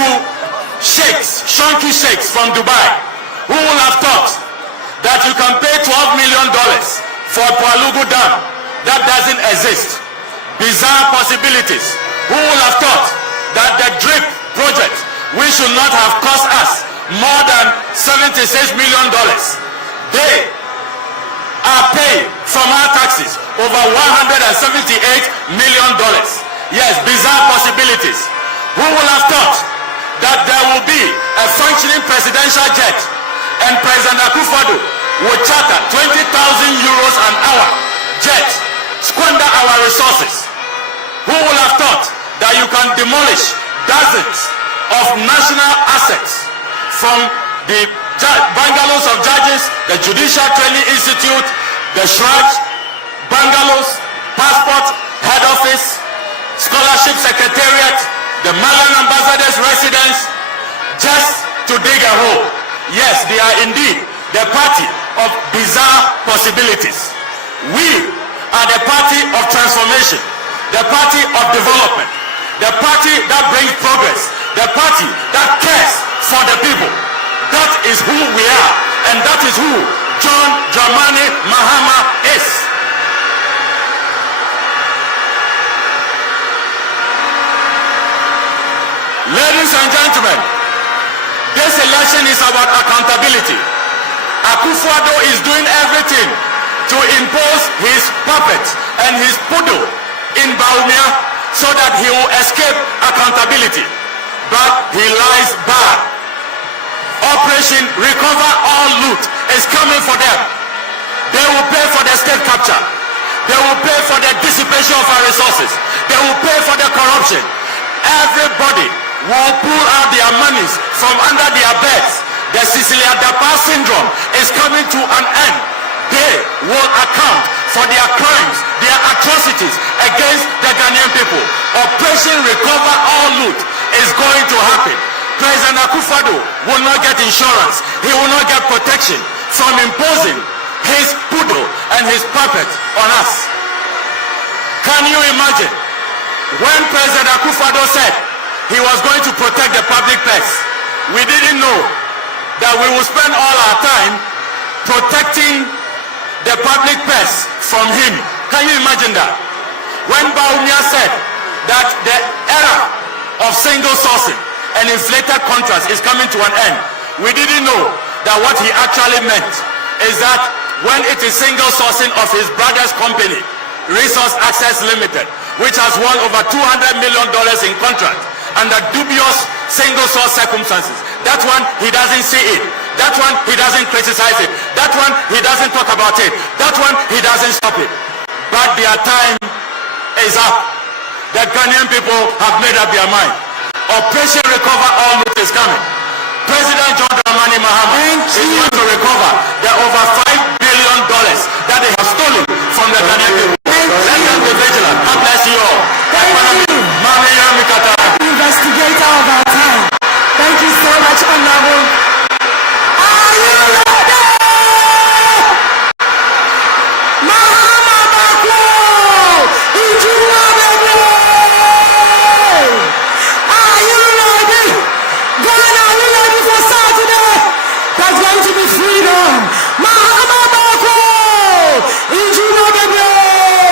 sheikhs, shonky sheikhs from Dubai. Who will have thought that you can pay $12 million for Palugu Dam? That doesn't exist. Bizarre possibilities. Who will have thought that the DRIP project, which should not have cost us more than $76 million, they are paid from our taxes over $178 million. Yes, bizarre possibilities. Who will have thought that there will be a functioning presidential jet and President Akufo-Addo will charter 20,000 euros an hour jet, squander our resources? Who will have thought that you can demolish dozens of national assets from the bungalows of judges, the Judicial Training Institute, the Shraj, bungalows, passport, head office, scholarship secretariat, the Malian ambassador's residence, just to dig a hole? Yes, they are indeed the party of bizarre possibilities. We are the party of transformation, the party of development, the party that brings progress, the party that cares for the people. That is who we are, and that is who John Dramani Mahama is. Ladies and gentlemen, this election is about accountability. Akufo-Addo is doing everything to impose his puppet and his poodle in Bawumia so that he will escape accountability. But he lies bad. Operation Recover All Loot is coming for them. They will pay for the state capture. They will pay for the dissipation of our resources. They will pay for the corruption. Everybody will pull out their monies from under their beds. The Cecilia Dapa syndrome is coming to an end. They will account for their crimes, their atrocities against the Ghanaian people. Operation Recover All Loot is going to happen. President Akufo-Addo will not get insurance. He will not get protection from imposing his poodle and his puppet on us. Can you imagine when President Akufo-Addo said he was going to protect the public purse? We didn't know that we will spend all our time protecting the public purse from him. Can you imagine that? When Bawumia said that the era of single sourcing and inflated contracts is coming to an end, we didn't know that what he actually meant is that when it is single sourcing of his brother's company, Resource Access Limited, which has won over $200 million in contract under dubious single source circumstances, that one he doesn't see it. That one he doesn't criticize it. That one he doesn't talk about it. That one he doesn't stop it. But their time is up. The Ghanaian people have made up their mind. Operation Recover All Loot is coming. President John Dramani Mahama is going to recover the over $5 billion that they have stolen from the Ghanaian people. Let them be vigilant. God bless you all. Investigator of our time. Thank you so much, Honorable. Are you ready? Mahama Bako! Ijuma baby! Are you ready? Ghana, are you ready for Saturday? There's going to be freedom. Mahama Bako! Ijuma baby!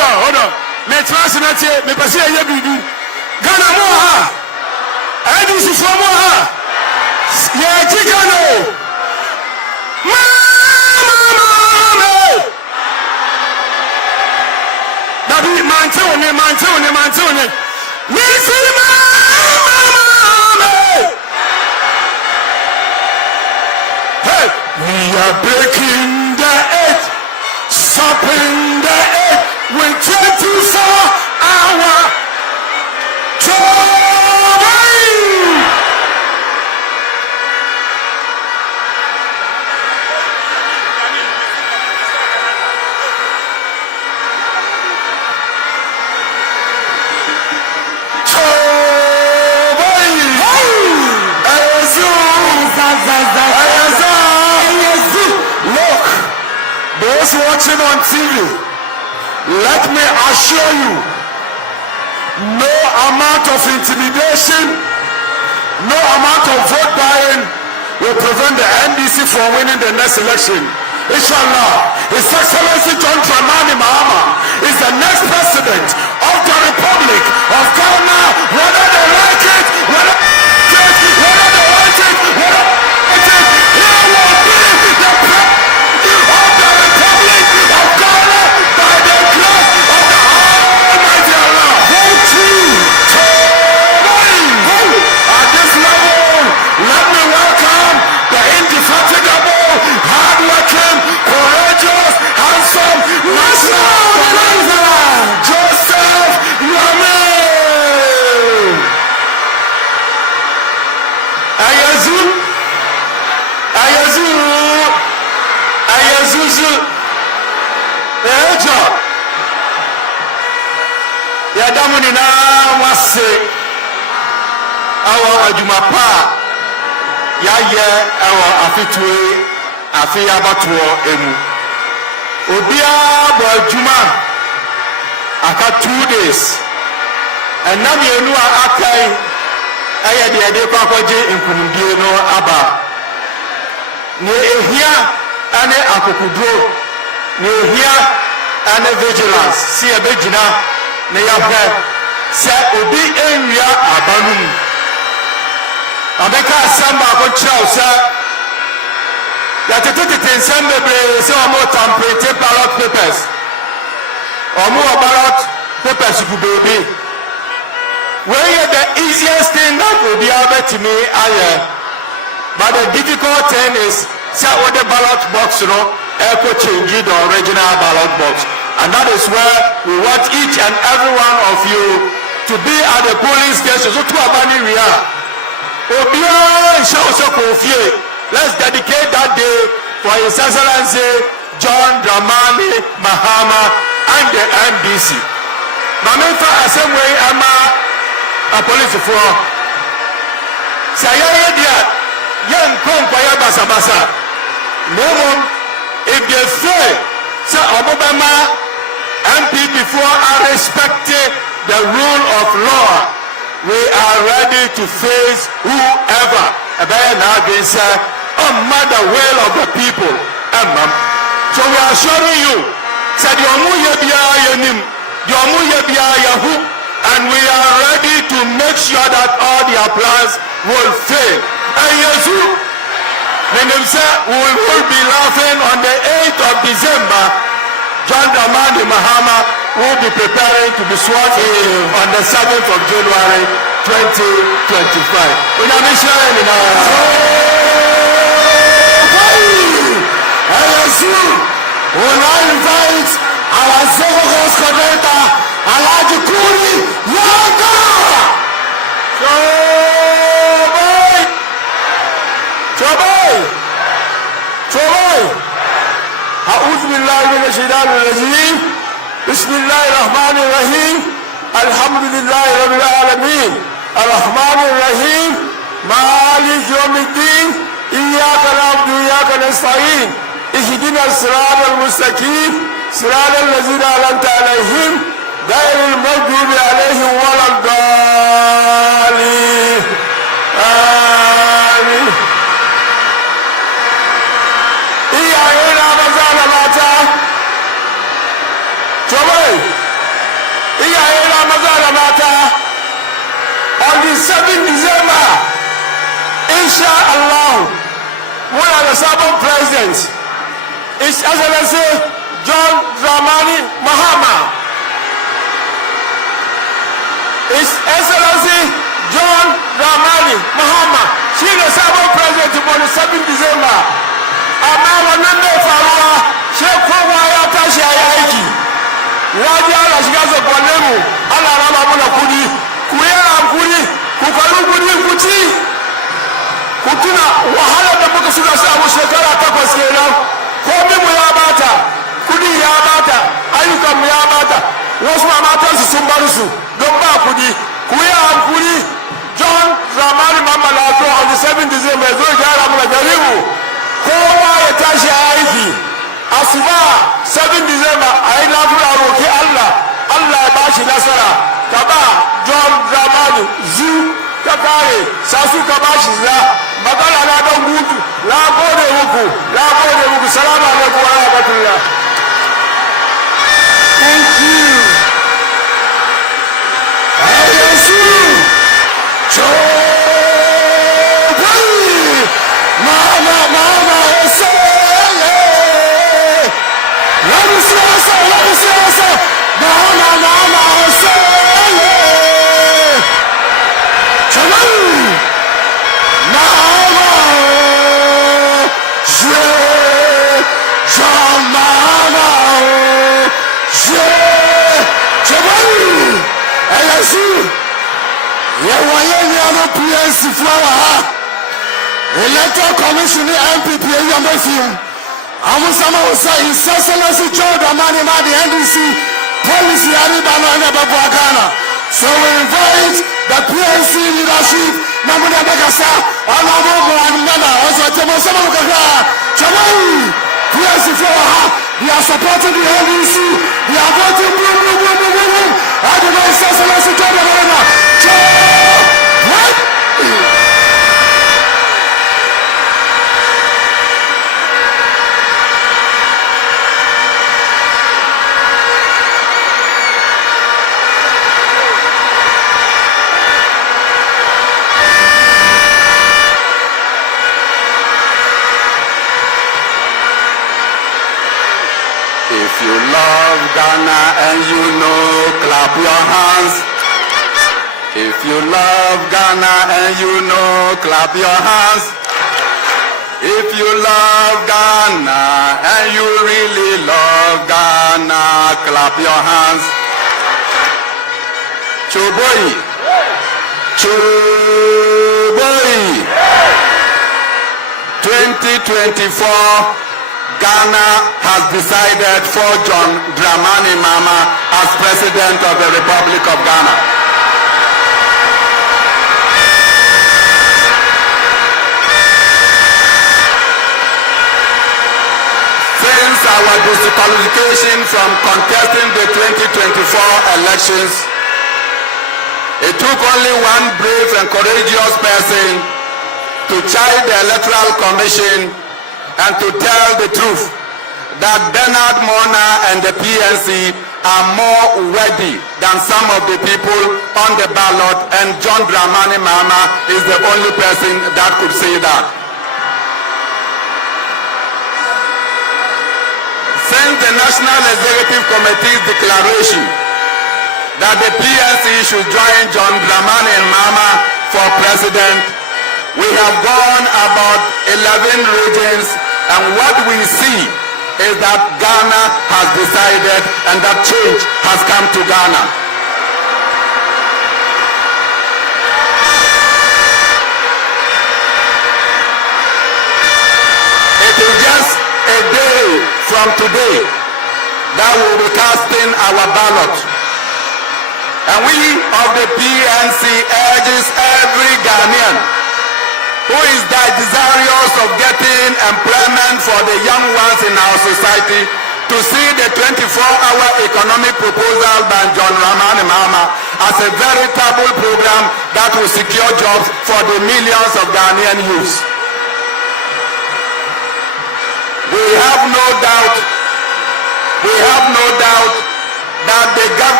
Natie, me pese ye bibi. Ghana mo ha. NDC for mo ha. Ye Ghana. Dabi mantone. Hey, we are breaking the edge, stopping the edge with 24 hour trouble. Look, those watching on TV, let me assure you, no amount of intimidation, no amount of vote buying will prevent the NDC from winning the next election. Inshallah, His Excellency John Dramani Mahama is the next president of the Republic of Ghana, whether they like it, whether they want it, whether he will be the president of the Republic of Ghana by the grace of the Almighty Allah. At this level, let me welcome the indefatigable, hardworking, courageous, handsome, national organizer, Joseph Yame. Ayazuzu, Ejo, Yadamuni na wase, awa adumapa, yaye awa afitwe, afiyabatuo emu. Obia bo aduma, aka 2 days, and now you know akai, ayade de kwakwaje inkunudie no aba. Ne ehia ane akokudro ne ehia ane vigilance si ebegina ne yahwe se obi enwia abanum abeka asamba akokyerɛw sɛ yɛtetete nsɛm bebree sɛ ɔmo tamprete ballot papers ɔmo ballot papers gu beebi weyɛ the easiest thing that obiara bɛtumi ayɛ. But the difficult thing is, say what the ballot box, echo change the original ballot box. And that is where we want each and every one of you to be at the polling station. So to Abani we are. Let's dedicate that day for His Excellency John Dramani Mahama and the NDC. Mamenta Assembly Ama a police for Sayaya dia. Young Konkwaya Basabasa. No one, if they say, say Obama NPP before I respect the rule of law, we are ready to face whoever. Mother will of the people. So we are showing you, said and we are ready to make sure that all the plans will fail. And yes, we will be laughing on the 8th of December. John Dramani Mahama will be preparing to be sworn in on the 7th of January 2025. We will now invite our Civil Host Coordinator, Alaji Kuri Yaga. أعوذ بالله من الشيطان الرجيم بسم الله الرحمن الرحيم الحمد لله رب العالمين الرحمن الرحيم مالك يوم الدين إياك نعبد وإياك نستعين اهدنا الصراط المستقيم صراط الذين أنعمت عليهم غير المغضوب عليهم ولا الضالين آمين. Iya iyayena maza da mata, on the 7th December, insha Allah, muna da sabon president, His Excellency John Dramani Mahama. His Excellency John Dramani Mahama, shi ne sabon president on the 7th December. Amma wannan bai faruwa, sai kowa ya tashi ya yi aiki. Ya ji Allah shiga zaɓonne mu, Allah raba muna kudi, ku yi hankuri, ku karbi kudi ku ci, ku tuna wahalar da muka suka samu shekara 8 kenan, komi mu ya bata, kudi ya bata, ayyukan mu ya bata, wasu matansu sun bar su don ba kudi, ku yi hankuri. John Dramani Mahama on the 7th December zo gyara muna gari mu, kowa ya tashi a aiki. Asuba 7 December a yi lafiya roki Allah, Allah ya bashi nasara, ka ba John Dramani zu ka kare, sasu ka bashi za, magana na don gudu, na gode muku, salamu alaikum wa rahmatullah. Thank you. Electoral Commission NPP Amusama was saying, His Excellency John Dramani Mahama, the NDC policy Ghana. So we invite the PNC leadership, Namuna Bagasa, Alamo Mwana, also Temasama Mukaka, Chamai, PNC Flower, we are supporting the NDC, we are voting boom. I don't know, His Excellency John Dramani Mahama. If you love Ghana and you know, clap your hands. If you love Ghana and you know, clap your hands. If you love Ghana and you really love Ghana, clap your hands. Choboi. 2024. Ghana has decided for John Dramani Mahama as President of the Republic of Ghana. Since our disqualification from contesting the 2024 elections, it took only one brave and courageous person to chide the Electoral Commission and to tell the truth that Bernard Mona and the PNC are more worthy than some of the people on the ballot, and John Dramani Mahama is the only person that could say that. Since the National Executive Committee's declaration that the PNC should join John Dramani Mahama for president, we have gone about 11 regions, and what we see is that Ghana has decided and that change has come to Ghana. It is just a day from today that we will be casting our ballot. And we of the PNC urges every Ghanaian who is desirous of getting employment for the young ones in our society to see the 24-hour economic proposal by John Dramani Mahama as a veritable program that will secure jobs for the millions of Ghanaian youths. We have no doubt that the government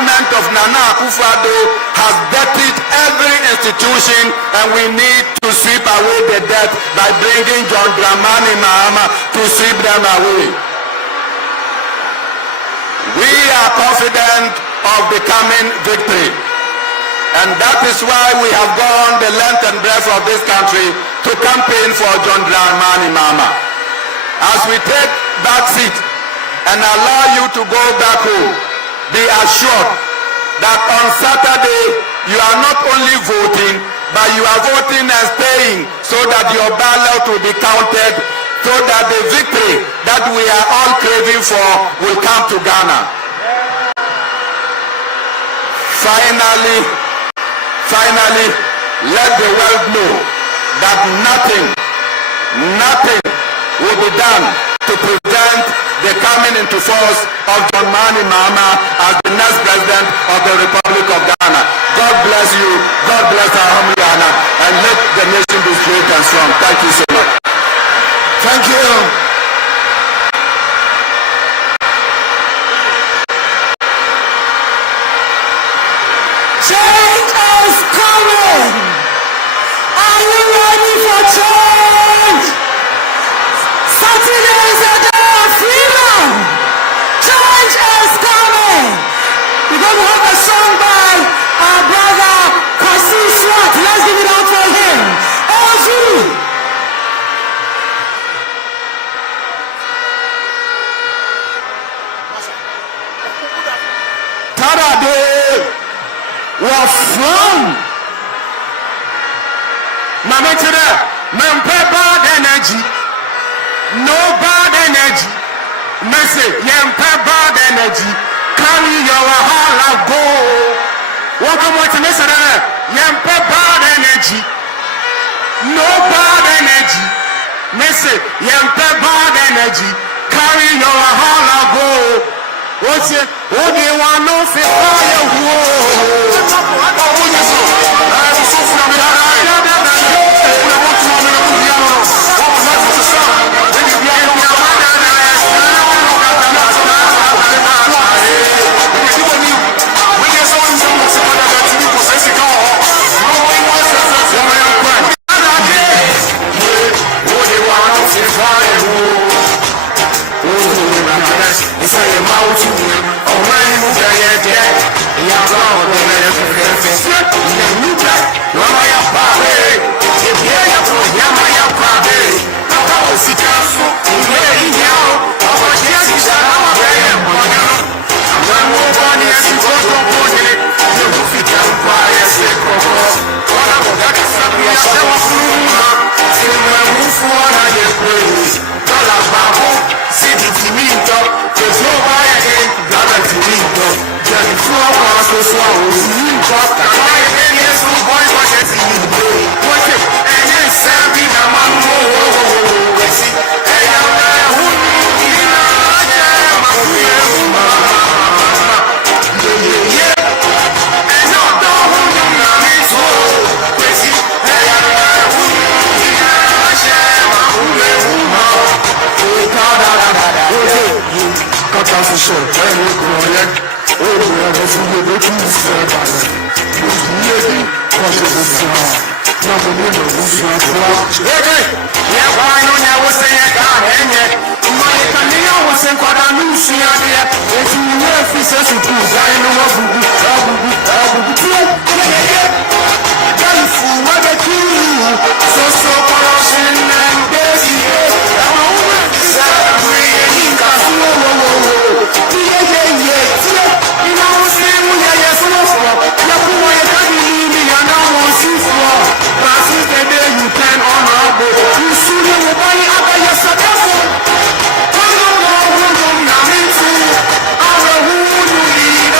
government of Nana Akufo-Addo has dirtied every institution, and we need to sweep away the dirt by bringing John Dramani Mahama to sweep them away. We are confident of the coming victory, and that is why we have gone the length and breadth of this country to campaign for John Dramani Mahama. As we take back seat and allow you to go back home, be assured that on Saturday you are not only voting, but you are voting and staying so that your ballot will be counted, so that the victory that we are all craving for will come to Ghana. Finally, let the world know that nothing will be done to prevent the coming into force of John Dramani Mahama as the next president of the Republic of Ghana. God bless you, God bless our humble Ghana, and let the nation be straight and strong. Thank you so much. Thank you. Change is coming. Are you ready for change? Saturday is a day of freedom. Change is coming. We're going to have a song by our brother Kwasi Swat. Let's give it up for him. Ozu. Tarade was from Mama Tira, Mampa bad energy, no bad energy. Mercy, Yampa bad energy, carry your wahala go. Welcome to Mr. Yampa bad energy, no bad energy. Mercy, Yampa bad energy, carry your wahala go. What's it? What do you want to say?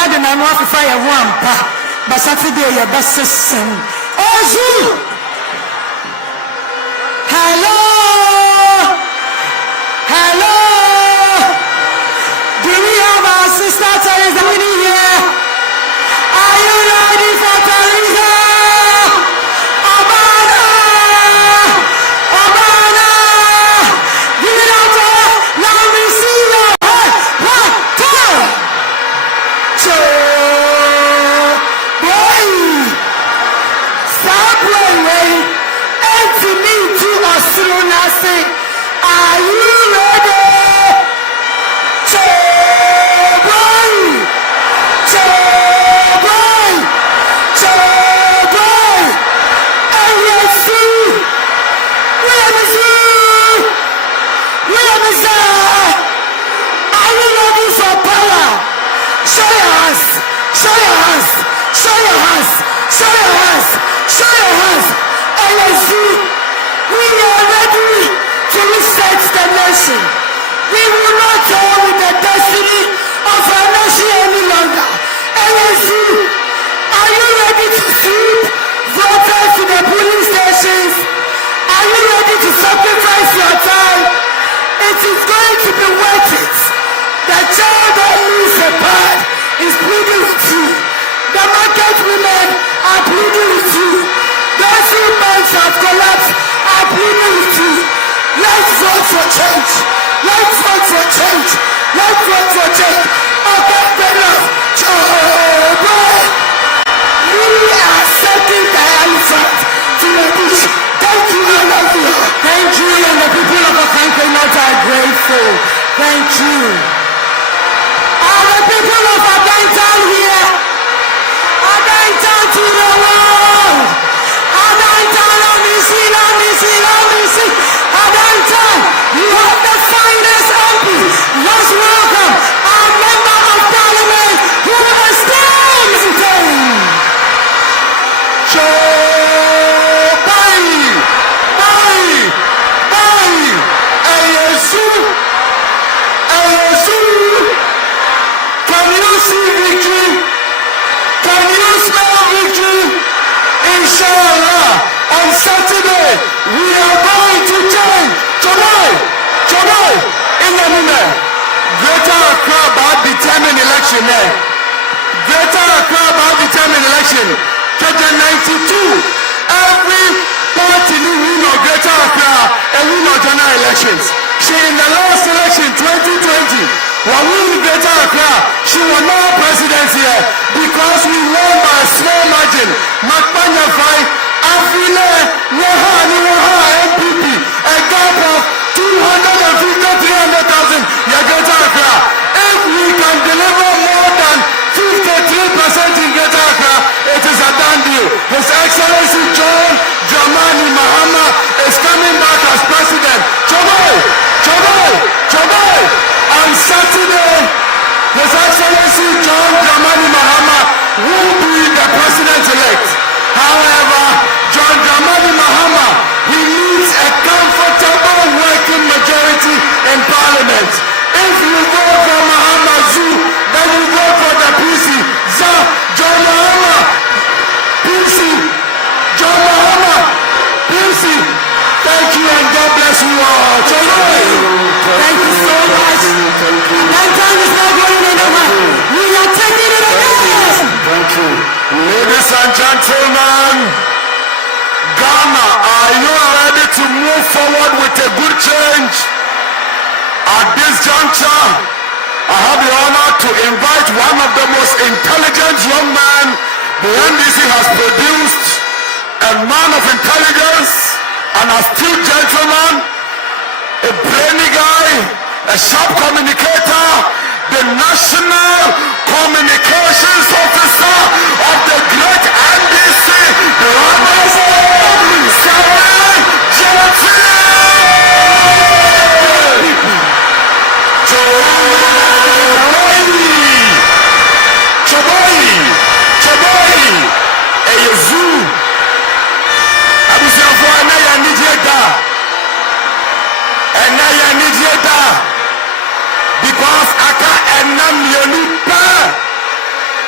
de nano afifa ya wampa ba Saturday ya ba sesem ozu hello do we have our sister Teresa winning here? Are you ready for Teresa? Give it out to her. Let me see your head. 1, 2. Boy. Stop waiting. Empty me to Austrunasi. Are you ready? We will not toy with the destiny of our nation any longer. LSU, are you ready to sweep voters to the polling stations? Are you ready to sacrifice your time? It is going to be worth it. The child that needs a pad is pleading with you. The market women are pleading with you. Those who banks have collapsed are pleading with you. Let's vote for change. Let's vote for change. Let's vote for change. Okay, enough. We are setting the elephant to the bush. Thank you, I love you. Thank you, and the people of Accra North are grateful. Thank you. Are the people of Adantown here? Adantown to the world. Adantown, let me see. Adantown, you have the finest MP. Let's welcome our member of parliament who is standing. Can you see victory? Can you smell victory? Inshallah, on Saturday, we are going to change. Today, in the moment, Greater Accra about determined election. Greater Accra about determined election. 92, every party who win on Greater Accra and win on general elections. She in the last election 2020, when we in Greater Accra, she was not president here because we won by a small margin. Makpanya Fai, Afile, NPP, a gap of 250,000, 300,000. Greater Accra. If we can deliver more than 53% in Greater Accra, it is a done deal. His Excellency John Dramani Mahama is coming back as president. Choboy, on Saturday, His Excellency John Dramani Mahama will be the president-elect. However, John Dramani Mahama, he needs a comfortable working majority in parliament. If you vote for Mahama Zoo, then you vote for the PC. John Mahama, PC. John Mahama, PC. Thank you and God bless you all. Thank you so much. That time is not going anywhere. We are taking it again. Thank you. Ladies and gentlemen, Ghana, are you ready to move forward with a good change? At this juncture, I have the honor to invite one of the most intelligent young men the NDC has produced, a man of intelligence, an astute gentleman, a brainy guy, a sharp communicator, the National Communications Officer of the great NDC, the Honorable Samuel Johnson. Choboy, Eyezu, Abusiafo Anaya Nidieda, because Aka Enam Yenupa,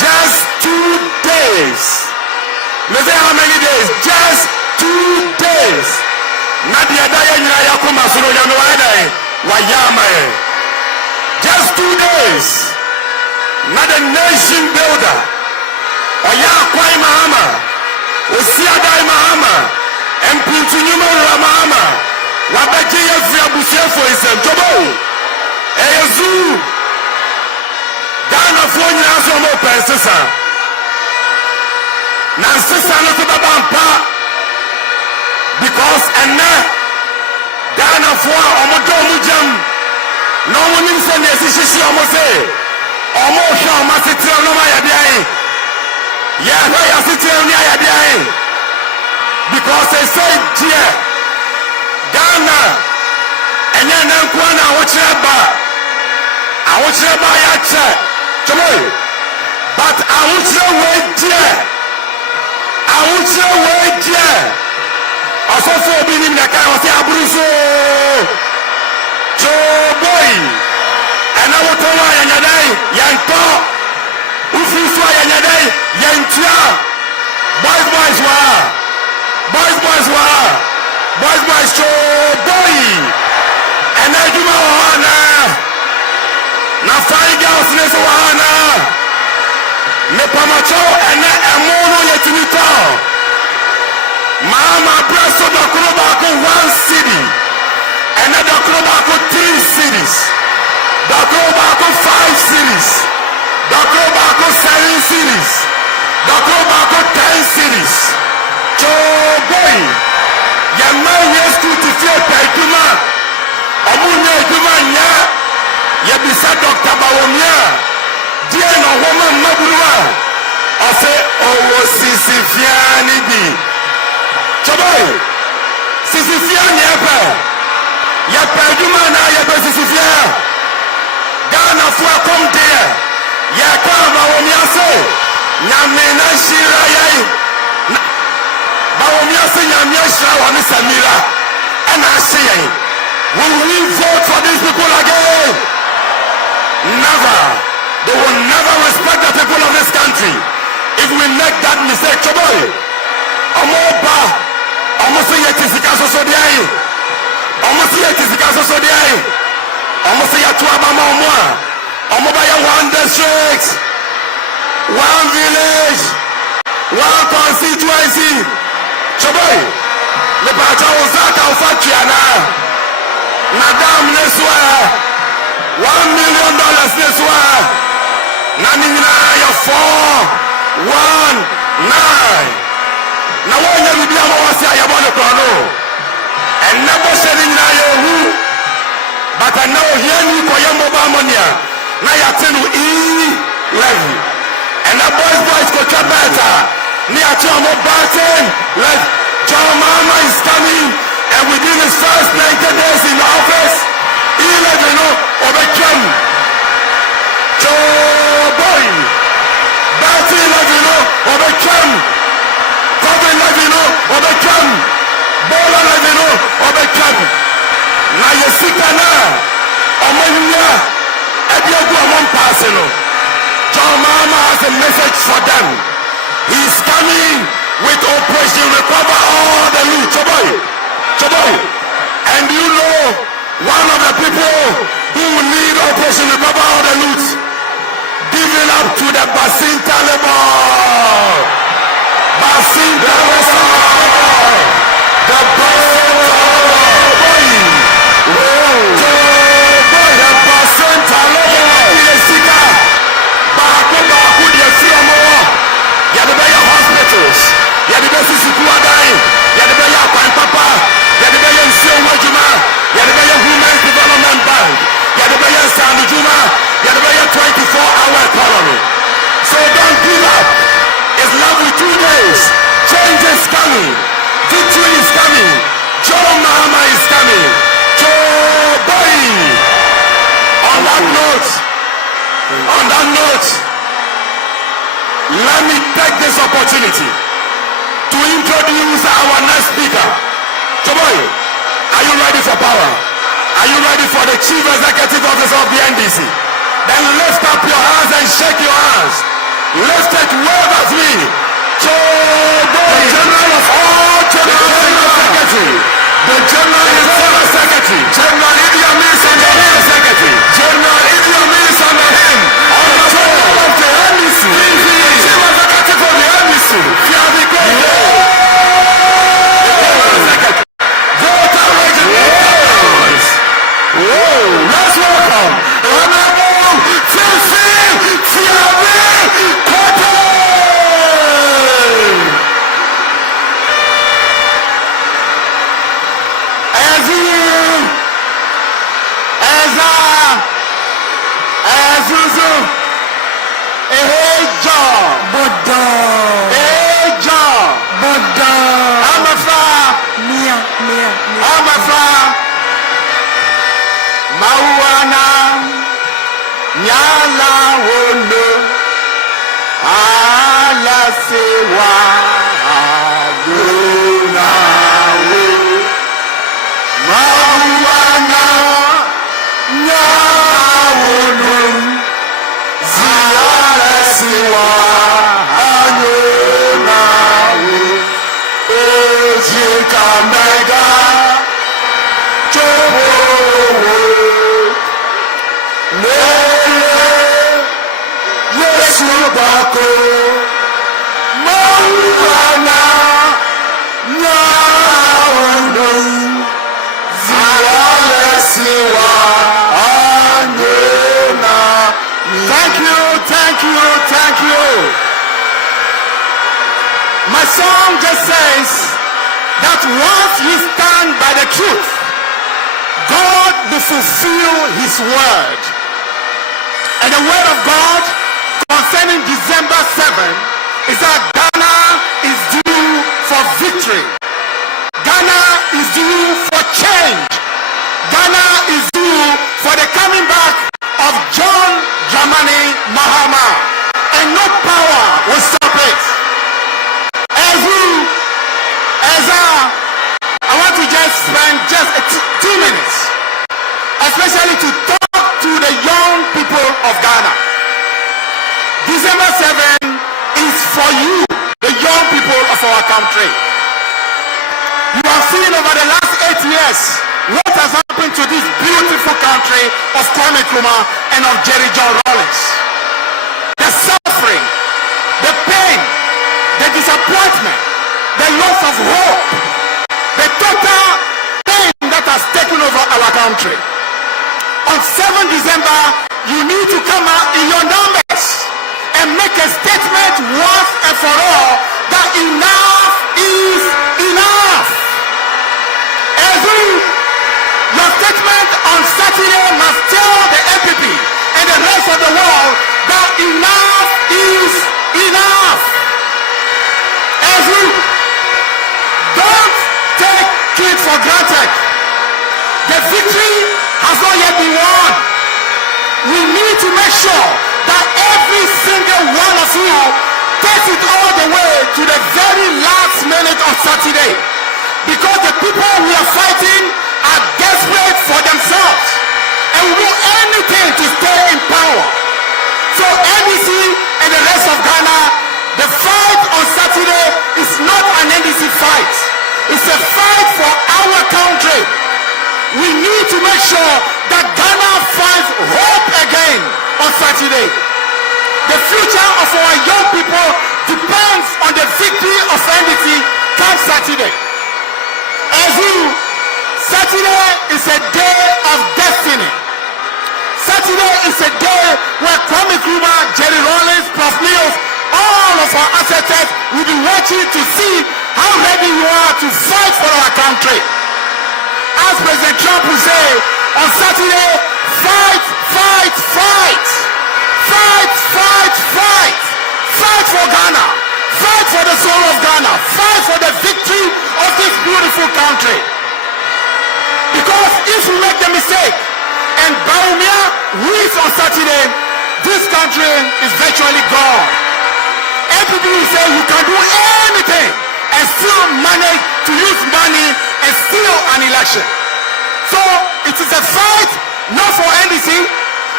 Just 2 days. Let's say how many days? Just 2 days. Nadia Daya Yakuma Suroyano Wayama. Just 2 days. Not a nation builder. Oyakwai Mahama. Osiadai Mahama. And Puntunyuma Ramahama. Wabaki Yabusia for himself. Jobo. Eyazu. Ghana for you as one open sister. Nansisa no to Babampa. Because and Ghana for Omodomujam. No one in Sunday Shishi Omose. Omo Shama Sitra no Mayabiai. Yahweh Sitra no Mayabiai. Because they say, dear Ghana and then Kwana Wachaba. I want you to buy a check. But I want you to wait there. I want you to wait there. Also for being in the car, I say Abruso. Joe boy. And I want to why and your day. Yanko. Ufuswa and your day. Yantia. Boys were. Boys were. Boys Joe boy. And I do my honor. Na fine girls nese wana me pamacho ene emono yetinito mama preso dokro bako 1 city ene dokro bako 3 cities dokro bako 5 cities dokro bako 7 cities dokro bako 10 cities choboy yamma yesku tifie peduma omunye eduma nya Yabisa Dr. Bawomia, dear no woman Mabua, I say, oh, Sisifiani be. Chaboy, Sisifiani Yapa, Yapadumana Yapa Sisifia, Ghana for come there, Yaka Bawomia say, Namena Shirayai, Bawomia say, Yamia Shrawan Samira, and I say, will we vote for these people again? Never. They will never respect the people of this country if we make that mistake. Choboy. Omoba. Omosi yetisika sosodiai. Omosi yetisika sosodiai. Omosi yatuaba maumwa. Omoba ya 1 district, 1 village, 1 constituency. Choboy. Lepacha uzaka ufachiana. Madam Neswa. $1 million this one. Nanina ya 419. Na wanya bibia mawasi ayabone kwano. And never shedding na yohu. But I know here ni kwa yambo ba monia. Na ya tenu level. And the boys go to better. Ni achi amo batten. Like John Mama is coming. And within his first 90 days in the office. Obekam Joe boy Batty Lavino Obekam Coven Lavino Obekam Bola Lavino Obekam Na Yesikana Omonia Ebiagu Amon Pasino. John Mama has a message for them. He's coming with Operation Recover all the loot. Choboy. And you know one of the people who will need Operation Recover all the loot, giving up to the Basin Taliban. Basin Taliban. The Basin Taliban. The Basin Taliban. Baku, the Fiamo. Yadabaya hospitals. Yadabaya Sikuadai. Yadabaya Papa. Yadabaya Siomajuma. Yadabaya Women's Development Bank. Yadabaya Sandujuma. Yadabaya 24-hour economy. So don't give up. It's lovely 2 days. Change is coming. Victory is coming. Joe Mahama is coming. Joe Boy. On that note, let me take this opportunity to introduce our next speaker. Joe Boy, are you ready for power? Are you ready for the Chief Executive Officer of the NDC? Then lift up your hands and shake your hands. Lift it, wave at me. To the general of all general secretary. The general secretary. General Idi Amin is under him. Secretary. General Idi Amin is under him. On the general of the NDC. Chief executive of the NDC. Fiabi Go. Let's welcome Honorable Fiabi Koto. Azuzu, Ejo, Bodo, Ejo, Bodo, Amafa, Mia, Amafa, Mauana, Nyala Wono, Ala Sewa, Aguna, Mauana, Nyala Wono, Ziara Sewa, Aguna, Ojika Mega, Chobo. Bako Mauana Nyawano Zialesiwa Anyena. Thank you. My song just says that once you stand by the truth, God will fulfill his word. And the word of God concerning December 7 is that Ghana is due for victory. Ghana is due for change. Ghana is due for the coming back of John Dramani Mahama. And no power will stop it. I want to just spend just 2 minutes, especially to talk to the young people of Ghana. December 7 is for you, the young people of our country. You have seen over the last 8 years what has happened to this beautiful country of Kwame Nkrumah and of Jerry John Rawlings. The suffering, the pain, the disappointment, the loss of hope, the total pain that has taken over our country. On 7 December, you need to come out in your numbers and make a statement once and for all that enough is enough. Your statement on Saturday must tell the NPP and the rest of the world that enough is enough. Don't take it for granted. The victory has not yet been won. We need to make sure that every single one of you takes it all the way to the very last minute of Saturday, because the people we are fighting are desperate for themselves and will do anything to stay in power. So NDC and the rest of Ghana, the fight on Saturday is not an NDC fight. It's a fight for our country. We need to make sure that Ghana finds hope again on Saturday. The future of our young people depends on the victory of NDC come Saturday. Saturday is a day of destiny. Saturday is a day where Kwame Nkrumah, Jerry Rawlings, Prof. Neos, all of our ancestors will be watching to see how ready you are to fight for our country. As President Trump will say on Saturday, fight, fight, fight. Fight, fight, fight. Fight for Ghana. Fight for the soul of Ghana. Fight for the victory of this beautiful country. Because if we make the mistake and Baumia wins on Saturday, this country is virtually gone. NPP will say you can do anything and still manage to use money and steal an election. So it is a fight not for NDC,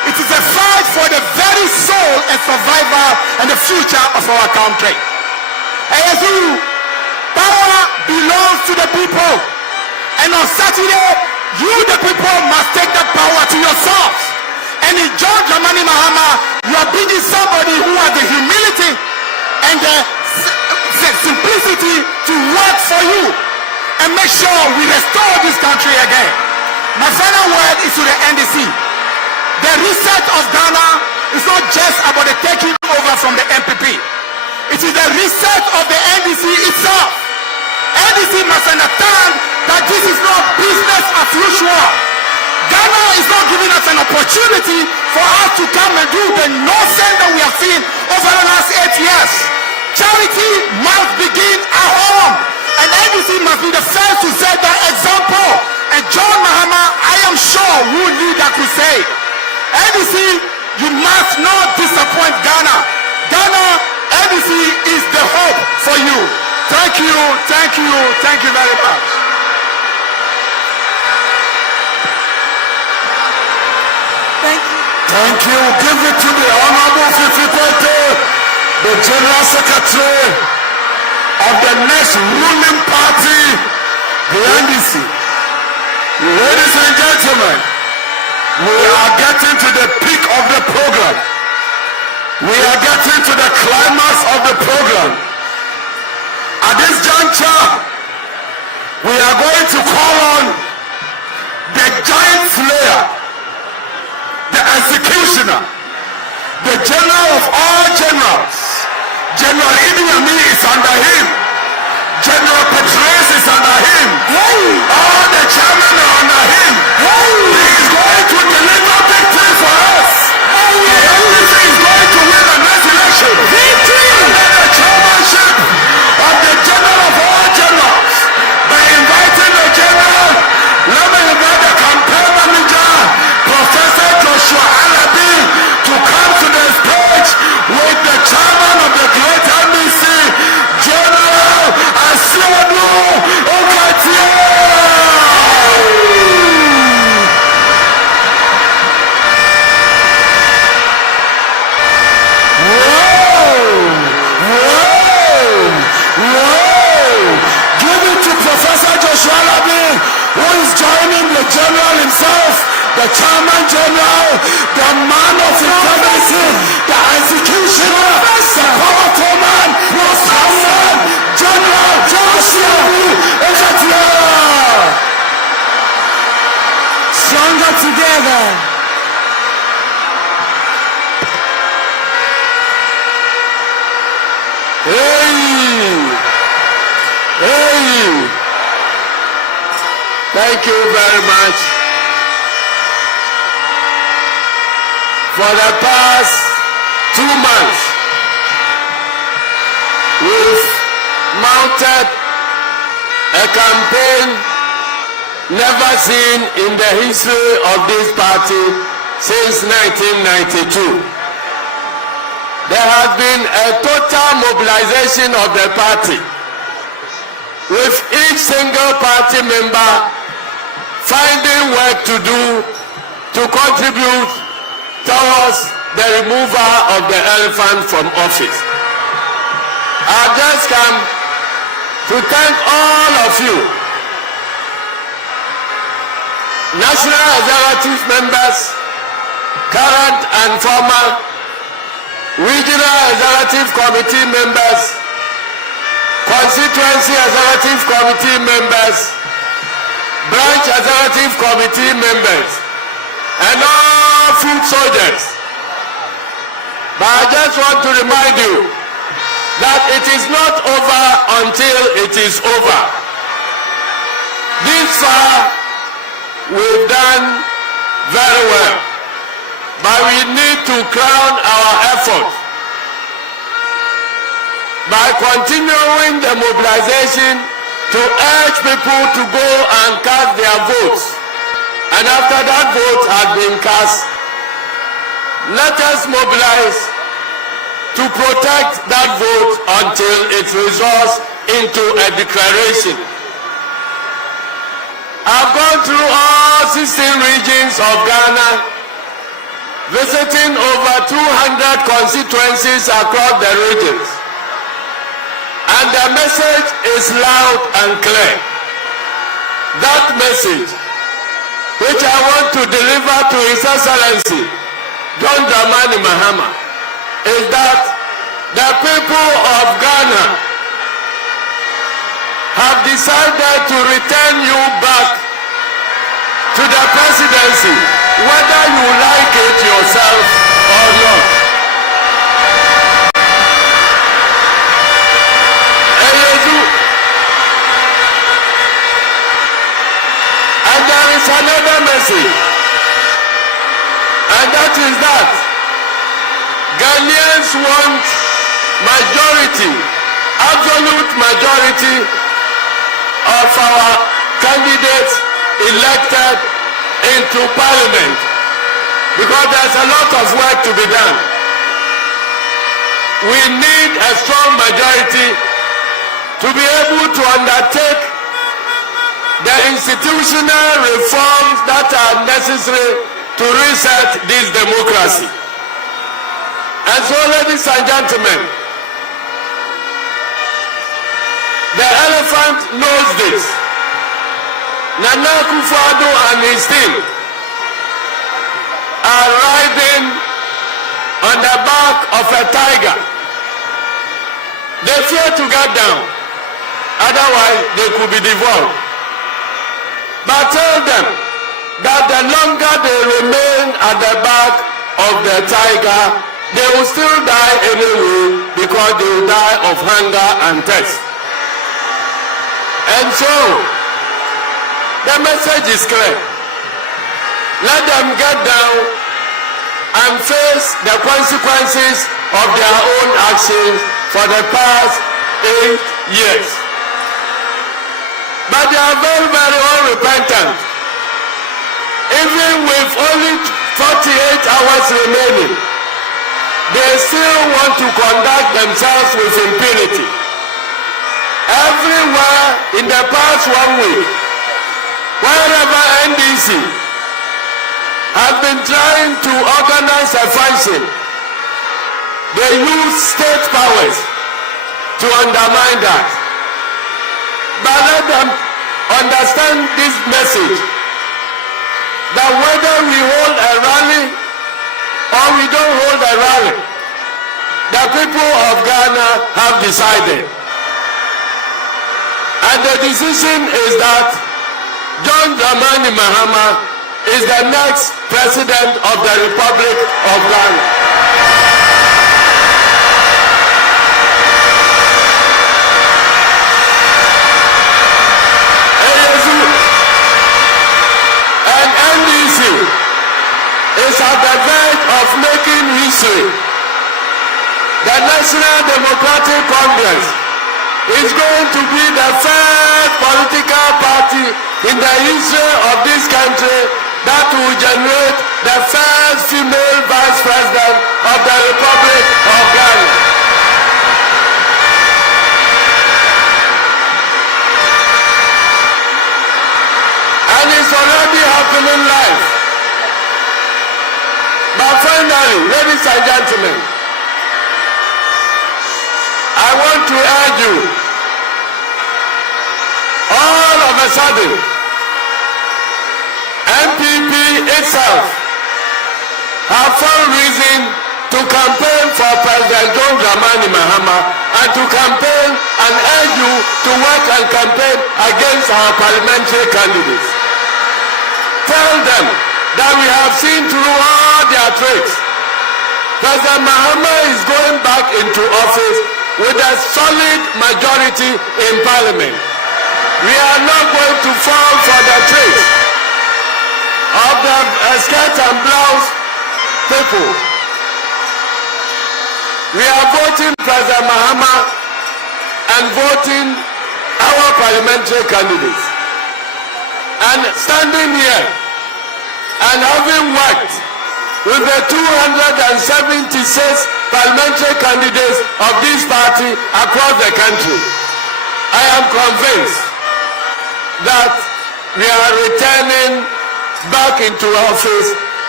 It is a fight for the very soul and survival and the future of our country. Power belongs to the people. And on Saturday, you the people must take the power to yourselves. And in John Dramani Mahama, you are bringing somebody who has the humility and the simplicity to work for you and make sure we restore this country again. My final word is to the NDC. The reset of Ghana is not just about the taking over from the NPP. It is the reset of the NDC itself. NDC must understand that this is not business as usual. Ghana is not giving us an opportunity for us to come and do the nonsense that we have seen over the last 8 years. Charity must begin at home, and NDC must be the first to set that example. And John Mahama, I am sure, will lead that crusade. NDC, you must not disappoint Ghana. Ghana, NDC is the hope for you. Thank you, thank you, thank you very much. Thank you. Thank you. Give it to the Honorable Fifikwete, the General Secretary of the next ruling party, the NDC. Ladies and gentlemen, we are getting to the peak of the program. We are getting to the climax of the program. At this juncture, we are going to call on the giant slayer, the executioner, the general of all generals. General Idi Amin is under him. General Petraeus is under him. All the chairmen are under him. He is going to deliver victory for us. The NDC is going to win the next election. Victory under the chairmanship of the general of all generals. By inviting the general, let me invite the campaign manager, Professor Joshua Alabi, to come to the stage with the chairman of the great NDC, General Asiadu Okatie. Give it to Professor Joshua Alabi, who is joining the general himself, the chairman general, the man of integrity, the executioner, the powerful man, the someone, General Asiadu Okatie. Stronger together. Thank you very much. For the past 2 months, we've mounted a campaign never seen in the history of this party since 1992. There has been a total mobilization of the party, with each single party member finding work to do to contribute towards the removal of the elephant from office. I've just come to thank all of you, national executive members, current and former, regional executive committee members, constituency executive committee members, branch executive committee members, and all foot soldiers. But I just want to remind you that it is not over until it is over. This far, we've done very well, but we need to crown our efforts by continuing the mobilization to urge people to go and cast their votes. And after that vote has been cast, let us mobilize to protect that vote until it results into a declaration. I've gone through all 16 regions of Ghana, visiting over 200 constituencies across the regions. And the message is loud and clear. That message, which I want to deliver to His Excellency John Dramani Mahama, is that the people of Ghana have decided to return you back to the presidency, whether you like it yourself or not. And there is another message, and that is that Ghanaians want majority, absolute majority of our candidates elected into parliament, because there's a lot of work to be done. We need a strong majority to be able to undertake the institutional reforms that are necessary to reset this democracy. And so, ladies and gentlemen, the elephant knows this. Nana Akufo-Addo and his team are riding on the back of a tiger. They fear to get down, otherwise they could be devoured. But tell them that the longer they remain at the back of the tiger, they will still die anyway, because they will die of hunger and thirst. And so, the message is clear. Let them get down and face the consequences of their own actions for the past 8 years. But they are very, very unrepentant. Even with only 48 hours remaining, they still want to conduct themselves with impunity. Everywhere in the past 1 week, wherever NDC has been trying to organize a function, they use state powers to undermine that. But let them understand this message, that whether we hold a rally or we don't hold a rally, the people of Ghana have decided. And the decision is that John Dramani Mahama is the next president of the Republic of Ghana. And NDC is at the verge of making history. The National Democratic Congress is going to be the first political party in the history of this country that will generate the first female vice president of the Republic of Ghana. And it's already happening live. But finally, ladies and gentlemen, I want to urge you, all of a sudden, NPP itself have found reason to campaign for President John Dramani Mahama and to campaign and urge you to work and campaign against our parliamentary candidates. Tell them that we have seen through all their tricks. President Mahama is going back into office with a solid majority in parliament. We are not going to fall for the tricks of the skirt and blouse people. We are voting President Mahama and voting our parliamentary candidates. And standing here and having worked with the 276 parliamentary candidates of this party across the country, I am convinced that we are returning back into office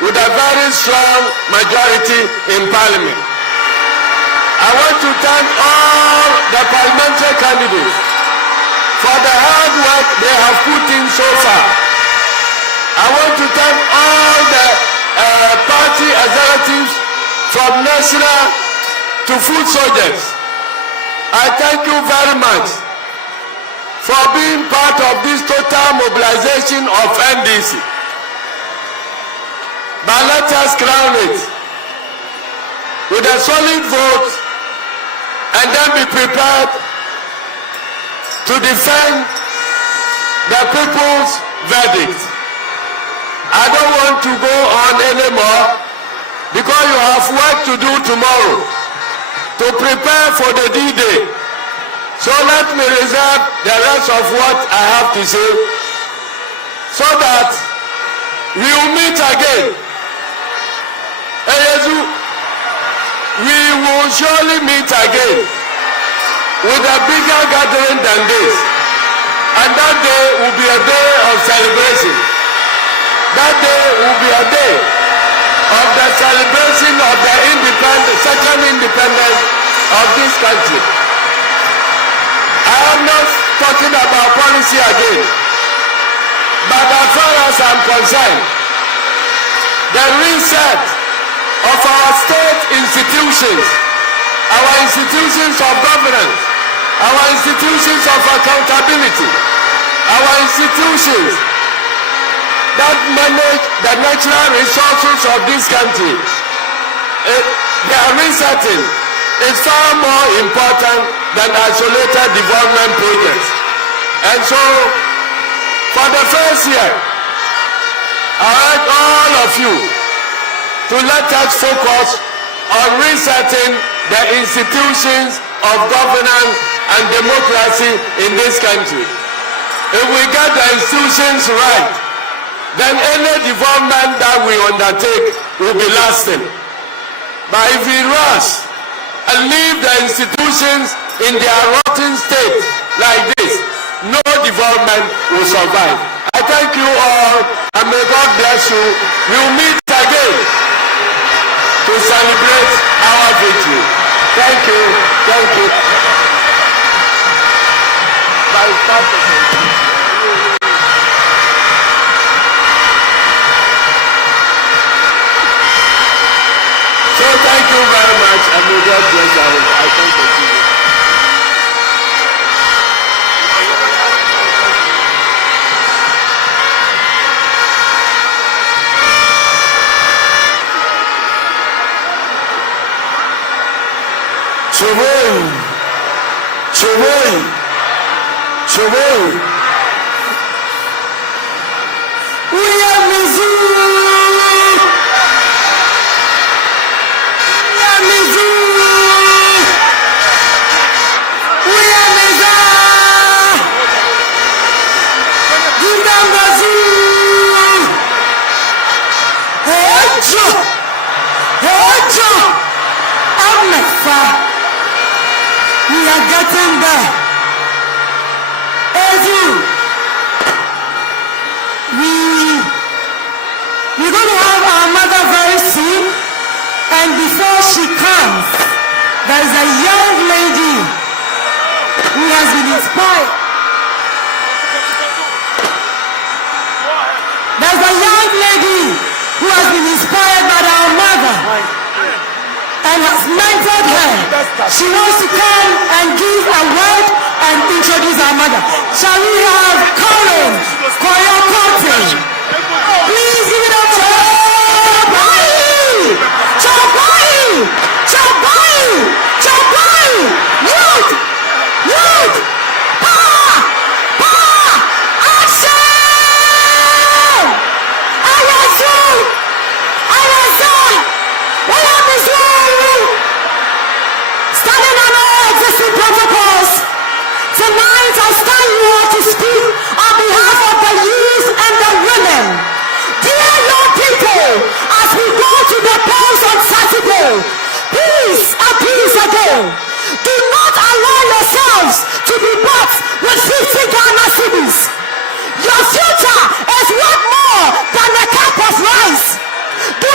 with a very strong majority in Parliament. I want to thank all the parliamentary candidates for the hard work they have put in so far. I want to thank all the party executives from national to foot soldiers. I thank you very much for being part of this total mobilization of NDC. But let us crown it with a solid vote and then be prepared to defend the people's verdict. I don't want to go on anymore because you have work to do tomorrow to prepare for the D-Day. So let me reserve the rest of what I have to say so that we will meet again. We will surely meet again with a bigger gathering than this. And that day will be a day of celebration. That day will be a day of the celebration of the second independence of this country. I am not talking about policy again, but as far as I'm concerned, the reset of our state institutions, our institutions of governance, our institutions of accountability, our institutions that manage the natural resources of this country, their resetting is far more important than isolated development projects. And so, for the first year, I urge all of you to let us focus on resetting the institutions of governance and democracy in this country. If we get the institutions right, then any development that we undertake will be lasting. But if we rush and leave the institutions in their rotten state like this, no development will survive. I thank you all and may God bless you. We will meet again to celebrate our victory. Thank you. Thank you. So thank you very much and may God bless you. I thank you. Choboi. We are Mizzou. We are Mizzou. We are Mizzou. Gindambazu. Hejo. Amefa. We are getting there. We're going to have our mother very soon, and before she comes, there's a young lady who has been inspired. There's a young lady who has been inspired by our mother and has mentored her. She wants to come and give a word and introduce our mother. Shall we have Colin Koyokote? Please give it up to Chobai! Youth! Power! Action! Standing on all existing protocols. Tonight I stand here to speak on behalf of the youth and the women. Dear young people, as we go to the polls on Saturday, please again, do not allow yourselves to be bought with 50 Ghana cedis. Your future is worth more than a cup of rice.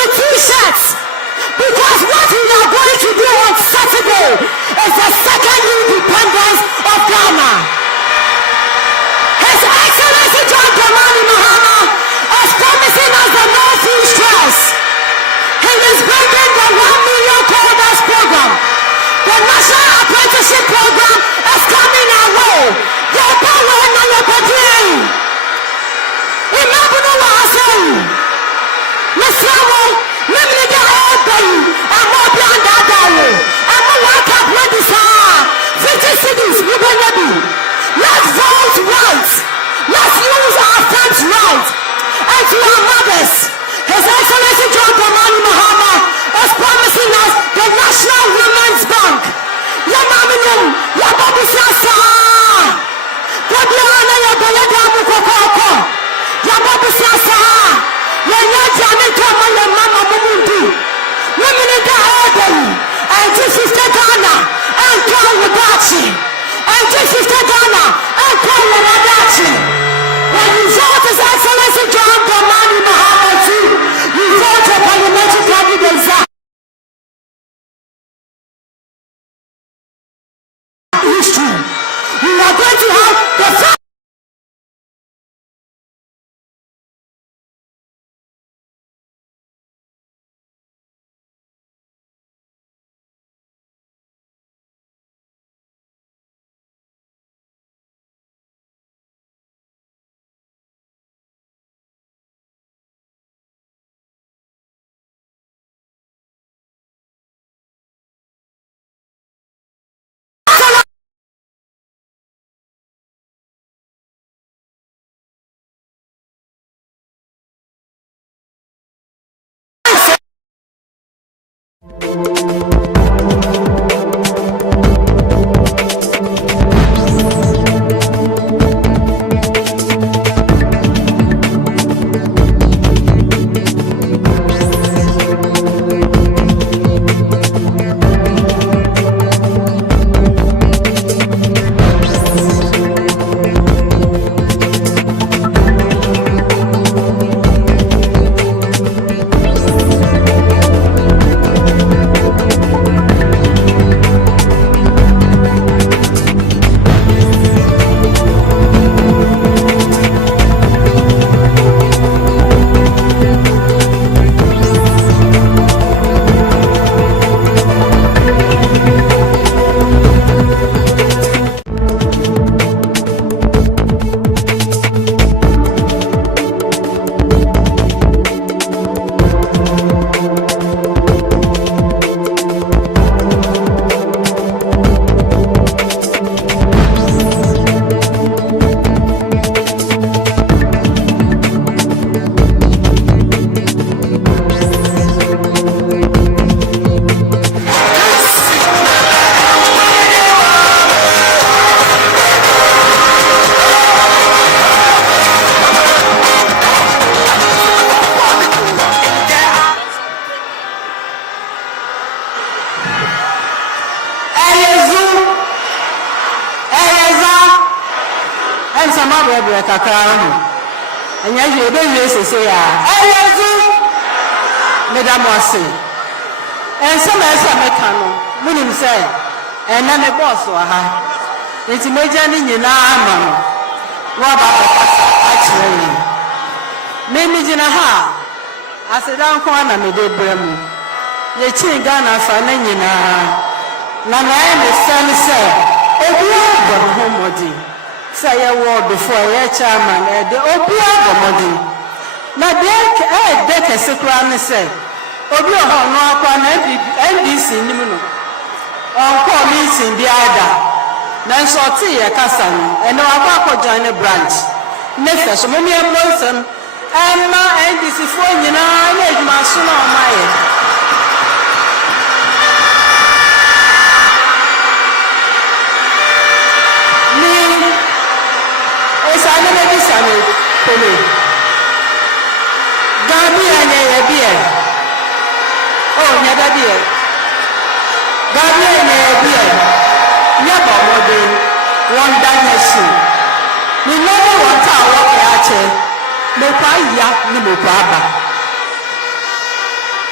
with t-shirts. Because what we are going to do on Saturday is the second independence of Ghana. His Excellency John Dramani Mahama is promising us the no food stress. He is bringing the 1 million coders program. The National Apprenticeship Program is coming our way. Your power and your body. Remember what I say. Mr. Lemon all day. I'm more beyond that day. I'm more wake up when this 50 cities we will be. Let's vote right. Let's use our funds right. And to our mothers, His Excellency John Dramani Mahama is promising us the National Women's Bank. Yamaminum, Yababusiasa. Gabiana Yabayadamu Kokoko. Yababusiasa. Yanajani Kama Mama Mumundu. Women in the order. And this is the Ghana. And Paul Wadachi. And this is the Ghana. And Paul Wadachi. When you vote His Excellency John Dramani Mahama too, you vote for parliamentary candidates. History. We are going to have the first. And yet you say, Madam Wasi. And some as a mechanic, Munim said, and then a boss or her. It's major in Nama. What about the actually? Maybe Jinaha. I said, down corner, me did Bremu. Ye chin Ghana for Nina. Nana, the son said, oh, you home body. Say a word before a chairman at the Opia body. Now, there can secretly say, Obio no upon NDC Nimuno. On call meeting the other. Then so tea a cassan, and no Abako join a branch. Next, so many a person, and my NDC for you know, I made my son on my. Oh, never dear. Gabriel, never more one dynasty. We never want our walk at no pie, no baba.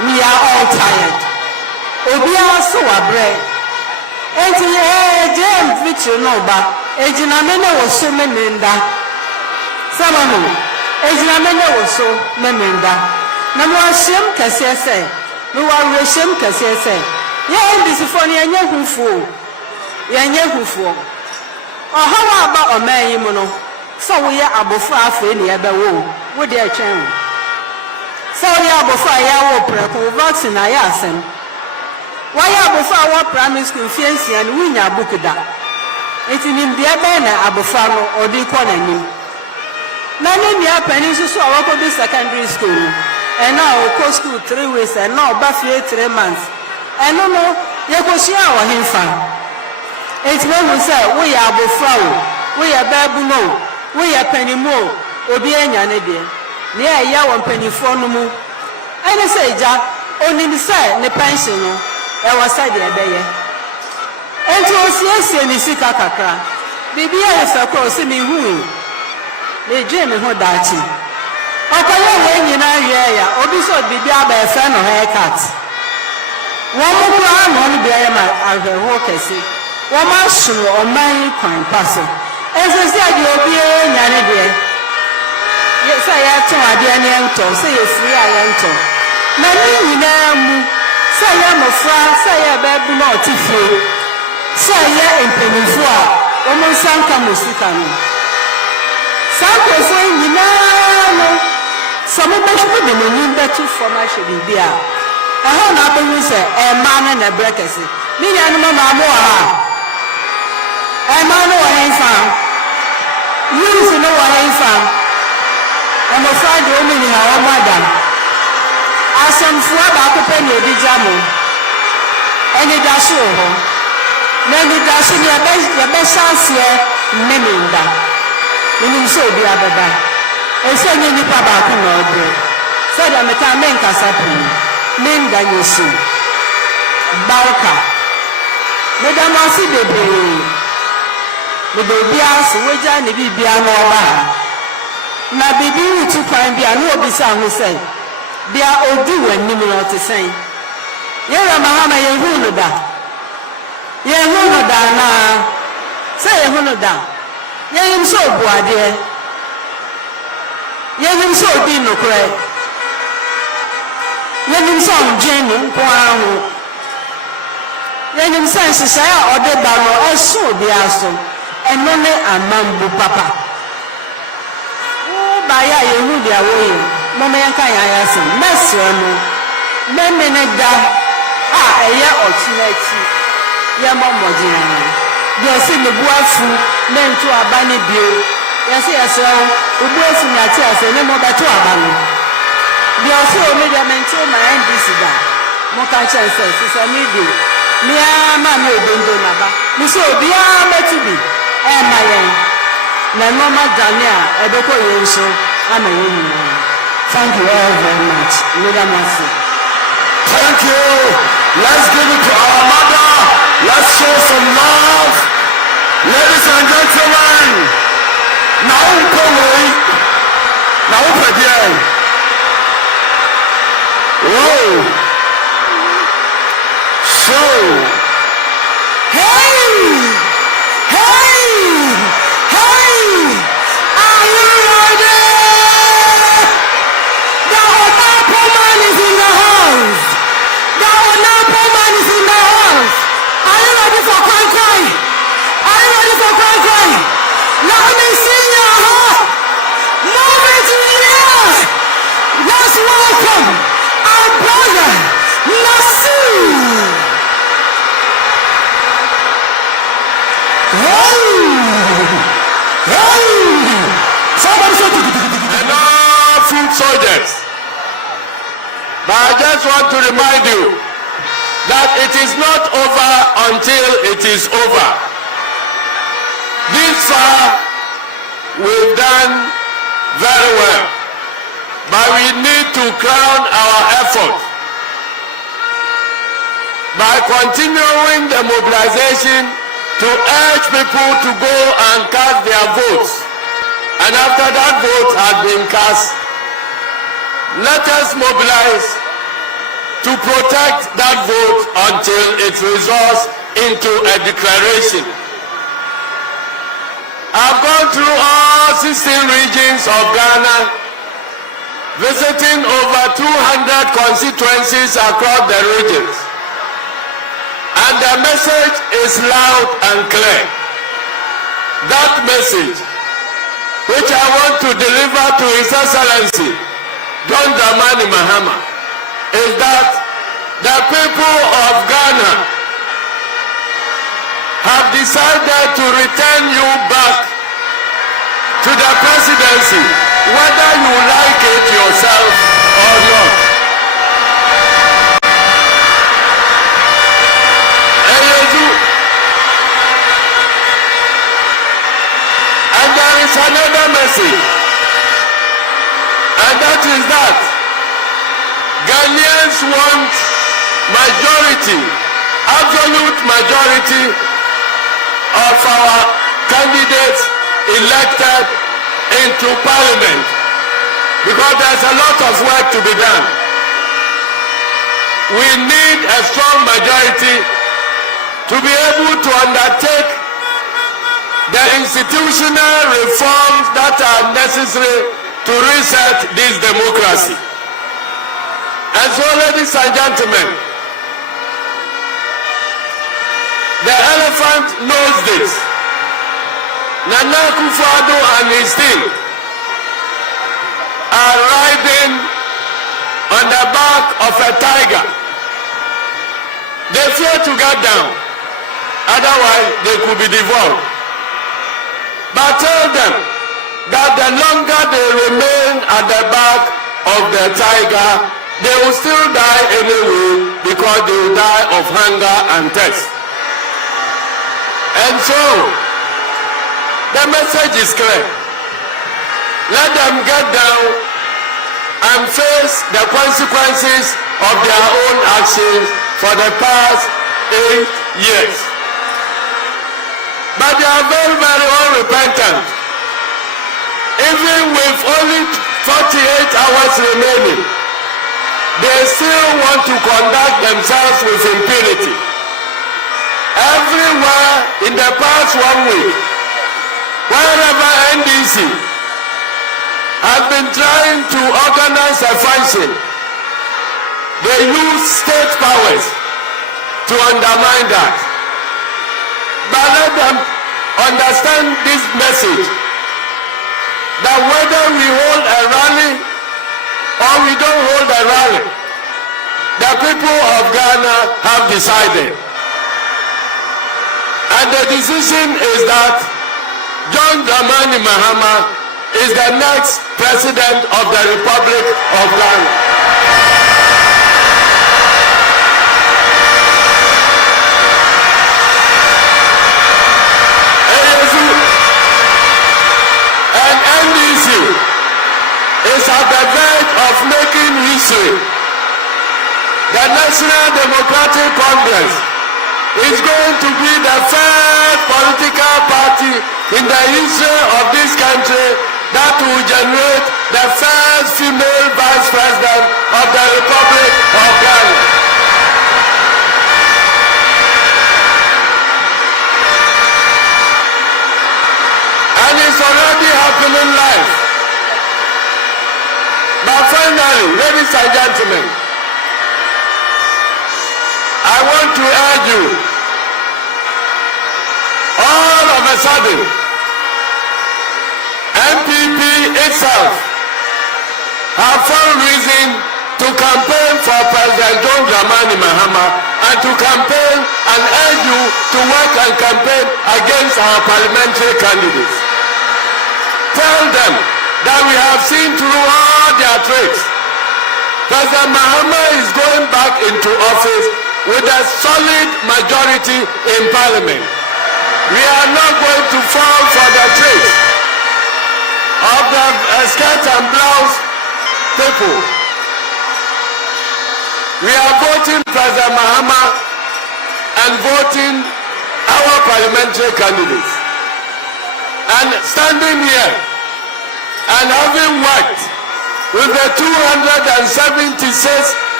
We are all tired. Obia so abre. Enti James Victor no ba. Ejina mene wo so menenda. Samanu. Ejina mene wo so menenda. Na mo ahyem kase se. Me wa rehyem kase se. Ye NDC fo ne enye hufuo. Yenye hufuo. Ohawa aba oman yi mu no. So we are abofra afa ne yabewo. Wo de atwen. So we are abofra ya wo preko vaccine ya asem. Why abofra wo primary school fiancy and we nya book da. Eti nim de be na abofra no odi ko na nim. Na ne nia pani so awako bi secondary school. And now go school 3 weeks and now ba fie 3 months. And no ye go sia wa himfa. Eti me say we are abofra wo. We are babu no. We are penny more, obi enya ne de. Ne ya won penifo no mu. Ene say ja, oni ni say ne pension no, e wasa de ebeye. Enti osiesie ni sika kakra. Bibi ya fe ko si mi hu. Le je me ho dachi. Okoye we nyina hwe ya, obi so bibi aba e fe no haircut. Won mu kura no ni be ya ma ahwe ho kesi. Won ma hunu oman kwan paso. Ese sia di obi nyane de. Ye sa ya to ade ane ento, se ye free ya ento. Na ni nyina mu, sa ya mofra, sa ya babu na otifie. Sa ya empenifu a, o mo sanka musika no. Sanko so nyina no. So mo ba shebe de nyin da tu forma shebe bia. Eho na abewu se e ma na brekesi. Ni nya no ma mo ha. Emmanuel Wahenfam. Use no Wahenfam. I'm a friend of women in our mother. As some flab up a penny of the jamu. Any dash over. Many dash in your best chance here, Meminda. Meaning so be a baba. And send any papa to no bread. Said I'm a tamen casapu. Minda Yusu. Balka. Madame Asi de the baby ass, which I need be an oba. Na baby to find be a no bisa who said, they are all do and nimble to say. Yera Mahama Yehunuda. Yehunuda na say Yehunuda. Yehim so boade. Yehim so dino cray. Yehim so Jenny, Poahu. Yehim sense say, or the barrel, or so be aso. And no amambu papa. Oh, by a Yehudia way, Mamma Yasin, Messamo, Memeneda, a year or two, Yamamodina. You'll see the boyfu, men to a bunny bill. Yes, yes, sir, who goes in your tears and no more to a bunny. You'll see a media mentor my NDC. Moka chances is a medium. Mia Mamma Dondonaba. Misso, be a metibi. Na normal Dania, Eboko Yenso, I'm a woman. Thank you all very much. Thank you. Let's give it to our mother. Let's show some love. Ladies and gentlemen, now whoa. So, hey! Are you ready? The Onapo man is in the house. The Onapo man is in the house. Are you ready for cry? Are you ready for cry? Let me see your heart. Move it in the air. Let's welcome our brother, Nasir. Enough food soldiers. But I just want to remind you that it is not over until it is over. This far we've done very well, but we need to crown our effort by continuing the mobilization to urge people to go and cast their votes. And after that vote has been cast, let us mobilize to protect that vote until it results into a declaration. I've gone through all 16 regions of Ghana, visiting over 200 constituencies across the regions. And the message is loud and clear. That message, which I want to deliver to His Excellency, John Dramani Mahama, is that the people of Ghana have decided to return you back to the presidency, whether you like it yourself or not. And there is another message, and that is that Ghanaians want majority, absolute majority of our candidates elected into parliament, because there's a lot of work to be done. We need a strong majority to be able to undertake the institutional reforms that are necessary to reset this democracy. And so, ladies and gentlemen, the elephant knows this. Nana Akufo-Addo and his team are riding on the back of a tiger. They fear to get down, otherwise they could be devoured. But tell them that the longer they remain at the back of the tiger, they will still die anyway, because they will die of hunger and thirst. And so, the message is clear. Let them get down and face the consequences of their own actions for the past 8 years. But they are very, very unrepentant. Even with only 48 hours remaining, they still want to conduct themselves with impunity. Everywhere in the past 1 week, wherever NDC has been trying to organize a function, they use state powers to undermine that. But let them understand this message, that whether we hold a rally or we don't hold a rally, the people of Ghana have decided. And the decision is that John Dramani Mahama is the next president of the Republic of Ghana. And NDC is at the verge of making history. The National Democratic Congress is going to be the first political party in the history of this country that will generate the first female vice president of the Republic of Ghana. And it's already happening live. But finally, ladies and gentlemen, I want to urge you, all of a sudden, NPP itself have found reason to campaign for President John Dramani Mahama and to campaign and urge you to work and campaign against our parliamentary candidates. Tell them that we have seen through all their tricks. President Mahama is going back into office with a solid majority in parliament. We are not going to fall for the tricks of the skirt and blouse people. We are voting President Mahama and voting our parliamentary candidates. And standing here and having worked with the 276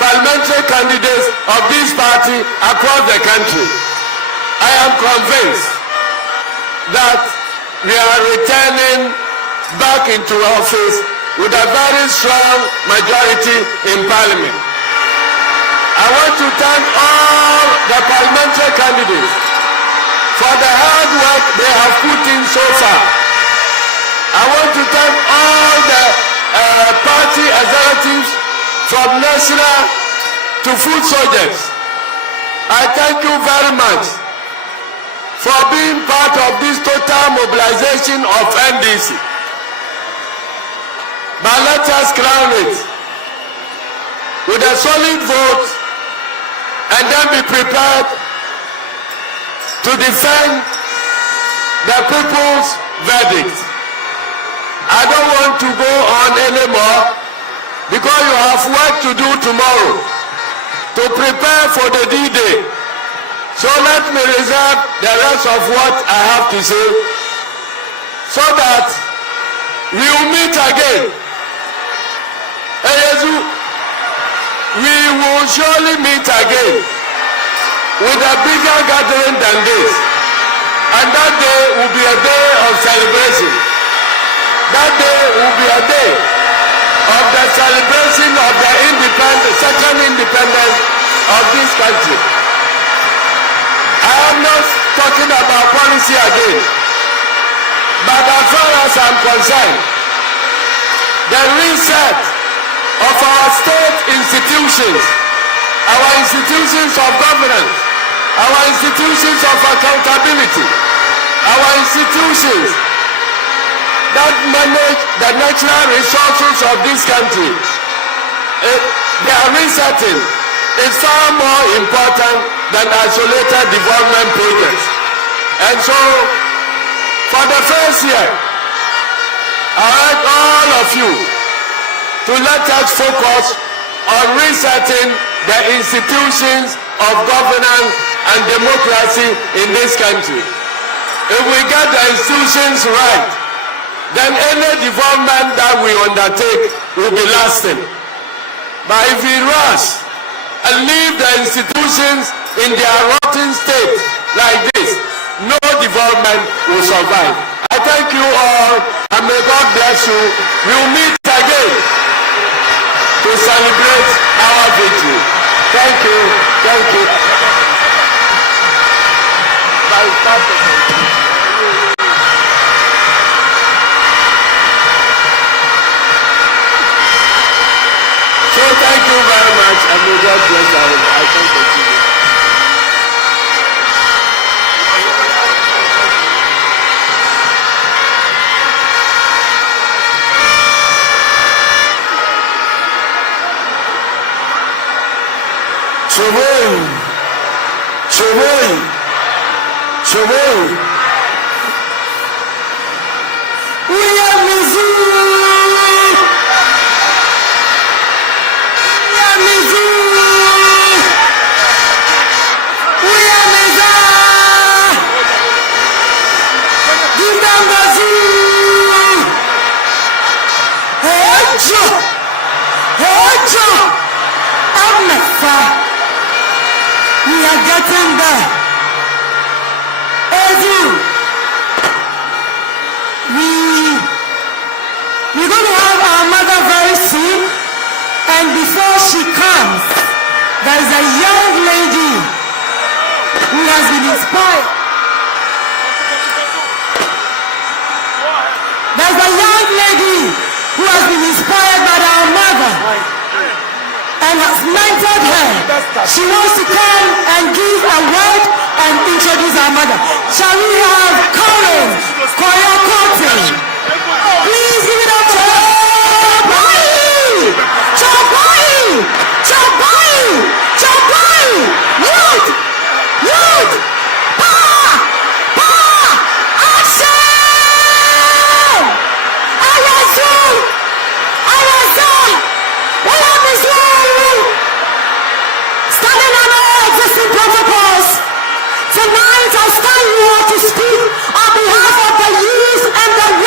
parliamentary candidates of this party across the country. I am convinced that we are returning back into office with a very strong majority in parliament. I want to thank all the parliamentary candidates for the hard work they have put in so far. I want to thank all the party executives from national to foot soldiers. I thank you very much for being part of this total mobilization of NDC. But let us crown it with a solid vote and then be prepared to defend the people's verdict. I don't want to go on anymore because you have work to do tomorrow to prepare for the D-Day. So let me reserve the rest of what I have to say so that we will meet again. We will surely meet again with a bigger gathering than this. And that day will be a day of celebration. That day will be a day of the celebration of the second independence of this country. I am not talking about policy again, but as far as I'm concerned, the reset of our state institutions, our institutions of governance, our institutions of accountability, our institutions that manage the natural resources of this country, their resetting is far more important than isolated development projects. And so, for the first year, I urge all of you to let us focus on resetting the institutions of governance and democracy in this country. If we get the institutions right, then any development that we undertake will be lasting. But if we rush and leave the institutions in their rotten state like this, no development will survive. I thank you all and may God bless you. We will meet again to celebrate our victory. Thank you. Thank you. So thank you very much and may God bless our I thank you. Choboi. We are Mizzou. We are Mizzou. We are Meza. Dindangazu. Hejo. Amefa. We are getting there. We're going to have our mother very soon, and before she comes, there's a young lady who has been inspired. There's a young lady who has been inspired by our mother and has mentored her. She wants to come and give a word and introduce our mother. Shall we have Colin Koya? Please give it up to Chobai! Youth! Power! Action! Standing on all existing protocols, tonight I stand here to speak on behalf of the youth and the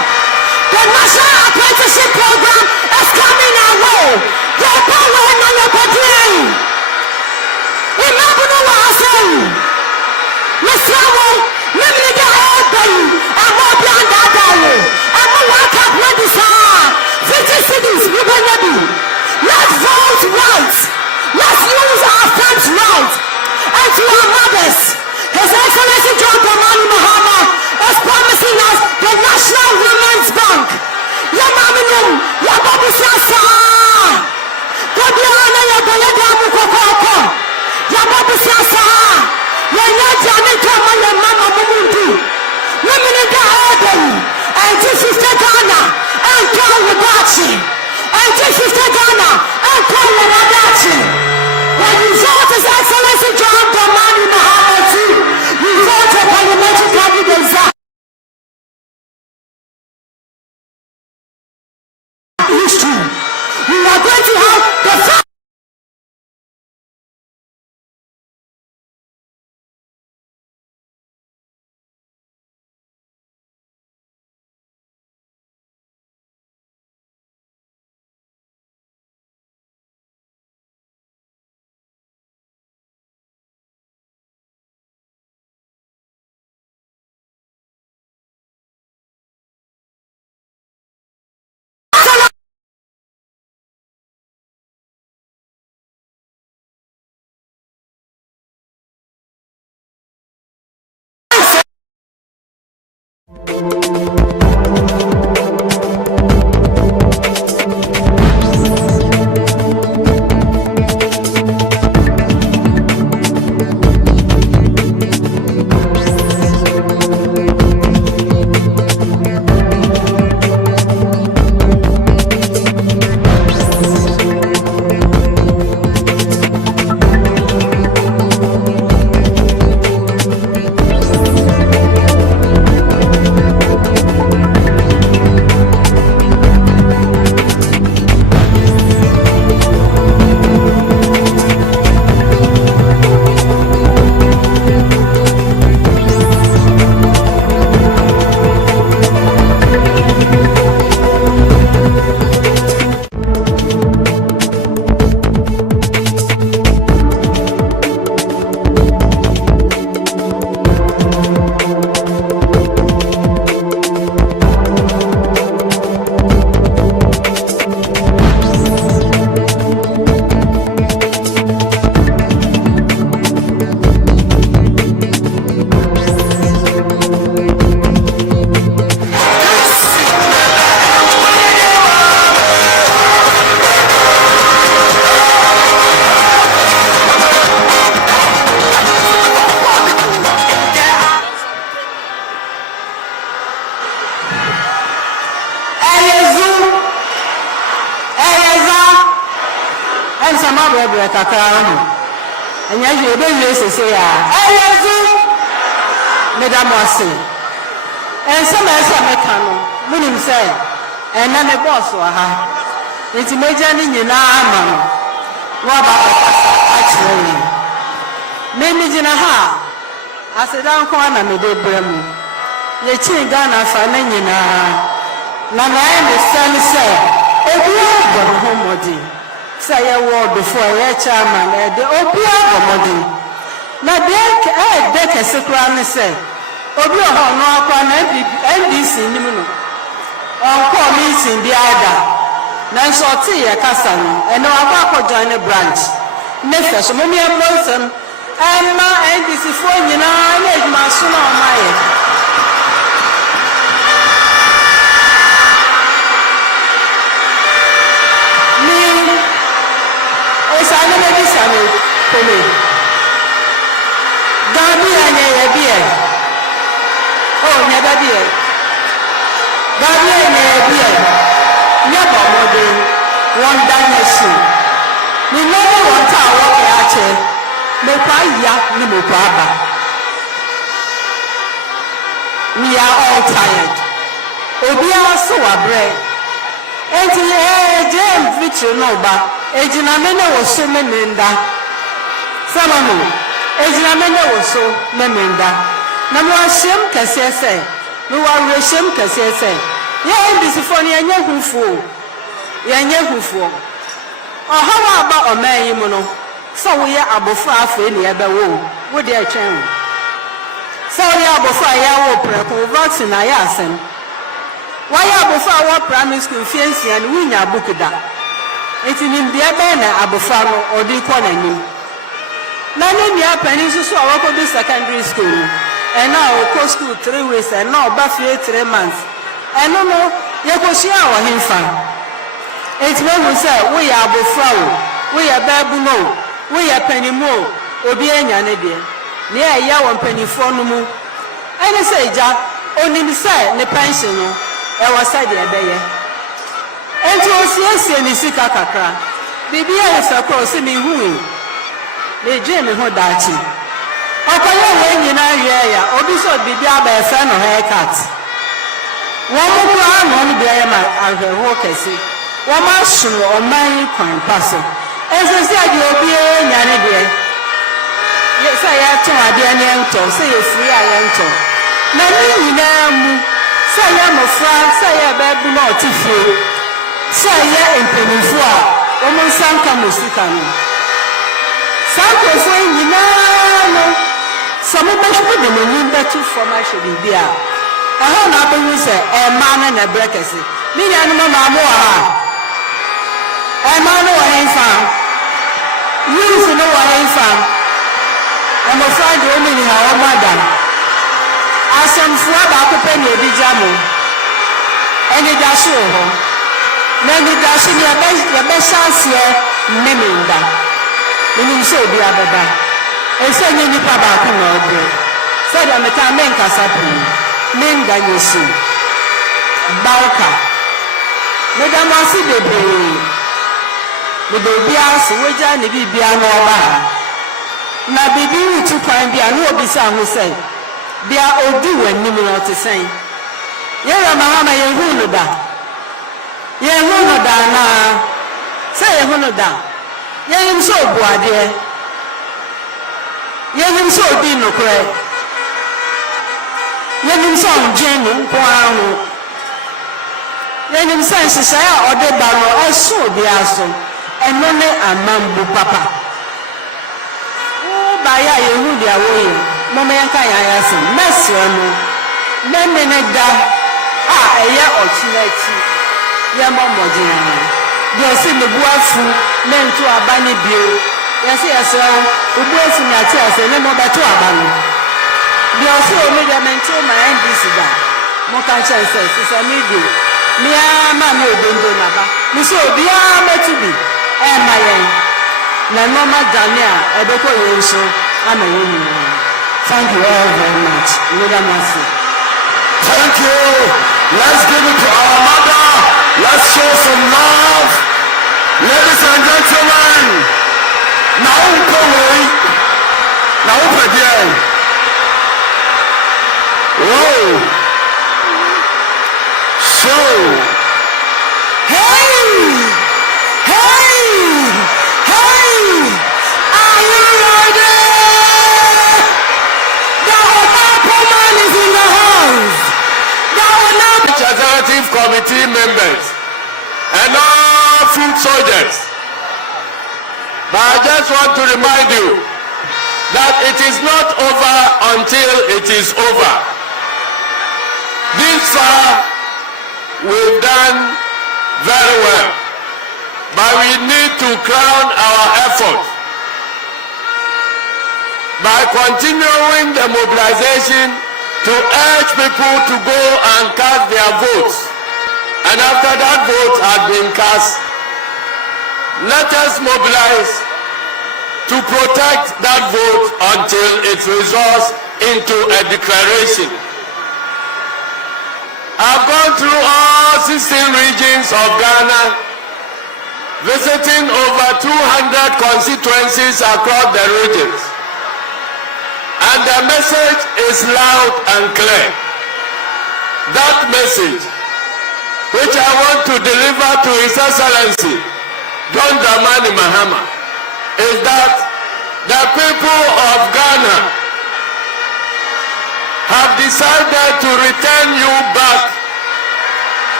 national apprenticeship program is coming our way. Your power and your body. Remember the last thing. Let's travel. Let me get out there. I'm more beyond that day. I'm more work up with this. 50 cities, we will not do. Let's vote right. Let's use our friends right. And to our mothers, His Excellency John Dramani Mahama is promising us the National Women's Bank. Yamaminum, Yababu Sasa. Kodiana Yabayadamu Kokoko. Yababu Sasa. Yanyajani Kama Yamama Mumundu. Women in the Adam. And this is the Ghana. And Paul Wadachi. And this is the Ghana. And Paul Wadachi. When you vote His Excellency John Dramani Mahama too, you vote for parliamentary candidates. History. We are going to have the first. And yet you don't say, Madam Wasi. And some else I can, Munim said, and then the boss or her. It's imagining you now, what about actually? Maybe Jinaha, I said, down corner, me de Bremu. Ye chin Ghana for Nina. Nana, the son said, oh, you home body. Say a word before a chairman, the Obia body. Now, there can sit around and say, Obia, no, upon NDC, on call meeting the other. Nan shall see a cousin, and no Abako join a branch. Never, so many a person, and my NDC for you know, I made my son on my. I never decided for me. Gambia, beer. Oh, never beer. Gambia, beer. Never more than one dynasty. We never want our work at it. No pie, no baba. We are all tired. Obia so a bread. And James Victor Nova. Ejinamene was so memenda. Samamo. Ejinamene was so memenda. Namu ashem kasiese. No one reshem kasiese. NDC for yenye hufu. Yenye hufu. Ohawa aba omayi mu no. So we are abofra afa ni ebe wo. Wo de atwen. So we are abofra ya wo preko vaccine na ya asem. Why abofra wo primary school fiancy and we nya book da. Eti nim de ebe na abofra no odi ko na nim. Na ne nia pani so awako bi secondary school. And now go school 3 weeks and now ba fie 3 months. And no ye go share our himfa. Eti we go say we are abofra wo. We are babu no. We are penny more, obi enya ne de. Ne ya won penifo no mu. Ene say ja, oni mi say ne pension no, e wo say de ebeye. Enti osiesie ni sika kakra. Bibi e se ko se mi hu. Le je mi ho daachi. Okoye we nyina hwe ya, obi so bibi aba e fe no haircut. Wo mo ko anu no de ya ma ahwe ho kesi. Wo ma sunu o man kwan paso. Ese se adi obi nyane de. Ye say ya ton ade ane ento, say ye free ayento. Na ni nyina mu, say ya mofra, say ya babu na otifie. Say ya empenifu a, o mo sanka musika no. Sanko fo nyina no. Some of us put them in the two formation in there. I have not been say a man and a breakfast. Me and Mamma Moa. A man who ain't found. You know what I ain't found. I'm afraid the woman in her madam. As some flab up a penny of the jamu. And it does show her. Then it does in your best chance here, naming that. Meaning so the other day. And send you Papa Kuno. Said I'm a time Casapi. Menga Yesu. Balka. Madame Wasi de Bay. The baby ass, which I need be a no bar. Now, baby, to find the annual Bisa who say, they are all do and numeral to say. Yera Mahama Yehunuda. Yehunuda na. Say Yehunuda. Yehim so boade. Yehim so dino cre. Yehim so genuine kwanu. Yehim sense say or the bano or so be aso. And only a mambu papa. Oh, by a Yehudia way. Mama Yankaya, Messamo. Menega. Ah, a year or two. Yamma Modina. Yes, in the Buafu, men to a bunny bill. Yes, yes, sir. Who was in your chest and no better abandon. The also made a mentor my NDC. Mokan says, it's a medium. Mia Mamma Dundonaba. Miss Obia Matubi. And my Nanoma Dania, Ebeko Yenso, I'm a woman. Thank you all very much. Thank you. Let's give it to our mother. Let's show some love. Ladies and gentlemen, now whoa. So, hey! Are you ready? The Otapoman is in the house. The Executive Committee members and all food soldiers. But I just want to remind you that it is not over until it is over. This far, we've done very well. But we need to crown our effort by continuing the mobilization to urge people to go and cast their votes. And after that vote has been cast, let us mobilize to protect that vote until it results into a declaration. I've gone through all 16 regions of Ghana, visiting over 200 constituencies across the regions. And the message is loud and clear. That message, which I want to deliver to His Excellency, John Dramani Mahama, is that the people of Ghana have decided to return you back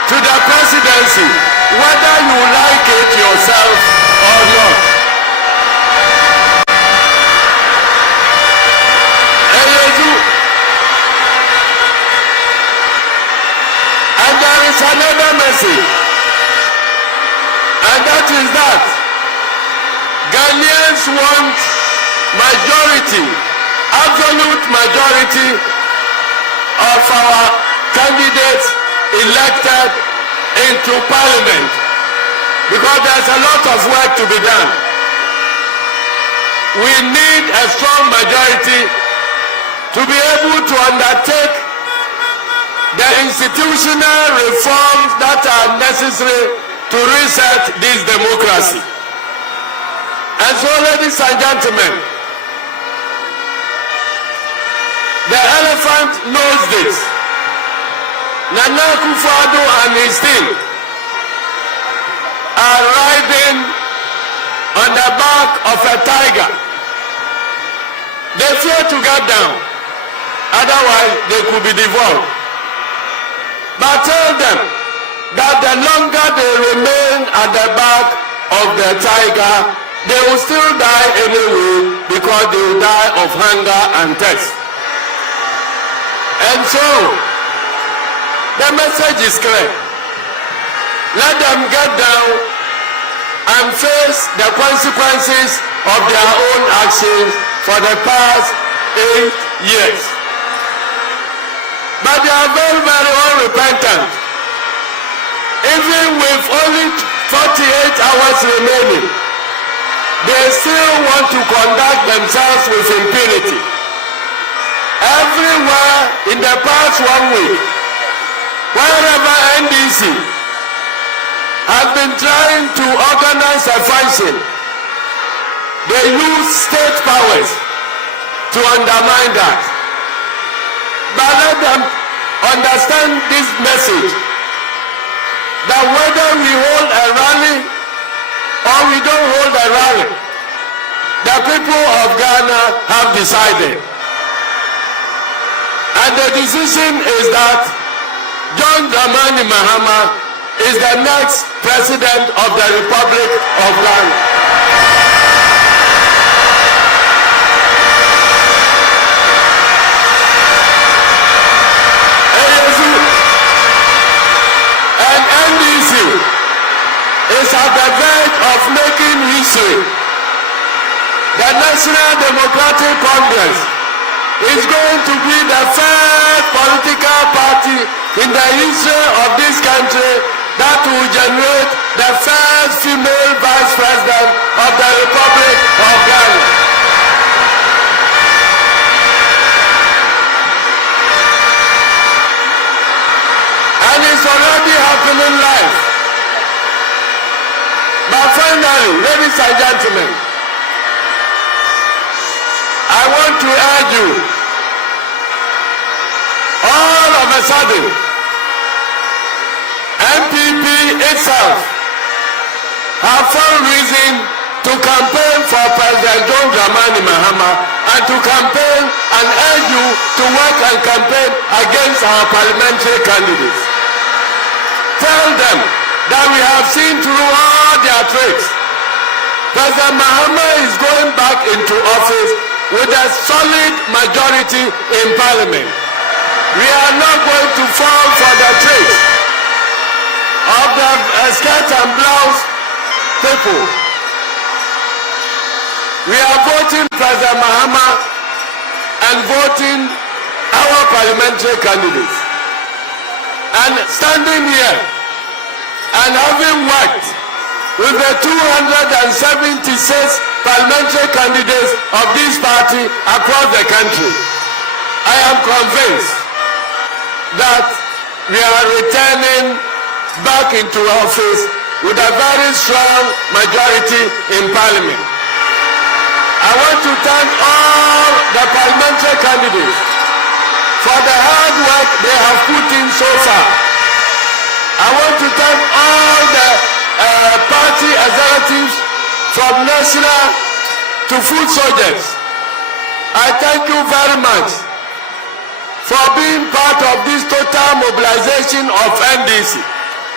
to the presidency, whether you like it yourself or not. And there is another message, and that is that Ghanaians want majority, absolute majority of our candidates elected into parliament, because there's a lot of work to be done. We need a strong majority to be able to undertake the institutional reforms that are necessary to reset this democracy. And so, ladies and gentlemen, the elephant knows this. Nana Akufo-Addo and his team are riding on the back of a tiger. They fear to get down, otherwise they could be devoured. But tell them that the longer they remain at the back of the tiger, they will still die anyway, because they will die of hunger and thirst. And so, the message is clear. Let them get down and face the consequences of their own actions for the past 8 years. But they are very, very unrepentant. Even with only 48 hours remaining, they still want to conduct themselves with impunity. Everywhere in the past 1 week, wherever NDC has been trying to organize a function, they use state powers to undermine that. But let them understand this message, that whether we hold a rally or we don't hold a rally, the people of Ghana have decided. And the decision is that John Dramani Mahama is the next president of the Republic of Ghana. And NDC is at the verge of making history. The National Democratic Congress is going to be the first political party in the history of this country that will generate the first female vice president of the Republic of Ghana. And it's already happening live. But finally, ladies and gentlemen, I want to urge you, all of a sudden, NPP itself have found reason to campaign for President John Dramani Mahama and to campaign and urge you to work and campaign against our parliamentary candidates. Tell them that we have seen through all their tricks. President Mahama is going back into office with a solid majority in parliament. We are not going to fall for the tricks of the skirt and blouse people. We are voting President Mahama and voting our parliamentary candidates. And standing here and having worked with the 276 parliamentary candidates of this party across the country, I am convinced that we are returning back into office with a very strong majority in parliament. I want to thank all the parliamentary candidates for the hard work they have put in so far. I want to thank all the party executives from national to foot soldiers. I thank you very much for being part of this total mobilization of NDC.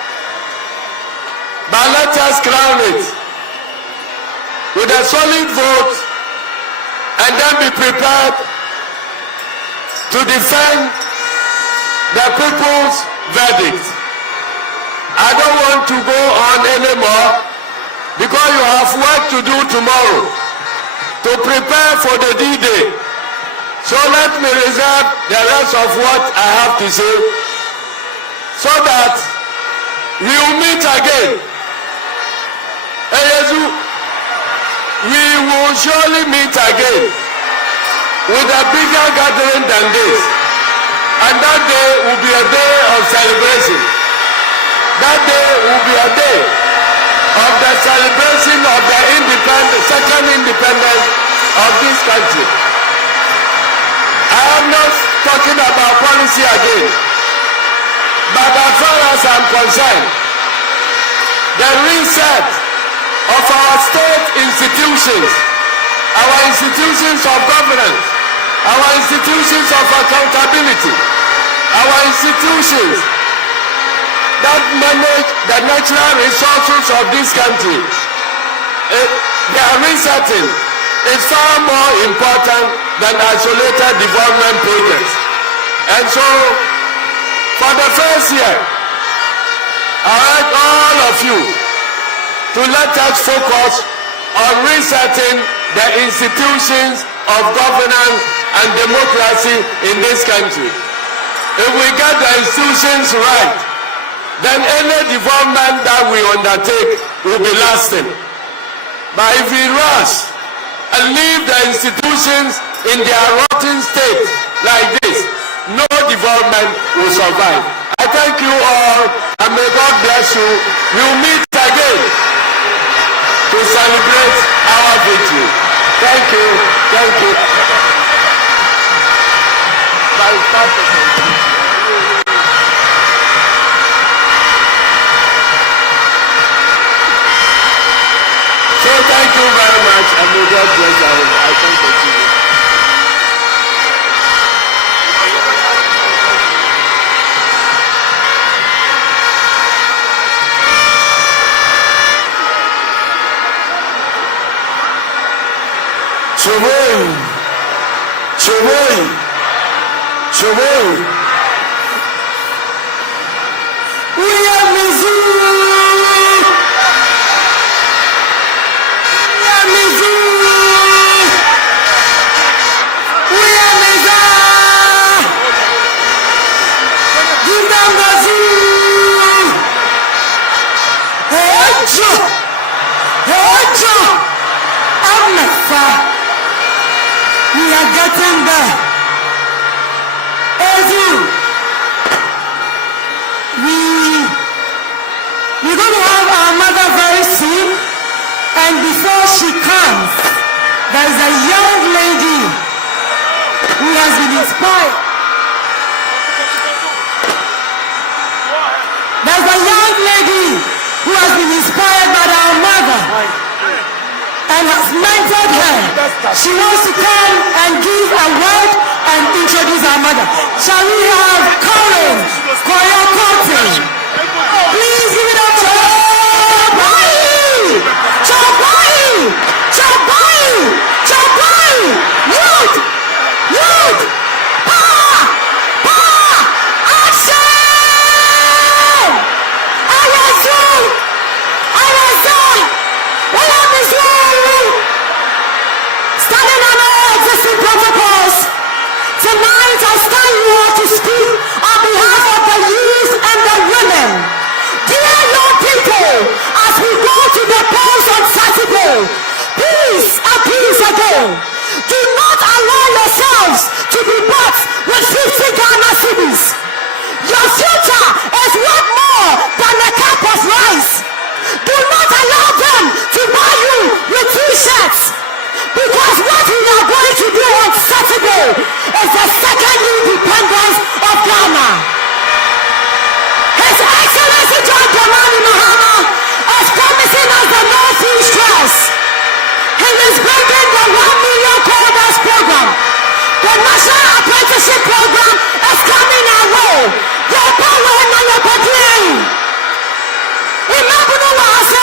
But let us crown it with a solid vote and then be prepared to defend the people's verdict. I don't want to go on anymore because you have work to do tomorrow to prepare for the D-Day. So let me reserve the rest of what I have to say so that we will meet again. We will surely meet again with a bigger gathering than this. And that day will be a day of celebration. That day will be a day of the celebration of the second independence of this country. I am not talking about policy again, but as far as I'm concerned, the reset of our state institutions, our institutions of governance, our institutions of accountability, our institutions that manage the natural resources of this country, their resetting is far more important than isolated development projects. And so, for the first year, I urge all of you to let us focus on resetting the institutions of governance and democracy in this country. If we get the institutions right, then any development that we undertake will be lasting. But if we rush and leave the institutions in their rotten state like this, no development will survive. I thank you all and may God bless you. We will meet again to celebrate our victory. Thank you. Thank you. So thank you very much and may God bless you. I thank you. Choboi. We are Mizzou. We are Mizzou. We are Mizzou. Give them the zoo. Hey, I'm not far. We are getting there. We're going to have our mother very soon, and before she comes, there is a young lady who has been inspired. There's a young lady who has been inspired by our mother and has mentored her. She wants to come and give a word and introduce our mother. Shall we have Colin Koyokote? Please give it up to Chobai! Youth! Power! Action! Standing on all existing protocols, tonight I stand here to speak on behalf of the youth and the women. Dear young people, as we go to the polls on Saturday, please appease again. Do not allow yourselves to be bought with 50 Ghana cedis. Your future is worth more than a cup of rice. Do not allow them to buy you with t-shirts, because what we are going to do on Saturday is the second independence of Ghana. His Excellency John Dramani Mahama is promising us the no fee stress. He is bringing the 1 million coders program. The National Apprenticeship program is coming our way. Your power and your body. Remember the last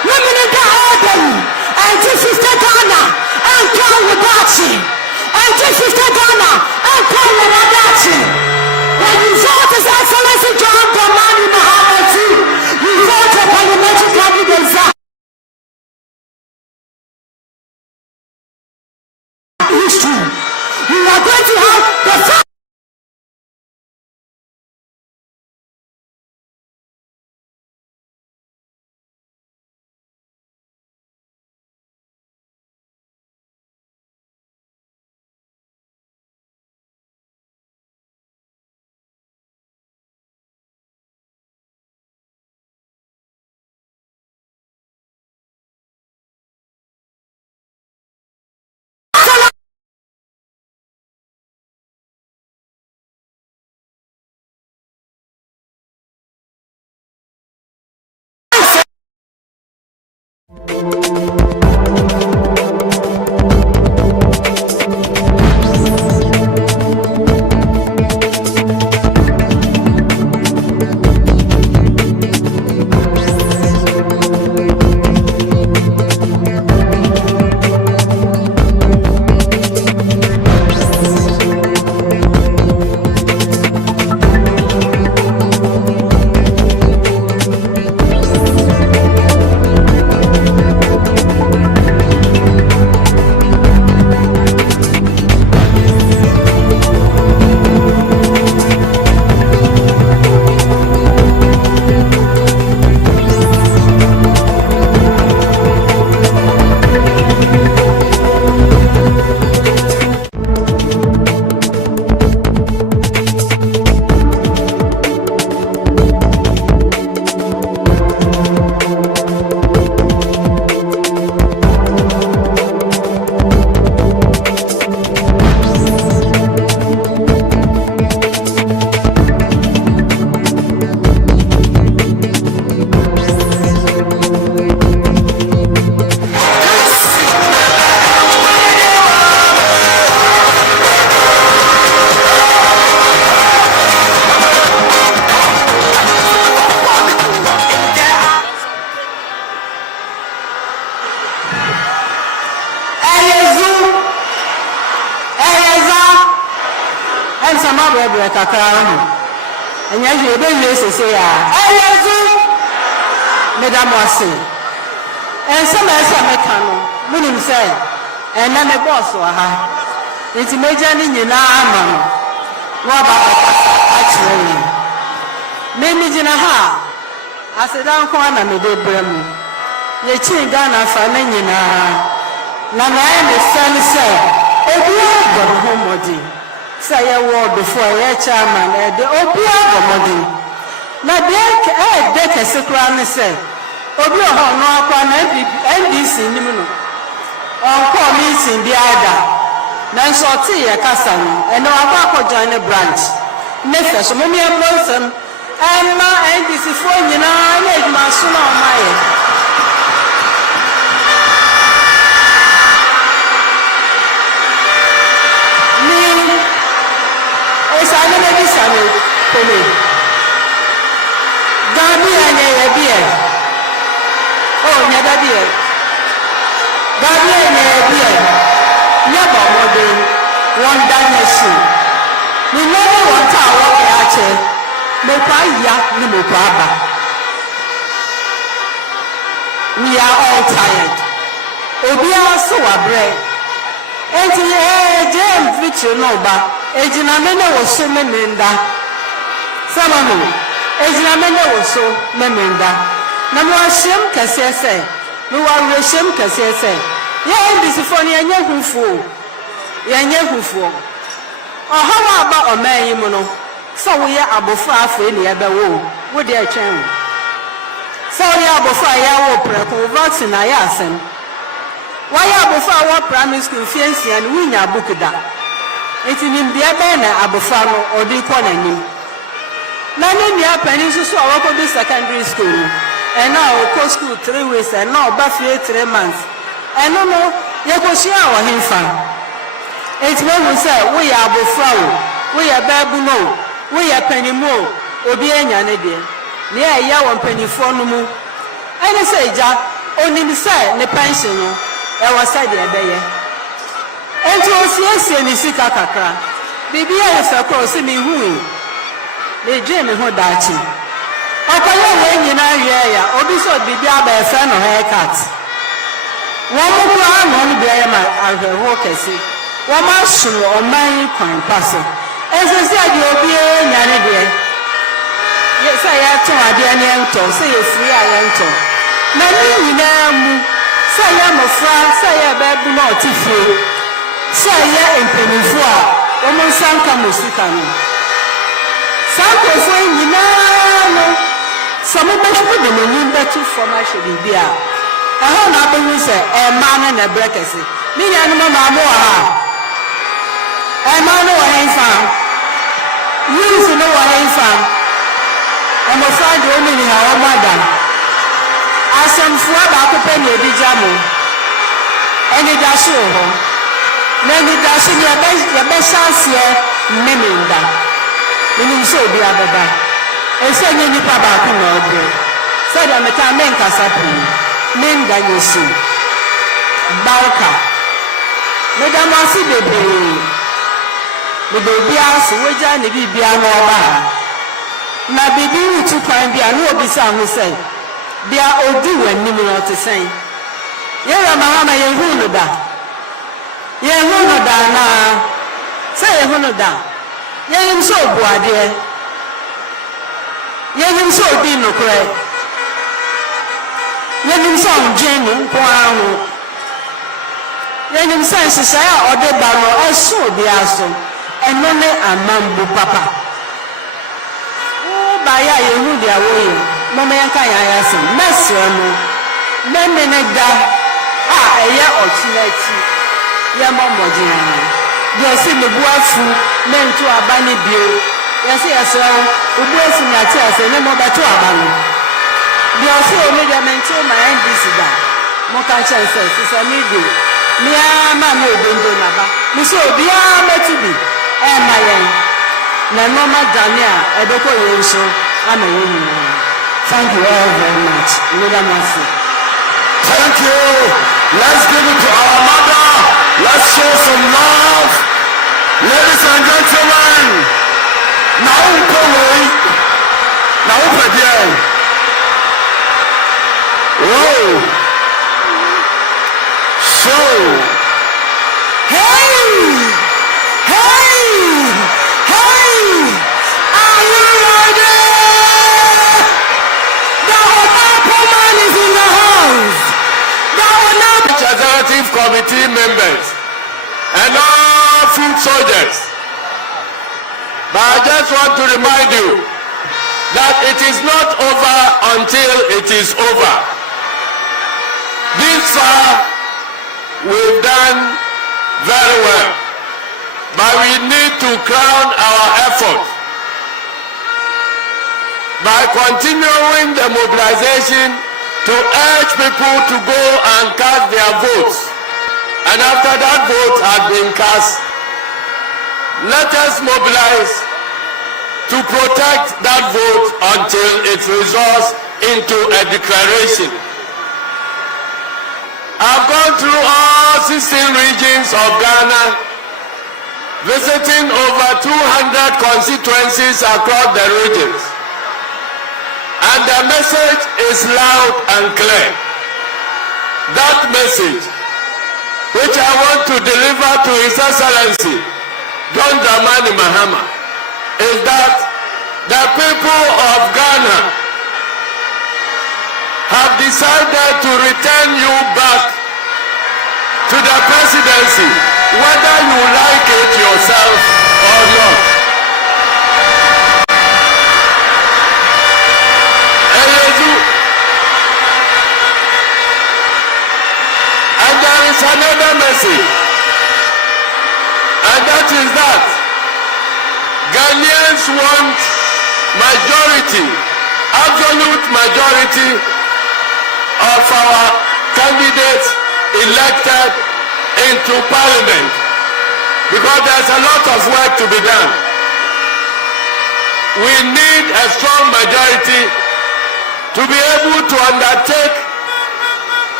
women in the order, and this is the Ghana, and call Wadachi, and this is the Ghana, and call Wadachi. When you vote His Excellency John Dramani Mahama II, you vote a parliamentary candidate. History. We are going to have the first. And yes, you don't say, Madam Wasi. And some mechano, meaning say, and I'm a boss or her. It's imagining you now, what about actually? Maybe Jinaha, I said, I'm going to make a brim. Ye chin down a famine. Nana, the son said, oh, you home. Say a word before a chairman at the Obia Bomodi. Now, deck a secret say, Obia no upon NDC Nimino. On call meets in the other. Then saw tea a castle, and no Abako join a branch. Nephew, so many of them, and my NDC for you know, I made my son on my. I never be sorry for me. Gambia, beer. Oh, never beer. Gambia, beer. Never more than one dynasty. We never want our walk no paya, no baba. We are all tired. Obia so a bread. And James Victor Noba. Ejinamene was so memenda. Samano. Ejinamene was so memenda. Namuashim Cassese. No one reshim Cassese. Yan this phone yan yahufu. Yan yahufu. Oh, how about a man, Mono? So we are abofa for the other woe. Would their channel? So we are abofa yawo preco vaccine ayasen. Why abofa our primary school fiancé and win your book that? It's in the Abena Abofano or the Conanim. None near Peninsula or the secondary school, and now co school 3 weeks and now Buffy 3 months. And no, Yakosia or him fan. It's when we say we are Bofao, we are Babuno, we are Pennymo, Obiana Nedia, near Yawan Penny Fonumu. And I say, Jack, onim say ne pension no e was said e beye enti osiesie ni sika kakra bibia e fa ko se me hu le dwe me ho daachi ọkọlẹ wo nyina hwe ya obi so bibia ba e fa no haircut wọ́n mú kúrò àná ní bí ẹyẹ máa àhẹ̀wò kẹsí wọ́n máa sùn ọ̀man kwan pàṣẹ ẹsẹ̀ sí àdìẹ òbí ẹ̀yà ní deẹ sẹ́ yẹ tún adìẹ ní ẹ̀ńtọ̀ sẹ́ yẹ firi àyẹ ńtọ̀ na ní nyinaa mu sẹ́ yẹ mọ̀fra sẹ́ yẹ bẹ́ẹ̀ bí náà ti fie sẹ́ yẹ mpanyinfo a wọ́n mú nsa nka mọ̀ sika no saa nkọ̀fọ́ nyinaa no sọ mo bẹ́ẹ̀ fún dèmọ̀ ní bẹ́ẹ̀ tún fọm ahyẹ bìbí a. Ẹ̀họ́ náà bẹ́ wí sẹ́ ẹ̀ma ní nà ẹ̀brẹ́ kẹsì ní yẹn ní mo máa mú wà ha ẹ̀ma ní wọ̀ hẹ́n fa yínsì ní wọ̀ hẹ́n fa ẹ̀mọ̀fra di omi ní ha ọmọ àdá asẹ̀mfua baako pẹ́ ní ebi gya mu ẹni dasi wọ̀ hɔ na ẹni dasi ní yẹ bẹ́ ṣáàsìẹ mímì nda nínú sẹ obi abẹ́bá ẹsẹ̀ ní nípa baako nà ọ̀bẹ sẹ́dọ̀ mẹ́ta mẹ́ nkasa pii. Menga Yesu Barka Medamasi bebe Bebe ase weja ne bibia no oba na bibi utu kwan bia no obisa ho sei bia odi wani mu no tesen ye ra mahama ye hu no da na say ye hu no da ye nim so obuade ye nim so obi no kure yenim sɛ ɔngye no nko ara ho yenim sɛ nhyehyɛe a ɔde ba no ɛso obi aso ɛno ne amambu papa wobaeɛ a yɛhu deɛ woyɛ mɔma yɛnka yɛn ayɛsɛm mɛsrɛ mo mɛme ne da a ɛyɛ ɔkyena akyi yɛmmɔ mmɔgyena deɛ ɔse ne bu afu mɛnto aba ne bio yɛsɛ yɛsrɛ wo wobu afu ne ate asɛ ne mɔbɛto aba no the also made a mention my NDC da moka chance sisa media me ama me obondo naba me so bia metubi e ma yen na normal dania e be ko yen so ama yen ni thank you all very much thank you. Let's give it to our mother. Let's show some love, ladies and gentlemen. Now come whoa! So, hey! Are you ready? The honorable man is in the house. The honorable Executive Committee members and all food soldiers. But I just want to remind you that it is not over until it is over. This far, we've done very well, but we need to crown our effort by continuing the mobilization to urge people to go and cast their votes. And after that vote has been cast, let us mobilize to protect that vote until it results into a declaration. I've gone through all 16 regions of Ghana, visiting over 200 constituencies across the regions. And the message is loud and clear. That message, which I want to deliver to His Excellency, John Dramani Mahama, is that the people of Ghana have decided to return you back to the presidency, whether you like it yourself or not. And there is another message, and that is that Ghanaians want majority, absolute majority of our candidates elected into parliament, because there's a lot of work to be done. We need a strong majority to be able to undertake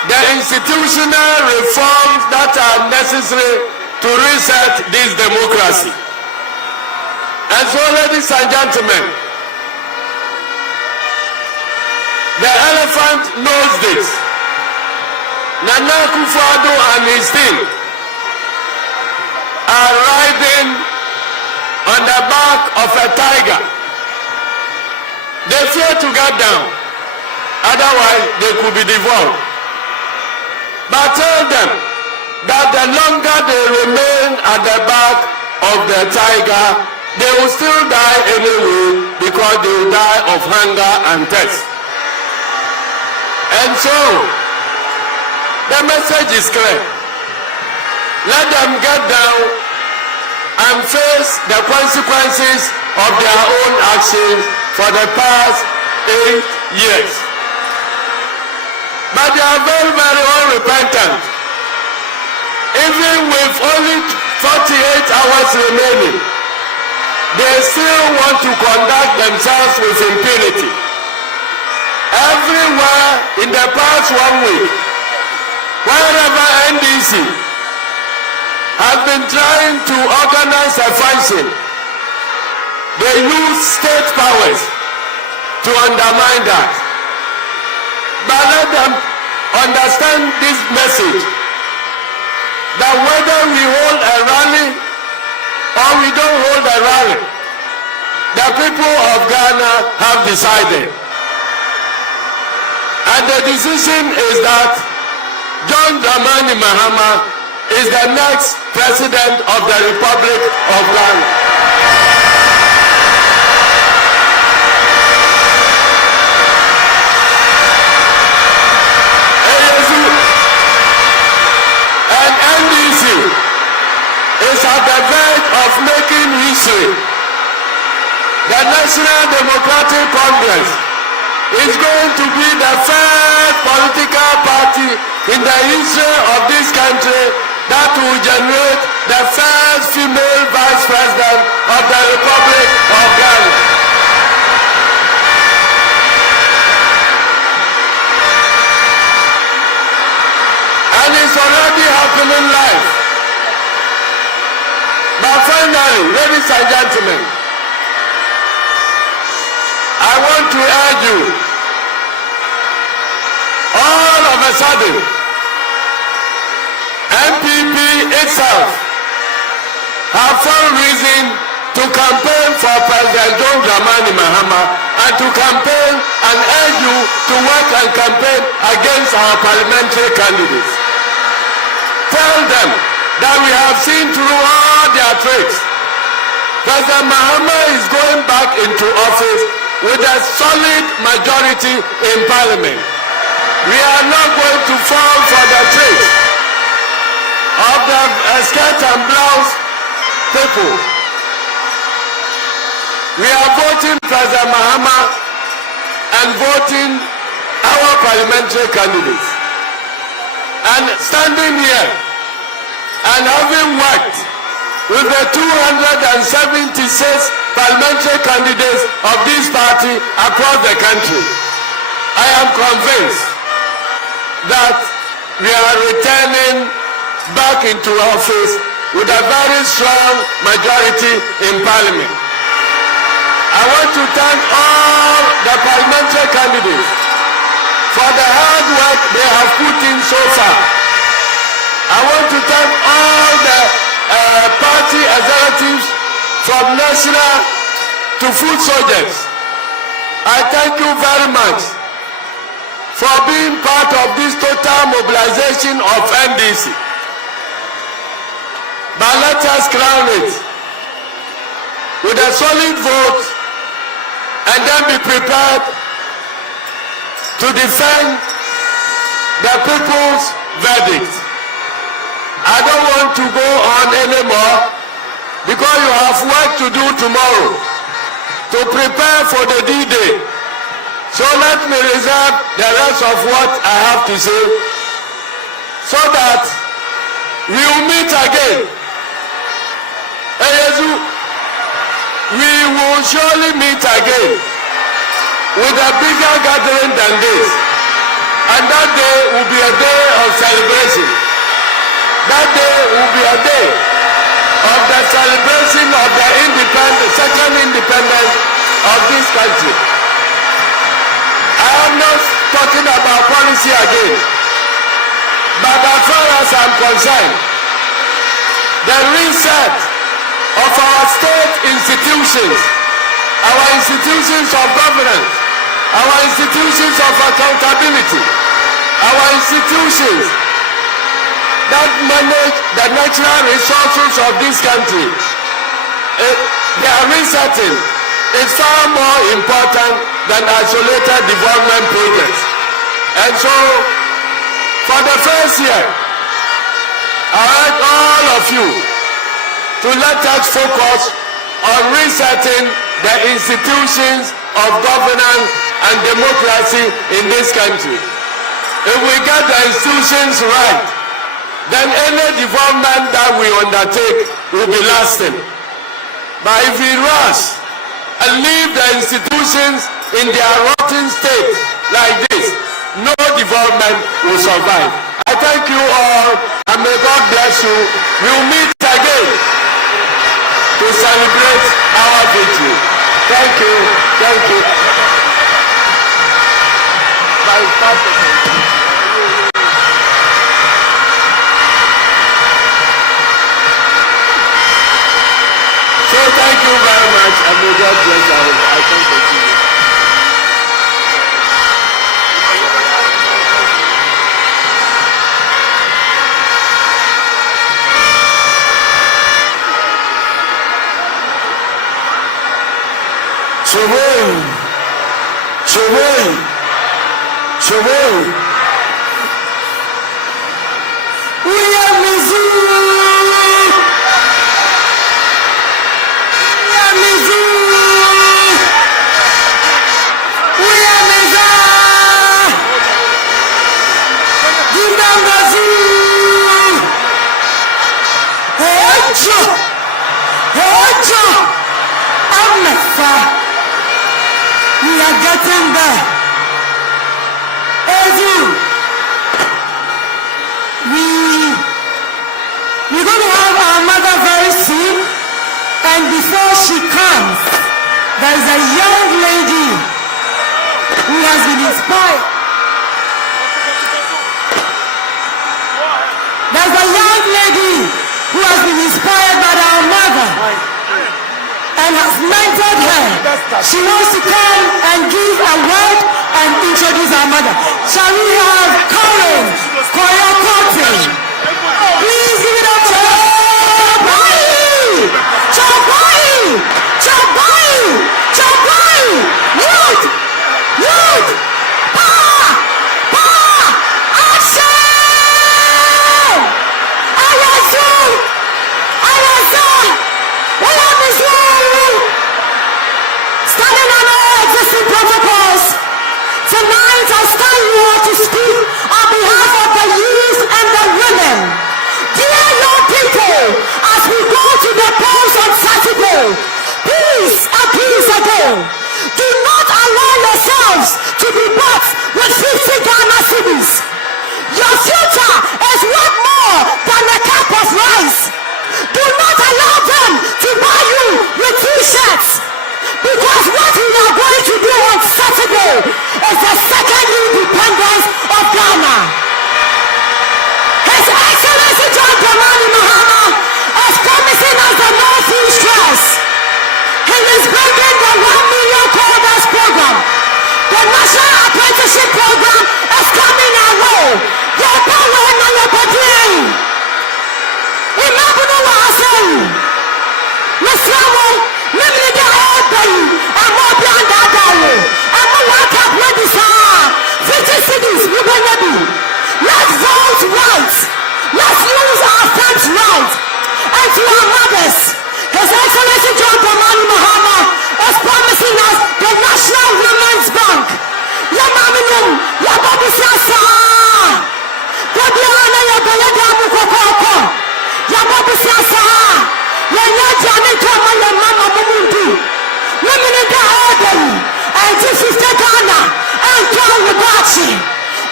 the institutional reforms that are necessary to reset this democracy. And so, ladies and gentlemen, the elephant knows this. Nana Akufo-Addo and his team are riding on the back of a tiger. They fear to get down, otherwise they could be devoured. But tell them that the longer they remain at the back of the tiger, they will still die anyway, because they will die of hunger and thirst. And so, the message is clear. Let them get down and face the consequences of their own actions for the past 8 years. But they are very, very unrepentant. Even with only 48 hours remaining, they still want to conduct themselves with impunity. Everywhere in the past 1 week, wherever NDC has been trying to organize a function, they use state powers to undermine that. But let them understand this message, that whether we hold a rally or we don't hold a rally, the people of Ghana have decided. And the decision is that John Dramani Mahama is the next president of the Republic of Ghana. And NDC is at the verge of making history. The National Democratic Congress is going to be the first political party in the history of this country that will generate the first female vice president of the Republic of Ghana. And it's already happening live. But finally, ladies and gentlemen, I want to urge you, all of a sudden, NPP itself have found reason to campaign for President John Dramani Mahama and to campaign and urge you to work and campaign against our parliamentary candidates. Tell them that we have seen through all their tricks. President Mahama is going back into office with a solid majority in parliament. We are not going to fall for the tricks of the skirt and blouse people. We are voting President Mahama and voting our parliamentary candidates. And standing here and having worked with the 276 parliamentary candidates of this party across the country, I am convinced that we are returning back into office with a very strong majority in parliament. I want to thank all the parliamentary candidates for the hard work they have put in so far. I want to thank all the party executives from national to foot soldiers. I thank you very much for being part of this total mobilization of NDC. But let us crown it with a solid vote and then be prepared to defend the people's verdict. I don't want to go on anymore because you have work to do tomorrow to prepare for the D-Day. So let me reserve the rest of what I have to say so that we will meet again. We will surely meet again with a bigger gathering than this. And that day will be a day of celebration. That day will be a day of the celebration of the second independence of this country. I am not talking about policy again, but as far as I'm concerned, the reset of our state institutions, our institutions of governance, our institutions of accountability, our institutions that manage the natural resources of this country, their resetting is far more important than isolated development projects. And so, for the first year, I urge all of you to let us focus on resetting the institutions of governance and democracy in this country. If we get the institutions right, then any development that we undertake will be lasting. But if we rush and leave the institutions in their rotten state like this, no development will survive. I thank you all, and may God bless you. We will meet again to celebrate our victory. Thank you. Thank you. So thank you very much, and may God bless you. I thank you. We are getting there. We're going to have our mother very soon, and before she comes, there is a young lady who has been inspired. There's a young lady who has been inspired by our mother and has mentored her. She wants to come and give a word and introduce our mother. Shall we have Karen Koyokote? Please give it up to Chabai! Chabai! Chabai! Chabai! Youth! Youth! Power! Power! Action! Ayazu! Ayaza! Ayazu! Standing on all existing protocols, tonight I stand here to speak on behalf of the youth and the women. Dear young people, as we go to the polls on Saturday, please again, do not allow yourselves to be bought with 50 Ghana cedis. Your future is worth more than a cup of rice. Do not allow them to buy you with t-shirts, because what we are going to do on Saturday is the second independence of Ghana. His Excellency John Dramani Mahama is promising us the no food stress. He is bringing the 1 million coders program. The National Apprenticeship program is coming our way. Your power and your body. Remember what I say. Mr. Limit all day. I'm more beyond that day. I'm more like a bloody star. 50 cities, we're going to do. Let's vote right. Let's use our thumbs right. And to our mothers, His Excellency John Dramani Mahama is promising us the National Women's Bank. Yamaminum, Yababusasa. Yabiana Yabalada Mukoko. Yababusasa. Yanajani Kama Yamama Mumundu. Women in the order. And this is the Ghana. And John Wabachi.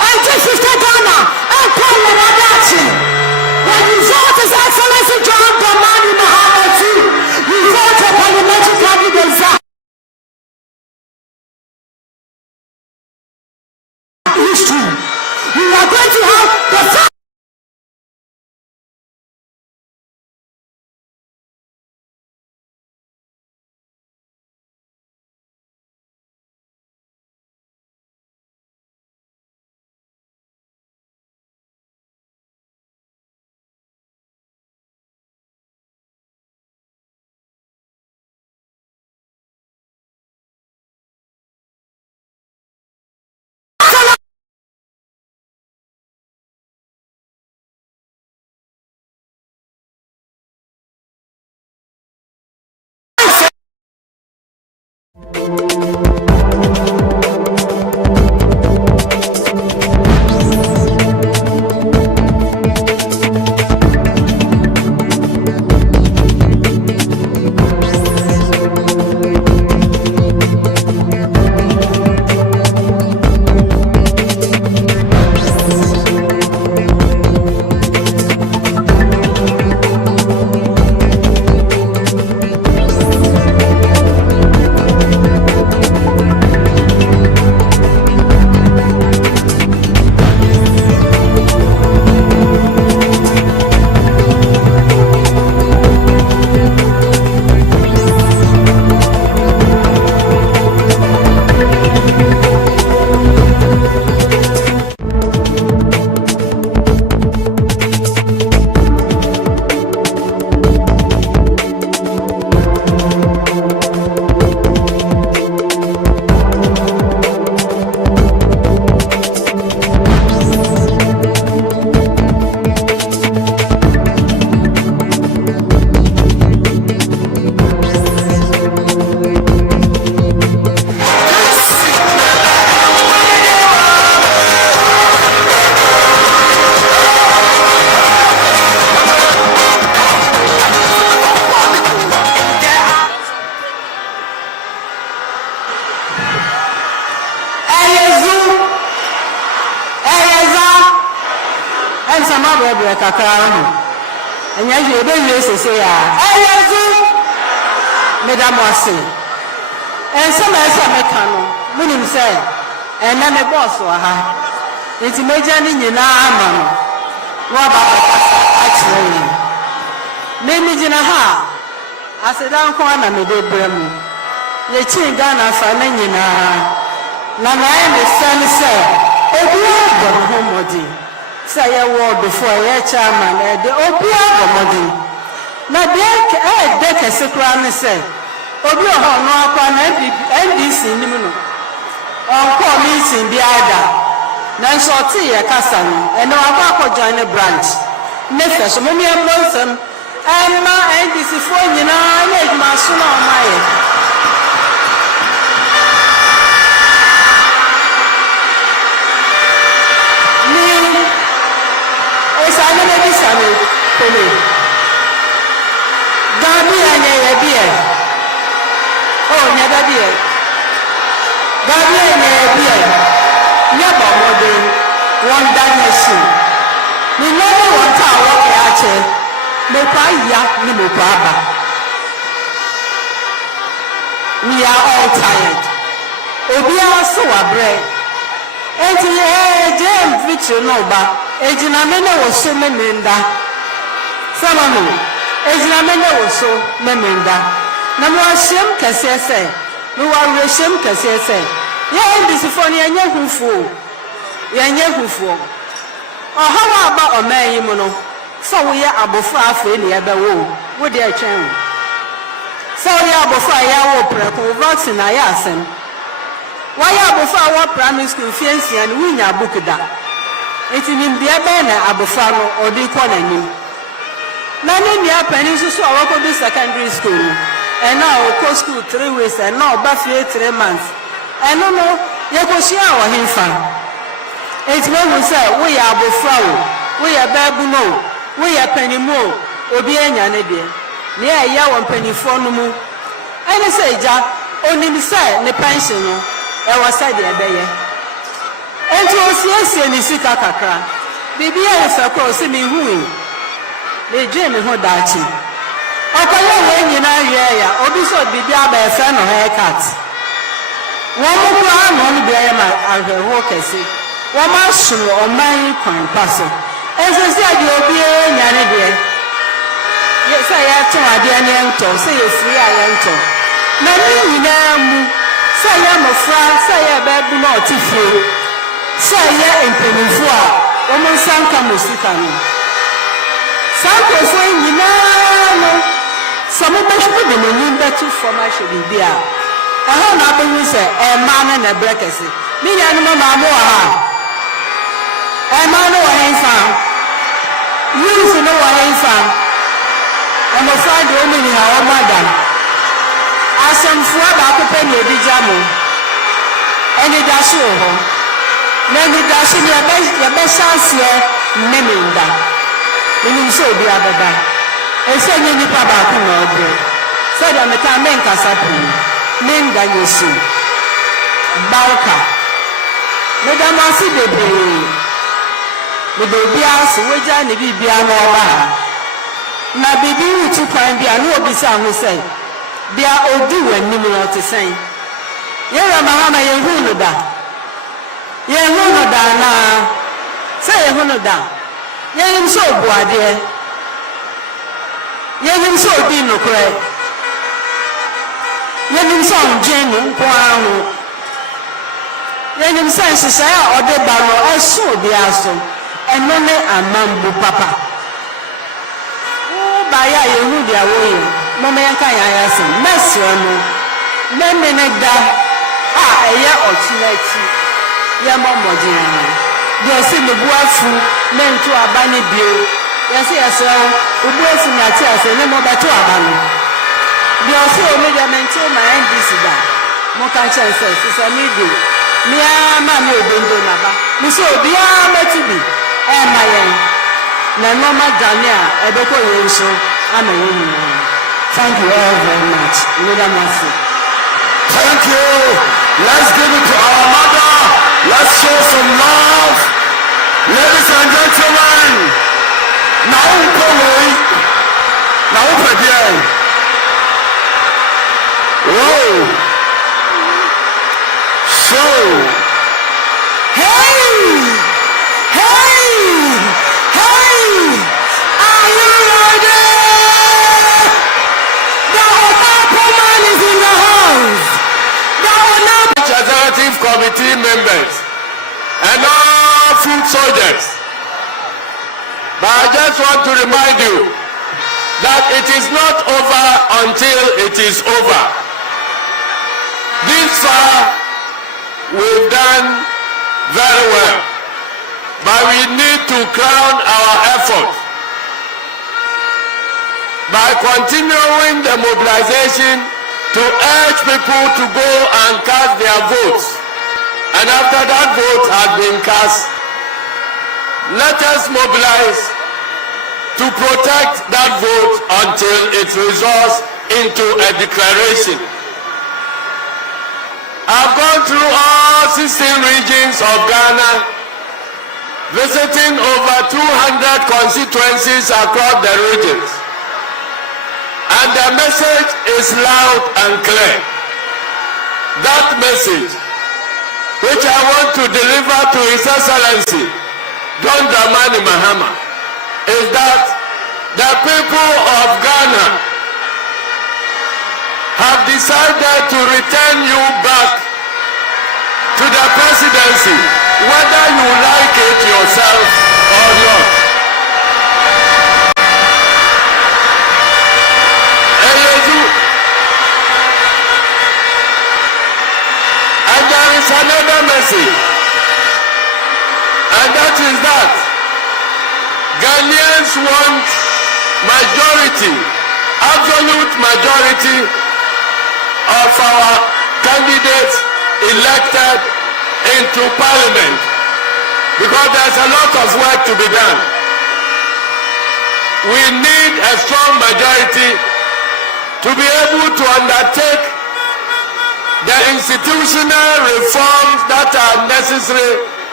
1950 Ghana, and Paul Wadachi. When you vote His Excellency John Dramani Mahama too, you vote a parliamentary candidate. History. We are going to have the first. And yet you don't say, Madam Wasi. And some else are mechanical, meaning say, and then a boss or her. It's imagining you now, what about actually? Name is in a ha. I said, I'm going to make a bremu. Ye chin Ghana for Nina. Nana, the son said, oh, you are say a word before a chairman, the Obia Bomodi. Now, there can secret say, Obia no upon NDC, on call meeting the other. Nan shall see a castle, and no Abako join a branch. Never so many Monson, and my NDC for you know, I made my son on my. I never be Sammy. Gambia, never oh, never beer. Gambia, never more than one dimension. We never want to walk at it. No pie, no baba. We are all tired. We are so abread. And James Victor Nova. Ejinamene was so memenda. Samano. Ejinamene was so memenda. Namu ashem kasese. No one reshem kasese. Yeah, this is funny and yahufu. Yanyahufu. Oh, how about a man, you know? So we are above 5 in the other wall. With their channel. So we are above 5 years old. In Ayasen. Why are before our primary school fiancé and win a book that? It's in the Abana Abufano or the Colony. None in the Peninsula so I go to secondary school. And now go school 3 weeks and now Buffy 3 months. I don't know, you go see our infant. It's when we say we are Bufao, we are Babuno, we are Pennymo, Obiana Nebia. Near Yawan Penny Fonumu. And I say, Jack, only the side, the pension. I was said the day. enti osiesie ni sika kakra bibi ya sako se mi hui me dwe me ho daachi okoye we nyina wie ya obi so bibi abefa no haircut wọ́n mú kúrò àná ní bí ẹyẹ máa àhẹ̀wò kẹsí wọ́n máa sùn ọ̀man kwan paṣọ ẹsẹ̀ sí àdìẹ obi ẹ̀yàn ní deẹ sẹ́ yẹ tún adìẹ ní ẹ̀ńtọ̀ sẹ́ yẹ firi àyẹ̀ ńtọ̀ na ní nyinaa mu sẹ́ yẹ mmọ̀fra sẹ́ yẹ bẹ́ẹ̀bi náà ọ̀tí fie sẹ́ yẹ mpanyinfo a wọ́n mú nsa nka mọ̀ sika no saa nkurɔfoɔ nyinaa no sɛ mobɛhwɛ de n'anim bɛto fam ahyɛ biribi a ɛhɔ na abɛhu sɛ ɛmaa no na ɛbrɛ kɛse me nuanom maamo wɔ ha ɛmaa no wɔ hemfa youth no wɔ hemfa mmɔfra de ɔmo ni ha ɔmo ada asɛmfoɔ baako pɛ na ebi gya mo anidaso wɔ hɔ na anidaso no yɛbɛhyɛ aseɛ mmemenda menim sɛ obi abɛba ɛsɛ nye nipa baako na ɔbrɛ sɛdeɛ meka menkasa pii Menga Yesu Balka Medamasi bebree Medobi aso wagya ne bibia na ɔba na bibi wutu kwan bia na obi sa ho sɛ bia odi w'anim na ɔte sɛn yɛrɛ mahama yɛhu no da na sɛ yɛhu no da yɛnim sɛ obuadeɛ yɛnim sɛ odi nokorɛ yɛnim sɛ ɔngye no nko ara ho yɛnim sɛ nhyehyɛe a ɔde ba no ɛso obiara so ɛno ne amambu papa wobaeɛ a yɛhu deɛ wɔyɛ mɔma yɛnka yɛayɛ asɛm mɛsrɛ no mɛme ne da a ɛyɛ ɔkyena akyi yɛmmɔ mmɔden a deɛ ɔse ne bu afu mɛnto aba ne bio yɛsɛ yɛsrɛ wo wobu afu nyate asɛ ne mɔbɛto aba no deɛ ɔsɛ omi deɛ mente ma NDC da moka kyɛn sɛ sisɛ me de mea ma me obondo naba me sɛ obiara mɛti bi ɛma yɛn na nneɛma dwane a ɛbɛkɔ yɛn so ama yɛn nyinaa. Thank you all very much. Thank you. Let's give it to our mother. Let's show some love. Ladies and gentlemen, now whoa. So, hey, are you ready? The Honorable man is in the house. The Honorable Executive Committee members and all food soldiers. But I just want to remind you that it is not over until it is over. This far, we've done very well, but we need to crown our effort by continuing the mobilization to urge people to go and cast their votes. And after that vote has been cast, let us mobilize to protect that vote until it results into a declaration. I've gone through all 16 regions of Ghana, visiting over 200 constituencies across the regions. And the message is loud and clear. That message, which I want to deliver to His Excellency, John Dramani Mahama, is that the people of Ghana have decided to return you back to the presidency, whether you like it yourself or not. And there is another message, and that is that Ghanaians want majority, absolute majority of our candidates elected into parliament, because there's a lot of work to be done. We need a strong majority to be able to undertake the institutional reforms that are necessary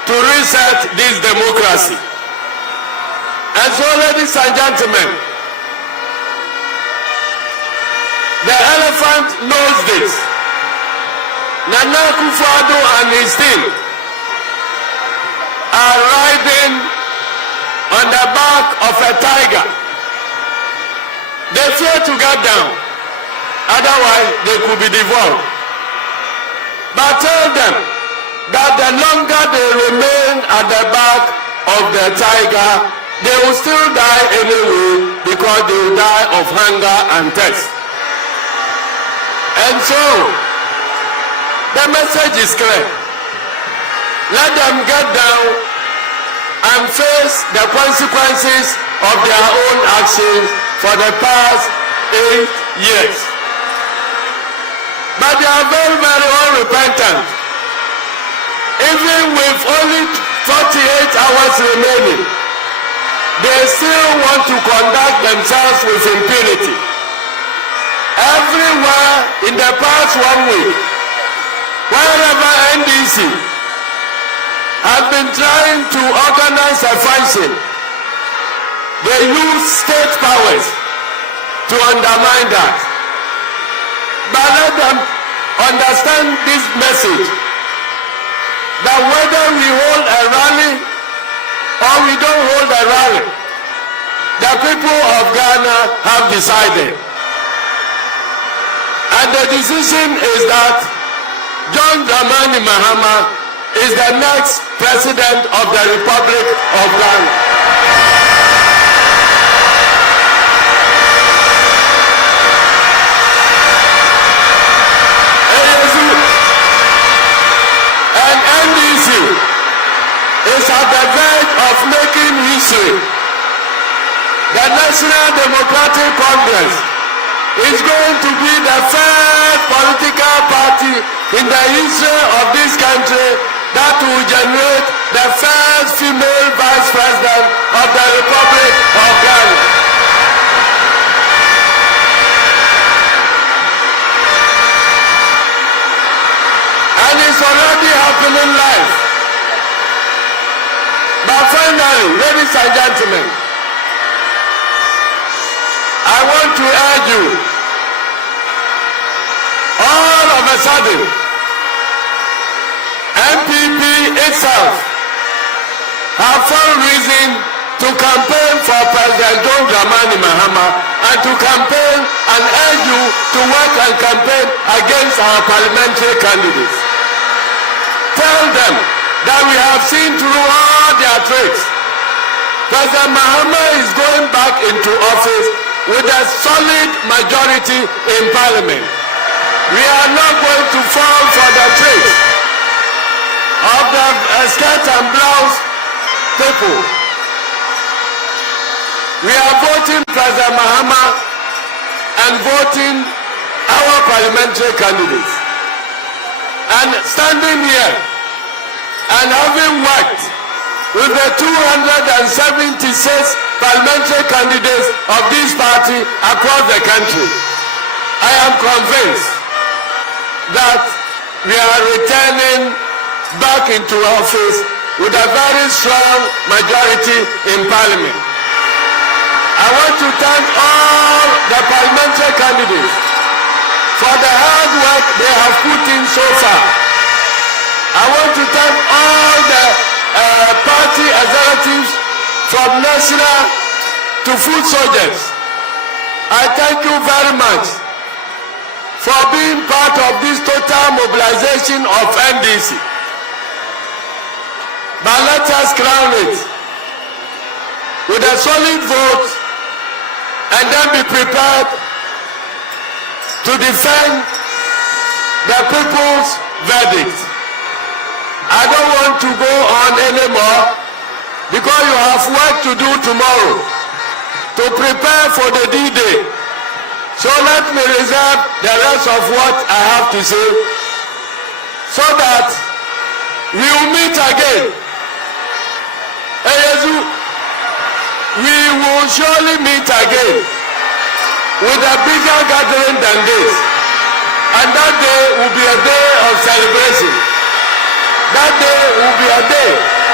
to reset this democracy. And so, ladies and gentlemen, the elephant knows this. Nana Akufo-Addo and his team are riding on the back of a tiger. They fear to get down, otherwise they could be devoured. But tell them that the longer they remain at the back of the tiger, they will still die anyway, because they will die of hunger and thirst. And so, the message is clear. Let them get down and face the consequences of their own actions for the past 8 years. But they are very, very unrepentant. Even with only 48 hours remaining, they still want to conduct themselves with impunity. Everywhere in the past 1 week, wherever NDC has been trying to organize a function, they use state powers to undermine that. But let them understand this message, that whether we hold a rally or we don't hold a rally, the people of Ghana have decided. And the decision is that John Dramani Mahama is the next president of the Republic of Ghana. And NDC is at the verge of making history. The National Democratic Congress is going to be the first political party in the history of this country that will generate the first female vice president of the Republic of Ghana. And it's already happening live. But finally, ladies and gentlemen, I want to urge you, all of a sudden, NPP itself have found reason to campaign for President John Dramani Mahama and to campaign and urge you to work and campaign against our parliamentary candidates. Tell them that we have seen through all their tricks. President Mahama is going back into office with a solid majority in parliament. We are not going to fall for the tricks of the skirt and blouse people. We are voting President Mahama and voting our parliamentary candidates. And standing here and having worked with the 276 parliamentary candidates of this party across the country, I am convinced that we are returning back into office with a very strong majority in parliament. I want to thank all the parliamentary candidates for the hard work they have put in so far. I want to thank all the party executives from national to foot soldiers. I thank you very much for being part of this total mobilization of NDC. But let us crown it with a solid vote and then be prepared to defend the people's verdict. I don't want to go on anymore because you have work to do tomorrow to prepare for the D-Day. So let me reserve the rest of what I have to say so that we will meet again. We will surely meet again with a bigger gathering than this. And that day will be a day of celebration. That day will be a day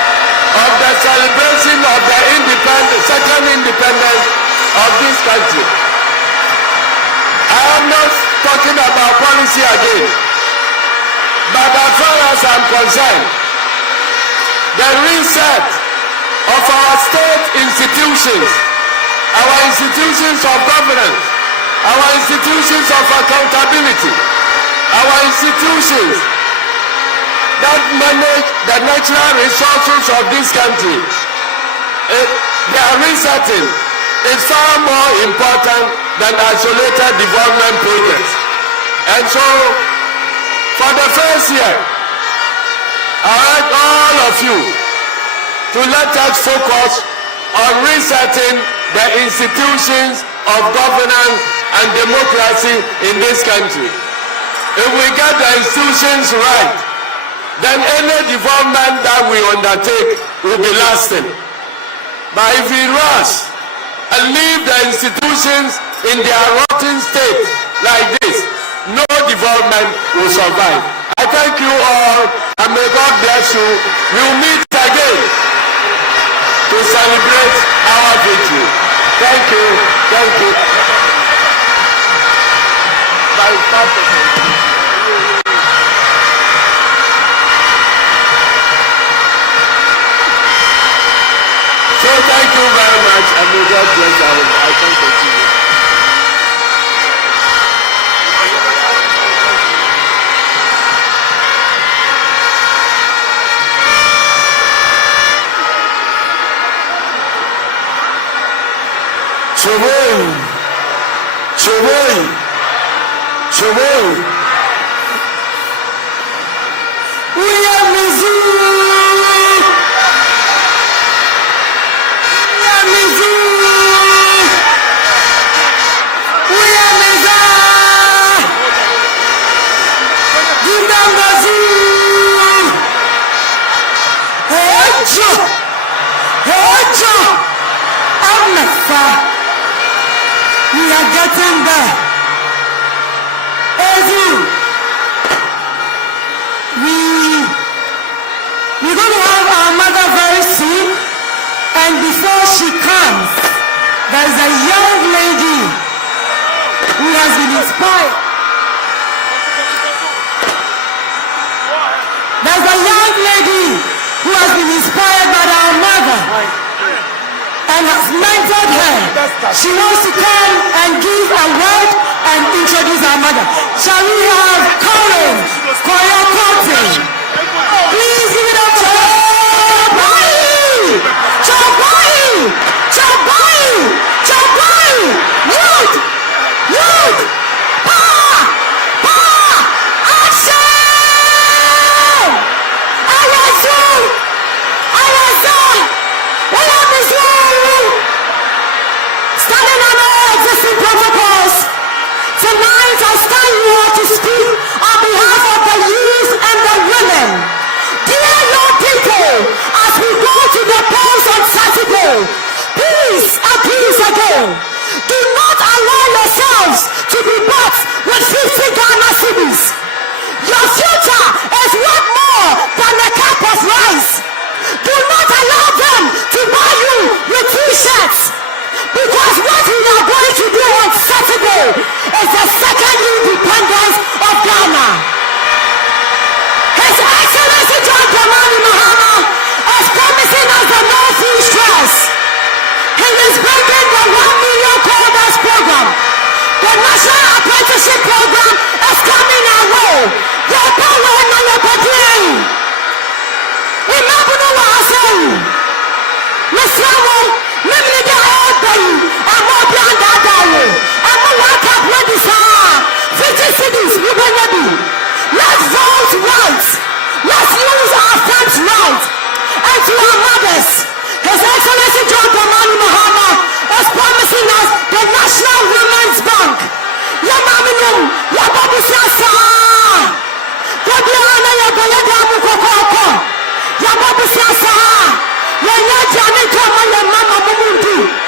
of the celebration of the second independence of this country. I am not talking about policy again, but as far as I'm concerned, the reset of our state institutions, our institutions of governance, our institutions of accountability, our institutions that manage the natural resources of this country, their resetting is far more important than isolated development projects. And so, for the first year, I urge all of you to let us focus on resetting the institutions of governance and democracy in this country. If we get the institutions right, then any development that we undertake will be lasting. But if we rush and leave the institutions in their rotten state like this, no development will survive. I thank you all, and may God bless you. We will meet again to celebrate our victory. Thank you. Thank you. So thank you very much, and may God bless you. I thank you. Choboi. We are Mizzou. We are Mizzou. We are Mizzou. Give them the zoo. Hejo. Amefa. We are getting there. We're going to have our mother very soon, and before she comes, there's a young lady who has been inspired. There's a young lady who has been inspired by our mother and has mentored her. She wants to come and give a word and introduce our mother. Shall we have Karen Koyokote? Please give it up to Chobai! Youth! Power! Action! Standing on all existing protocols, tonight I stand here to speak on behalf of the youth and the women. Dear young people, as we go to the polls on Saturday, please again, do not allow yourselves to be bought with 50 Ghana cedis. Your future is worth more than a cup of rice. Do not allow them to buy you with t-shirts, because what we are going to do on Saturday is the second independence of Ghana. His Excellency John Dramani Mahama is promising us the no food stress. He is bringing the 1 million coders program. The National Apprenticeship program is coming our way. Your power and your body. Remember what I say. Mr. Amo, let me get all day. I'm more beyond that day. I'm more like a bloody star. 50 cities, we will not do. Let's vote right. Let's use our funds right. And to our mothers, His Excellency John Dramani Mahama is promising us the National Women's Bank. Yamaminum, Yababusiasa. Yabiana Yabayadamu Kokoko. Yababusiasa. Yanajani Kama Yamama Mumundu.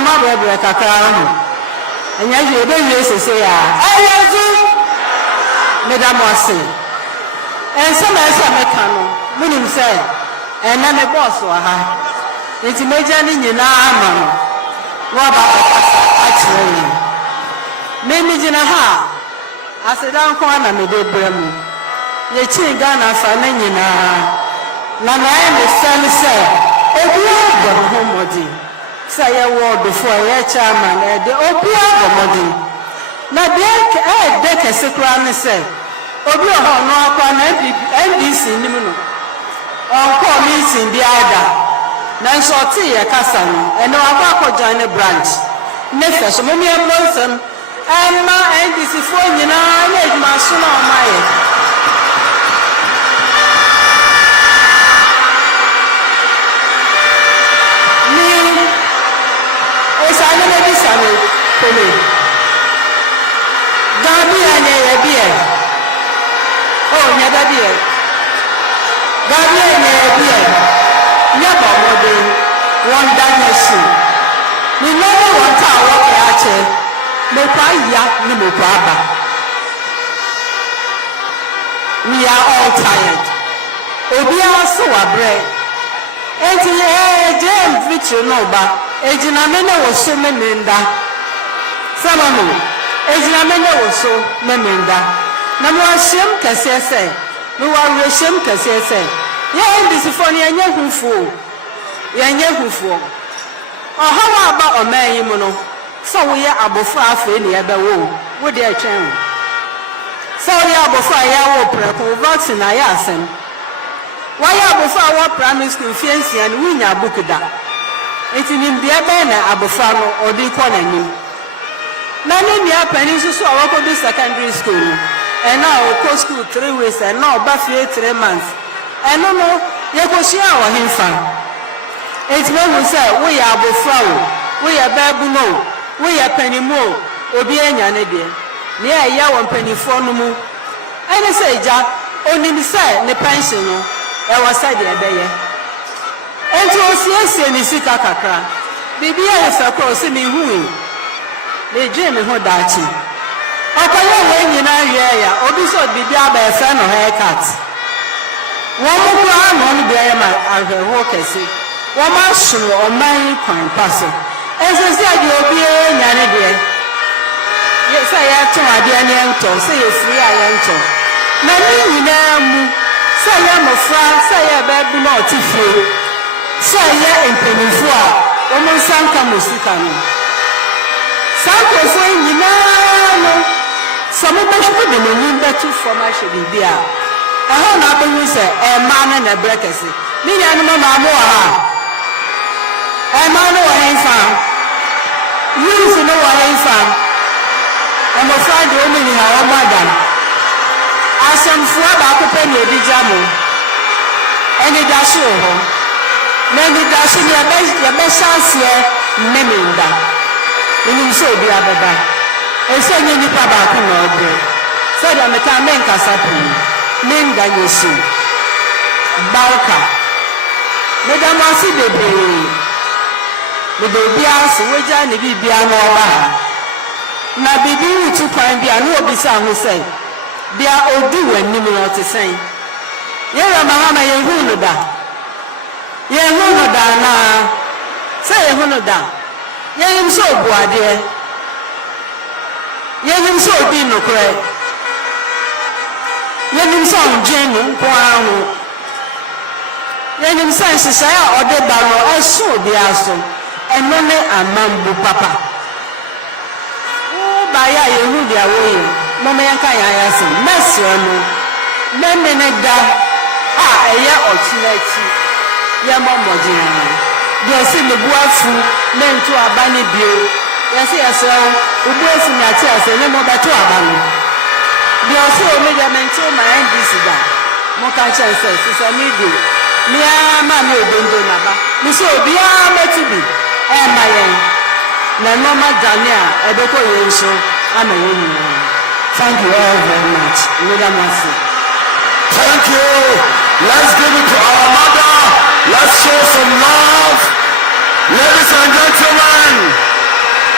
ma bebre kakra ho anya hwe be hwe sese ya ayezu medamo ase ense ma esa meka no munim se ena me boss wa ha nti meja ni nyina ama no wa ba kasa achire me mi jina ha asedan ko na me de bremu ye chi Ghana fa na nyina na na me sel se obi agbo ho modi sa ye word for ye chairman e de obi agbo modi na de kese kra ne se obi ho no akwa na NDC nim no on call meeting bi ada na nso ti ye kasa no e no akwa join branch ne fe so mo mi emonsem Emma NDC fo nyina na eduma so na o maye ni o sa ne bi sa me kome gabi anya ye bi e o nya da bi e gabi anya ye bi e nya ba mo de won danyesu ni no won ta wo ke ache mo kwa ya ni mo kwa ba we are all tired obi aso wa bre enti jem vitri no ba ejina me na wo so me nda samamo ejina me na wo so me nda na mo ahyem kase se me wa rehyem kase se ye ndisi fo ni anya hufuo ohawa ba oman mu no so wo ye abofra afa ni ebe wo de atwen so wo ye abofra ya wo preko vote na ya asem wo ye abofra wo primary school fiansia ni winya book da enti nim de ebe na abofra no odi ko na nim na ni mi apani so awako do secondary school and now go school 3 weeks and now ba fie 3 months and no ye ko shia wo himfa enti we say we ya abofra we ya babu no we ya panimo obi anya ne de ne ya won panifo no mu ene say ja onim say ne pension no e wo say de ebeye enti o siesie ni sika kakra bibi ya fa ko se mi hu le je me ho dachi akoye we nyina hwe ya obi so bibi aba e fa no haircut won mo kra no bi ya ma ahwe ho kesi won ma shuru o man kwan paso ese adi obi nyane de ye say ya to ade ani ento say ye free ayento na ni nyina mu say ya mofra say ya ba bi na otifie say ya empenifu a o mo sanka musika no sanko so nyina no some be shpo de ni betu formation bibia aha na be say e ma na brekesi ni nya no ma mo ha e ma no wa henfa use no wa henfa e mo fa de o mi ni ha o madan asamfo ba ko pe ni ebi jamo eni da so ho na ni da so ni ya be chance e meminda ni so bi ababa e se ni pa ba ko no obo so da me ta men kasa pu men ga yesu balka me da ma si bebe me do bia so weja ni bibia no oba na bibi utu kwan bia no obi sa ho sei bia odi wani mu no te sen ye ra ma ma ye hu no da na se ye hu no da ye yim so buade ye yim so bi no kre ye yim so njen no ko ahu ye yim so sisa ya ode ba no eso bi aso eno ne amambu papa o ba ya ye hu dia wo ye mo me yanka ya ya se mesro no meme ne da a eya ochilachi ye mo modina de se me buafu me nto aba ne bio ye se ye so ubuafu nya ti ase ne mo beto aba no de se o me de mento ma NDC da mo ka chance se me do mi ama mi obondo na ba mi se obi a metubi e ma ye na no ma dania e be ko ye nso ama ye ni. Thank you all very much. Thank you. Let's give it to our mother. Let's show some love. Ladies and gentlemen,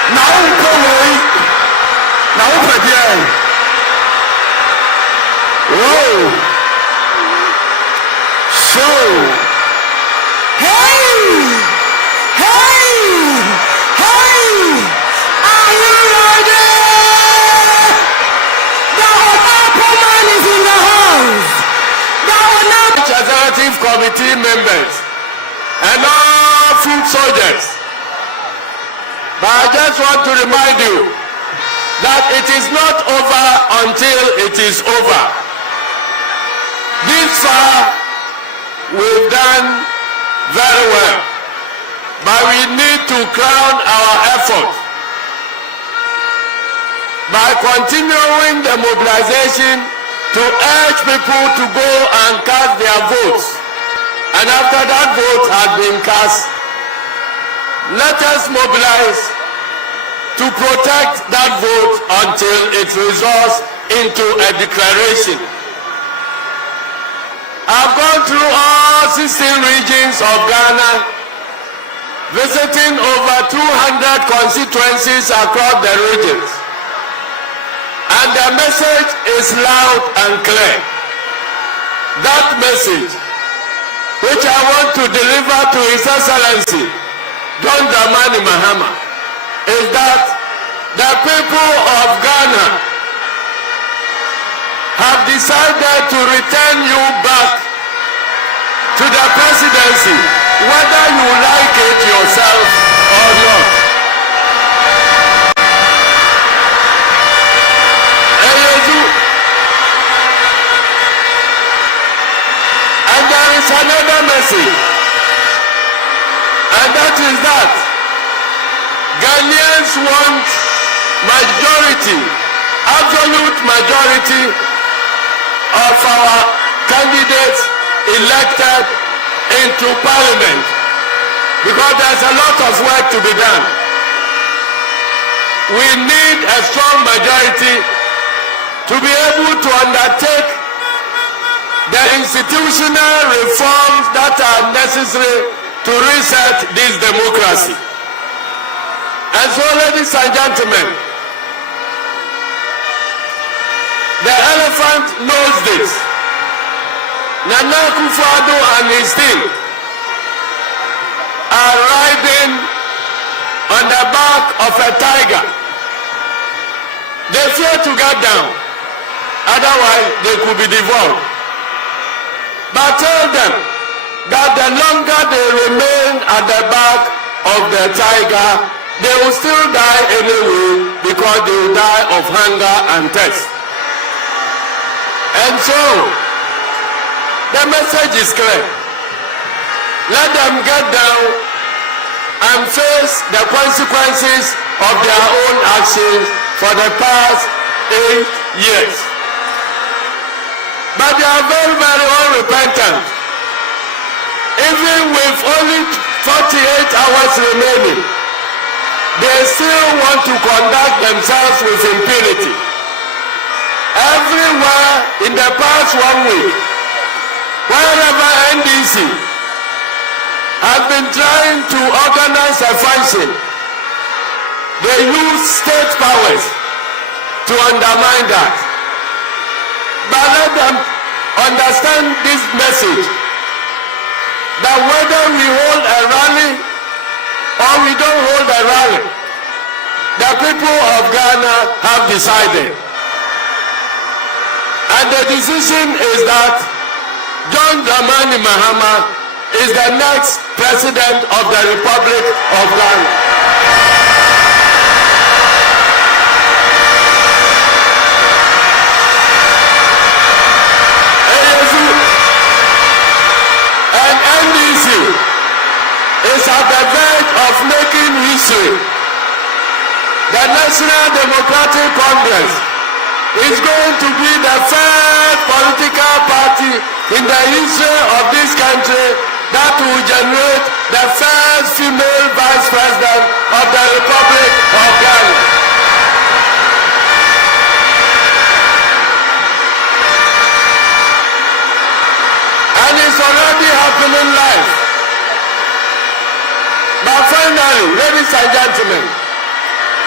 na wopɛ wei na wopɛ deɛ whoa so Hey! Hey! Hey! Are you ready? The Honorable man is in the house. The Honorable Executive Committee members and all foot soldiers. But I just want to remind you that it is not over until it is over. This far, we've done very well, but we need to crown our effort by continuing the mobilization to urge people to go and cast their votes. And after that vote has been cast, let us mobilize to protect that vote until it results into a declaration. I've gone through all 16 regions of Ghana, visiting over 200 constituencies across the regions. And the message is loud and clear. That message, which I want to deliver to His Excellency, John Dramani Mahama, is that the people of Ghana have decided to return you back to the presidency, whether you like it yourself or not. And there is another message, and that is that Ghanaians want majority, absolute majority of our candidates elected into parliament, because there's a lot of work to be done. We need a strong majority to be able to undertake the institutional reforms that are necessary to reset this democracy. And so, ladies and gentlemen, the elephant knows this. Nana Akufo-Addo and his team are riding on the back of a tiger. They fear to get down, otherwise they could be devoured. But tell them that the longer they remain at the back of the tiger, they will still die anyway, because they will die of hunger and thirst. And so, the message is clear. Let them get down and face the consequences of their own actions for the past 8 years. But they are very, very unrepentant. Even with only 48 hours remaining, they still want to conduct themselves with impunity. Everywhere in the past 1 week, wherever NDC has been trying to organize a function, they use state powers to undermine that. But let them understand this message, that whether we hold a rally or we don't hold a rally, the people of Ghana have decided. And the decision is that John Dramani Mahama is the next president of the Republic of Ghana. And NDC is at the verge of making history. The National Democratic Congress is going to be the first political party in the history of this country that will generate the first female vice president of the Republic of Ghana. And it's already happening live. But finally, ladies and gentlemen,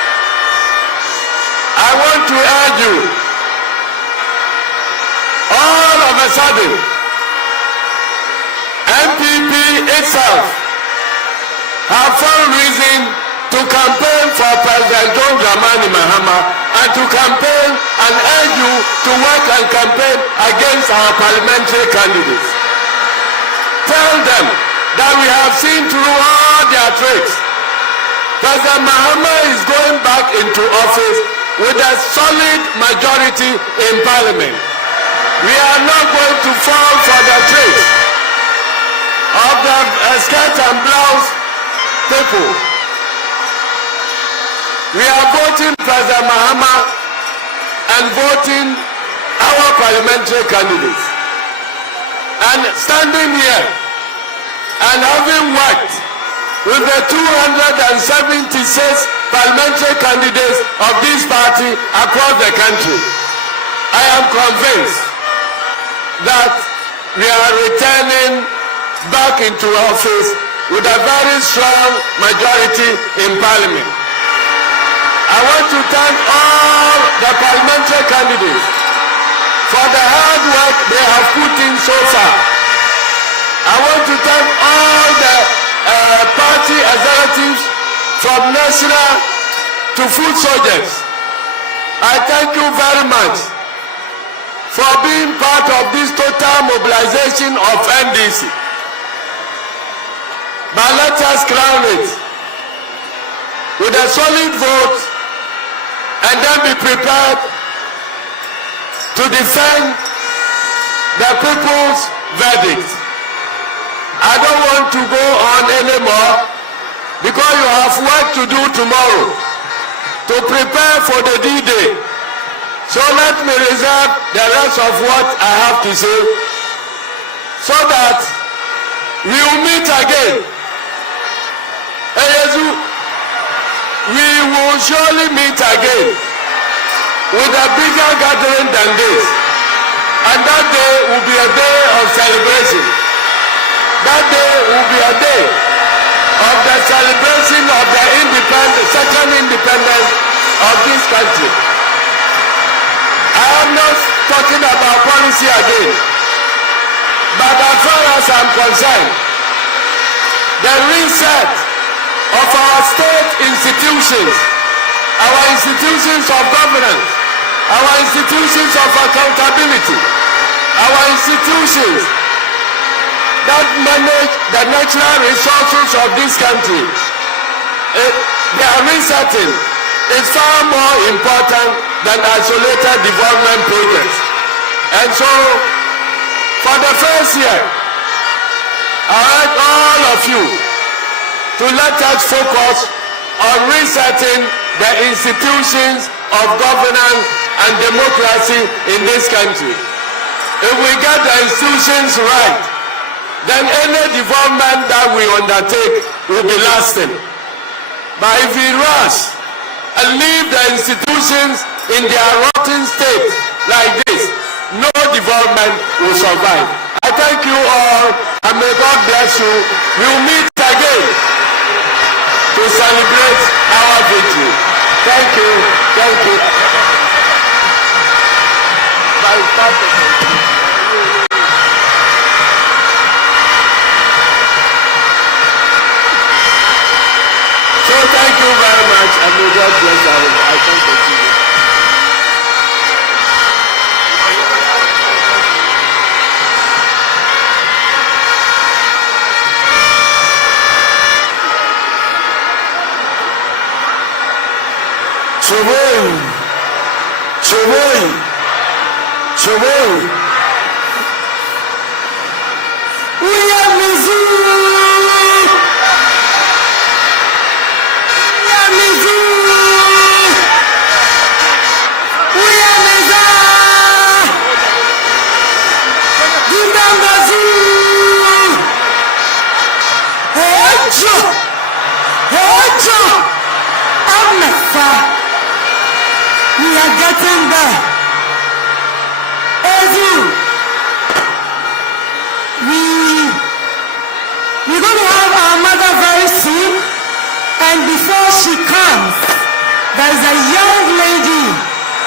want to urge you, all of a sudden, NPP itself have found reason to campaign for President John Dramani Mahama and to campaign and urge you to work and campaign against our parliamentary candidates. Tell them that we have seen through all their tricks. President Mahama is going back into office with a solid majority in parliament. We are not going to fall for the tricks of the skirt and blouse people. We are voting President Mahama and voting our parliamentary candidates. And standing here and having worked with the 276 parliamentary candidates of this party across the country, I am convinced that we are returning back into office with a very strong majority in parliament. I want to thank all the parliamentary candidates for the hard work they have put in so far. I want to thank all the party executives from national to foot soldiers. I thank you very much for being part of this total mobilization of NDC. But let us crown it with a solid vote and then be prepared to defend the people's verdict. I don't want to go on anymore because you have work to do tomorrow to prepare for the D-Day. So let me reserve the rest of what I have to say so that we will meet again. We will surely meet again with a bigger gathering than this. And that day will be a day of celebration. That day will be a day of the celebration of the second independence of this country. I am not talking about policy again. But as far as I'm concerned, the reset of our state institutions, our institutions of governance, our institutions of accountability, our institutions that manage the natural resources of this country, their resetting is far more important than isolated development projects. And so, for the first year, I urge all of you to let us focus on resetting the institutions of governance and democracy in this country. If we get the institutions right, then any development that we undertake will be lasting. But if we rush and leave the institutions in their rotten state like this, no development will survive. I thank you all and may God bless you. We will meet again to celebrate our victory. Thank you. Thank you. So thank you very much and may God bless you. I thank you. Choboi. We are Mizu. We are Mizu. We are Miza. Dimbangazu. Ojo. Ojo. Amafa. We are getting there. We're going to have our mother very soon, and before she comes, there's a young lady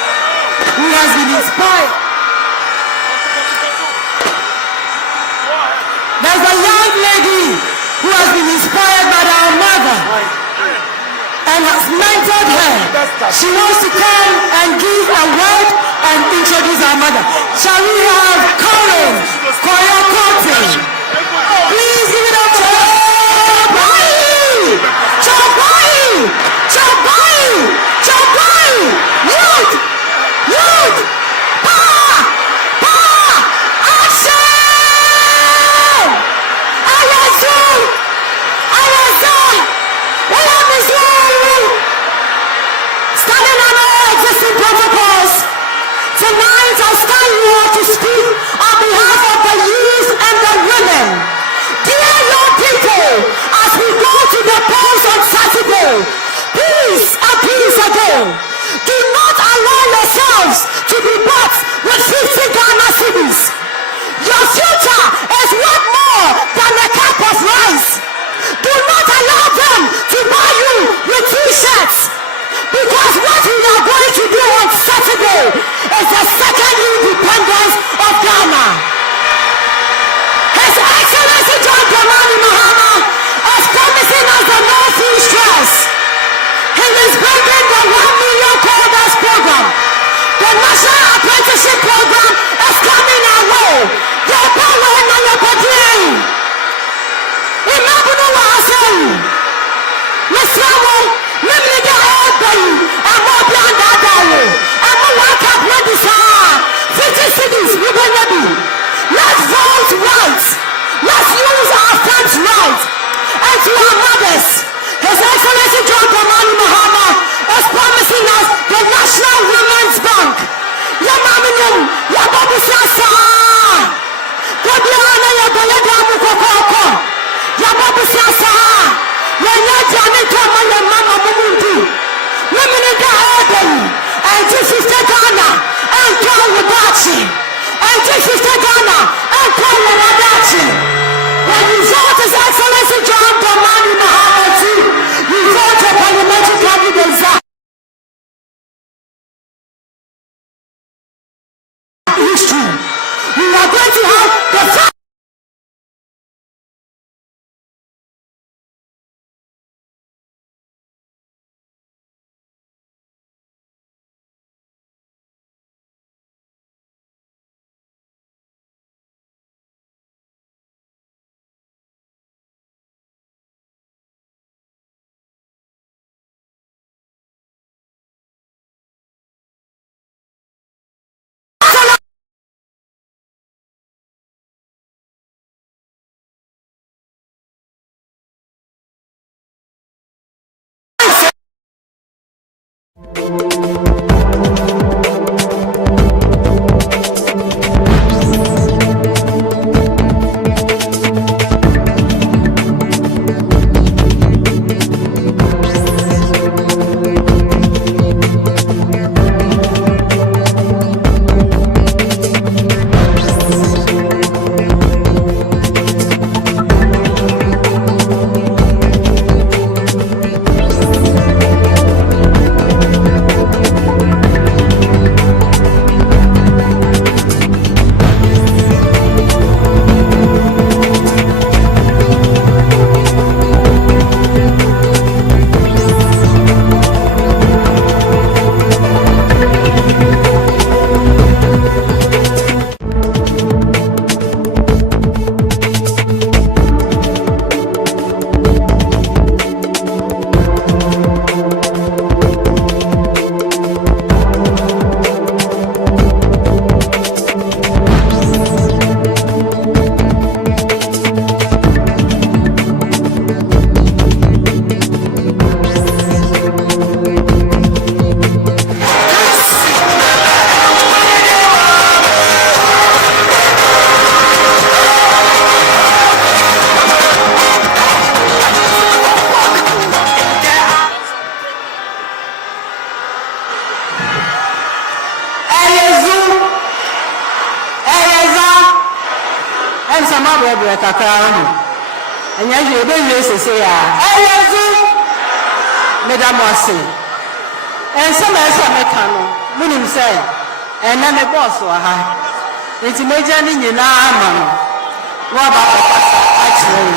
white lady who has been inspired by our mother and has mentored her. She wants to come and give a word and introduce our mother. Shall we have Karen Koya-Kote? Please give it up to Chobai! Youth! Power! Action! Standing on all existing protocols, tonight I stand here to speak on behalf of the youth and the women. Dear young people, as we go to the polls on Saturday, please appease again. Do not allow yourselves to be bought with 50 Ghana cedis. Your future is worth more than a cup of rice. Do not allow them to buy you with t-shirts, because what we are going to do on Saturday is the second independence of Ghana. His Excellency John Dramani Mahama is promising us the no food stress. He is bringing the 1 million coders program. The National Apprenticeship program is coming our way. Your power and your body. Remember what I say. Mr. Mimiga Obayu, and more beyond that hour. And more work up with this 50 cities we will be. Let's vote right. Let's use our funds right. And to our mothers, His Excellency John Dramani Mahama is promising us the National Women's Bank. Yamaminum, Yababusasa. Gabiana Yabaladamu Kokoko. Yababusasa. Yanyajani Kama Yamama Mumundu. Women in the Urban. And this is the Ghana. And Kawadachi. And this is the Ghana. And Kawadachi. When you vote His Excellency John Dramani Mahama too, you vote a parliamentary candidate. History. We are going to have the first. And yes, you don't say, Madam Wasi. And some else I make Munim say, and then the boss or her. It's major in your arm. What about the pastor? Actually,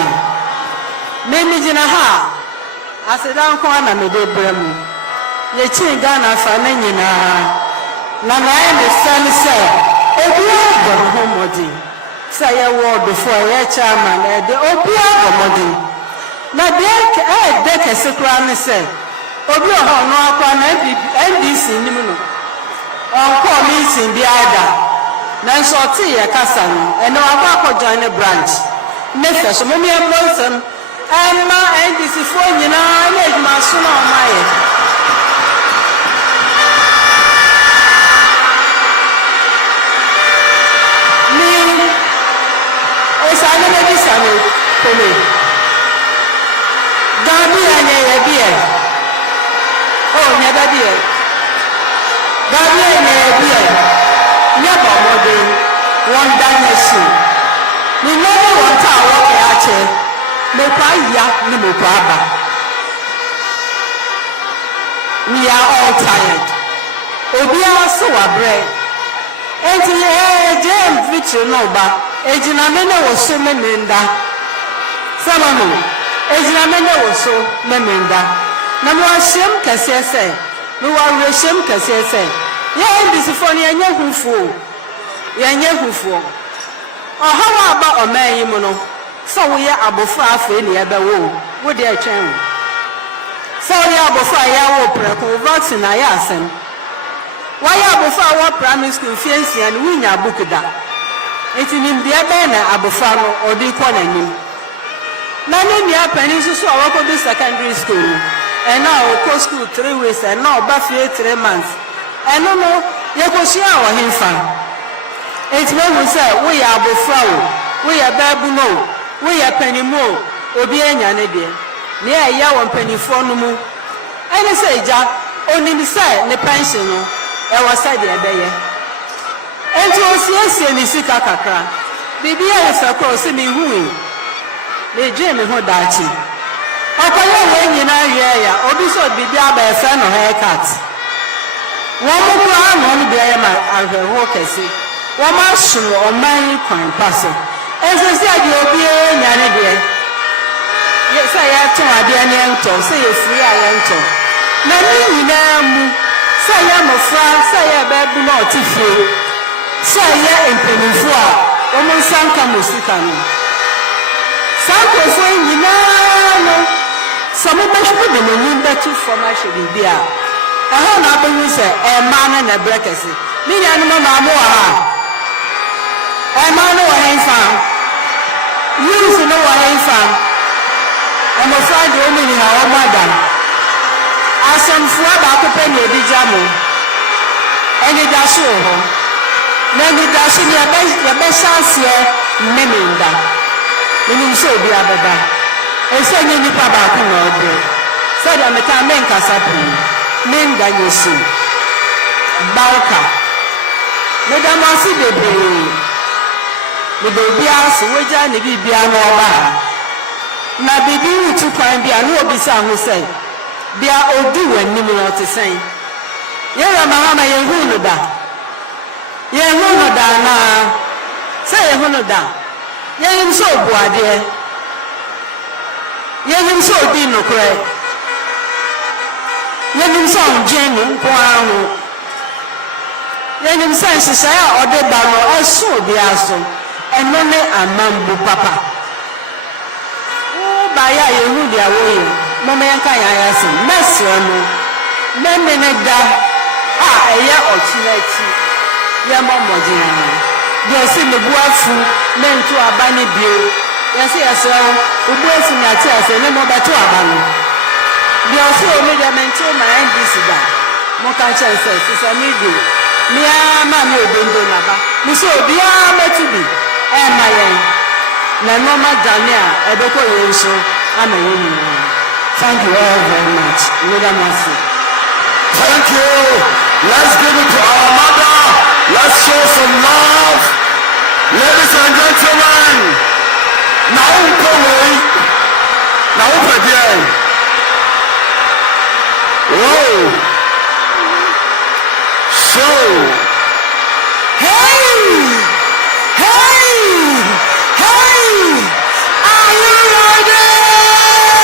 Mimi jina ha. Asidan kwa na mede bremu. Ye chi Ghana fa na nyina. Na na understand say obi agbo homodi. Say ye word before ye chairman e de obi agbo modi. Na de kese kra ne say obi oho no akwa na NDC nimu no. On meeting bi ada. Na nso ti ye kasa no. E no akwa join the branch. Nefe so mo mi embonsem. Emma NDC for nyina na eduma so na o maye. Ni osane na bi same kome. Gabi anya ye bi e. Oh nya da bi e. Gabi anya ye bi e. Nya ba mode won danyesi. Ni no won ta wo ke ache. Mopa ya ni mopa aba. We are all tired. Obi aso wabre. Enti jem vitro no ba. Ejina mene wo so memenda. Samano. Ejina mene wo so memenda. Na mo ahyem kase se. No wa rehyem kase se. Ye NDC fo ni enye hufuo. Ye enye hufuo. Ohawa aba oman yi mu no. So we are abofra afa ni ebe wo de atwen. So we are abofra ya wo preko vaccine na ya asem. Why abofra wo primary school fiancy and we nya book da. Enti nim de ebe na abofra no odi ko na nim. Na ne mi apani so a wo do secondary school. And now go school 3 weeks and now ba fie 3 months. And no ye ko sia wo himfa. Enti we say we are abofra wo. We are babu no. We are penimo, obi enya ne de. Ne ya won penifo no mu. Ene say ja, onim say ne pension no, e wasa de ebeye. Enti osiesie ni sika kakra. Bibi ya se ko se mi hu. Me dwe me ho daachi. Akoye we nyina hwe ya, obi so bibi aba e fe no haircut. Wo mo kura no bi ya ma ahwe ho kese. Wo ma hwe o man kwan paso. Ese se adi obi nyane de. Ye say ya to ade ane ento, say ye free a ento. Na ni nyina mu, say ya mofra, say ya babu na otifie. Say ya empenifo a, o mo sanka musika no. Sanko so nyina no. Some be hwe de mo nyimba tu from a hwe bia. Eho na abenwu say e ma na brekesi. Ni nya no ma mo ha. E ma no wa henfa. You know what I'm from. I'm afraid the woman in our mother. As some four back up in the jamu. And it does show her. Then it does in your best chance here, Meminda. Meaning so be a baba. And send you papa come over. Said I'm a time men casapu. Menga you see. Balka. Madame Wasi de the baby ass, which I need to be a mobile. Now, baby, to find be a no bisa who say, be a old do and Nimino to say. Yea, Mahama, you who da. Ye who da now. Say, who da. Ye him so, boy, dear. Ye him so, Dino cray. Ye him so, Jenny, Guano. Ye him sense, say, or the barrel, or so be aso. And no me amambu papa. Oh, by ya you dia way. Mama yanka ya yasi. Mercy no. Meme ne da. Ah, eya ochinachi. Ya mama jina. Dia se me buafu. Me ntu abani bio. Ya se ya so. Ubuafu na ti ase ne mo beto abani. Dia se o me dia mentu ma NDC da. Mo kan chance se me do. Me ama me obondo na ba. Me so bia metubi. Mayen. Na normal Daniel, Ebeko Yenso, Amayen. Thank you all very much. Thank you. Let's give it to our mother. Let's show some love. Ladies and gentlemen. Now again. Whoa. So. Hey! Are you ready?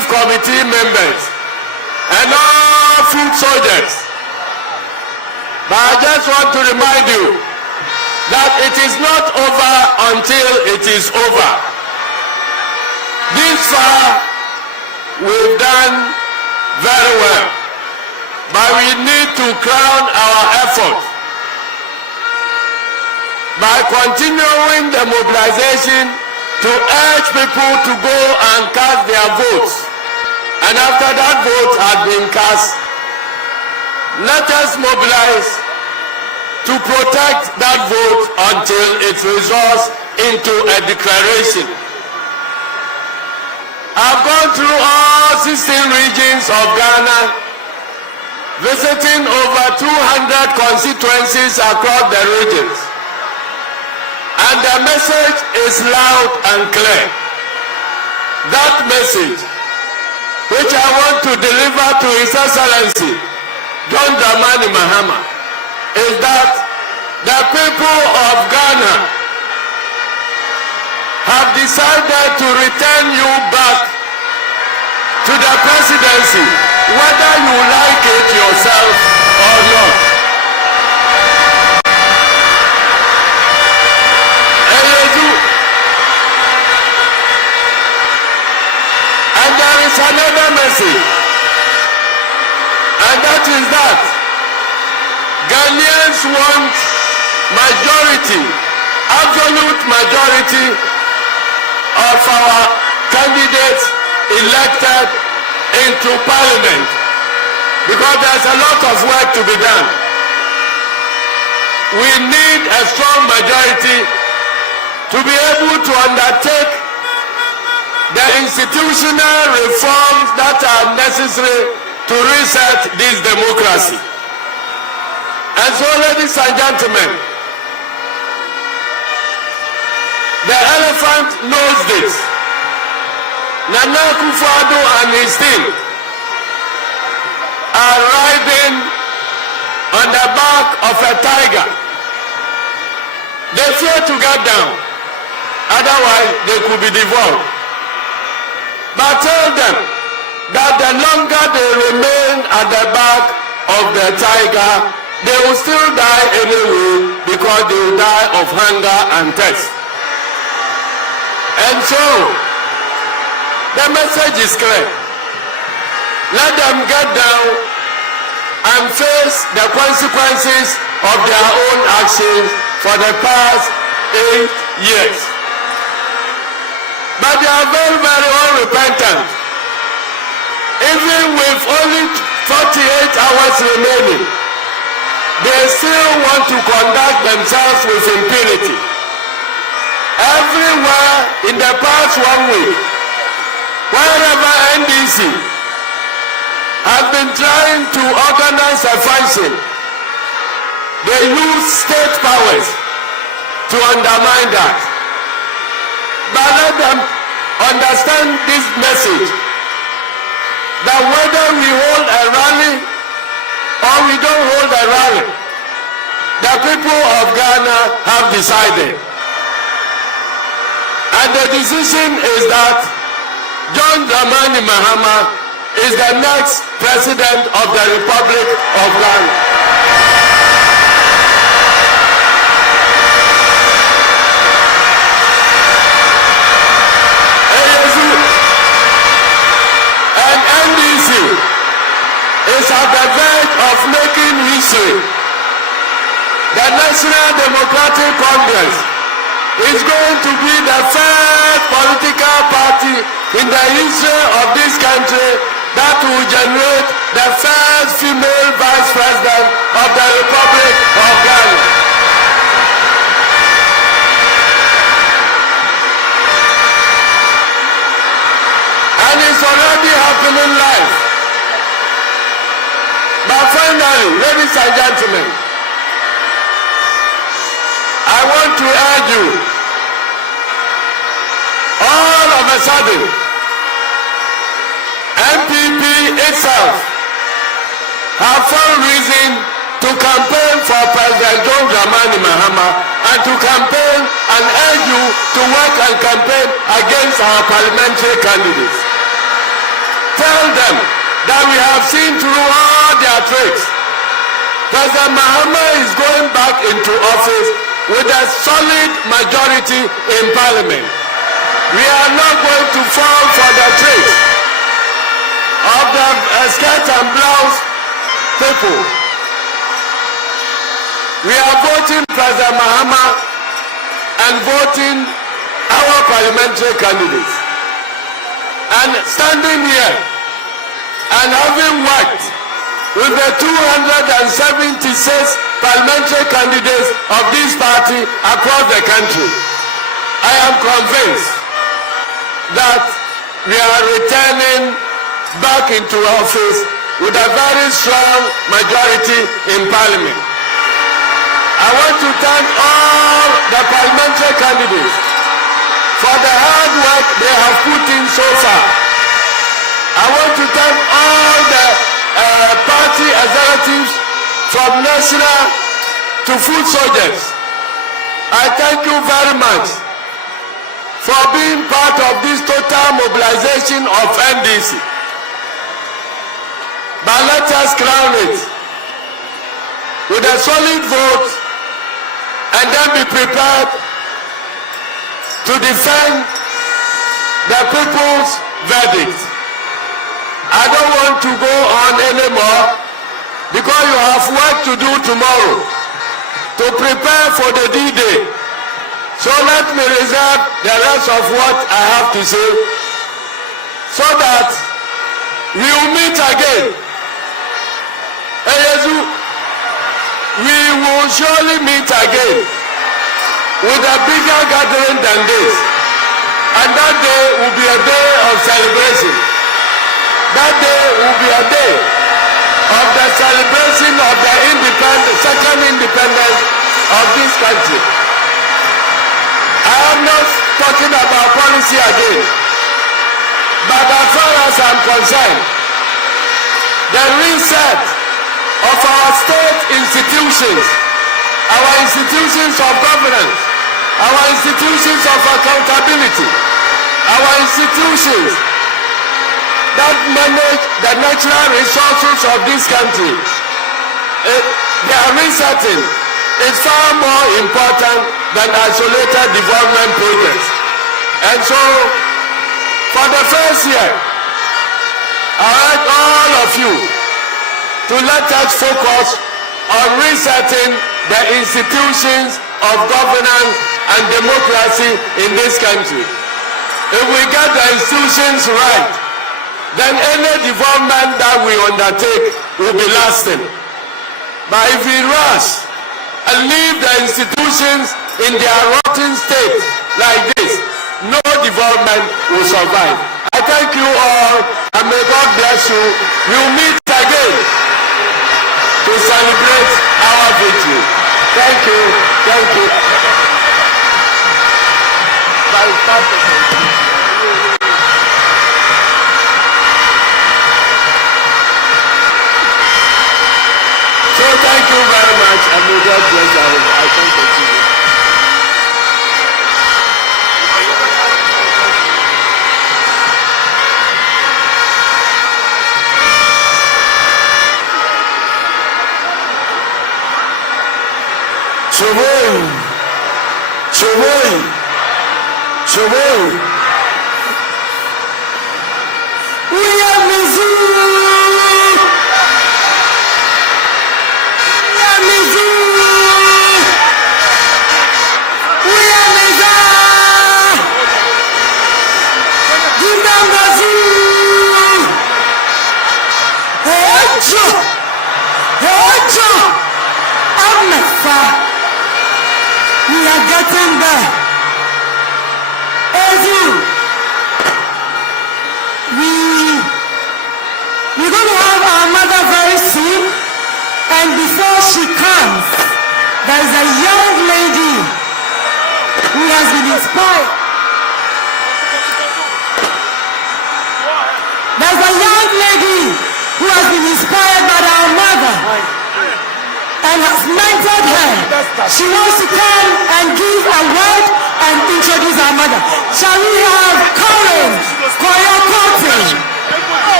committee members, and all foot soldiers. But I just want to remind you that it is not over until it is over. This far, we've done very well, but we need to crown our effort by continuing the mobilization to urge people to go and cast their votes. And after that vote has been cast, let us mobilize to protect that vote until it results into a declaration. I've gone through all 16 regions of Ghana, visiting over 200 constituencies across the regions. And the message is loud and clear. That message, which I want to deliver to His Excellency John Dramani Mahama, is that the people of Ghana have decided to return you back to the presidency, whether you like it yourself or not. And there is another message, and that is that Ghanaians want majority, absolute majority of our candidates elected into parliament, because there's a lot of work to be done. We need a strong majority to be able to undertake the institutional reforms that are necessary to reset this democracy. And so, ladies and gentlemen, the elephant knows this. Nana Akufo-Addo and his team are riding on the back of a tiger. They fear to get down, otherwise they could be devoured. But tell them that the longer they remain at the back of the tiger, they will still die anyway, because they will die of hunger and thirst. And so, the message is clear. Let them get down and face the consequences of their own actions for the past 8 years. But they are very, very unrepentant. Even with only 48 hours remaining, they still want to conduct themselves with impunity. Everywhere in the past 1 week, wherever NDC has been trying to organize a function, they use state powers to undermine that. But let them understand this message, that whether we hold a rally or we don't hold a rally, the people of Ghana have decided. And the decision is that John Dramani Mahama is the next president of the Republic of Ghana. And NDC is at the verge of making history. The National Democratic Congress is going to be the first political party in the history of this country that will generate the first female vice president of the Republic of Ghana. And it's already happening live. But finally, ladies and gentlemen, I want to urge you, all of a sudden, NPP itself have found reason to campaign for President John Dramani Mahama and to campaign and urge you to work and campaign against our parliamentary candidates. tell them that we have seen through all their tricks. President Mahama is going back into office with a solid majority in parliament. We are not going to fall for the tricks of the skirt and blouse people. We are voting President Mahama and voting our parliamentary candidates. And standing here and having worked with the 276 parliamentary candidates of this party across the country, I am convinced that we are returning back into office with a very strong majority in parliament. I want to thank all the parliamentary candidates for the hard work they have put in so far. I want to thank all the party executives from national to foot soldiers. I thank you very much for being part of this total mobilization of NDC. But let us crown it with a solid vote and then be prepared to defend the people's verdict. I don't want to go on anymore because you have work to do tomorrow to prepare for the D-Day. So let me reserve the rest of what I have to say so that we will meet again. We will surely meet again with a bigger gathering than this. And that day will be a day of celebration. That day will be a day of the celebration of the second independence of this country. I am not talking about policy again, but as far as I'm concerned, the reset of our state institutions, our institutions of governance, our institutions of accountability, our institutions that manage the natural resources of this country, their resetting is far more important than isolated development projects. And so, for the first year, I urge all of you to let us focus on resetting the institutions of governance and democracy in this country. If we get the institutions right, then any development that we undertake will be lasting. But if we rush and leave the institutions in their rotten state like this, no development will survive. I thank you all and may God bless you. We will meet again to celebrate our victory. Thank you. Thank you. So thank you very much and may God bless you. I thank you. Choboi. We are Mizzou. We are Mizzou. We are Meza. Give them the zoo. Hejo. Amefa. We are getting there. We're going to have our mother very soon, and before she comes, there is a young lady who has been inspired. There's a young lady who has been inspired by our mother and has mentored her. She wants to come and give a word and introduce our mother. Shall we have Karen Koyokote?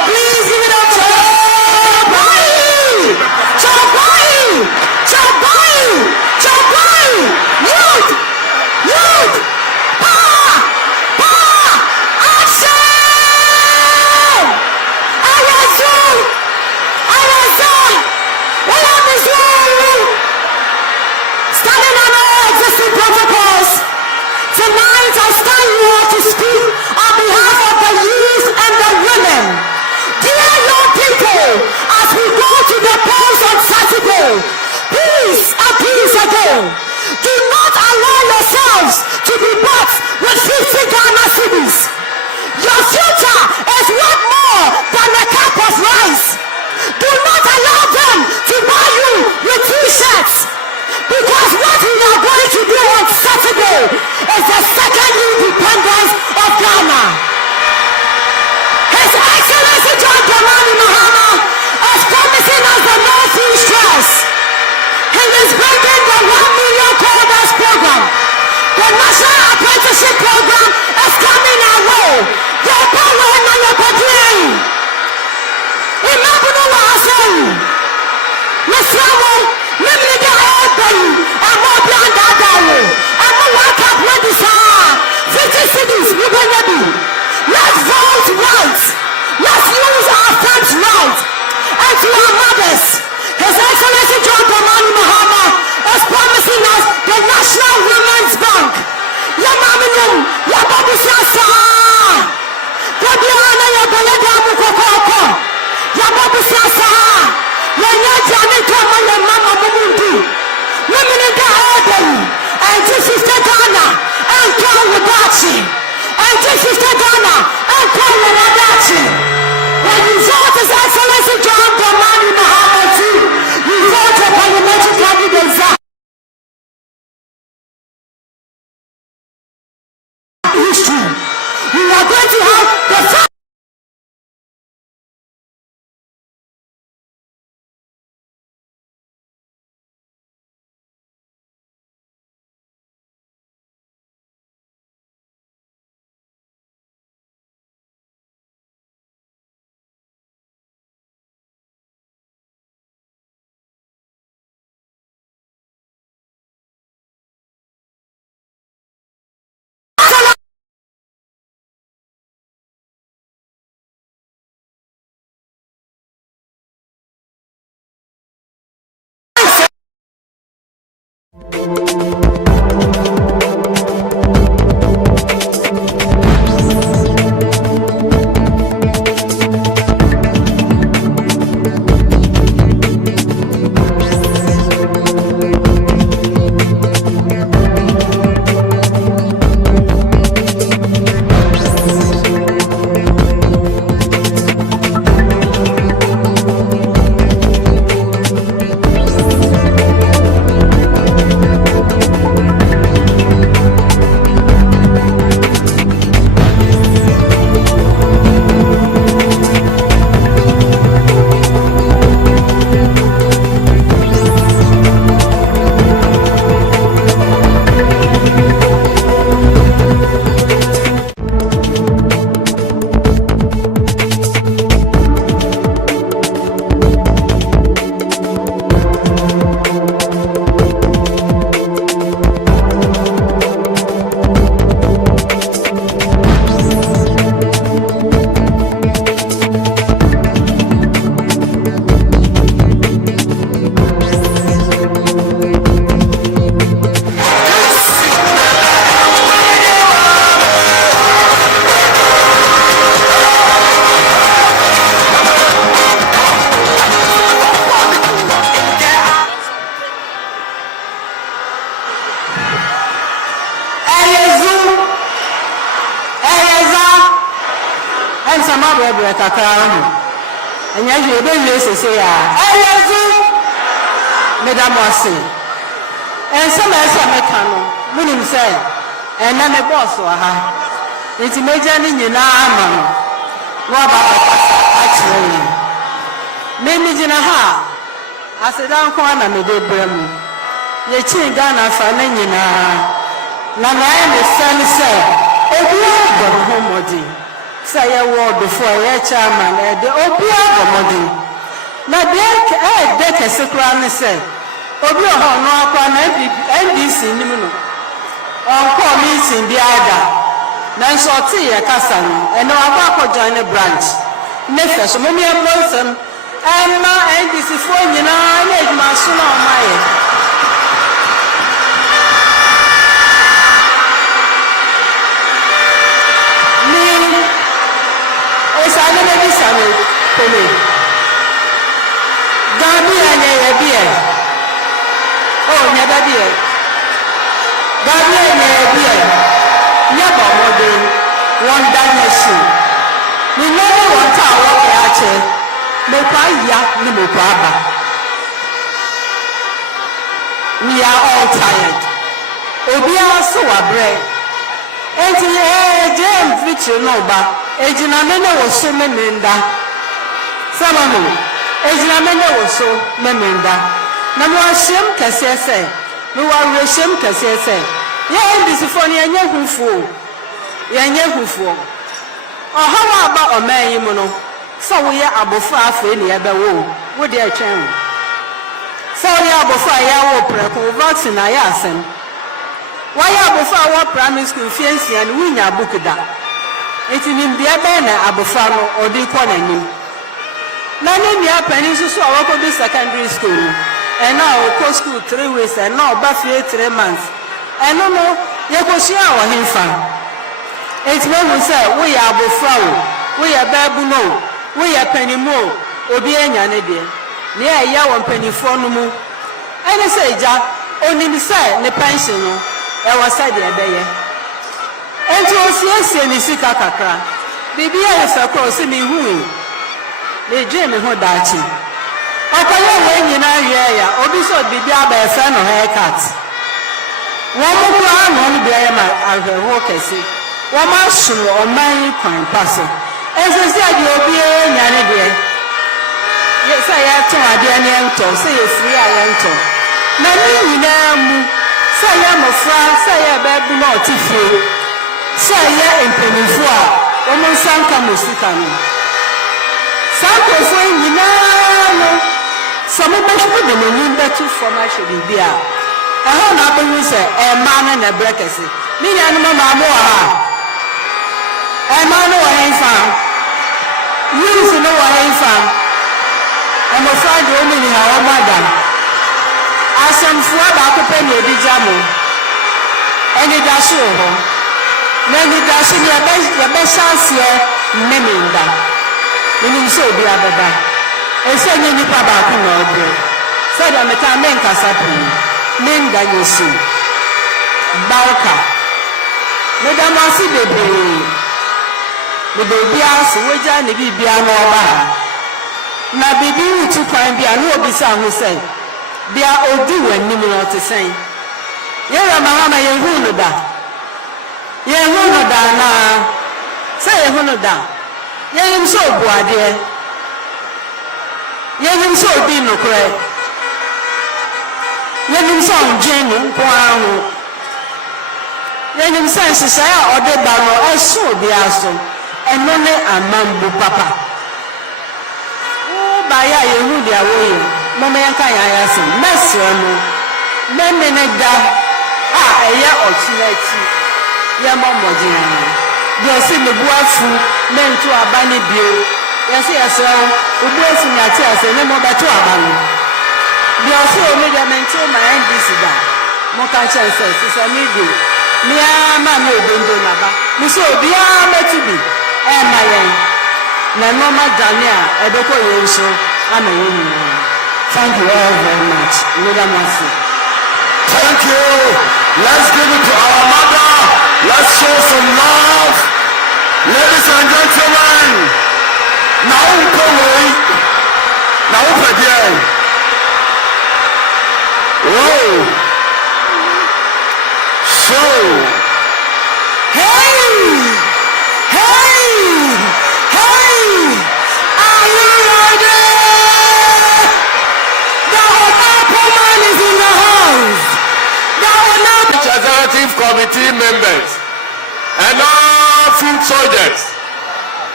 Please give it up to Chabai! Youth! Power! Action! Standing on all existing protocols, tonight I stand here to speak on behalf of the youth and the women. Dear young people, as we go to the polls on Saturday, please again, do not allow yourselves to be bought with 50 Ghana cedis. Your future is worth more than a cup of rice. Do not allow them to buy you with t-shirts, because what we are going to do on Saturday is the second independence of Ghana. His Excellency John Dramani Mahama is promising us the no free stress. He is bringing the 1 million coders program. The National Apprenticeship program is coming our way. Your power and your body. Remember what I say. Mr. Amo, let me get out there. I'm more beyond that day. I'm more work up with this 50 cities we're going to do. Let's vote right. Let's use our funds right. And to our mothers, His Excellency John Dramani Mahama is promising us the National Women's Bank. Yamaminum, Yababusiasa. Yabiana Yabaladamu Kokoko. Yababusiasa. Yanyajani Kama Yamama Mumundu. Women in the order. And this is the Ghana. And Kawadachi. And this is the Ghana. And Kawadachi. When you vote His Excellency John Dramani Mahama too, you vote for parliamentary candidates. History. We are going to have the first. And yet you don't say, Madam Wasi. And some else are mechanical, meaning say, and then a boss or her. It's imagining you now, what about actually? Maybe Jinaha, I said, down corner, me did Bremu. Ye chin Ghana for Nina. Nana, the son said, oh, you are home. say a word before a chairman, the Obia Gomodi. Now, they can secretly say, Obia no NDC, on call meeting the other. Nanso a Casano, and no Abako join a branch. Nefesh, Mumia Blossom, and my NDC for you know, I need my son on my. I never be sorry for me. Gambia never be. Oh, never be. Gambia never be. Never more than one dimension. We never want to walk out here. No paya, no paba. We are all tired. Obia so a bread. And James Victor Nova. Ejinamene was so memenda. Samanu. Ejinamene was so memenda. Namu shem kasese. No one shem kasese. Ye this for yenye hufu. Yenye hufu. Oh, how about a man you know? So we are abofa afe ni ebe wo. Wo dey twen. So we are abofa ya wo preko vaccine na ya asem. Why abofa wo primary school fiancy and winya book da. It is in the Abana Abofano or the Quananim. None near Peninsula or the secondary school, and now co school 3 weeks and now Buffy 3 months. And no more, Yakosia or him fan. It's when we say we are Bofao, we are Babuno, we are Penimo, Obiana Nedia, near Yawan Penny Fonumu. And I say, Jack, only the side, the pension, I was said the Abbey. And to us, yes, Kakra. Baby, I was across me who they dream of Dachi. Okaya when you know, yeah, Obiso Bibi by a fan of haircut. One more plan, one bear my advocacy. One mushroom or my coin parcel. As I said, you'll be a yanny. Yes, I have to my dear Yanto, say a free Yanto. Nanny, you know, say I'm a friend, say a baby not if you. Say ya in Penifua, woman Sanka Musicano. Sanko saying, you know, some of us put them in better for my should be. I don't know when you say a man and a breakfast. Me and Mamma Moa. A man who I ain't found. You used to know what I ain't found. I'm a friend woman in our mother. As some four back up in the jamu. And it does show. Nani dashi ya best chance here, Meminda. Meaning so be ababa. And so you need about no. Said I'm a time Casapu. Minda Yusu. Balka. Madame Asi baby. The baby house, which I need be a more. Now, baby, to find be a no bisa who say. They are all doing Nimino to say. Yera Mahama Yahuda. Yehuno dana, say Yehuno da. Yehim so boade. Yehim so be no cray. Yehim so genuine quaho. Yehim sense say or the bano as so be aso. And no ne a mambu papa. Oh, by Yehudia way. Momeyanka yasin. Mesramo. Memeneda. Ah, a year or two. Yamma Madina. They see the Buafu, men to a banny bill. Yes, yes, who was in your tears and no more but to a banny. They also made a mentor my NDC. Moka chances is a medium. Mia Mamma Bondo Naba. Miss Obia Metibi, and my end. Nanoma Dania, Eboko Yenso, I'm a woman. Thank you all very much. Thank you. Let's give it to our mother. Let's show some love. Ladies and gentlemen. Now come away. Now open again. Whoa. So. Hey. Are you ready? The Honorable Man is in the house. Executive committee members and all food soldiers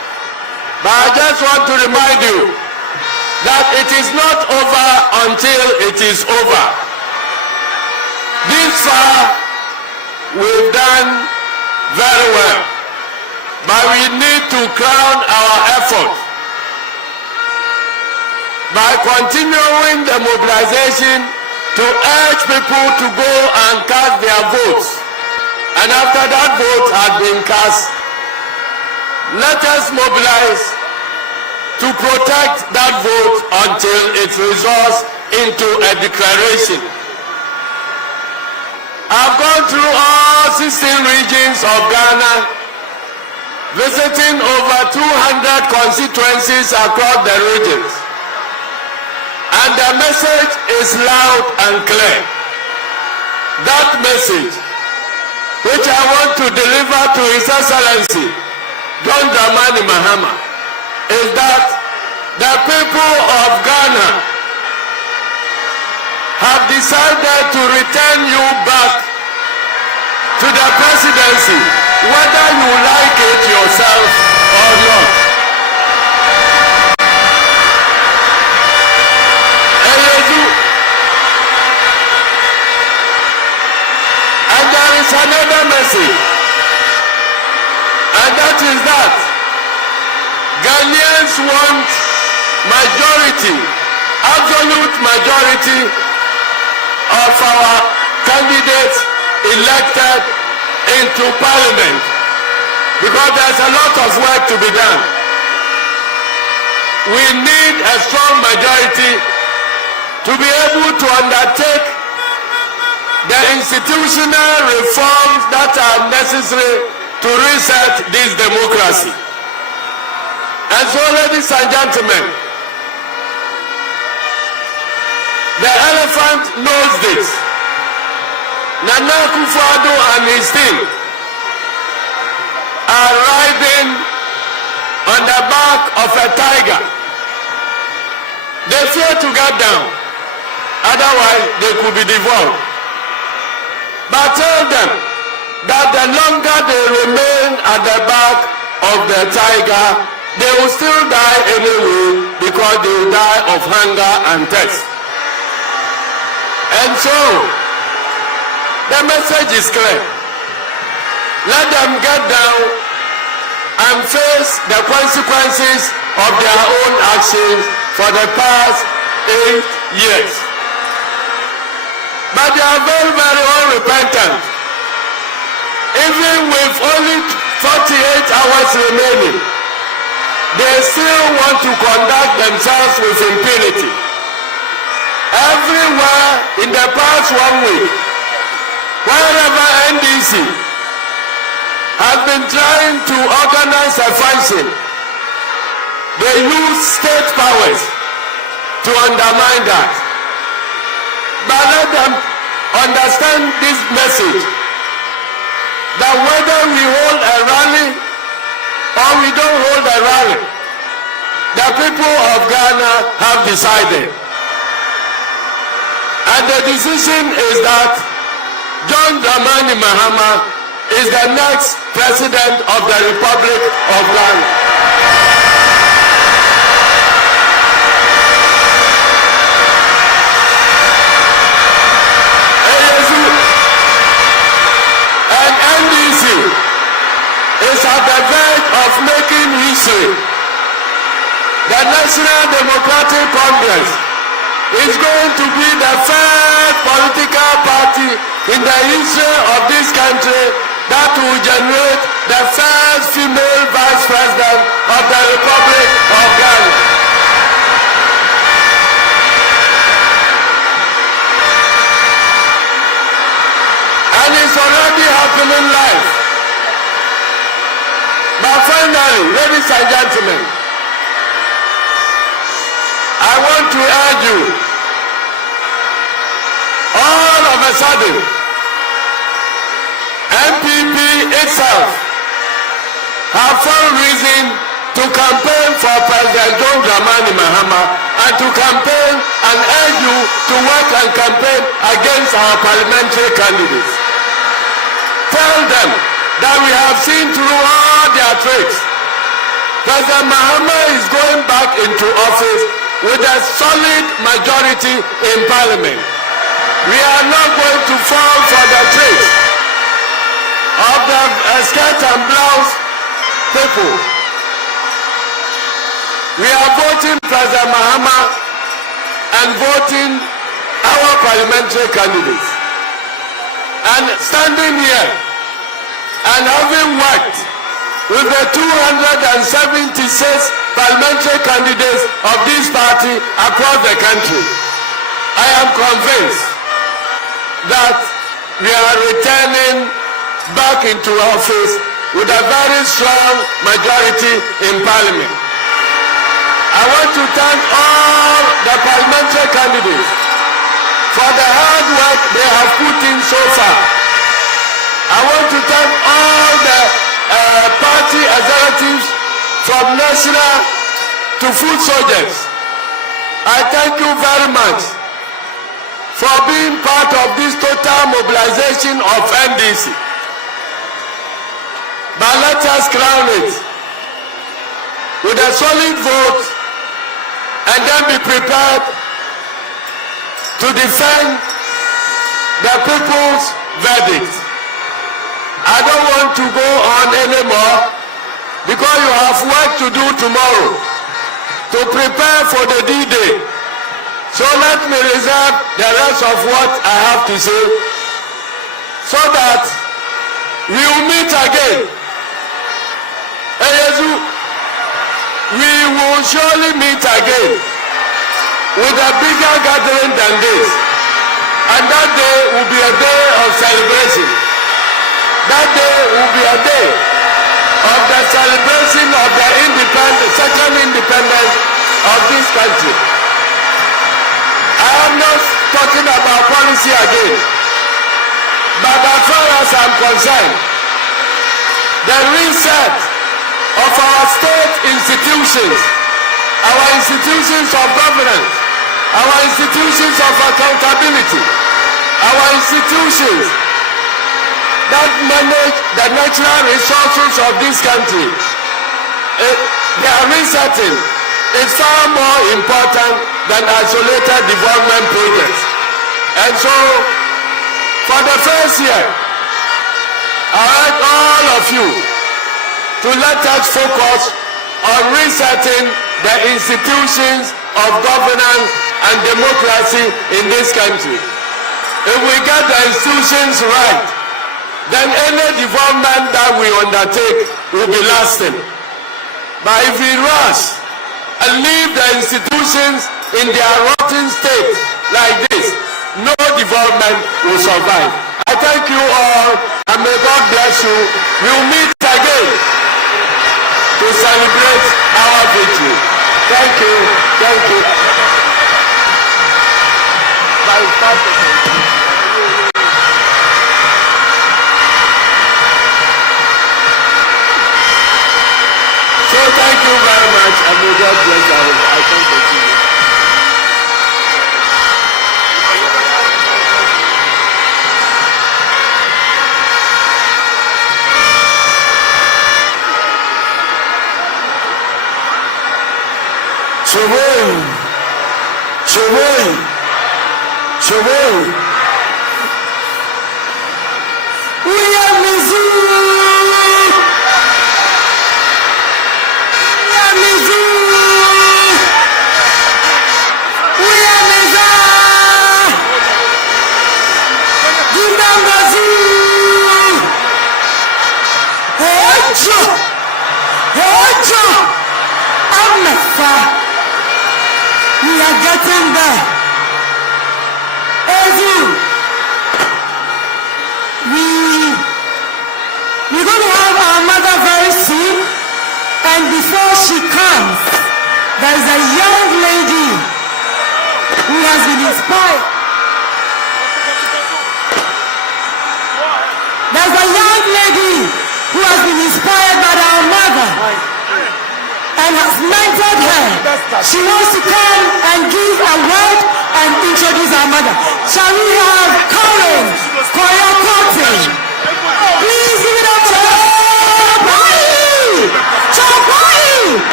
But I just want to remind you that it is not over until it is over. This far, we've done very well, but we need to crown our effort by continuing the mobilization to urge people to go and cast their votes. And after that vote has been cast, let us mobilize to protect that vote until it results into a declaration. I've gone through all 16 regions of Ghana, visiting over 200 constituencies across the regions. And the message is loud and clear. That message, which I want to deliver to His Excellency John Dramani Mahama, is that the people of Ghana have decided to return you back to the presidency, whether you like it yourself or not. And there is another message, and that is that Ghanaians want majority, absolute majority of our candidates elected into parliament, because there's a lot of work to be done. We need a strong majority to be able to undertake the institutional reforms that are necessary to reset this democracy. And so, ladies and gentlemen, the elephant knows this. Nana Akufo-Addo and his team are riding on the back of a tiger. They fear to get down, otherwise they could be devoured. But tell them that the longer they remain at the back of the tiger, they will still die anyway, because they will die of hunger and thirst. And so, the message is clear. Let them get down and face the consequences of their own actions for the past 8 years. But they are very, very unrepentant. Even with only 48 hours remaining, they still want to conduct themselves with impunity. Everywhere in the past 1 week, wherever NDC has been trying to organize a function, they use state powers to undermine that. But let them understand this message, that whether we hold a rally or we don't hold a rally, the people of Ghana have decided. And the decision is that John Dramani Mahama is the next president of the Republic of Ghana. And NDC is at the verge of making history. The National Democratic Congress is going to be the first political party in the history of this country that will generate the first female vice president of the Republic of Ghana. And it's already happening live. But finally, ladies and gentlemen, I want to urge you, all of a sudden, NPP itself have found reason to campaign for President John Dramani Mahama and to campaign and urge you to work and campaign against our parliamentary candidates. Tell them that we have seen through all their tricks President Mahama is going back into office with a solid majority in parliament. We are not going to fall for the tricks of the skirt and blouse people. We are voting President Mahama and voting our parliamentary candidates. And standing here and having worked with the 276 parliamentary candidates of this party across the country, I am convinced that we are returning back into office with a very strong majority in parliament. I want to thank all the parliamentary candidates for the hard work they have put in so far. I want to thank all the party executives from national to foot soldiers. I thank you very much for being part of this total mobilization of NDC. But let us crown it with a solid vote and then be prepared to defend the people's verdict. I don't want to go on anymore because you have work to do tomorrow to prepare for the D-Day. So let me reserve the rest of what I have to say so that we will meet again. We will surely meet again with a bigger gathering than this. And that day will be a day of celebration. That day will be a day of the celebration of the second independence of this country. I am not talking about policy again, but as far as I'm concerned, the reset of our state institutions, our institutions of governance, our institutions of accountability, our institutions that manage the natural resources of this country, their resetting is far more important than isolated development projects. And so, for the first year, I urge all of you to let us focus on resetting the institutions of governance and democracy in this country. If we get the institutions right, then any development that we undertake will be lasting. But if we rush and leave the institutions in their rotten state like this, no development will survive. I thank you all and may God bless you. We will meet again to celebrate our victory. Thank you. Thank you. So thank you very much and may God bless you. I thank you. Choboi. We are Mizzou. We are Mizzou. We are Meza. Gindambazu. Ojo. Amefa. We are getting there. We're going to have our mother very soon, and before she comes, there's a young lady who has been inspired. There's a young lady who has been inspired by our mother and has mentored her. She wants to come and give a word and introduce our mother. Shall we have Colin Koyakote? Please give it up to Chopai!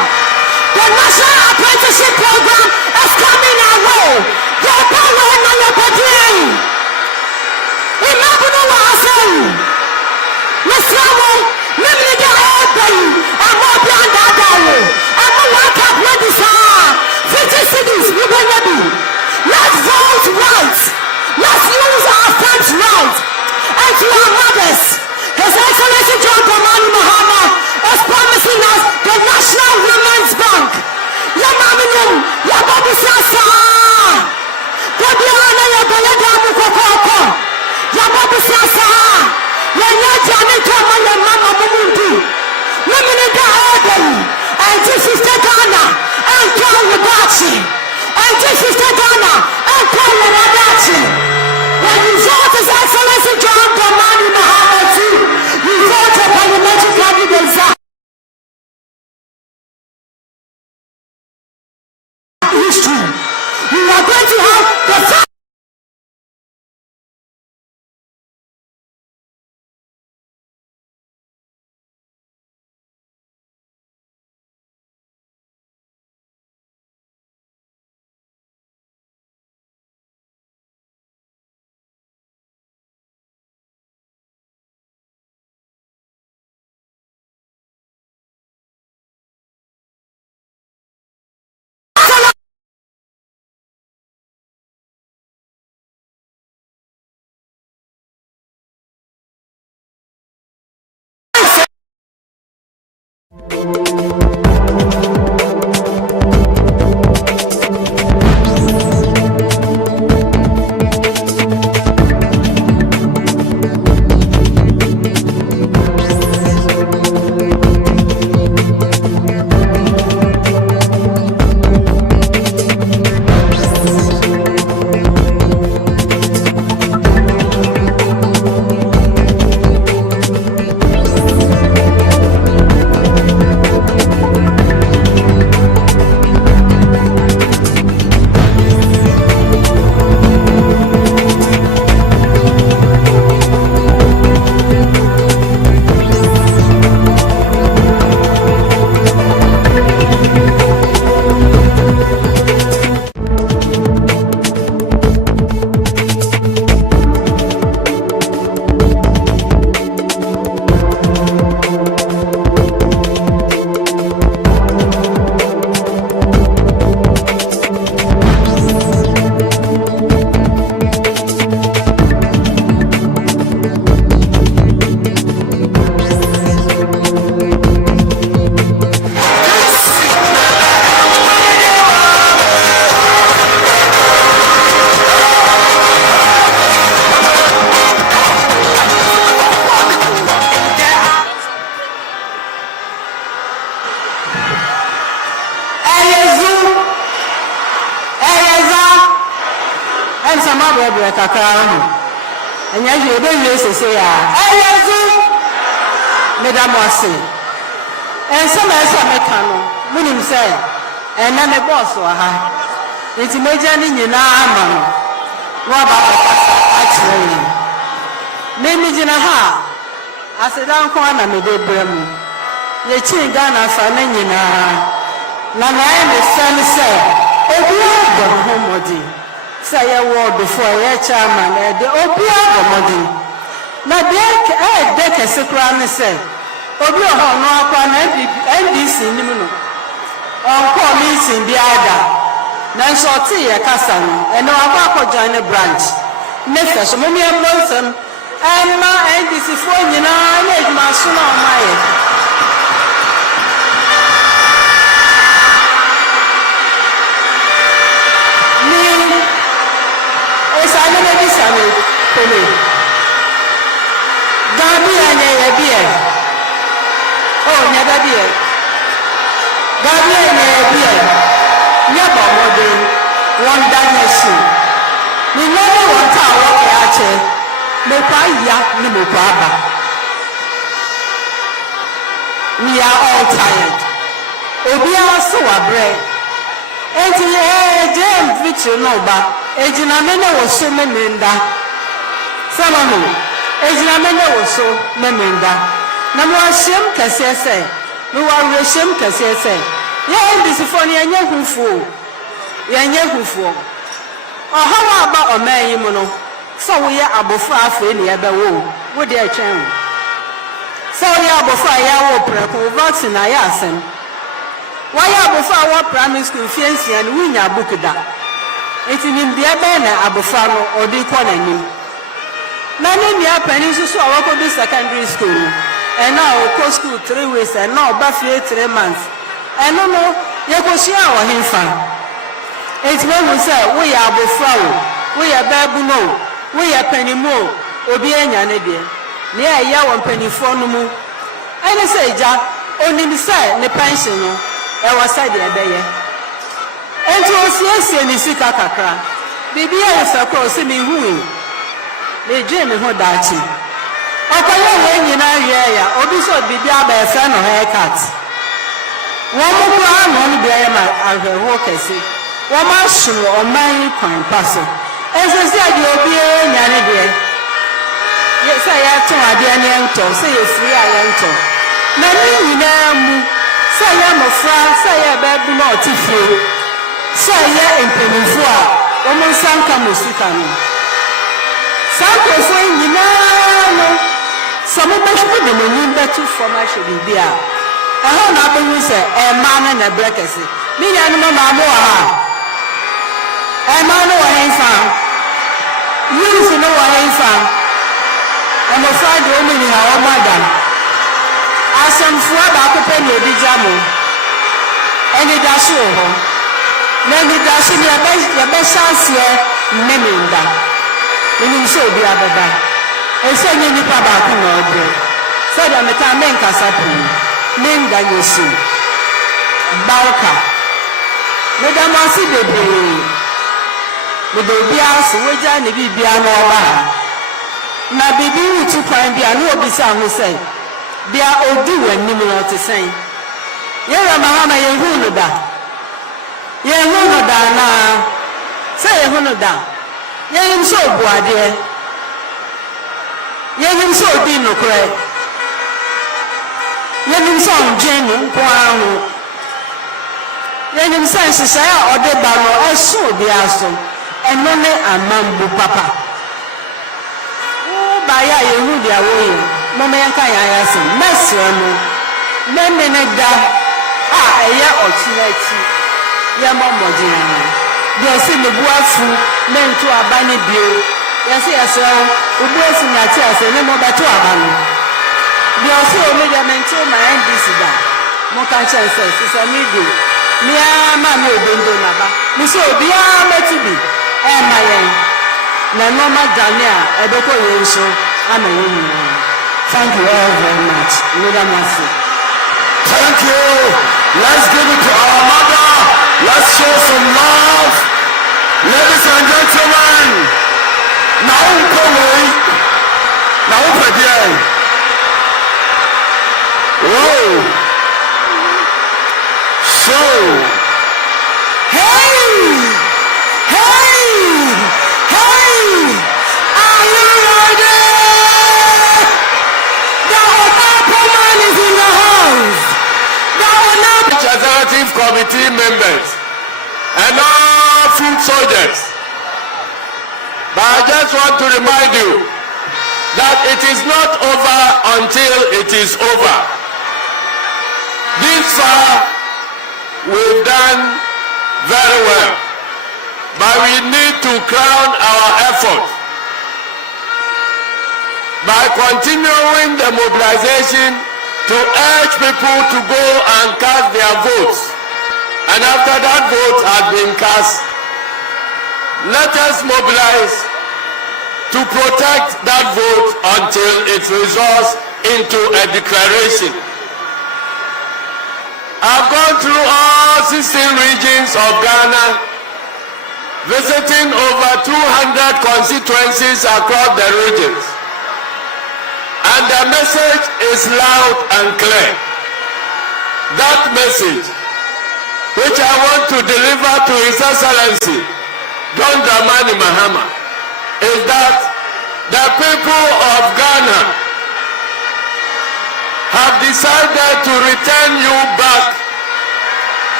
scholarship program is coming our way. Your power and your body. Imagine what I say. Mr. Mo, maybe the old baby, I'm more beyond that day. I'm a work up ready, sir. 50 cities, we will ready. Let's vote right. Let's use our funds right. And to our mothers, His Excellency John Dramani Mahama is promising us the National Women's Bank. Yamaminum, Yababu Sasa. Godiana Yabayadamu Kokoko. Yababu Sasa. Yanya Janet Tomaya Mama Mumundu. Women in the order. And this is the Ghana. And Paul Wadachi. And this is the Ghana. And Paul Wadachi. When you vote His Excellency John Dramani Mahama too, you vote a parliamentary candidate. History. We are going to have the first. And yet you don't say, Madame Wasi. And some as a mechanic, William said, and then the boss or her. It's imagining in our man. What about actually? Maybe Jinaha. I said, I'm calling me the Bremu. Ye chin Ghana for Nina. Nana, the son said, oh, we are going home. Say a word before a chairman, the opium body. Now, they can secretly say, Obio no upon NDC Nimuno. On call meeting the other. Nanso Tia Cassan, and no Abako join a branch. Nefesh, Mumia Monson, and my NDC for you know, I made my son on my. I never decided for me. Gabi and a beer. Oh, never beer. Gabi and a beer. Never more than one dynasty. We never want to walk at it. No paya, no baba. We are all tired. Obia so a bread. And the James Victor Nova. Ejinamene was so memenda. Salamu. Ejinamene was so memenda. Namu ashem kasese. No one reshem kasese. NDC for yenye hufu. Yenye hufu. How about a man you so we are above 5 any other woe. Would they change? So we are above 5 year vaccine I ask him. Why are above our primary school fiancé and win your book that? It's in the banner above farm or the economy. None in the pennies so I go to secondary school. And now go school 3 weeks and now Buffy 3 months. And no, you go see our infant. It's when we say we are before, we are babuno, we are penny more, Obian Yanadi, near Yawan penny for no more. And I say, Jack, only the side, the pension, I was said the other year. And to us, yes, and the sick Accra, baby, I was across me wooing. They dream of Dachi. Okay, when you know, yeah, or this would be there by a fan of haircuts. One more plan, only be I will walk and see. Woman should or my coin parcel. As I said, you'll be a yanny. Yes, I have to my dear Yanto, say it's free I enter. Many you know, say I'm a friend, say a baby not to feel. Say ya in Penifua, woman Sanka Musicano. Sanko saying, you know, some of us put them in better for my should be there. I don't know what say, a man and a breakfast. Me and Mamma. I'm on the farm. You know what I'm from. I'm a friend woman in our mother. As some four back up in your bijamo. And it does show her. Then it does show your best chance here, Meminda. When you show the other back. And send you the back in order. Said I'm a time Casapu. Minda you see. Balka. Madame Asi de the baby house, which I may be beyond all that. Now, baby, you took time be a no beside who say, they are all doing Nimino to say. Yera Mahama, you who da. Ye who da now. Say, who da. Ye him so boy, dear. Ye him so dino cray. Ye him so genuine, quam. Ye him sense to say, or the barrel, I saw the asshole. And no a mambu papa. Oh, by a Yehudia way, Momanka Yasin, Messrono, Memeneda, a year or two, Yama Madina. They are seen the Buafu, men to a bunny bill. Yes, yes, sir, who was in that chest and no more to a bunny. They also made a mentor my NDC that. Mokan says, it's a middle. Mia Mamma Bindonaba. Monsieur Bia Metibi. My normal Dania, Ebeko Yenso, I'm a woman. Thank you all very much. Thank you. Let's give it to our mother. Let's show some love. Ladies and gentlemen, now whoa. So, hey! Are you ready? The Honorable man is in the house. The Honorable Executive Committee members and all food soldiers. But I just want to remind you that it is not over until it is over. This far, we've done very well. But we need to crown our efforts by continuing the mobilization to urge people to go and cast their votes. And after that vote has been cast, let us mobilize to protect that vote until it results into a declaration. I've gone through all 16 regions of Ghana, visiting over 200 constituencies across the regions. And the message is loud and clear. That message, which I want to deliver to His Excellency, John Dramani Mahama, is that the people of Ghana have decided to return you back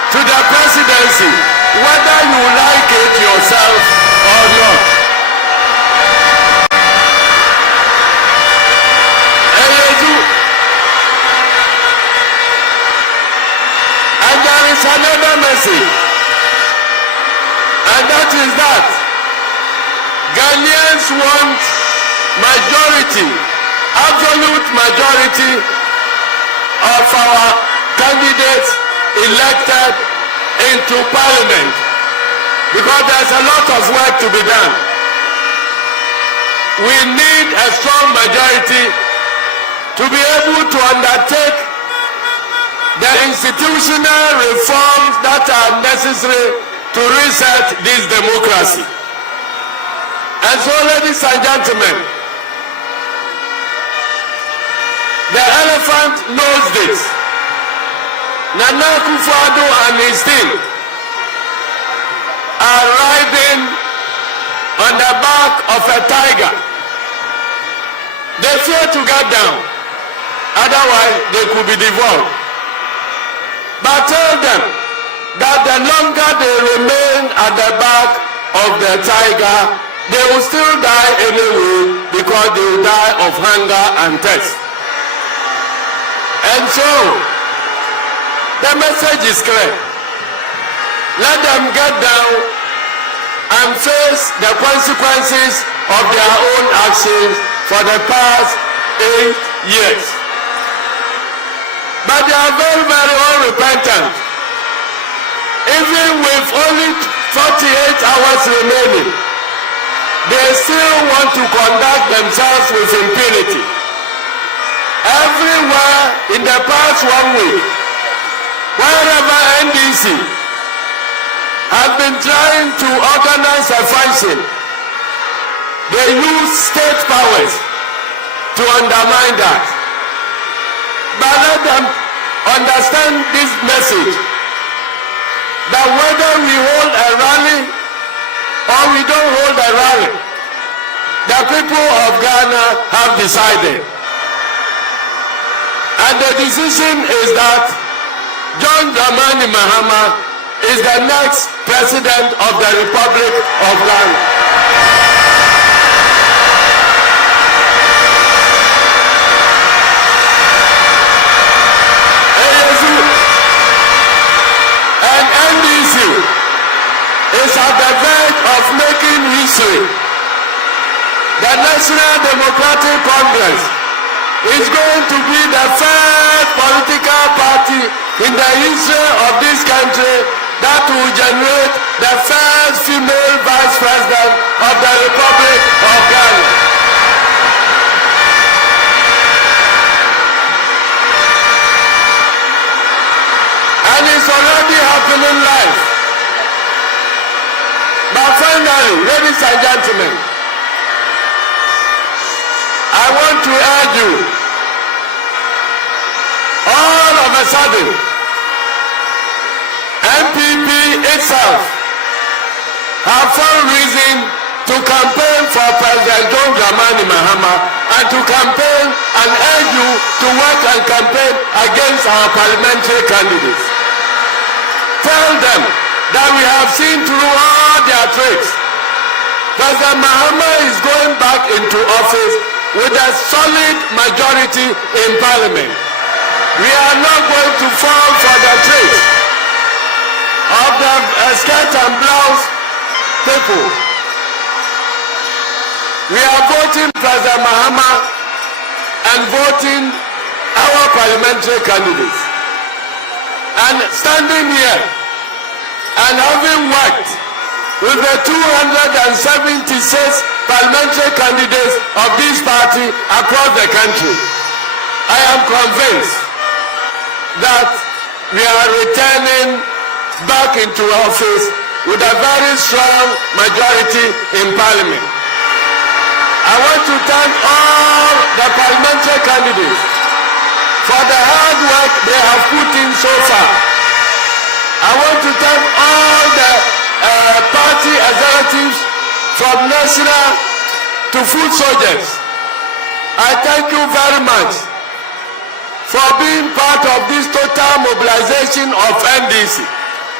to the presidency, whether you like it yourself or not. And there is another message, and that is that Ghanaians want majority, absolute majority of our candidates elected into parliament, because there's a lot of work to be done. We need a strong majority to be able to undertake the institutional reforms that are necessary to reset this democracy. And so, ladies and gentlemen, the elephant knows this. Nana Akufo-Addo and his team are riding on the back of a tiger. They fear to get down, otherwise they could be devoured. But tell them that the longer they remain at the back of the tiger, they will still die anyway, because they will die of hunger and thirst. And so, the message is clear. Let them get down and face the consequences of their own actions for the past 8 years. But they are very, very unrepentant. Even with only 48 hours remaining, they still want to conduct themselves with impunity. Everywhere in the past 1 week, wherever NDC has been trying to organize a function, they use state powers to undermine that. But let them understand this message, that whether we hold a rally or we don't hold a rally, the people of Ghana have decided. And the decision is that John Dramani Mahama is the next president of the Republic of Ghana. And NDC is at the verge of making history. The National Democratic Congress is going to be the first political party in the history of this country that will generate the first female vice president of the Republic of Ghana. And it's already happening live. But finally, ladies and gentlemen, I want to urge you, all of a sudden, NPP itself have found reason to campaign for President John Dramani Mahama and to campaign and urge you to work and campaign against our parliamentary candidates. Tell them that we have seen through all their tricks. President Mahama is going back into office with a solid majority in parliament. We are not going to fall for the tricks of the skirt and blouse people. We are voting President Mahama and voting our parliamentary candidates. And standing here and having worked with the 276 parliamentary candidates of this party across the country, I am convinced that we are returning back into office with a very strong majority in parliament. I want to thank all the parliamentary candidates for the hard work they have put in so far. I want to thank all the party executives from national to foot soldiers. I thank you very much for being part of this total mobilization of NDC.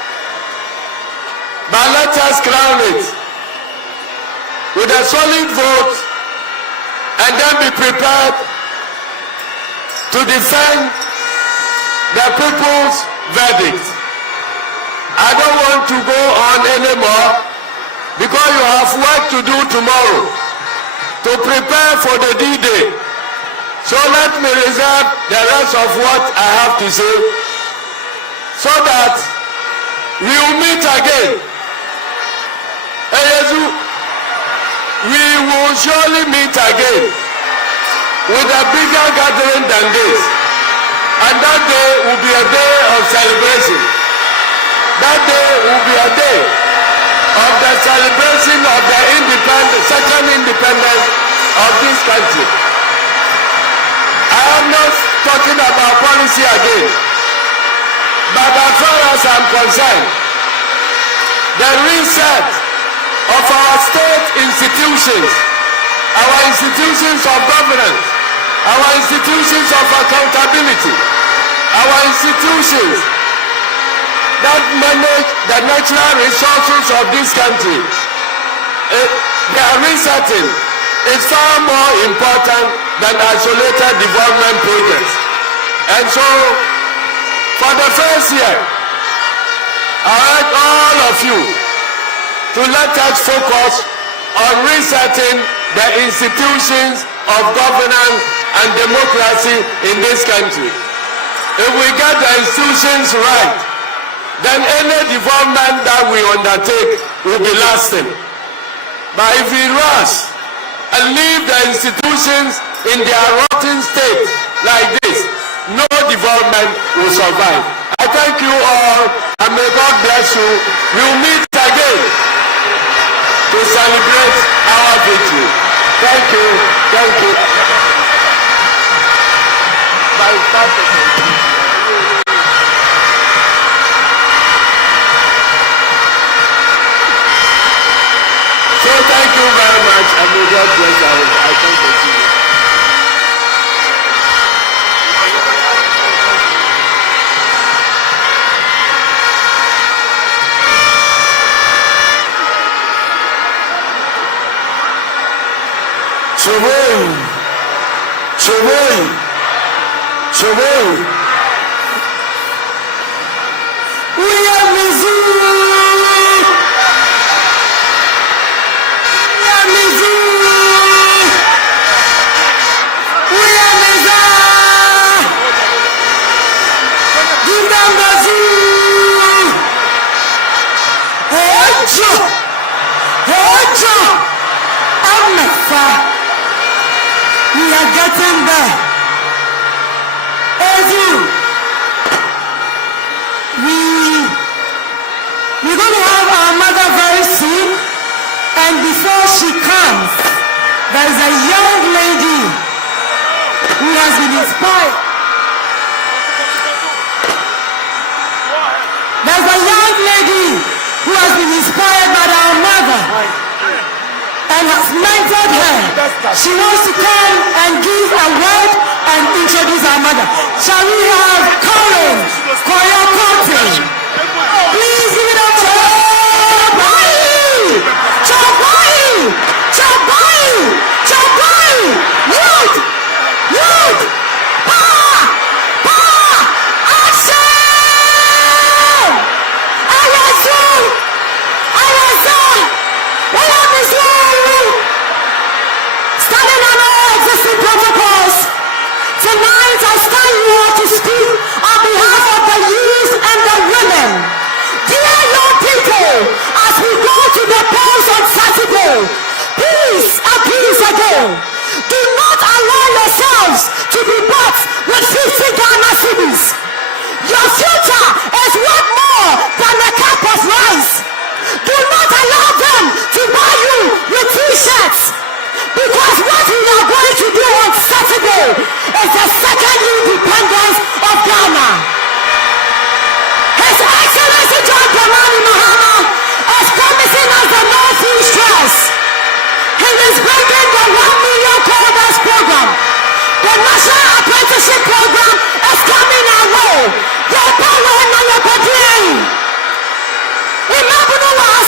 But let us crown it with a solid vote and then be prepared to defend the people's verdict. I don't want to go on anymore because you have work to do tomorrow to prepare for the D-Day. So let me reserve the rest of what I have to say so that we will meet again. We will surely meet again with a bigger gathering than this. And that day will be a day of celebration. That day will be a day of the celebration of the second independence of this country. I am not talking about policy again, but as far as I'm concerned, the reset of our state institutions, our institutions of governance, our institutions of accountability, our institutions that manage the natural resources of this country, their resetting is far more important than isolated development projects. And so, for the first year, I urge all of you to let us focus on resetting the institutions of governance and democracy in this country. If we get the institutions right, then any development that we undertake will be lasting. But if we rush and leave the institutions in their rotten state like this, no development will survive. I thank you all and may God bless you. We will meet again to celebrate our victory. Thank you. Thank you. So thank you very much and may God bless you. I thank you. Choboi. We are Mizzou. We are Mizzou. We are Mizzou. Gindambazu. Ojo. Amefa. We are getting there. We're going to have our mother very soon, and before she comes, there's a young lady who has been inspired. There's a young lady who has been inspired by our mother and has mentored her. She wants to come and give a word and introduce our mother. Shall we have Colin Koyokote? Please give it up for Chobai! Youth! Power! Action! Standing on all existing protocols, tonight I stand here to speak on behalf of the youth and the women. Dear young people, as we go to the polls on Saturday, please again, do not allow yourselves to be bought with 50 Ghana cedis. Your future is worth more than a cup of rice. Do not allow them to buy you with t-shirts, because what we are going to do on Saturday is the second independence of Ghana. His Excellency John Dramani Mahama is promising us the no food stress. He is bringing the 1 million coders program. The National Apprenticeship program is coming our way. Your power and your body. Remember the last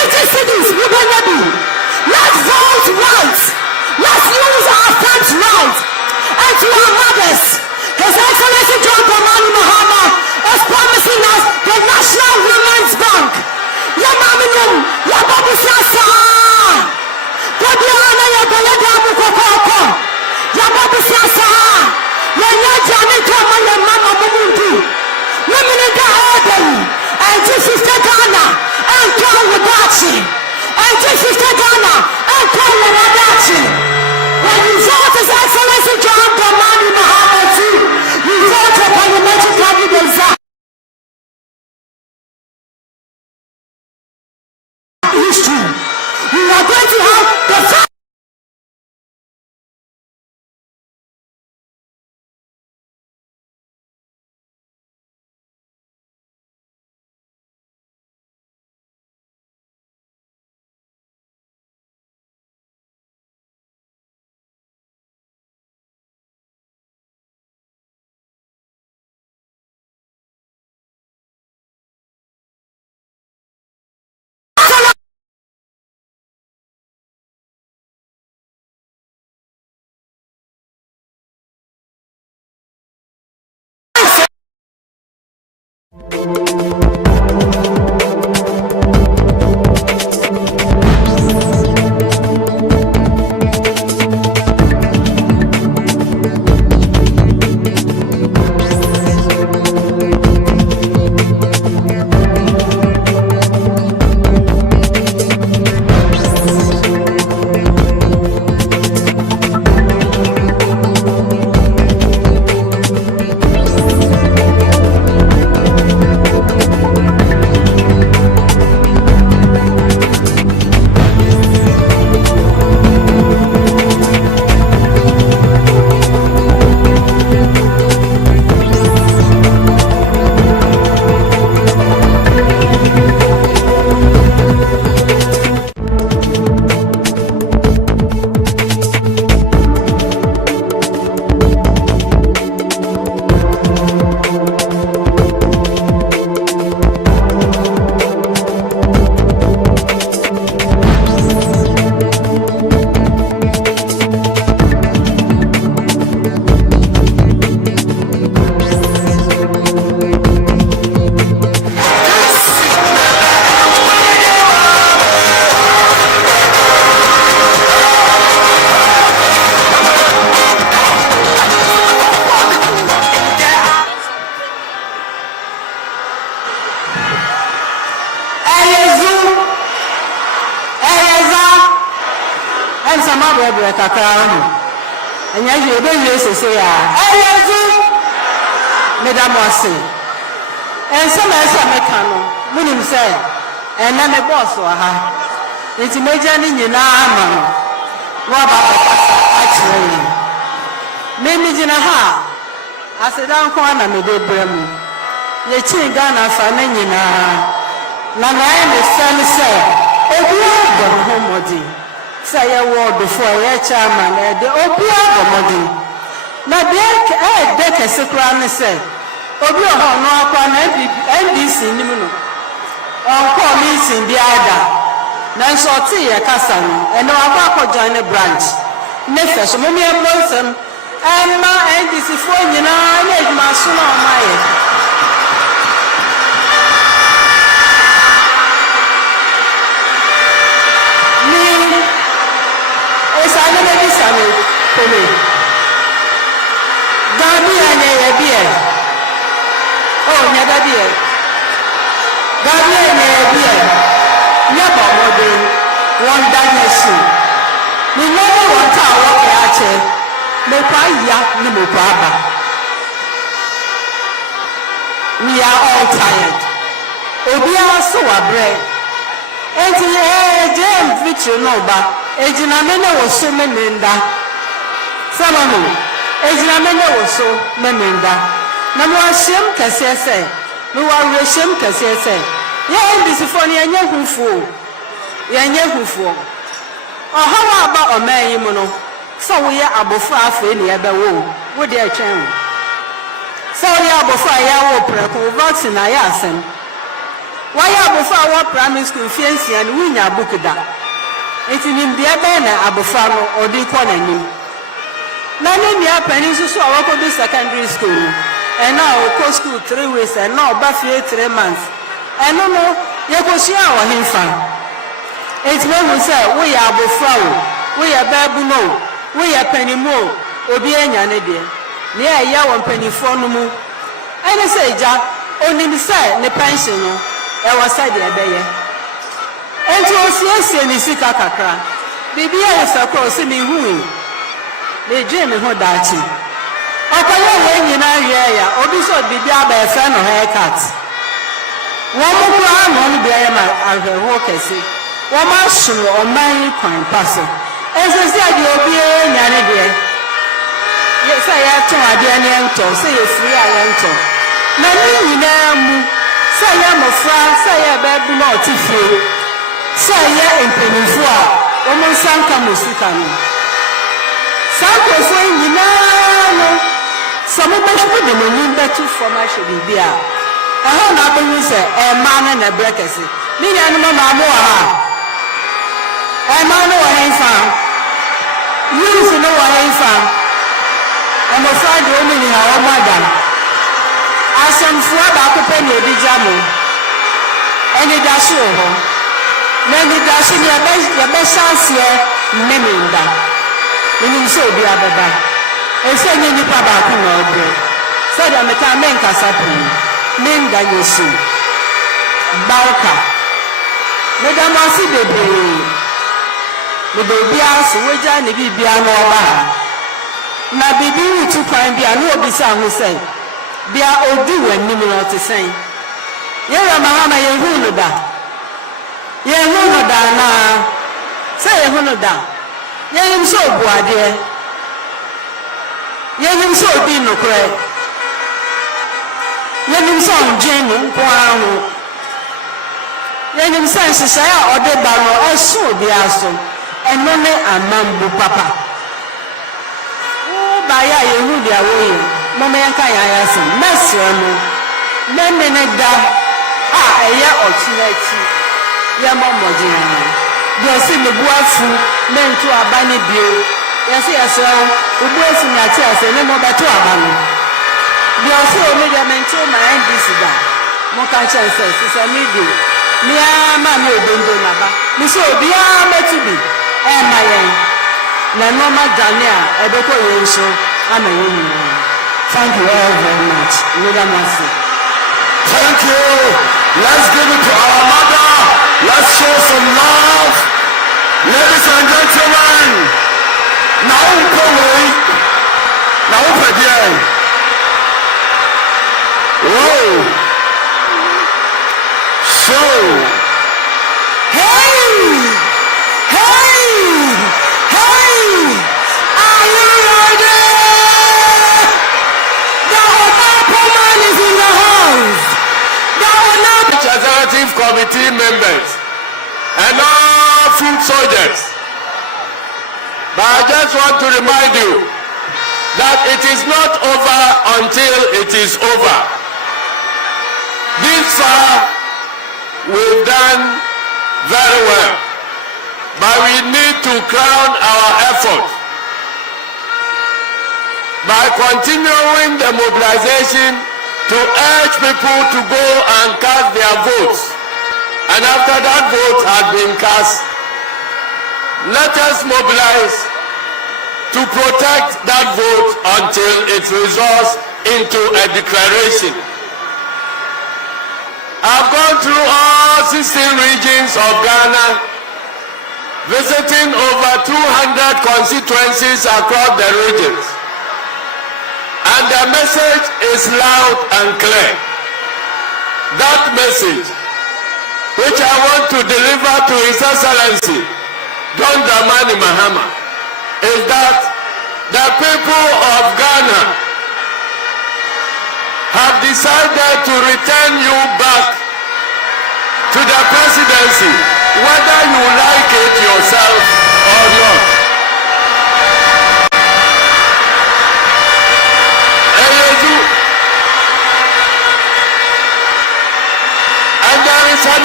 50 cities, let's vote right. Let's use our funds right. And to our mothers, His Excellency John Dramani Mahama is promising us the National Women's Bank. Yamaminum, Yababusiasa, Kodiana Yabaladabu Kokoko, Yababusiasa, Yanajamito Mama Mumundu, women in the urban, and Sister Ghana, and Paul Wadachi, and Sister Ghana, and Paul Wadachi. When you vote His Excellency John Dramani Mahama too, you vote for parliamentary candidates. History. We are going to have the first and yet you say, Madam Wasi. And some as a mechanic, Munim said, and I'm a boss or her. It's imagining you now, what about the pastor actually? Maybe in a ha. I said, I'm going to make a bremu. You change Ghana for many now. Nana is son said, oh, we are going home with you. Say a word before your chairman, the Opia Gomodi. Now, there can secretly say, Obia no upon NDC, on call meeting the other. Nan shall see a cousin, and no about join a branch. Nefesh, Mummy and Wilson, and my NDC for you know, I made my son on my head. Oh, never dear. Gabriel, never more one dimension. We never want our walk at it. No pie, no baba. We are all tired. Obia so a bread. And James Victor Nova, Ejinamena was so menenda. Samanu, Ejinamena was so menenda. Na mo ahyem kese se no wa rehyem kese se ye ndisifo ne yenye hufuo ohawa aba oman yi mu no so wo ye abofo afa ne ye bewo wo de atwen so wo ye abofo ya wo preko vaccine na ya asem Why abofra wa primary school fiancy and winya book da. Enti nim de be na abofra no odi ko na nim. Na ne nia pani so so awako do secondary school. And now go school 3 weeks and now ba fie 3 months. And no ye go sia wa himfa. Enti me say we ya abofra o, we ya babu no, we ya pani mo, obi anya ne de. Ne ya won panifo no mu. Ene say ja onim say ne pension no e wasa de ebeye. Enti osiesie ni sika kakra. Bibia ye sakro se mi hu. Le je me ho daachi. Okoye we nyina hwe ya, obi so bibia ba e fe no haircut. Won mo kura no no bia ye ma ahwe ho kese. Won ma hunu oman kwan paso. Ese se ade obi enya ne de. Ye say ya ton ade ane ento, say ye free ayento. Na ni nyina mu say ya mofra, say ya ba bu na otifie. Say ya empenifu a o mo sanka musika no. Sanko so nyina no. Some of us put them in better formation bibia. Eho na be say e man na brekesi. Ni ya no ma mo ha. E man no wa henfa. Use no wa henfa. E mo fa de o ni ha o madam. Asemfo ba ko pe ni ebi jamo. Eni da so ho. Na ni da so ni ya be chance ye meminda. Ni so bi ababa. Ese ni nipa ba ko na obo. So da meta men kasa pu. Men da yesu. Bauka. Me da ma si bebe. Me do bia so weja ni bibia no oba. Na bibi utu kwan bia no obi sa ho sei. Bia odu wani mi no te sen. Ye ra mahama ye hu no da. Ye hu no da na. Say ye hu no da. Ye him so buade. Ye him so bi no kre. Ye him so njenu nko ahu. Ye him sense say a ode ba no eso bi aso. Eno ne amambu papa. O ba ya ye hu dia wo ye. Mama yanka ya ya sin. Mesre mo. Meme ne da. Eye ochinachi. Ye mo mojina. Yes, in the buafu, men to a bunny bill. Yes, yes, who was in your chest and no better about me. You also made a man to my NDC. Moka chances is a medium. Near Mamma Bondo Naba. Miss Obia to be. And my end. Nanoma Dania, a better so I'm a woman. Thank you all very much. Thank you. Let's give it to our mother. Let's show some love. Ladies and gentlemen. Now whoa. So. Hey. Are you ready? The Honorable man is in the house. The Honorable Executive Committee members and all food soldiers. But I just want to remind you that it is not over until it is over. This far, we've done very well. But we need to crown our effort by continuing the mobilization to urge people to go and cast their votes. And after that vote has been cast, let us mobilize to protect that vote until it results into a declaration. I've gone through all 16 regions of Ghana, visiting over 200 constituencies across the regions. And the message is loud and clear. That message, which I want to deliver to His Excellency, John Dramani Mahama, is that the people of Ghana have decided to return you back to the presidency, whether you like it yourself or not. And there is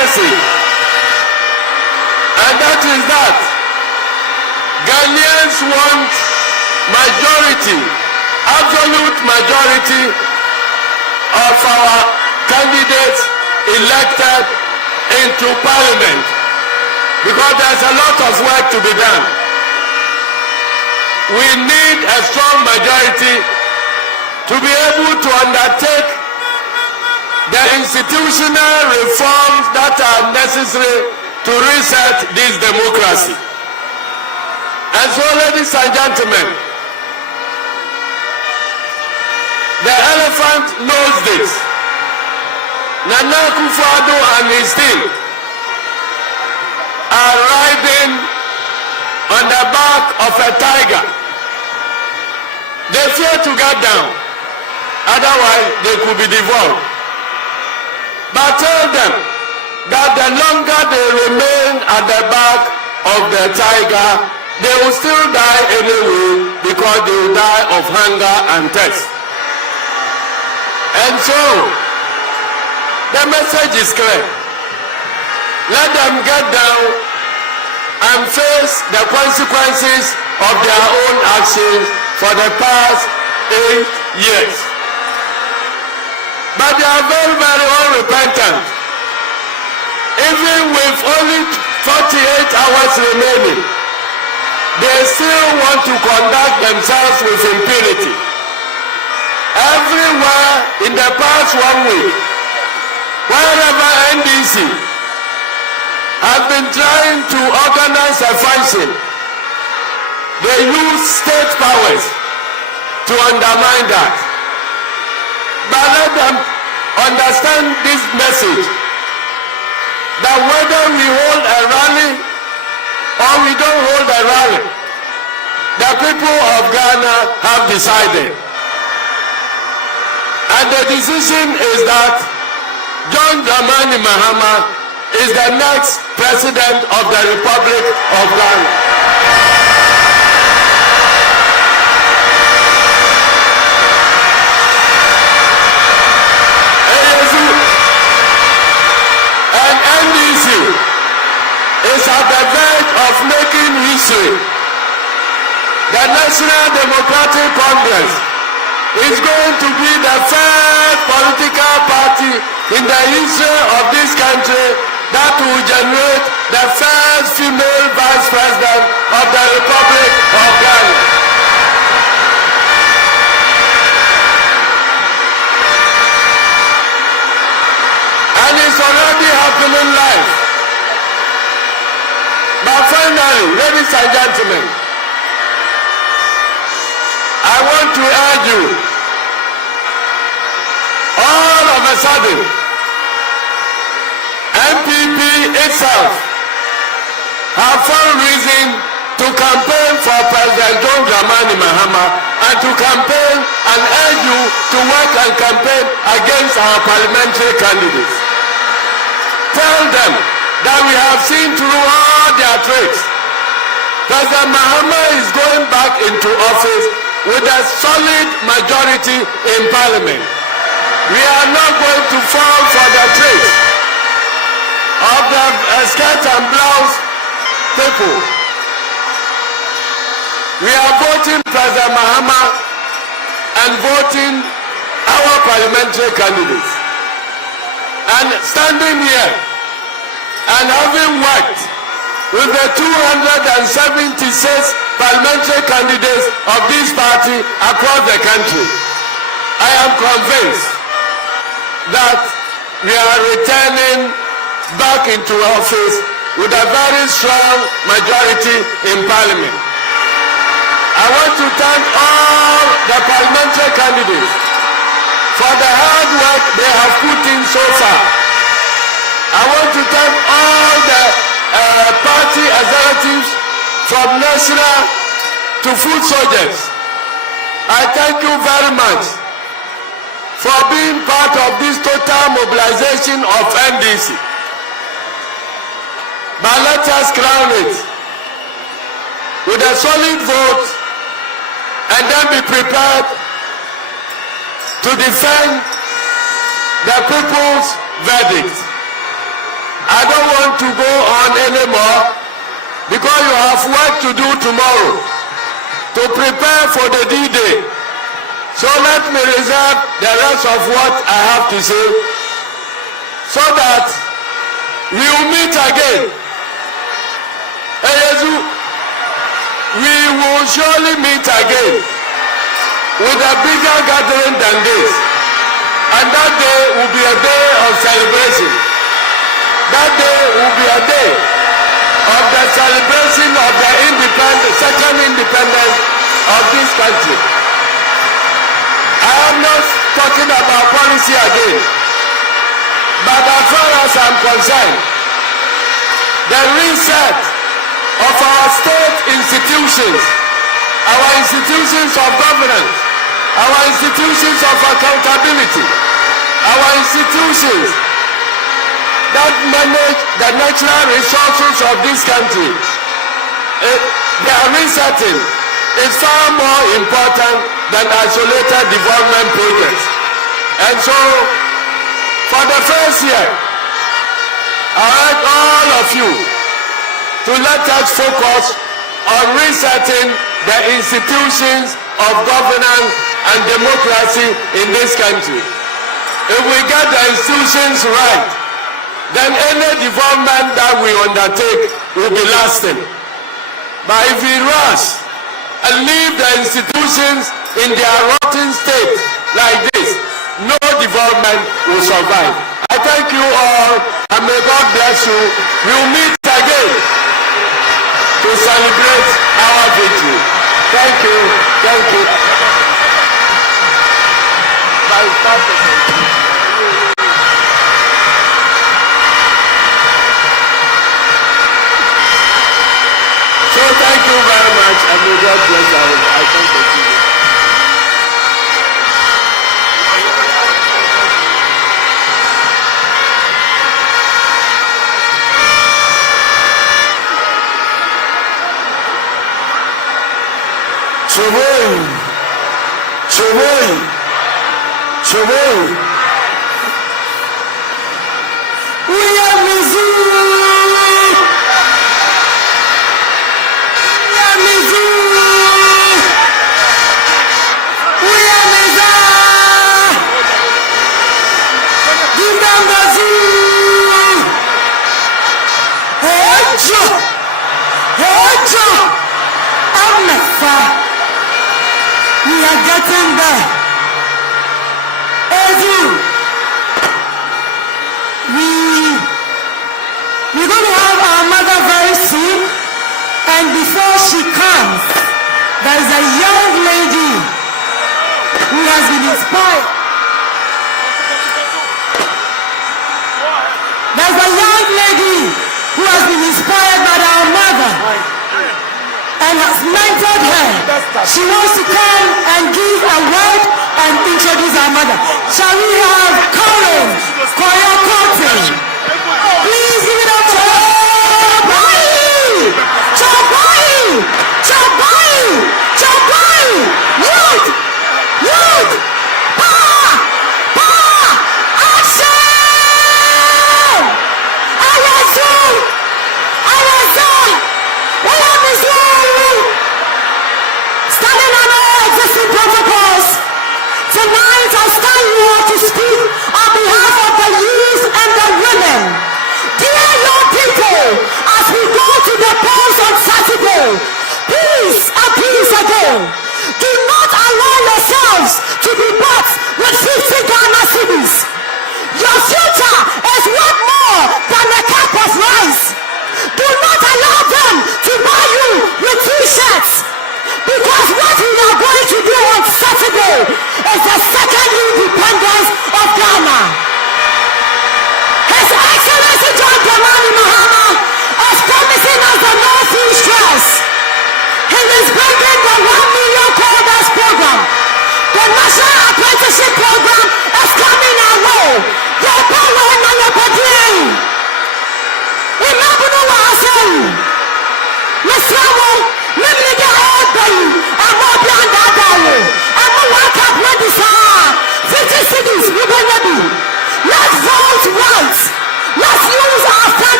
message, and that is that Ghanaians want majority, absolute majority of our candidates elected into parliament, because there's a lot of work to be done. We need a strong majority to be able to undertake the institutional reforms that are necessary to reset this democracy. And so, ladies and gentlemen, the elephant knows this. Nana Akufo-Addo and his team are riding on the back of a tiger. They fear to get down, otherwise they could be devoured. But tell them that the longer they remain at the back of the tiger, they will still die anyway, because they will die of hunger and thirst. And so, the message is clear. Let them get down and face the consequences of their own actions for the past 8 years. But they are very, very unrepentant. Even with only 48 hours remaining, they still want to conduct themselves with impunity. Everywhere in the past 1 week, wherever NDC has been trying to organize a function, they use state powers to undermine that. But let them understand this message, that whether we hold a rally or we don't hold a rally, the people of Ghana have decided. And the decision is that John Dramani Mahama is the next president of the Republic of Ghana. And NDC is at the verge of making history. The National Democratic Congress is going to be the first political party in the history of this country that will generate the first female vice president of the Republic of Ghana. And it's already happening live. But finally, ladies and gentlemen, I want to urge you, all of a sudden, NPP itself have found reason to campaign for President John Dramani Mahama and to campaign and urge you to work and campaign against our parliamentary candidates. Tell them that we have seen through all their tricks. President Mahama is going back into office with a solid majority in parliament. We are not going to fall for the tricks of the skirt and blouse people. We are voting President Mahama and voting our parliamentary candidates. And standing here and having worked with the 276 parliamentary candidates of this party across the country, I am convinced that we are returning back into office with a very strong majority in parliament. I want to thank all the parliamentary candidates for the hard work they have put in so far. I want to thank all the party executives from national to foot soldiers. I thank you very much for being part of this total mobilization of NDC. But let us crown it with a solid vote and then be prepared to defend the people's verdict. I don't want to go on anymore because you have work to do tomorrow to prepare for the D-Day. So let me reserve the rest of what I have to say so that we will meet again. We will surely meet again with a bigger gathering than this. And that day will be a day of celebration. That day will be a day of the celebration of the second independence of this country. I am not talking about policy again, but as far as I'm concerned, the reset of our state institutions, our institutions of governance, our institutions of accountability, our institutions that manage the natural resources of this country, their resetting is far more important than isolated development projects. And so, for the first year, I urge all of you to let us focus on resetting the institutions of governance and democracy in this country. If we get the institutions right, then any development that we undertake will be lasting. But if we rush and leave the institutions in their rotten state like this, no development will survive. I thank you all and may God bless you. We will meet again to celebrate our victory. Thank you. Thank you. So thank you very much and may God bless our I thank you. Choboi. We are Missouri. We are Missouri. We are Missouri. Give them the zoo. Hejo. Amefa. We are getting there. We're going to have our mother very soon, and before she comes, there is a young lady who has been inspired. There's a young lady who has been inspired by our mother and has mentored her. She wants to come and give a word and introduce our mother. Shall we have Colin Koyokote? Please give it up for Chobai! Youth! Power! Action! We are Missouri! Standing on all existing protocols, tonight I stand here to speak on behalf of the youth and the women. Dear young people, as we go to the polls on Saturday, please again, do not allow yourselves to be bought with 50 Ghana cedis. Your future is worth more than a cup of rice. Do not allow them to buy you with t-shirts, because what we are going to do on Saturday is the second independence of Ghana. His Excellency John Dramani Mahama is promising us the no fee stress. He is bringing the 1 million coders program, the National Apprenticeship Program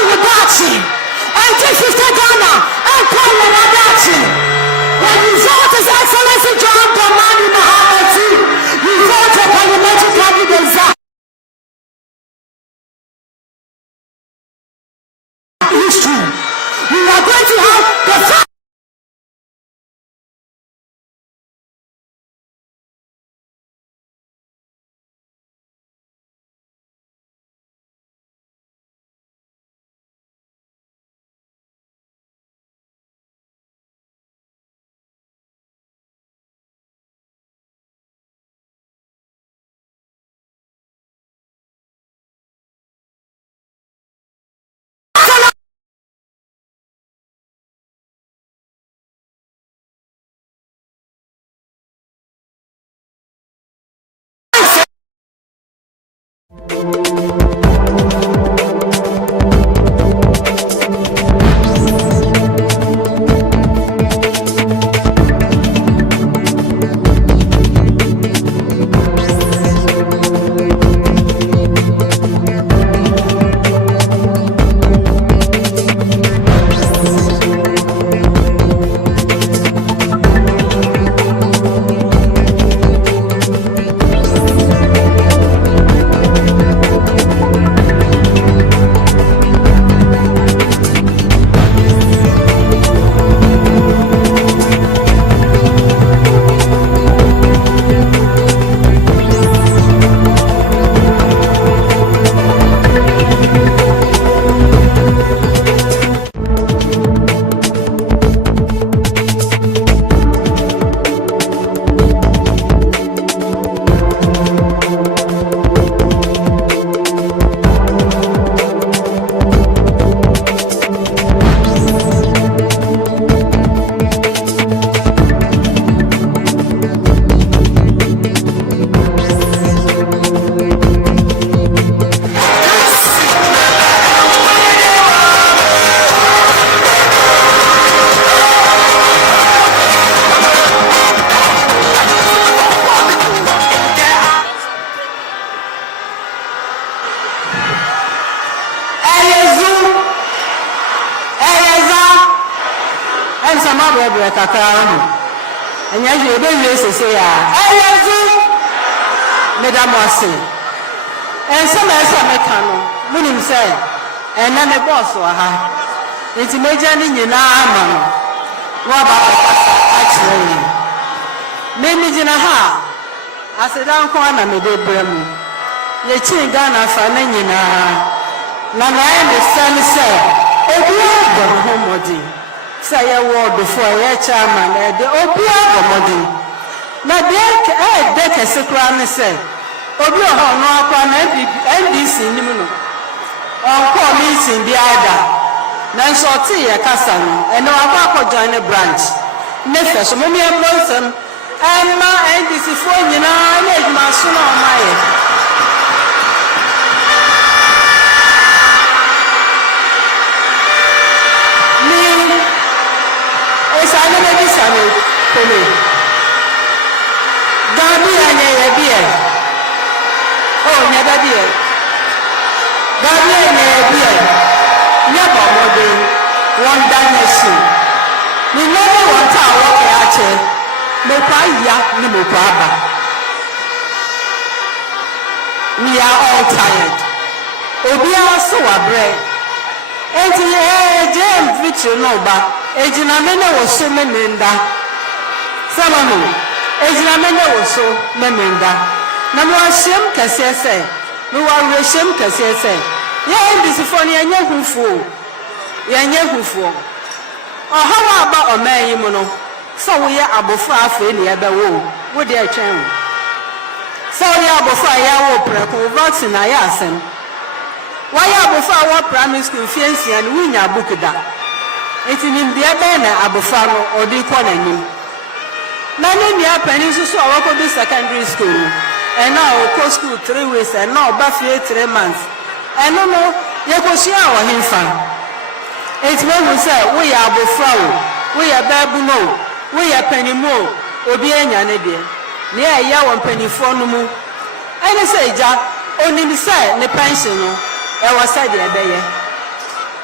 Wadachi, and take 50 Ghana, and call Wadachi. When you vote His Excellency John Dramani Mahama too, you vote a parliamentary candidate. History. We are going to have the first. And yes, you don't say, Madam Wassi. And some else I can, William said, and then the boss or her. It's imagining you now, what about actually? Maybe in a ha. I said, I'm going to make a brim. You change Ghana for Nina. Now I understand, sir. If you have gone home, say a word before a chairman, the Obia Bomodi. Now, there can secretly say, Obia no upon NDC, on call meeting the other. Nan shall see a castle, and no about join a branch. Never so many of them, and my NDC for you know, I made my son on my. I never did something for me. Gambia, never. Oh, never dear. Gambia, never. Never more than one dynasty. We never want our work at it. No paya, no papa. We are all tired. Obia so a bread. And James Victor Nova. Ejinamene was so memenda. Samano. Ejinamene was so memenda. Namuashem Cassiese. No one reshem Cassiese. Yeah, this is funny and Yahufu. Yanyahufu. Oh, how about a man, Mono? So we are above 5 in the other wall. Would their channel? So we are before I will preco vaccine. I ask him. Why are before our primary school fiancé and win your book that? It's in the Abena Abufano or the Quananim. None in the Peninsula so I walk to secondary school. And now co school 3 weeks and now Buffy 3 months. And no, you could see our infant. It's when we say we are Bufao, we are Babuno, we are Penimo, Obiana Nedia. Near Yawan Penny Fonumu. And I say, Jack, only the side, the pension. I was said the other.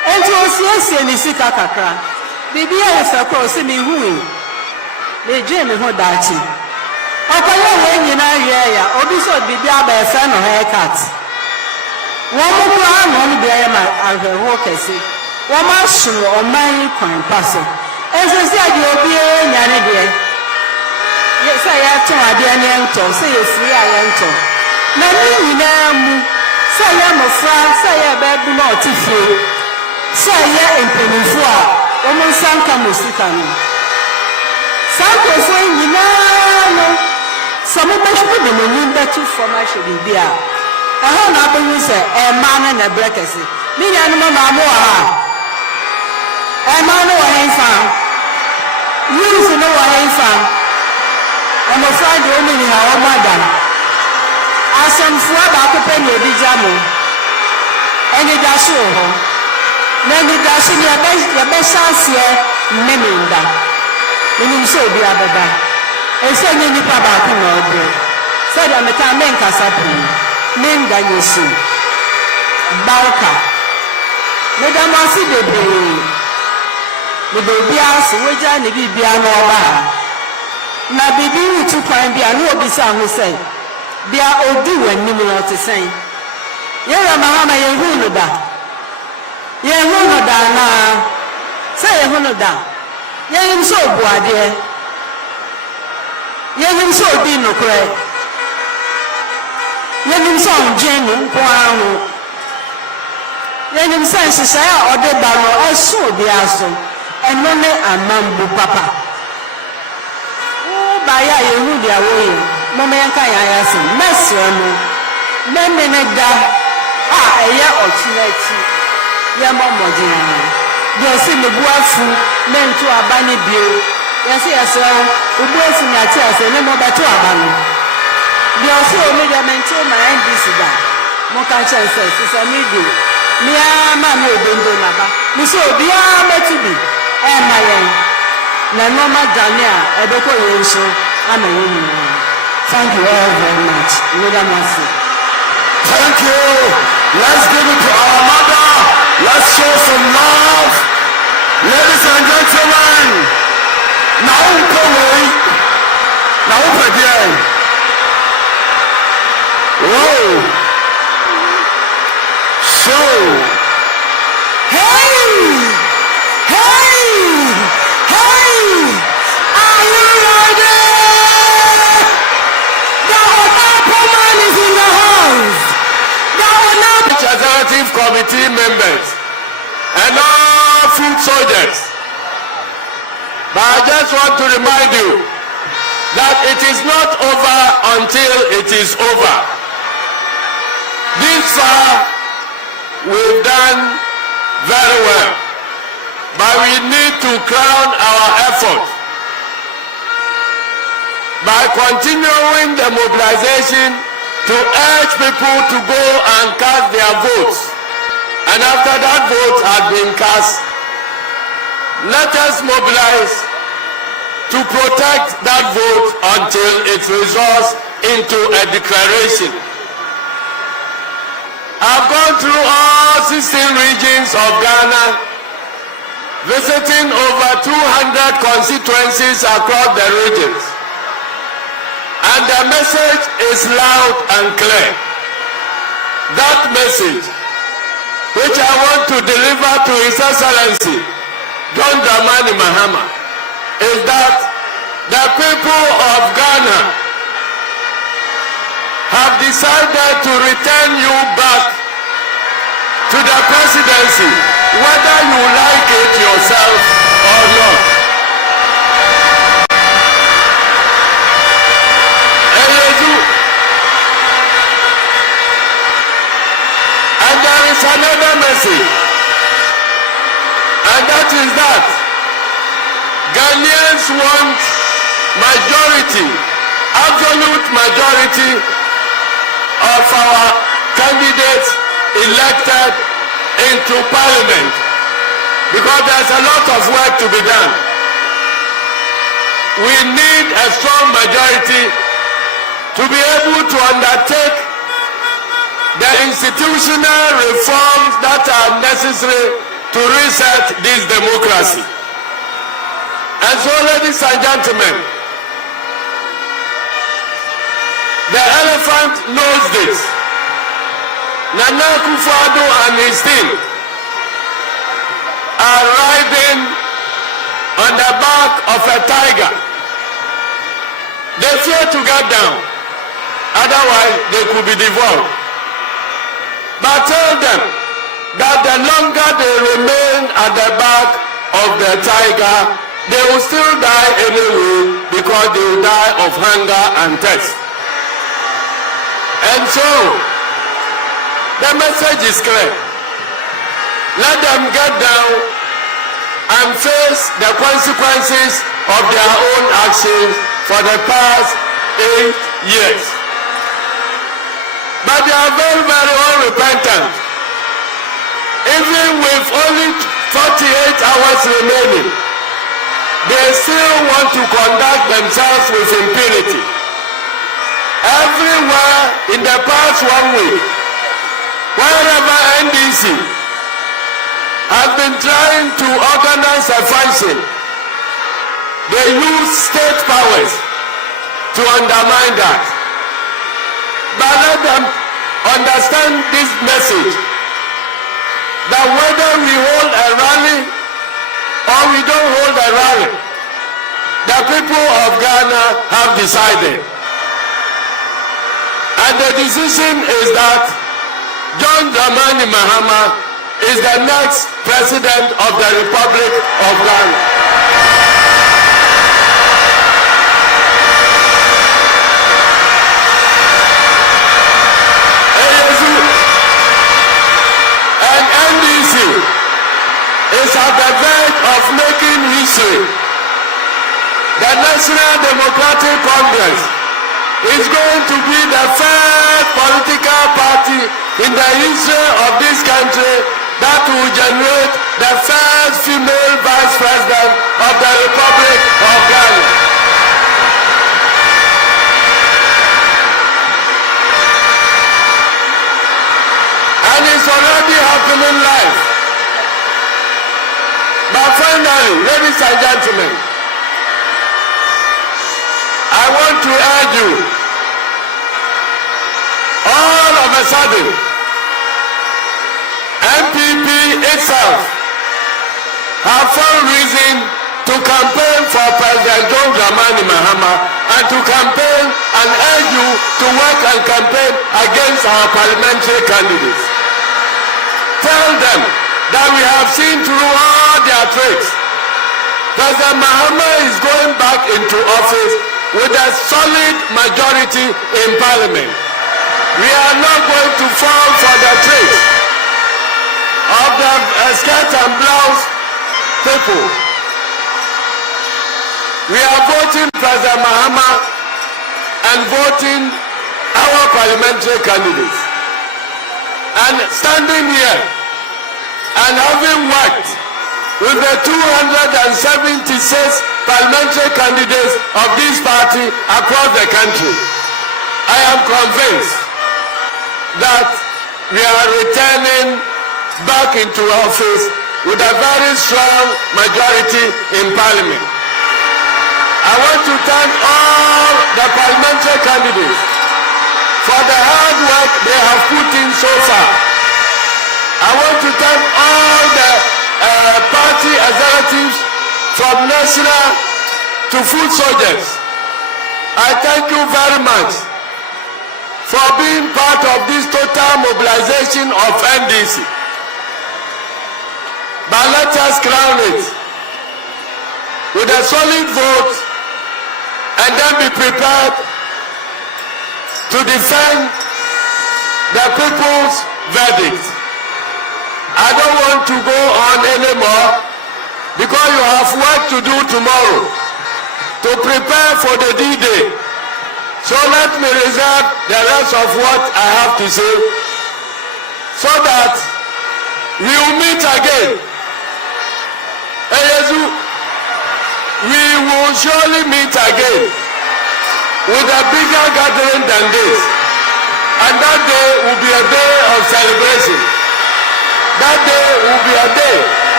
Enti osiesie ni sika kakra. Bibi ya efekọ si mi hui. Le je mi ho dachi. Okoye we nyina hwe ya, obi so bibi aba efe no haircut. Wọ́n mú kúrò àwọn ọmọ ibi ayé ma ahwẹ̀hó kẹsí. Wọ́n máa sùn ọ̀man kwan pa so. Ẹsẹ̀ sí àdìẹ obi ẹ̀yàn nídìẹ. Sẹ́ yẹ tún adìẹ ní ẹ̀ntọ́, sẹ́ yẹ firi ayé ẹ̀ntọ́. Na ní nyinaa mu, sẹ́ yẹ mmọ̀fra, sẹ́ yẹ bẹ́ẹ̀ bí náà ti fie. Sẹ́ yẹ mpanyinfo a, wọ́n mú nsa nka mọ̀ sika no. Saa nkurɔfoɔ nyinaa no, sɛ mobɛhwɛ de mo nim bɛto fam ahwɛ biribi a, ɛhɔ na abɛhu sɛ ɛmmaa no na ɛbrɛ kɛse. Ne nuanom maamo wɔ ha. Ɛmmaa no wɔ hemfa. Youth no wɔ hemfa. Mmɔfra de wɔn nyinaa ha wɔn ada. Asɛmfoɔ baako pɛ na ebi gya mo. Anidaso wɔ hɔ. Na anidaso no yɛbɛhyɛ aseɛ mmemmenda. Menim sɛ obi abɛba. Ɛsɛ nye nipa baako na ɔbrɛ. Sɛdeɛ meka menkasa pii. Menga Yesu. Balka. Medamasi bebree. Mebebia so wagya ne bibia na ɔba. Na bibi wutu kwan bia na obi sa ho sɛ bia odi w'anim na ɔte sɛn. Yɛyɛ mahama yɛhu no da. Yɛhu no da na sɛ yɛhu no da. Yɛnim sɛ obu adeɛ. Yɛnim sɛ odi nokorɛ. Yɛnim sɛ ɔngye no nko ara ho. Yɛnim sɛ nhyehyɛe a ɔde ba no ɛso obiara so. Ɛno ne amambu papa. Wobaeɛ a yɛhu deɛ wɔyɛ. Moma yɛnka yɛn ayɛ asɛm. Mɛsrɛ mo. Mɛme ne da a ɛyɛ ɔkyena akyi. Yɛmmɔ mmɔden ho. Deɛ ɔsi ne bu afu mɛnto aba ne bio. Yɛsɛ yɛsrɛ wo. Obu afu ne ate asɛ ne mo bɛto aba no. Deɛ ɔsi omi deɛ mɛnto ma NDC da. Moka kyɛn sɛ sisa mi do. Mia ma mi odondo naba. Muso obiara mɛtu bi. Ɛma yɛn. Na nneɛma dwane a ɛbɛkɔ yɛn so ama yɛn nyinaa. Thank you all very much. Thank you. Let's give it to our mother. Let's show some love. Ladies and gentlemen. Now come now again. Whoa. So. Hey! Are you ready? The honorable man is in the house. The honorable Executive Committee members and all food soldiers. But I just want to remind you that it is not over until it is over. This far we've done very well, but we need to crown our effort by continuing the mobilization to urge people to go and cast their votes. And after that vote has been cast, let us mobilize to protect that vote until it results into a declaration. I've gone through all 16 regions of Ghana, visiting over 200 constituencies across the regions. And the message is loud and clear. That message, which I want to deliver to His Excellency, John Dramani Mahama, is that the people of Ghana have decided to return you back to the presidency, whether you like it yourself or not. And there is another message, and that is that Ghanaians want majority, absolute majority of our candidates elected into parliament, because there's a lot of work to be done. We need a strong majority to be able to undertake the institutional reforms that are necessary to reset this democracy. And so, ladies and gentlemen, the elephant knows this. Nana Akufo-Addo and his team are riding on the back of a tiger. They fear to get down, otherwise they could be devoured. But tell them that the longer they remain at the back of the tiger, they will still die anyway, because they will die of hunger and thirst. And so, the message is clear. Let them get down and face the consequences of their own actions for the past 8 years. But they are very, very unrepentant. Even with only 48 hours remaining, they still want to conduct themselves with impunity. Everywhere in the past 1 week, wherever NDC has been trying to organize a function, they use state powers to undermine that. But let them understand this message, that whether we hold a rally or we don't hold a rally, the people of Ghana have decided. And the decision is that John Dramani Mahama is the next president of the Republic of Ghana. And NDC is at the verge of making history. The National Democratic Congress is going to be the first political party in the history of this country that will generate the first female vice president of the Republic of Ghana. And it's already happening live. But finally, ladies and gentlemen, I want to urge you, all of a sudden, NPP itself have found reason to campaign for President John Dramani Mahama and to campaign and urge you to work and campaign against our parliamentary candidates. Tell them that we have seen through all their tricks. President Mahama is going back into office with a solid majority in parliament. We are not going to fall for the tricks of the skirt and blouse people. We are voting President Mahama and voting our parliamentary candidates. And standing here and having worked with the 276 parliamentary candidates of this party across the country, I am convinced that we are returning back into office with a very strong majority in parliament. I want to thank all the parliamentary candidates for the hard work they have put in so far. I want to thank all the party executives from national to foot soldiers. I thank you very much for being part of this total mobilization of NDC. But let us crown it with a solid vote and then be prepared to defend the people's verdict. I don't want to go on anymore because you have work to do tomorrow to prepare for the D-Day. So let me reserve the rest of what I have to say so that we will meet again. We will surely meet again with a bigger gathering than this. And that day will be a day of celebration. That day will be a day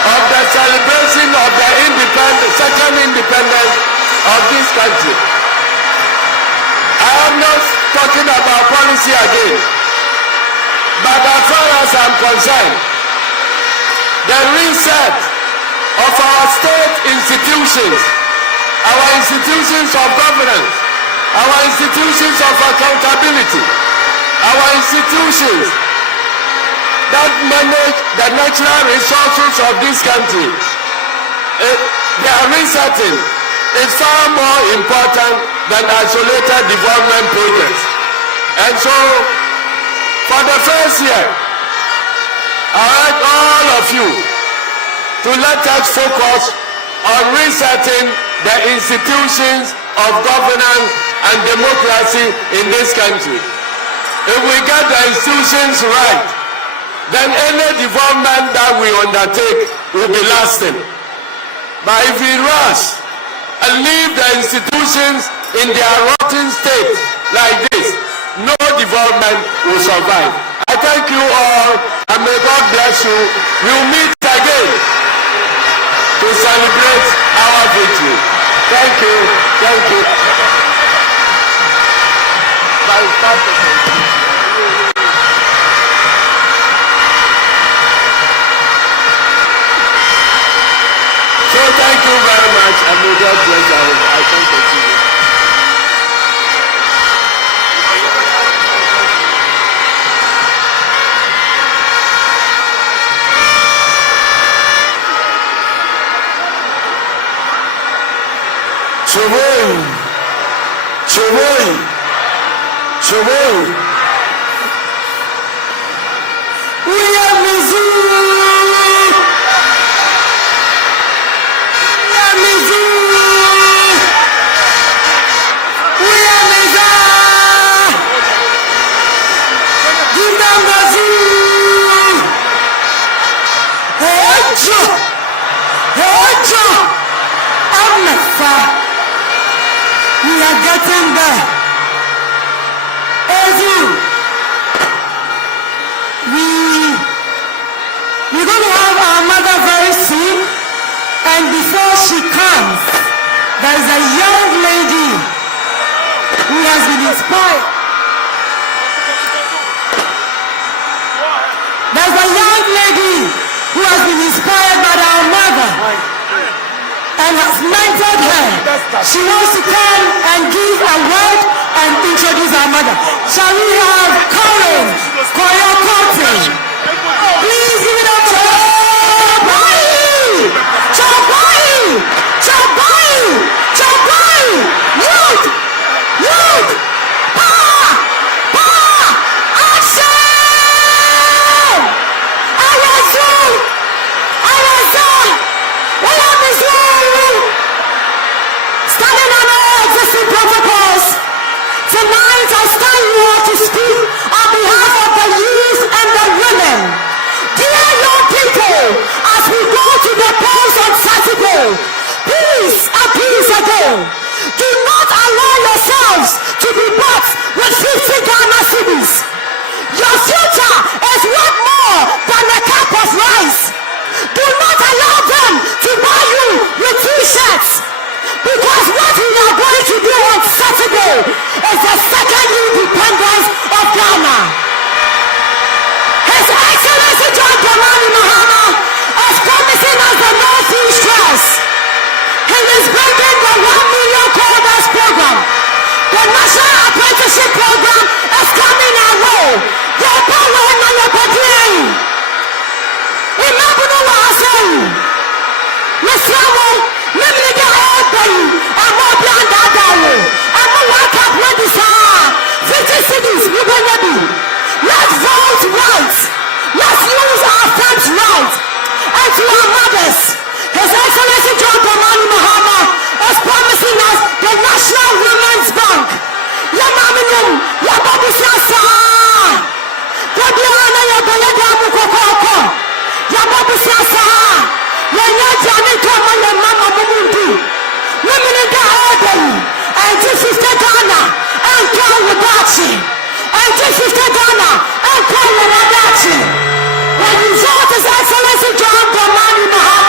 of the celebration of the second independence of this country. I am not talking about policy again, but as far as I'm concerned, the reset of our state institutions, our institutions of governance, our institutions of accountability, our institutions that manage the natural resources of this country, their resetting is far more important than isolated development projects. And so, for the first year, I urge all of you to let us focus on resetting the institutions of governance and democracy in this country. If we get the institutions right, then any development that we undertake will be lasting. But if we rush and leave the institutions in their rotten state like this, no development will survive. I thank you all, and may God bless you. We will meet again to celebrate our victory. Thank you. Thank you. So thank you very much, and may God bless you. I thank you. Choboi. We are Mizzou. We are Mizzou. We are Mizzou. Give them the zoo. Hey, I'm not far. We are getting there. We're going to have our mother very soon, and before she comes, there is a young lady who has been inspired. There's a young lady who has been inspired by our mother and has mentored her. She wants to come and give a word and introduce our mother. Shall we have Karen Koyokote? Please give it up to Chobai! Youth! Power! Action! Awazoo! Where are Mizzou? Standing on all existing protocols. Tonight I stand here to speak on behalf of the youth and the women. Dear young people, as we go to the polls on Saturday, please appease again. Do not allow yourselves to be bought with 50 Ghana cedis. Your future is worth more than a cup of rice. Do not allow them to buy you with t-shirts. Because what we are going to do on Saturday is the second independence of Ghana. His Excellency John Dramani Mahama is promising us the Northeast Trust. He is bringing the 1 million coders program. The National Apprenticeship program is coming our way. Your power and your body. Remember what I say. Mr. Lemega Open, I'm more beyond that day. I'm a work up with this 50 cities, we will not be. Let's vote right. Let's use our thumbs right. And to our mothers, His Excellency John Dramani Mahama is promising us the National Women's Bank. Yamaminum, Yababusasa. Yabiana Yabalada Mukoko. Yababusasa. Yanyajani Kama Yamama Mumundu. Women in the order. And this is the Ghana. And call Wadachi. And this is the Ghana. And call Wadachi. When you vote His Excellency John Dramani Mahama.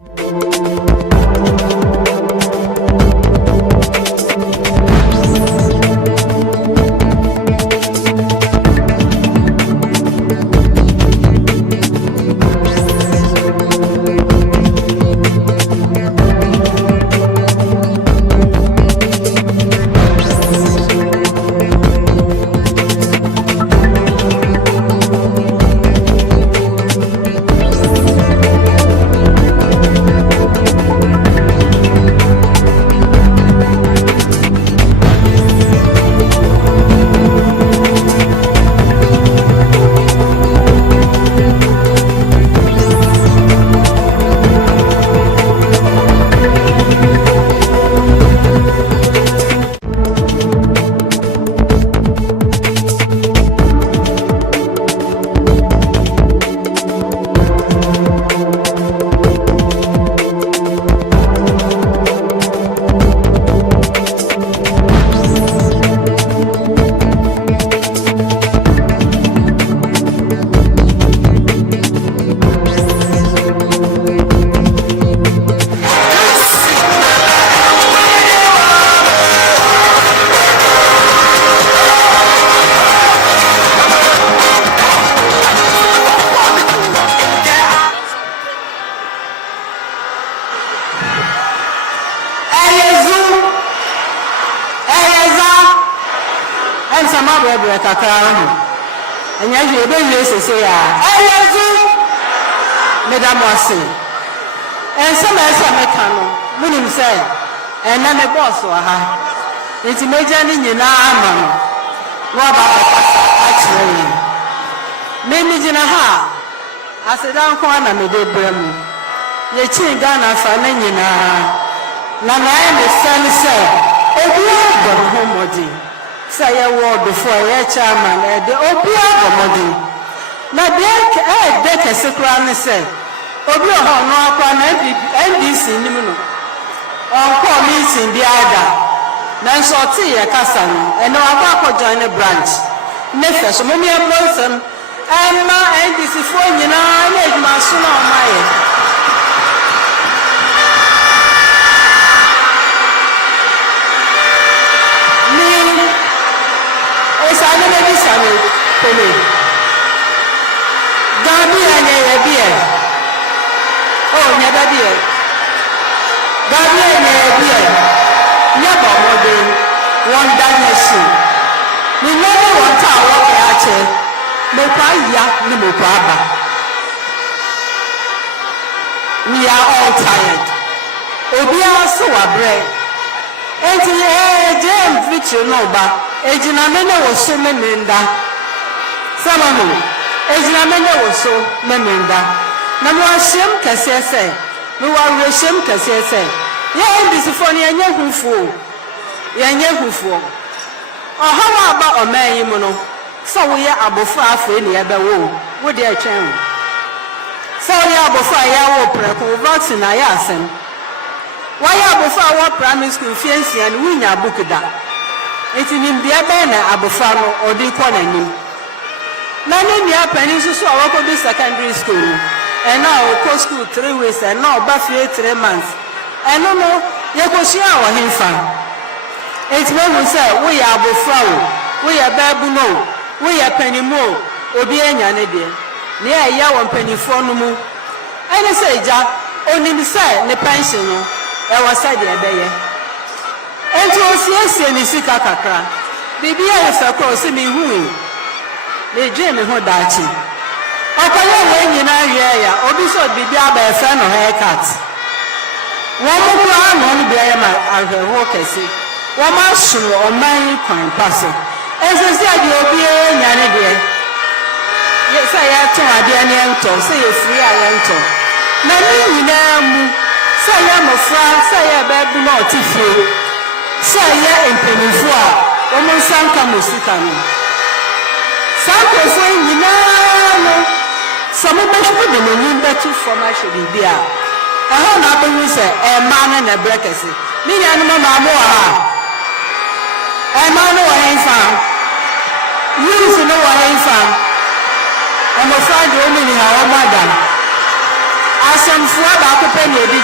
NDC nimuno on call meeting bi ada na nso ti ye kasa no eno aba join the branch ne fe so mo mi embonsam emma NDC fo nyina na eduma so na o maye ni esa ne bi same pele gabi anya ye bi e oh nyada bi e gabi anya ye bi e nyaba mode won danesi ni no won ta wo ke ache mo pa ya ni mo pa ba we are all tired obi aso wa bre enti jem victory no ba ejina me na wo so me nda samamo ejina me na wo so me nda na mo ahyem kase se me wa rehyem kase se ye NDC fo ni enye hufuo ohawa aba oman yi mu no so wo ye abofa afa ni ebe wo de atwen so wo ye abofa ya wo preko vaccine na ya asem wo ye abofa wo primary school fiansia ni wunya book da eti nim bia be na abofa no odi ko na nim na ne nia pani so awo ko bi secondary school and now ko school 3 weeks and now ba fie 3 months and no ye ko sia wo himfa eti we say we ya abofa we ya babu no we ya panimo obi enya ne de ne ya won panifo no mu ene say ja onim say ne pension no e wo say de ebeye enti osiesie ni sika kakra bibi ya se ko si mi hu le je me ho dachi okoye we nyina hwe ya obi so bibi aba efe no haircut wo mo kura no bi ya ma ahwe ho kesi wo ma suru oman kwan paso ezesi ade obi nyane de ye say ya to ade ane ento say ye free ya ento na ni nyina mu say ya mofra say ya ba bu na otifie say ya empenifu a wo mo sanka musika no sanko so nyina no some be hwe de no nyimba tu formation bi a eho na be hu say e ma na na brekesi ni nya no ma mo ha no wa henfa use no wa henfa I'm afraid you only have a madam. As some for about to pay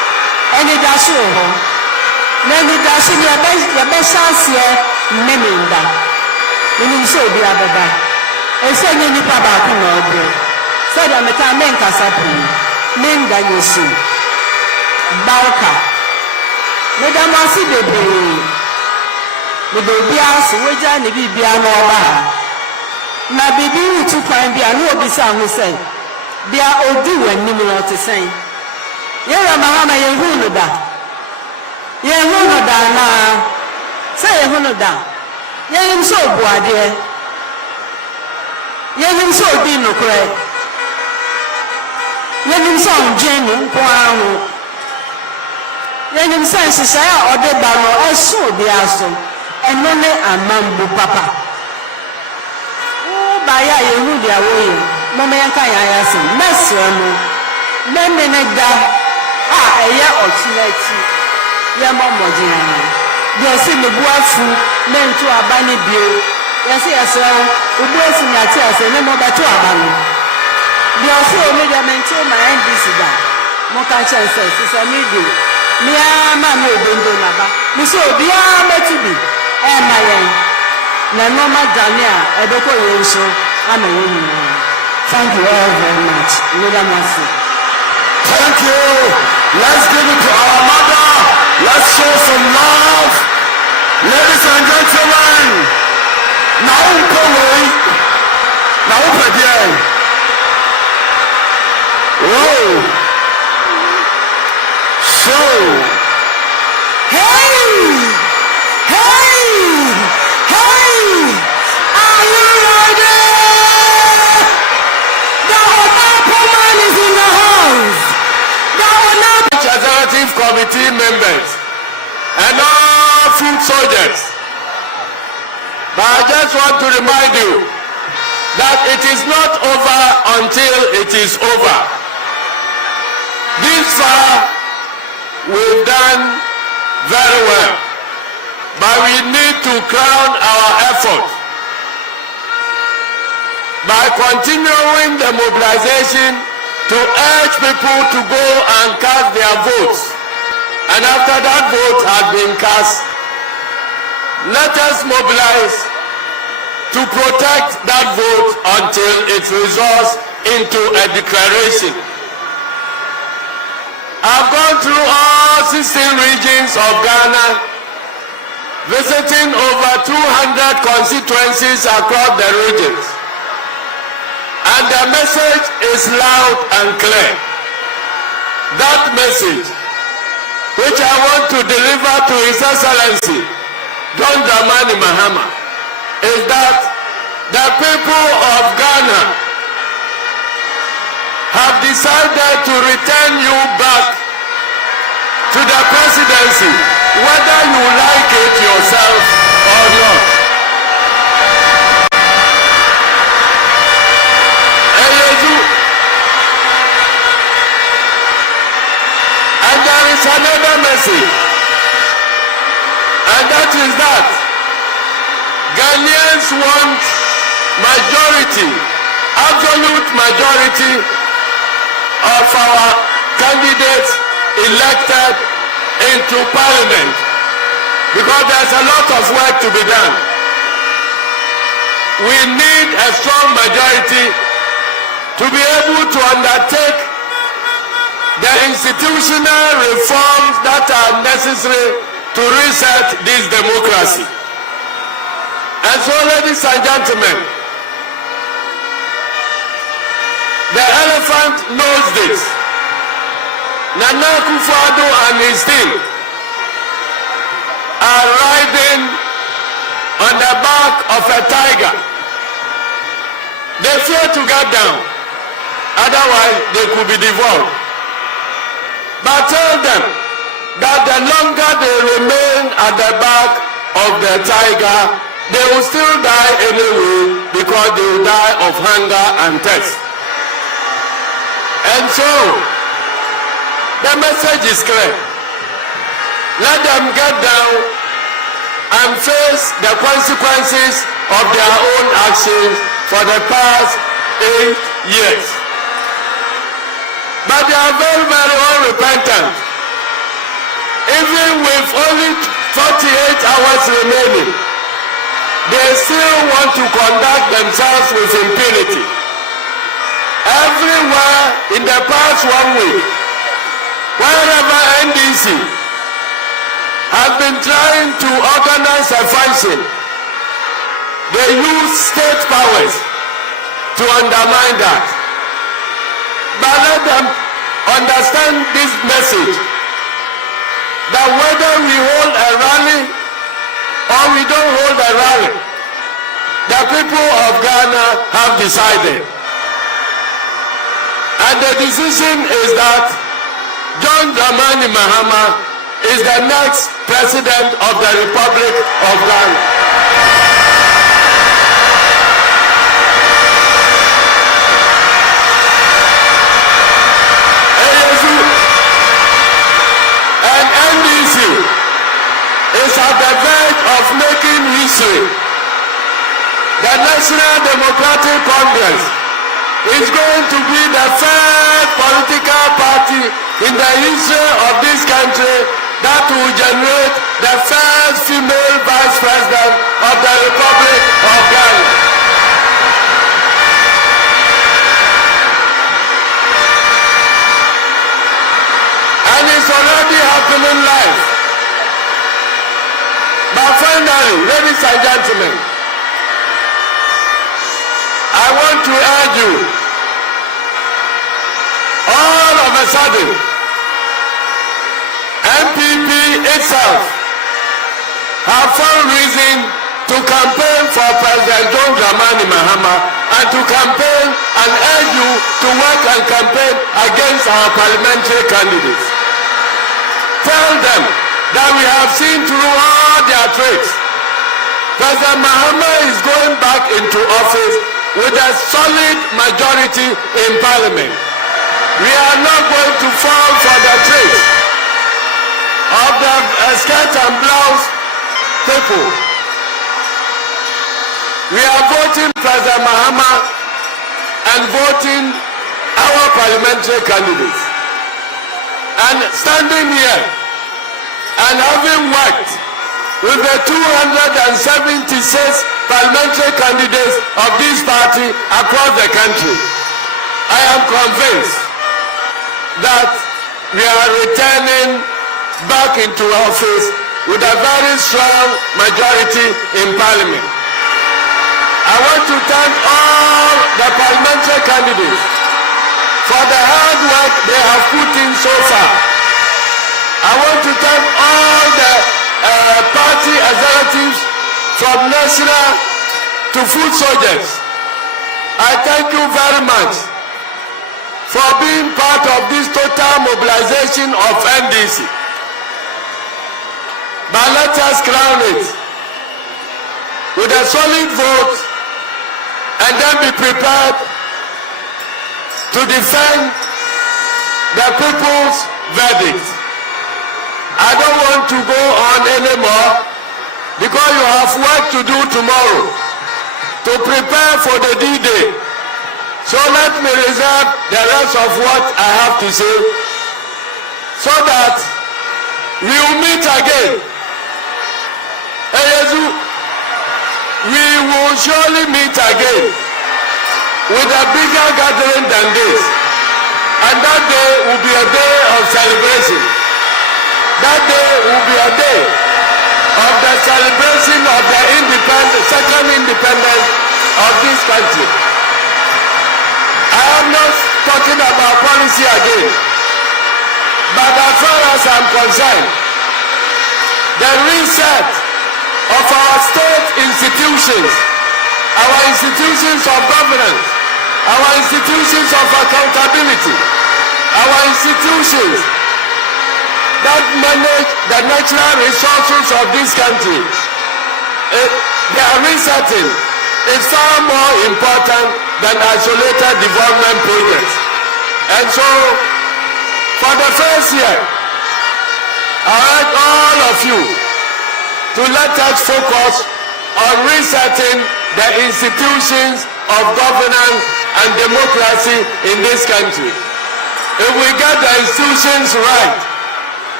Any dashi ho. Nani dashi ya be chance ye meminda. Nini so bi ababa. Ese nye nipa ba ku na obo. Said I met a men kasapu. Men da yosu. Balka. Madam asi bebe. The baby as weja ni bibia no ba. Na bibi tu kwan bia no obi sa ho say. Bia odi wani mi no te sen. Ye ra mahama ye hu no da. Ye hu no da na. Say ye hu no da. Ye him so buade. Ye him so di no kre. Ye him so njenu nko ahu. Ye him sense say ode ba no eso bi aso. Eno ne amambu papa. O ba ya ye hu dia wo ye. Mama yanka ya ya se. Mesre no. Meme ne da. Eye ochinachi. Ye momoji ana. Ye se me buafu mentu abani bio. Ye se yesre obu esi na ti ase ne mo beto abani. Ye se o me de mentu ma NDC da. Mo ka chance se me do. Mi ama me obondo na ba. Mi so obi a metubi. Ma yen. Na no ma dani a ebeko ye so ama ye nyina. Thank you all very much. Thank you. Let's give it to our mother. Let's show some love. Ladies and gentlemen. Now whoa. So. Hey. Are you ready? Executive committee members and all food soldiers. But I just want to remind you that it is not over until it is over. This far we've done very well, but we need to crown our effort by continuing the mobilization to urge people to go and cast their votes. And after that vote has been cast, let us mobilize to protect that vote until it results into a declaration. I've gone through all 16 regions of Ghana, visiting over 200 constituencies across the regions. And the message is loud and clear. That message, which I want to deliver to His Excellency, John Dramani Mahama, is that the people of Ghana have decided to return you back to the presidency, whether you like it yourself or not. And there is another message, and that is that Ghanaians want majority, absolute majority of our candidates elected into parliament, because there's a lot of work to be done. We need a strong majority to be able to undertake the institutional reforms that are necessary to reset this democracy. And so, ladies and gentlemen, the elephant knows this. Nana Akufo-Addo and his team are riding on the back of a tiger. They fear to get down, otherwise they could be devoured. But tell them that the longer they remain at the back of the tiger, they will still die anyway, because they will die of hunger and thirst. And so, the message is clear. Let them get down and face the consequences of their own actions for the past 8 years. But they are very, very unrepentant. even with only 48 hours remaining, they still want to conduct themselves with impunity. Everywhere in the past 1 week, wherever NDC has been trying to organize a function, they use state powers to undermine that. But let them understand this message, that whether we hold a rally or we don't hold a rally, the people of Ghana have decided. And the decision is that John Dramani Mahama is the next president of the Republic of Ghana. And NDC is at the verge of making history. The National Democratic Congress is going to be the first political party in the history of this country that will generate the first female vice president of the Republic of Ghana. And it's already happening live. But finally, ladies and gentlemen, I want to urge you, all of a sudden, NPP itself have found reason to campaign for President John Dramani Mahama and to campaign and urge you to work and campaign against our parliamentary candidates. Tell them that we have seen through all their tricks. President Mahama is going back into office with a solid majority in parliament. We are not going to fall for the tricks of the skirt and blouse people. We are voting President Mahama and voting our parliamentary candidates. And standing here and having worked with the 276 parliamentary candidates of this party across the country, I am convinced that we are returning back into office with a very strong majority in parliament. I want to thank all the parliamentary candidates for the hard work they have put in so far. I want to thank all the party executives from national to foot soldiers. I thank you very much for being part of this total mobilization of NDC. But let us crown it with a solid vote and then be prepared to defend the people's verdict. I don't want to go on anymore because you have work to do tomorrow to prepare for the D-Day. So let me reserve the rest of what I have to say so that we will meet again. We will surely meet again with a bigger gathering than this. And that day will be a day of celebration. That day will be a day of the celebration of the second independence of this country. I am not talking about policy again, but as far as I'm concerned, the reset of our state institutions, our institutions of governance, our institutions of accountability, our institutions that manage the natural resources of this country, their resetting is far more important than isolated development projects. And so, for the first year, I urge all of you to let us focus on resetting the institutions of governance and democracy in this country. If we get the institutions right,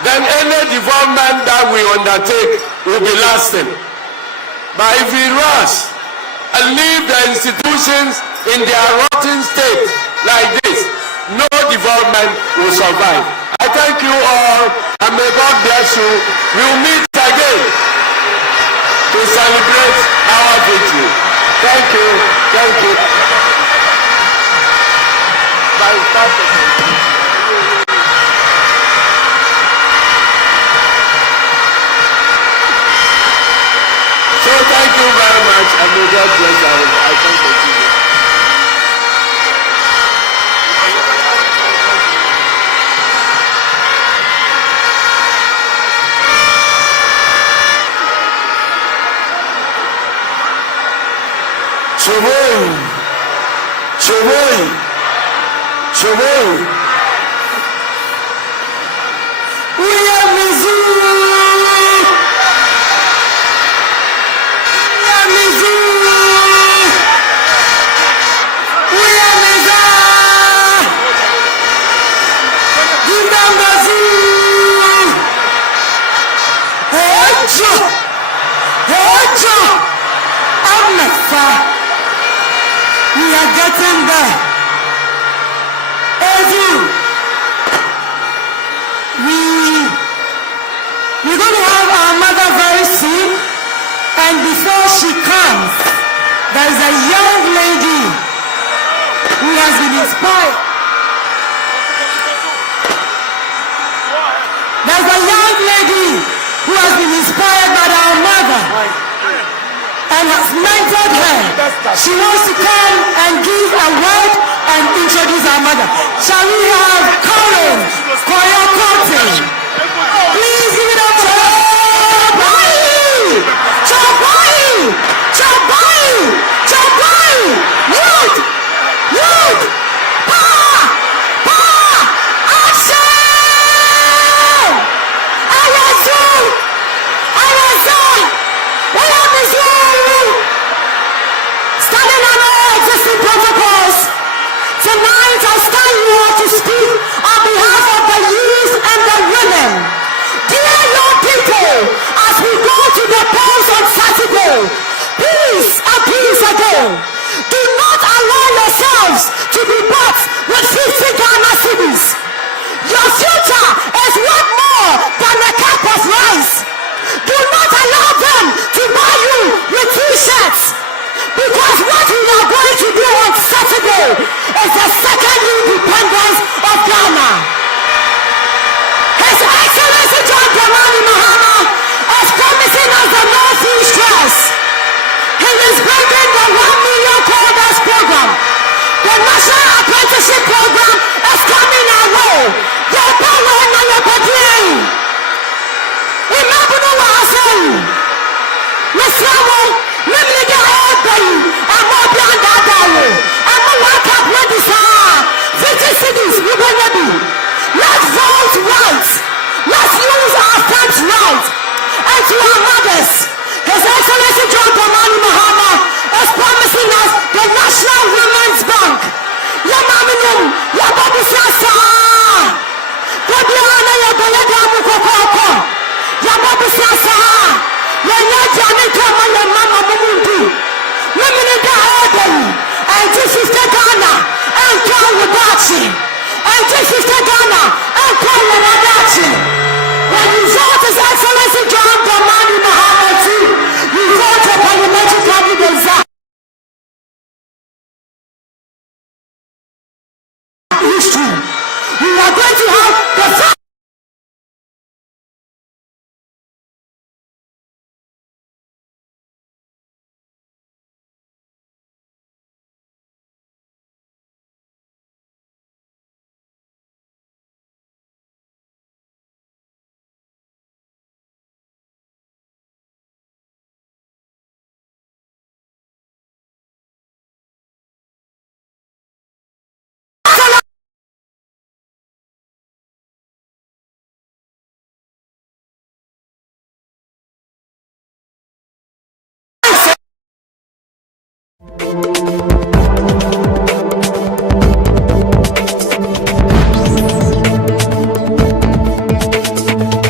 then any development that we undertake will be lasting. But if we rush and leave the institutions in their rotten state like this, no development will survive. I thank you all, and may God bless you. We will meet again to celebrate our victory. Thank you. Thank you. So thank you very much, and may God bless you. I thank you. Choboi. We are Mizzou. We are Mizzou. We are Mizzou. Give them Mizzou. Ojo. I'm not far. We are getting there. We're going to have our mother very soon, and before she comes, there's a young lady who has been inspired. There's a young lady who has been inspired by our mother and has mentored her. She wants to come and give a word and introduce our mother. Shall we have Karen Koya? Please give it up for Chabai! Youth! Power! Action! Standing on all existing protocols, tonight I stand here to speak on behalf of the youth and the women. Dear young people, as we go to the polls on Saturday, please again, do not allow yourselves to be bought with 50 Ghana cedis. Your future is worth more than a cup of rice. Do not allow them to buy you with t-shirts, because what we are going to do on Saturday is the second independence of Ghana. His Excellency John Dramani Mahama is promising us the no free stress. He is bringing the 1 million coders program. The National Apprenticeship Program is coming our way. Your power and your body. Remember what I say. Mr. Ramo, let me get all day. I'm more beyond that day. I'm a work up with this 50 cities we will be. Let's vote right. Let's use our funds right. And to our mothers, His Excellency John Dramani Mahama is promising us the National Women's Bank. Yamaminum, Yababusasa. Kobiana Yabaladamu Kokoko. Yababusasa. Yanajani Kama Yamama Mumundu. Women in the order. And this is the Ghana. And Kawadachi. And this is the Ghana. And Kawadachi. When you vote His Excellency John Dramani Mahama too, you vote a parliamentary candidate. History. We are going to have the first.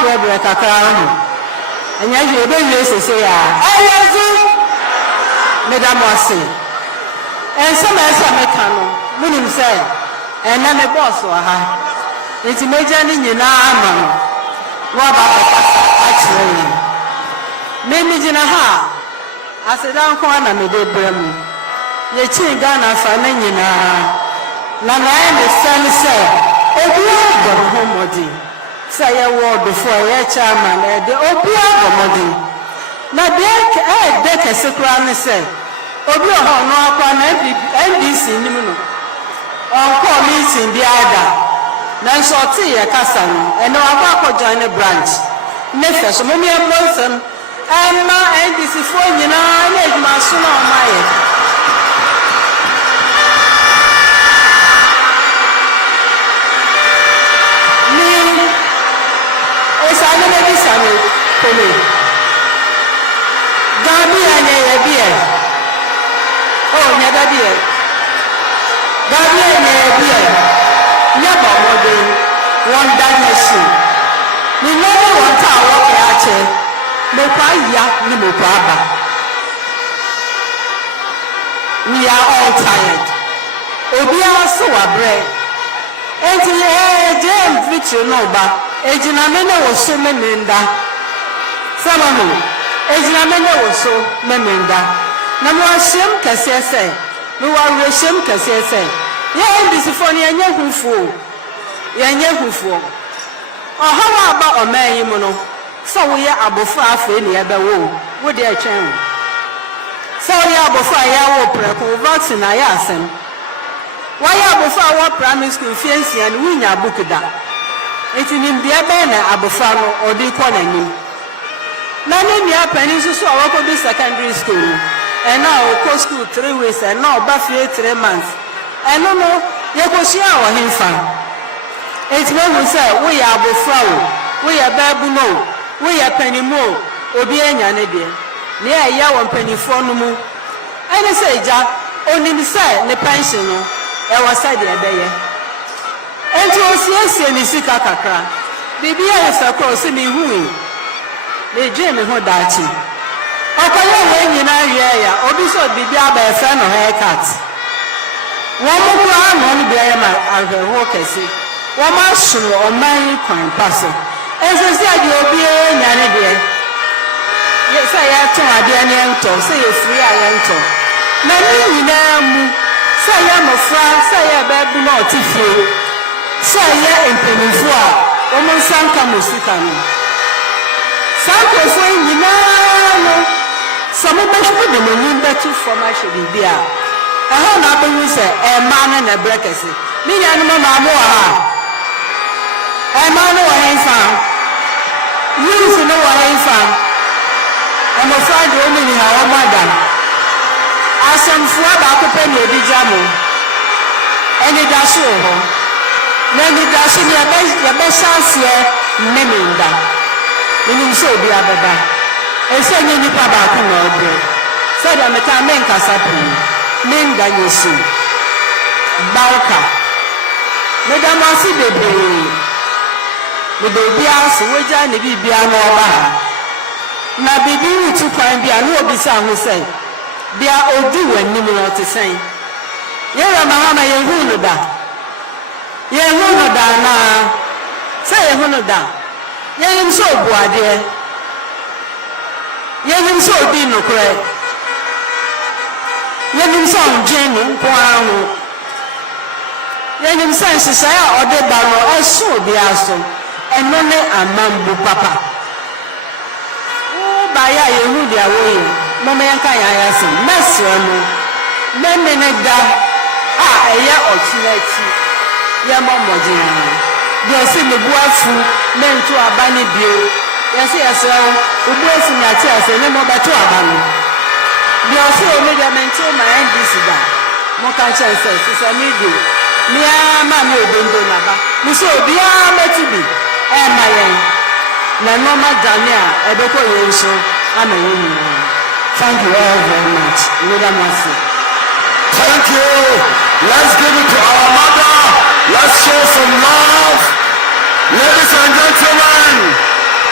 brɛ kakra ho ɛnyɛ hwɛ ɛbɛwie sese a ɛyɛ zu medam ase ɛnsɛm a ɛsɛ meka no monim sɛ ɛnɛ me bɔɔso wɔ ha nti megya ne nyinaa ama no wɔba bɛkasa akyerɛ yɛn memi gyina ha aseda nko na mede brɛ mu yɛkyii Ghana fa ne nyinaa na naɛ ne sɛne sɛ obiara bɔ ne ho mmɔden sɛ yɛwɔ ɔdɔfoɔ ɛyɛ chairman ɛde obiara bɔ mmɔden na deɛ ɛɛdɛ kɛse koraa ne sɛ obi wɔ hɔ no akɔ na NDC nim no ɔnkɔɔ meeting biara da nanso ɔtee yɛ kasa no ɛne wakɔ akɔjoin ne branch ne fɛ so momi ɛmmɔ nsɛm ɛma NDC foɔ nyinaa ne adwuma so na ɔmayɛ ne ɛsane ne bisa me kome Gambia nyɛ yɛ biɛ nyɛ da biɛ Gambia nyɛ yɛ biɛ nyɛ bɔ mmɔden wɔn da nation ne nɔɔma wɔn ta a wɔkɛ akyɛ mokwa ya ne mokwa aba we are all tired obiara so wabrɛ enti JM victory no ba egyina me ne wo so me nda sama no egyina me ne wo so me nda na mo ahyem kɛseɛ sɛ me wa rehyem kɛseɛ sɛ yɛ NDC fo ne yɛnyɛ hufuo ɔhaw aba ɔman yi mu no sɛ woyɛ abofra afei ne yɛbɛwo wo de atwɛn wo sɛ woyɛ abofra a yɛawo prɛko vaccine ayɛ asɛm wɔyɛ abofra a wɔ primary school fie nsia no wonya book da enti nimdeɛ bɛn na abofra no ɔde kɔ n'anim na ne nua panin nso so a wɔkɔdu secondary school no ɛna ɔkɔ school 3 weeks ɛna ɔba fie 3 months ɛno no yɛkɔhyia wɔ hemfa enti mehu sɛ woyɛ abofra o woyɛ baabuno o woyɛ panimu o obi anya ne deɛ ne ɛyɛ wɔ mpanimfoɔ no mu ɛne sɛ agya onim sɛ ne pension no ɛwɔ sɛ deɛ ɛbɛyɛ enti osiesie ne sika kakra biribi ayɛ sɛ korɔ sɛ mehui medwee me ho daakye ɔkɔyɛ wɔ nyinaa wie ya obi sɛ biribi abɛɛfɛ no haircut wɔn mo koraa na ɔno deɛ yɛ ma ahwɛhoɔ kɛse wɔn ahyew ɔman kwan pa so ɛnsɛ sɛ deɛ obiara nya ne deɛ sɛ yɛtɔn adeɛ ne yɛntɔ sɛ yɛfiri a yɛntɔ na ne nyinaa mu sɛ yɛ mmɔfra sɛ yɛ baabi na ɔte fie sɛ yɛ mpanimfoɔ a wɔn nsa nka mo sika no saa nkurɔfoɔ nyinaa no sɛ mobɛhwɛ de mo nim bɛto fam ahyɛ biribi a ɛhɔ na abɛhu sɛ ɛmmaa no na ɛbrɛ kɛse ne nuanom maamo wɔ ha ɛmmaa no wɔ hemfa youth no wɔ hemfa mmɔfra de wɔn nyinaa ha wɔn ada asɛmfoɔ baako pɛ na ebi gya mo anidaso wɔ hɔ na anidaso no yɛbɛhyɛ aseɛ mmemmenda menim sɛ obi abɛba ɛsɛ nye nipa baako na ɔbrɛ sɛdeɛ meka menkasa pii menga nyɛ si balka meda mo ase bebree meda obiara so wogya ne biribiara na ɔba ha na biribi retu kwan bi a ne obisa ho sɛ bia odi w'anim na ɔte sɛn yɛwɔ mahama yɛhu no da na sɛ yɛhu no da yɛnim sɛ ɔbu adeɛ yɛnim sɛ ɔdi nokorɛ yɛnim sɛ ɔndwen no nko ara ho yɛnim sɛ nhyehyɛe a ɔde ba no ɛso obiara so ɛno ne amambu papa wobaeɛ a yɛhu deɛ wɔyɛ mɔmɔ yɛnka yɛn ayɛ asɛm mɛsrɛ no mɛme ne da a ɛyɛ ɔkyena akyi yɛmmɔ mmɔden a deɛ ɔsɛ mebu afu mɛnto aba ne bio yɛsɛ yɛsrɛ wo wobu afu ne ate asɛ ne mɔbɛto aba no deɛ ɔsɛ ɔme deɛ mente ma NDC da moka kyɛn sɛ sisɛ medio meaa ma me odondo naba me sɛ obiara mɛto bi ɛma yɛn na nɔɔma dwane a ɛbɛkɔ yɛn so ama yɛn nyinaa. Thank you all very much. Thank you. Let's give it to our mother. Let's show some love. Ladies and gentlemen,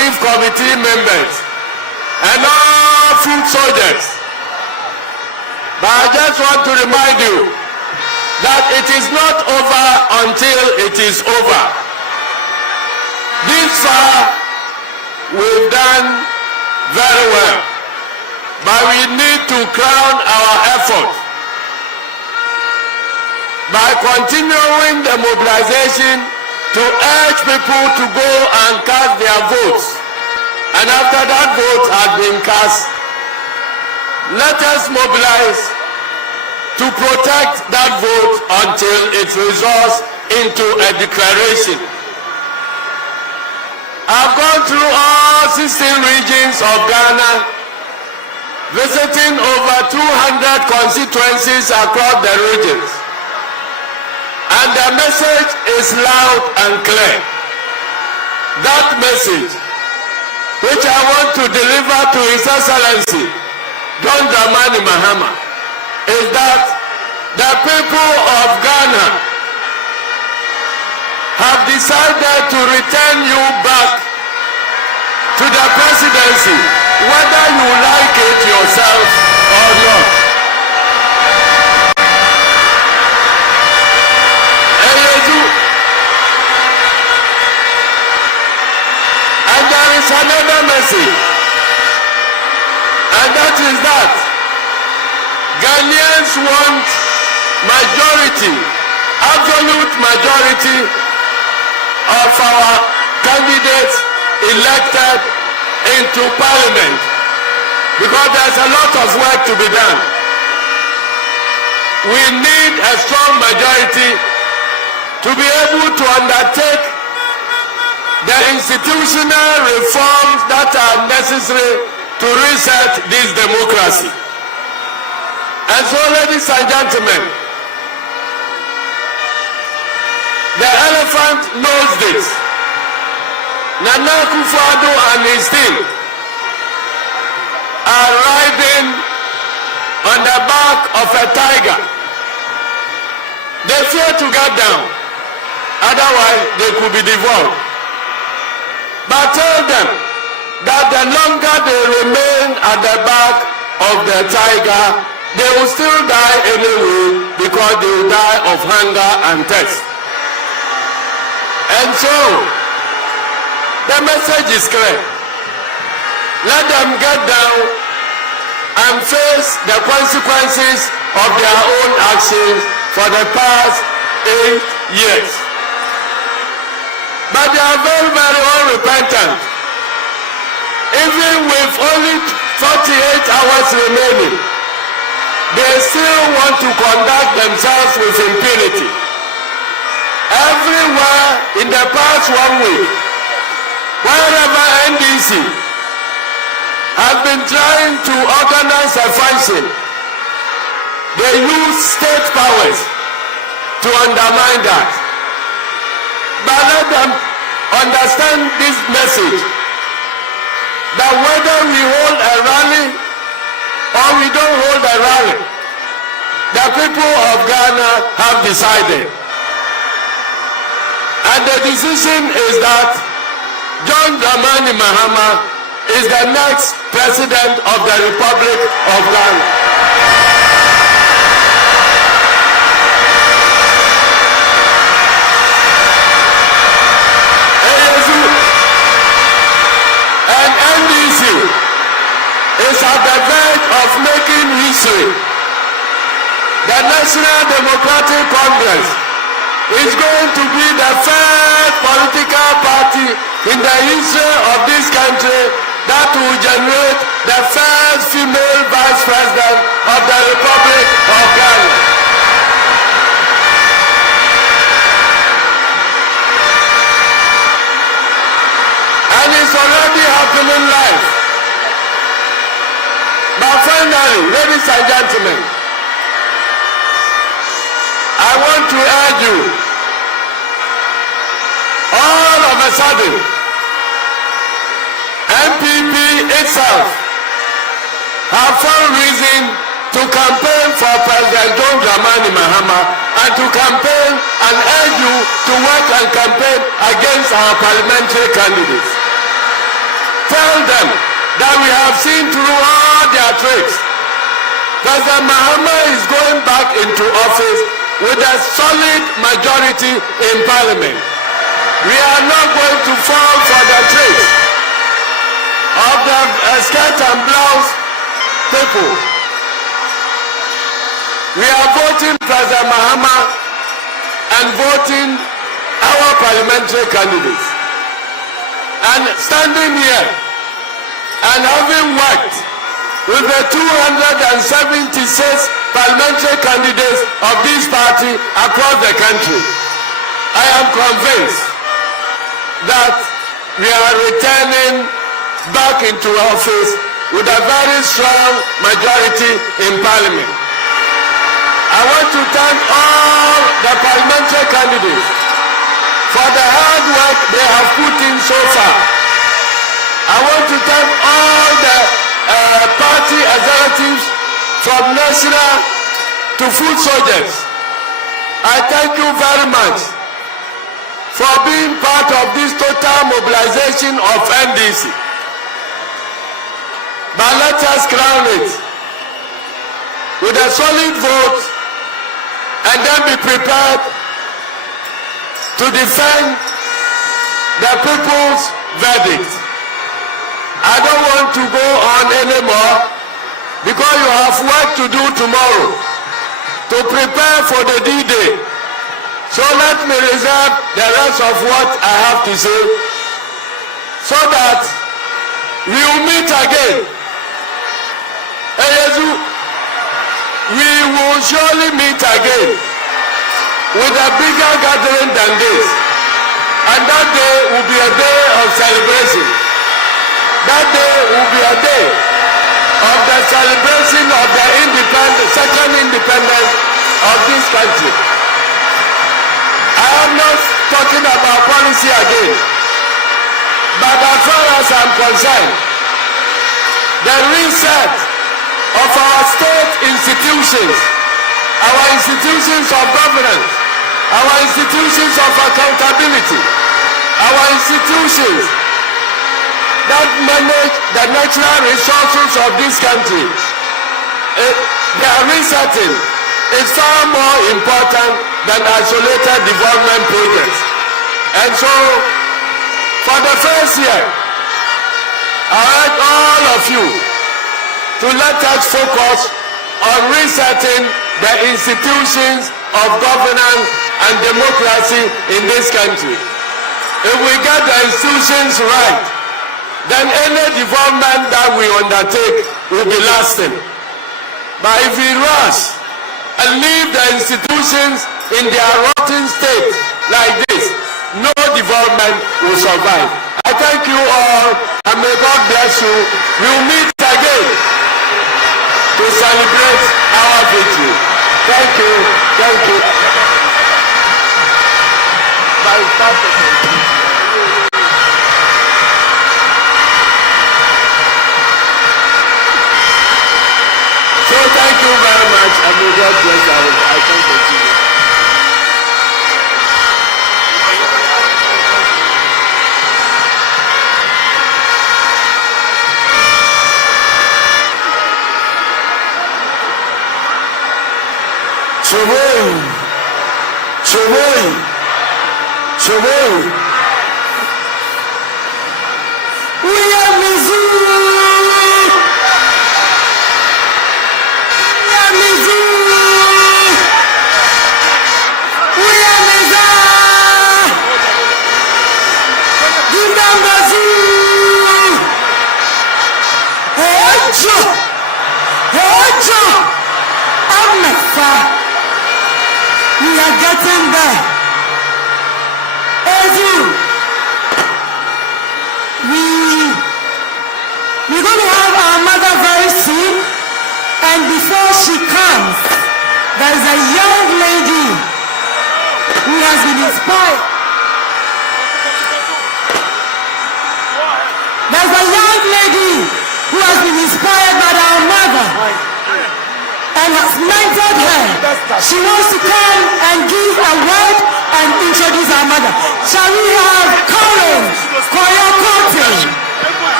committee members, and all foot soldiers. But I just want to remind you that it is not over until it is over. This far, we've done very well, but we need to crown our effort by continuing the mobilization to urge people to go and cast their votes. And after that vote has been cast, let us mobilize to protect that vote until it results into a declaration. I've gone through all 16 regions of Ghana, visiting over 200 constituencies across the regions. And the message is loud and clear. That message, which I want to deliver to His Excellency John Dramani Mahama, is that the people of Ghana have decided to return you back to the presidency, whether you like it yourself or not. And there is another message, and that is that Ghanaians want majority, absolute majority of our candidates elected into parliament, because there's a lot of work to be done. We need a strong majority to be able to undertake the institutional reforms that are necessary to reset this democracy. And so, ladies and gentlemen, the elephant knows this. Nana Akufo-Addo and his team are riding on the back of a tiger. They fear to get down, otherwise they could be devoured. But tell them that the longer they remain at the back of the tiger, they will still die anyway, because they will die of hunger and thirst. And so, the message is clear. Let them get down and face the consequences of their own actions for the past 8 years. But they are very, very unrepentant. Even with only 48 hours remaining, they still want to conduct themselves with impunity. Everywhere in the past 1 week, wherever NDC has been trying to organize a function, they use state powers to undermine that. But let them understand this message, that whether we hold a rally or we don't hold a rally, the people of Ghana have decided. And the decision is that John Dramani Mahama is the next president of the Republic of Ghana. And NDC is at the verge of making history. The National Democratic Congress is going to be the first political party in the history of this country that will generate the first female vice president of the Republic of Ghana. And it's already happening live. But finally, ladies and gentlemen, I want to urge you, all of a sudden, NPP itself have found reason to campaign for President John Dramani Mahama and to campaign and urge you to work and campaign against our parliamentary candidates. tell them that we have seen through all their tricks. President Mahama is going back into office with a solid majority in parliament. We are not going to fall for the tricks of the skirt and blouse people. We are voting President Mahama and voting our parliamentary candidates. And standing here and having worked with the 276 parliamentary candidates of this party across the country, I am convinced that we are returning back into office with a very strong majority in parliament. I want to thank all the parliamentary candidates for the hard work they have put in so far. I want to thank all the party executives from national to foot soldiers. I thank you very much for being part of this total mobilization of NDC. But let us crown it with a solid vote and then be prepared to defend the people's verdict. I don't want to go on anymore because you have work to do tomorrow to prepare for the D-Day. So let me reserve the rest of what I have to say so that we will meet again. We will surely meet again with a bigger gathering than this. And that day will be a day of celebration. That day will be a day of the celebration of the second independence of this country. I am not talking about policy again, but as far as I'm concerned, the reset of our state institutions, our institutions of governance, our institutions of accountability, our institutions that manage the natural resources of this country, their resetting is far more important than isolated development projects. And so, for the first year, I urge all of you to let us focus on resetting the institutions of governance and democracy in this country. If we get the institutions right, then any development that we undertake will be lasting. But if we rush and leave the institutions in their rotten state like this, no development will survive. I thank you all and may God bless you. We will meet again to celebrate our victory. Thank you. Thank you. So thank you very much and may God bless you. I thank you. Choboi. We are Mizzou. We are Mizzou. We are Meza. Give them Mizzou. Hey, Amefa. We are getting there. We're going to have our mother very soon, and before she comes, there's a young lady who has been inspired. There's a young lady who has been inspired by our mother and has mentored her. She wants to come and give a word and introduce our mother. Shall we have Colin Koyokote?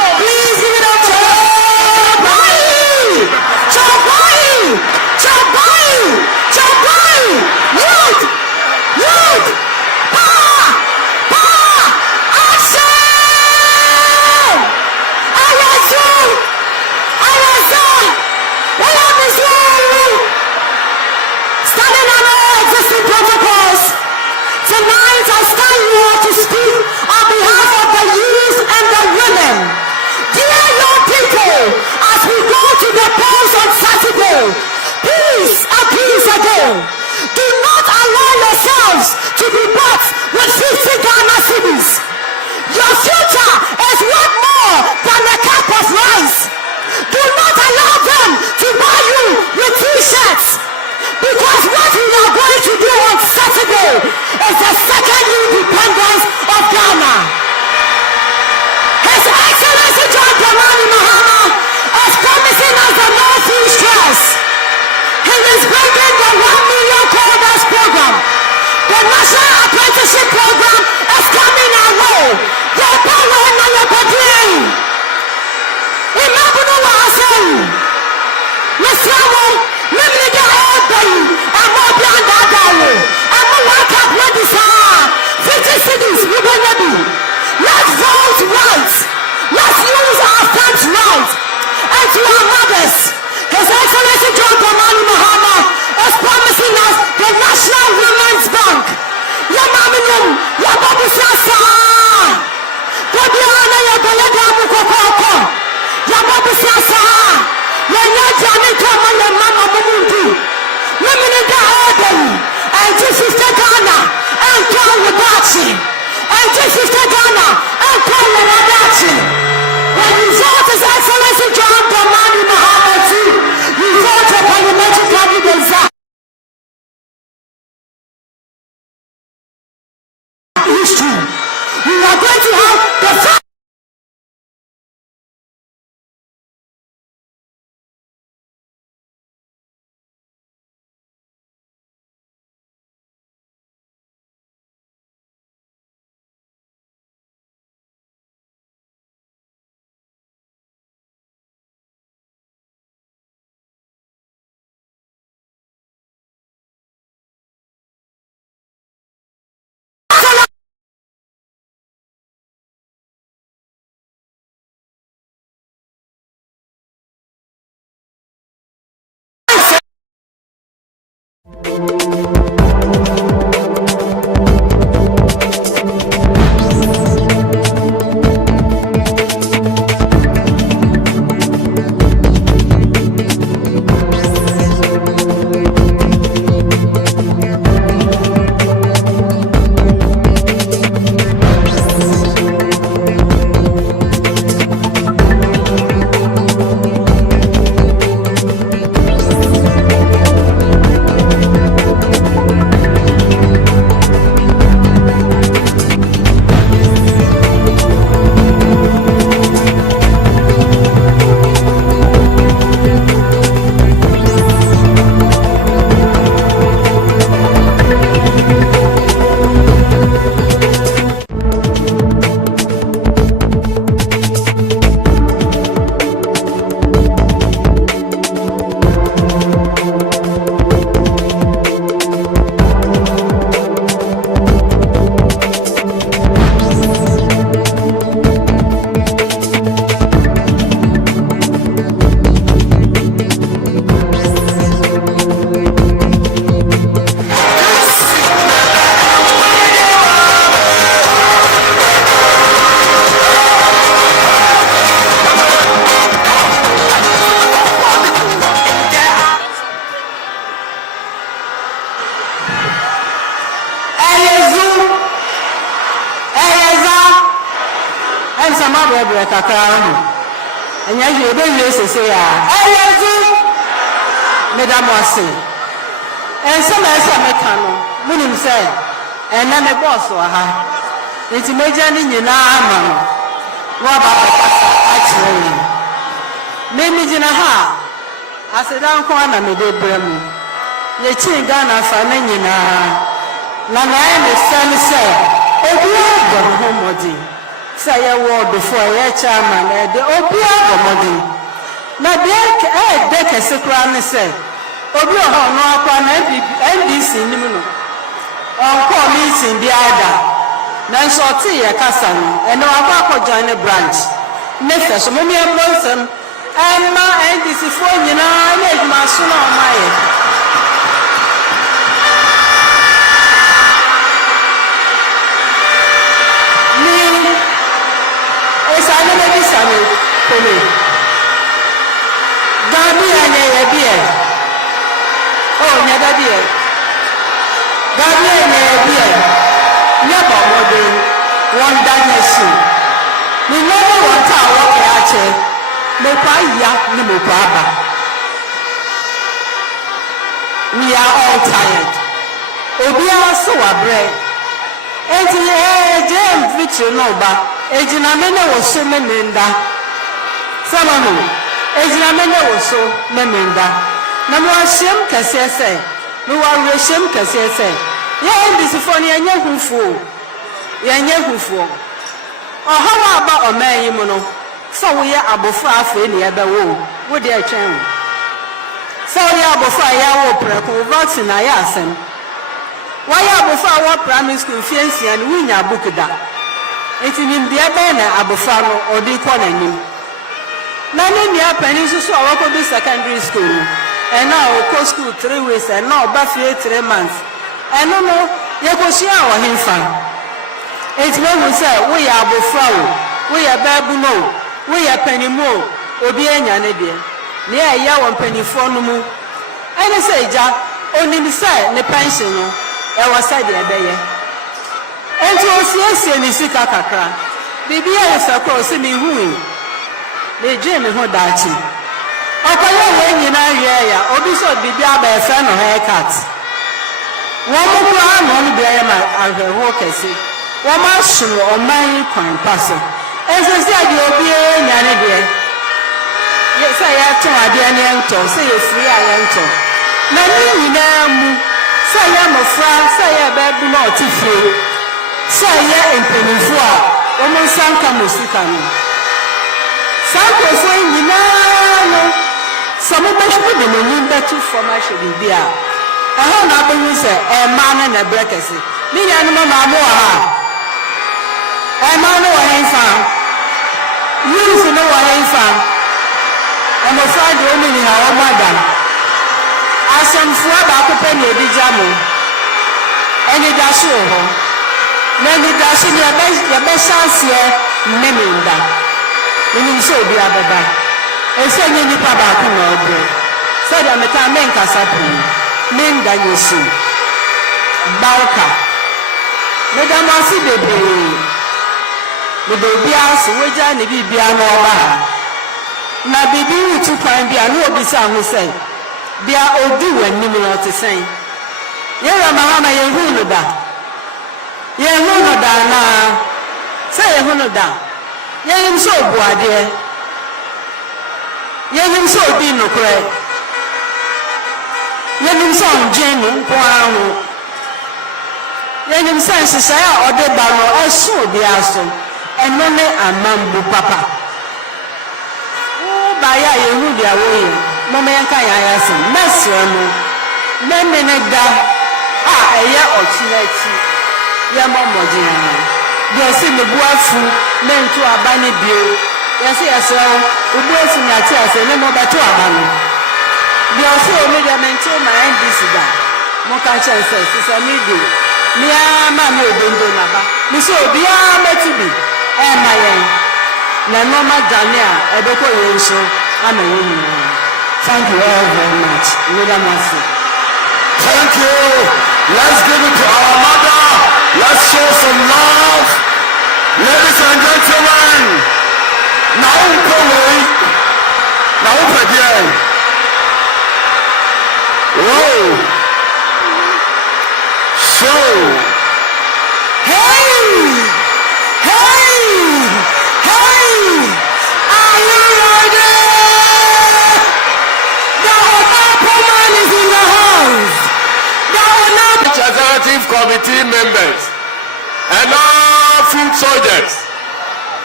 Please give it up for Chabai! Youth! Power! Action! What up is you? Standing on all existing protocols. Tonight I stand here to speak on behalf of the youth and the women. Dear young people, as we go to the polls on Saturday, please again, do not allow yourselves to be bought with 50 Ghana cedis. Your future is worth more than a cup of rice. Do not allow them to buy you with t-shirts, because what we are going to do on Saturday is the second independence of Ghana. His Excellency John Dramani Mahama is promising us the no food stress. He is bringing the 1 million coders program. The National Apprenticeship Program is coming our way. Your power and your body. Imagine what I say. Mr. Amo, let me get out there. I'm not beyond that day. I'm a work up ready, sir. 50 cities, we will be. Let's vote right. Let's use our thumbs right. And to our mothers, His Excellency John Dramani Mahama is promising us the National Women's Bank. Your maminum, your babu sasa. Kobiana ya balada mukoko. Your babu sasa. Your nyajani kama ya mama mumundu. Women in the order. And this is the Ghana. And call Wadachi. And this is the Ghana. And call Wadachi. When you vote His Excellency John Dramani Mahama too, you vote for parliamentary candidates. History. We are going to have the first. And you don't say, Madam Wasi. And some as a mechano, Munim said, and then a boss or her. It's imagining in our what about actually? Maybe in a ha. I said, I'm going to make a bremu. The chin Ghana for Nana. Nana, the son said, oh, you are home. say a word before a chairman, the Obia Omodi. Now, there can secretly say, Obia no NDC Nimuno. On call meeting the other. Nanso tea a cassan, and no Abako join a branch. Nefa, so many a person, and my NDC for you know, I made my son on my head. It's a little bit for me. Gabi and a beer. Oh, never beer. Gabi and a beer. Never more than one dynasty. We never want to walk at it. No pie, no papa. We are all tired. Obia so a bread. And the James Victor Nova. Ejinamene was so memenda. Samanu. Ejinamene was so memenda. Namuashim Cassiese. No one reshim Cassiese. Yan this phone Yanyahufu. Yanyahufu. Or how about a man Yimono? So we are abofra for any other woe. Would they change? So we are abofra Yawo Preco, Vox in Ayasen. Why abofra what primary school fiancé and win your book that? It's in the Abana Abofano or the Quananim. None ya pennies so I walk to secondary school. And now co school 3 weeks and now Buffy 3 months. And no more, Yakosia or him fan. It's when we say we are Bofao, we are Babuno, we are Penny Mo, Obiana Nedia. Near Yawan Penny Fonumu. And I say, Jack, only the side, the pension, I was said the Abbey. And to us, yes, and is Accra. Baby, I was across me wooing. They dream of Dachi. Opaya when you know, yeah, or be so be by a fan of haircuts. One more one bear my advocacy. One much or my coin person. As I said, you'll be a nanny. Yes, I have to my dear Yanto, say a free Yanto. Nanny, you know, say I'm a friend, say a baby not to free. So yeah, in Penifua, almost Sanka Musicano. Sanko saying, you know, some of us put them in better formation in beer. I don't know when you say a man and a breakfast. Me and Mamma, a man or a farm. You used to know what I found. I'm afraid the woman in our mother. As some flab up a penny, the jamu, and it does show. Many dashing your best chance here, Meminda. Meaning so be a baba. And send you Papa Kuno. Said I'm a time Casapu. Minda you see. Balka. Madame Asi baby. The baby ass, which I need be a no. Now, baby, you find be a no beside who say. They are all doing Nimino to say. Yera Mahama Yahuda. Ye hono da na say ye hono da ye him so boade ye him so bi no kre ye him so njenu ko ahu ye him sense say a ode ba no eso bi aso eno ne amambu papa o ba ya ye hu dia wo ye mo me yanka ya ya so mesre mo me ne da a eye ochinachi Yama Madina. They say the Buafu, men to Abani Bio. Yes, yes, sir. Ubuafu Natia said, no more but to Abani. They also made a mentor my NDC. Mokacha says, it's a media. Mia Mamma Bundonaba. Miss Obia Metibi. And my end. Nanoma Dania, Ebeko Yenso. I'm a woman. Thank you all very much. Thank you. Let's give it to our mother. Let's show some love. Ladies and gentlemen. Now go away. Now again. Whoa. So. Hey! Hey! Hey! Are you ready? The Otapo man is in the house. Executive committee members and all food soldiers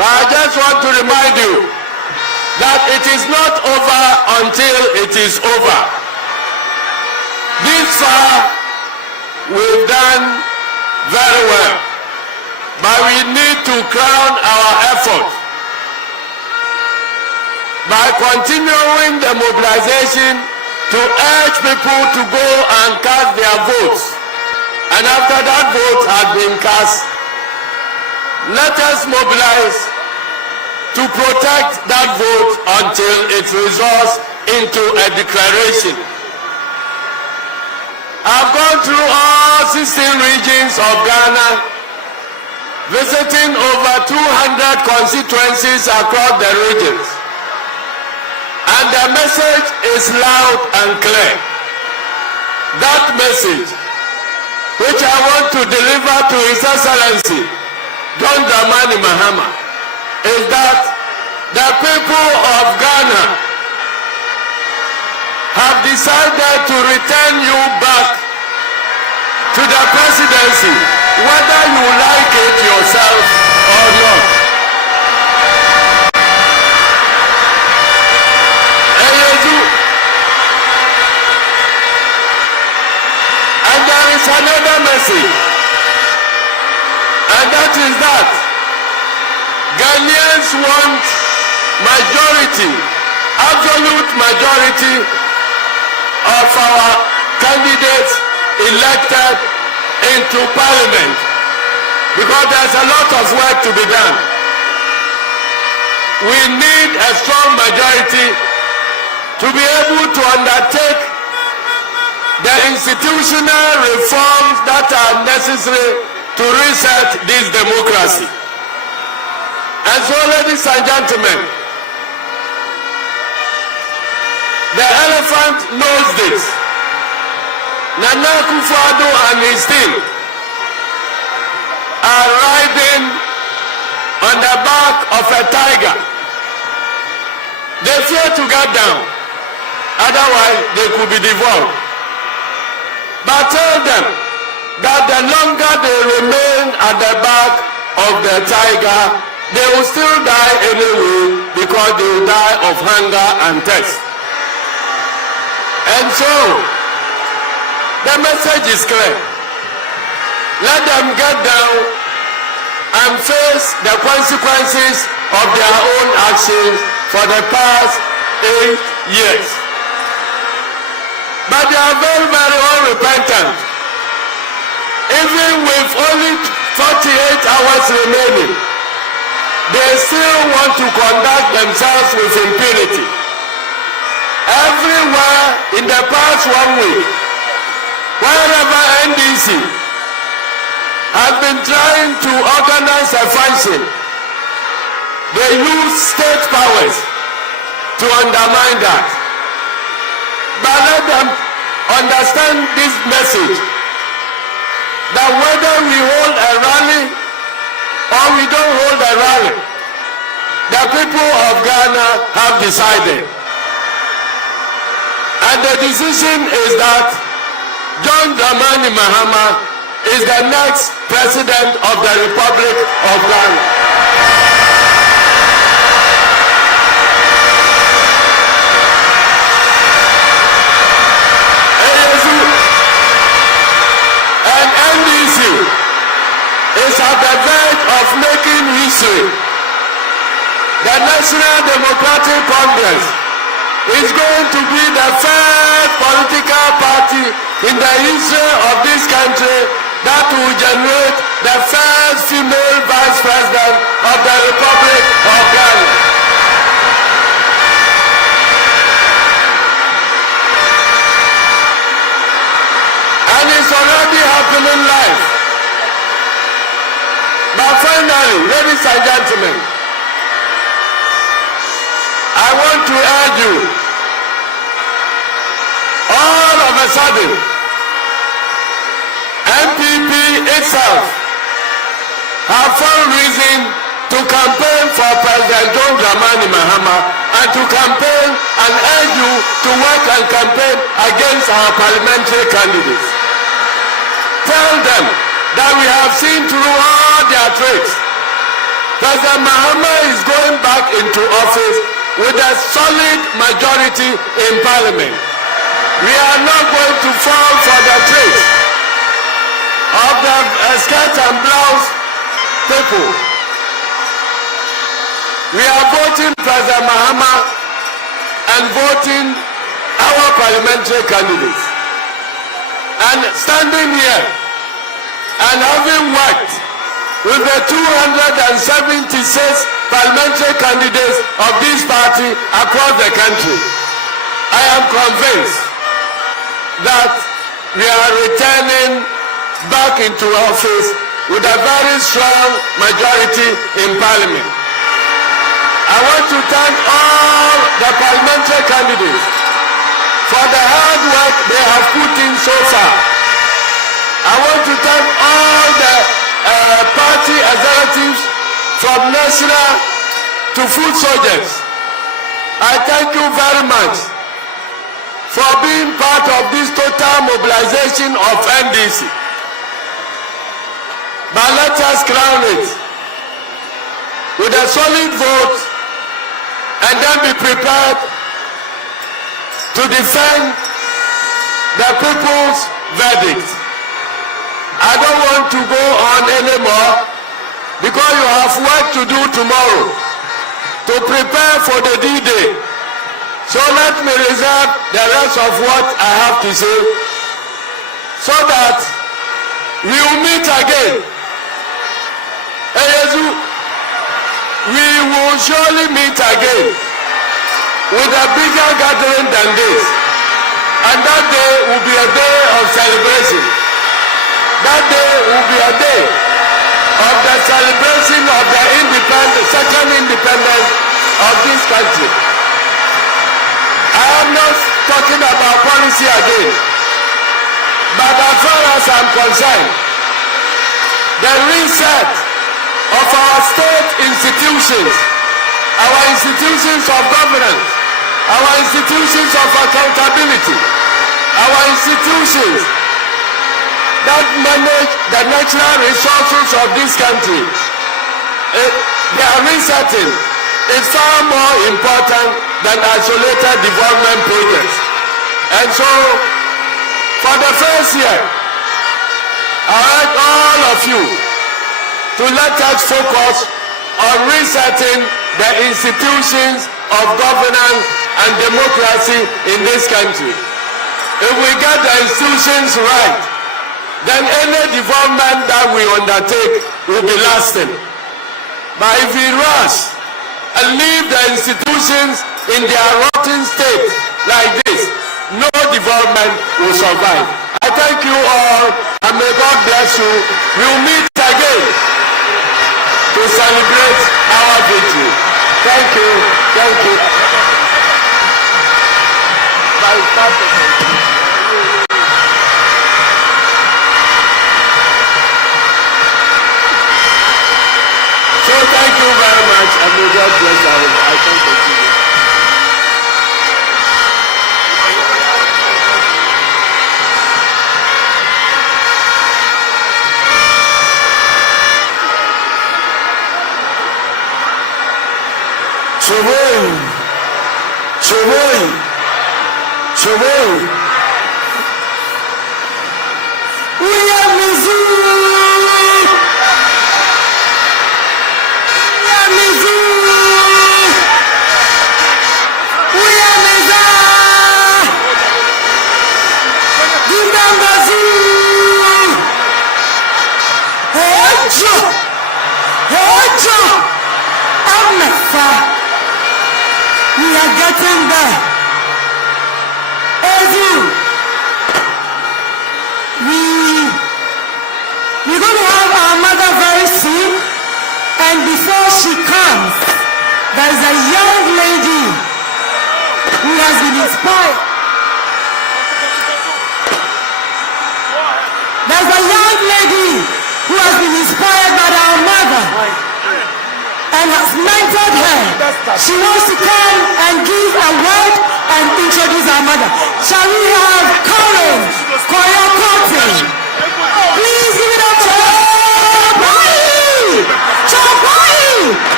But I just want to remind you that it is not over until it is over. This far, we've done very well, but we need to crown our effort by continuing the mobilization to urge people to go and cast their votes. And after that vote has been cast, let us mobilize to protect that vote until it results into a declaration. I've gone through all 16 regions of Ghana, visiting over 200 constituencies across the regions. And the message is loud and clear. That message, which I want to deliver to His Excellency, John Dramani Mahama, is that the people of Ghana have decided to return you back to the presidency, whether you like it yourself or not. And there is another message, and that is that Ghanaians want majority, absolute majority of our candidates elected into parliament, because there's a lot of work to be done. We need a strong majority to be able to undertake the institutional reforms that are necessary to reset this democracy. And so, ladies and gentlemen, the elephant knows this. Nana Akufo-Addo and his team are riding on the back of a tiger. They fear to get down, otherwise they could be devoured. But tell them that the longer they remain at the back of the tiger, they will still die anyway, because they will die of hunger and thirst. And so, the message is clear. Let them get down and face the consequences of their own actions for the past 8 years. But they are very, very unrepentant. Even with only 48 hours remaining, they still want to conduct themselves with impunity. Everywhere in the past 1 week, wherever NDC has been trying to organize a function, they use state powers to undermine that. But let them understand this message, that whether we hold a rally or we don't hold a rally, the people of Ghana have decided. And the decision is that John Dramani Mahama is the next president of the Republic of Ghana. And NDC is at the verge of making history. The National Democratic Congress is going to be the first political party in the history of this country that will generate the first female vice president of the Republic of Ghana. And it's already happening live. But finally, ladies and gentlemen, I want to urge you, all of a sudden, NPP itself have found reason to campaign for President John Dramani Mahama and to campaign and urge you to work and campaign against our parliamentary candidates. Tell them that we have seen through all their tricks. President Mahama is going back into office with a solid majority in parliament. We are not going to fall for the tricks of the skirt and blouse people. We are voting President Mahama and voting our parliamentary candidates. And standing here and having worked with the 276 parliamentary candidates of this party across the country, I am convinced that we are returning back into office with a very strong majority in parliament. I want to thank all the parliamentary candidates for the hard work they have put in so far. I want to thank all the party executives from national to foot soldiers. I thank you very much for being part of this total mobilization of NDC. But let us crown it with a solid vote and then be prepared to defend the people's verdict. I don't want to go on anymore because you have work to do tomorrow to prepare for the D-Day. So let me reserve the rest of what I have to say so that we will meet again. We will surely meet again with a bigger gathering than this. And that day will be a day of celebration. That day will be a day of the celebration of the second independence of this country. I am not talking about policy again, but as far as I'm concerned, the reset of our state institutions, our institutions of governance, our institutions of accountability, our institutions that manage the natural resources of this country, their resetting is far more important than isolated development projects. And so, for the first year, I urge all of you to let us focus on resetting the institutions of governance and democracy in this country. If we get the institutions right, then any development that we undertake will be lasting. But if we rush and leave the institutions in their rotten state like this, no development will survive. I thank you all and may God bless you. We will meet again to celebrate our victory. Thank you. Thank you. So thank you very much and may God bless our I thank you. Choboi. We are Mizzou. We are Mizzou. We are Meza. Gindambazu. Hejo. Amefa. We are getting there. We're going to have our mother very soon, and before she comes, there's a young lady who has been inspired. There's a young lady who has been inspired by our mother and has mentored her. She wants to come and give a word and introduce our mother. Shall we have Colin Koyokote? Please give it up for Chobai!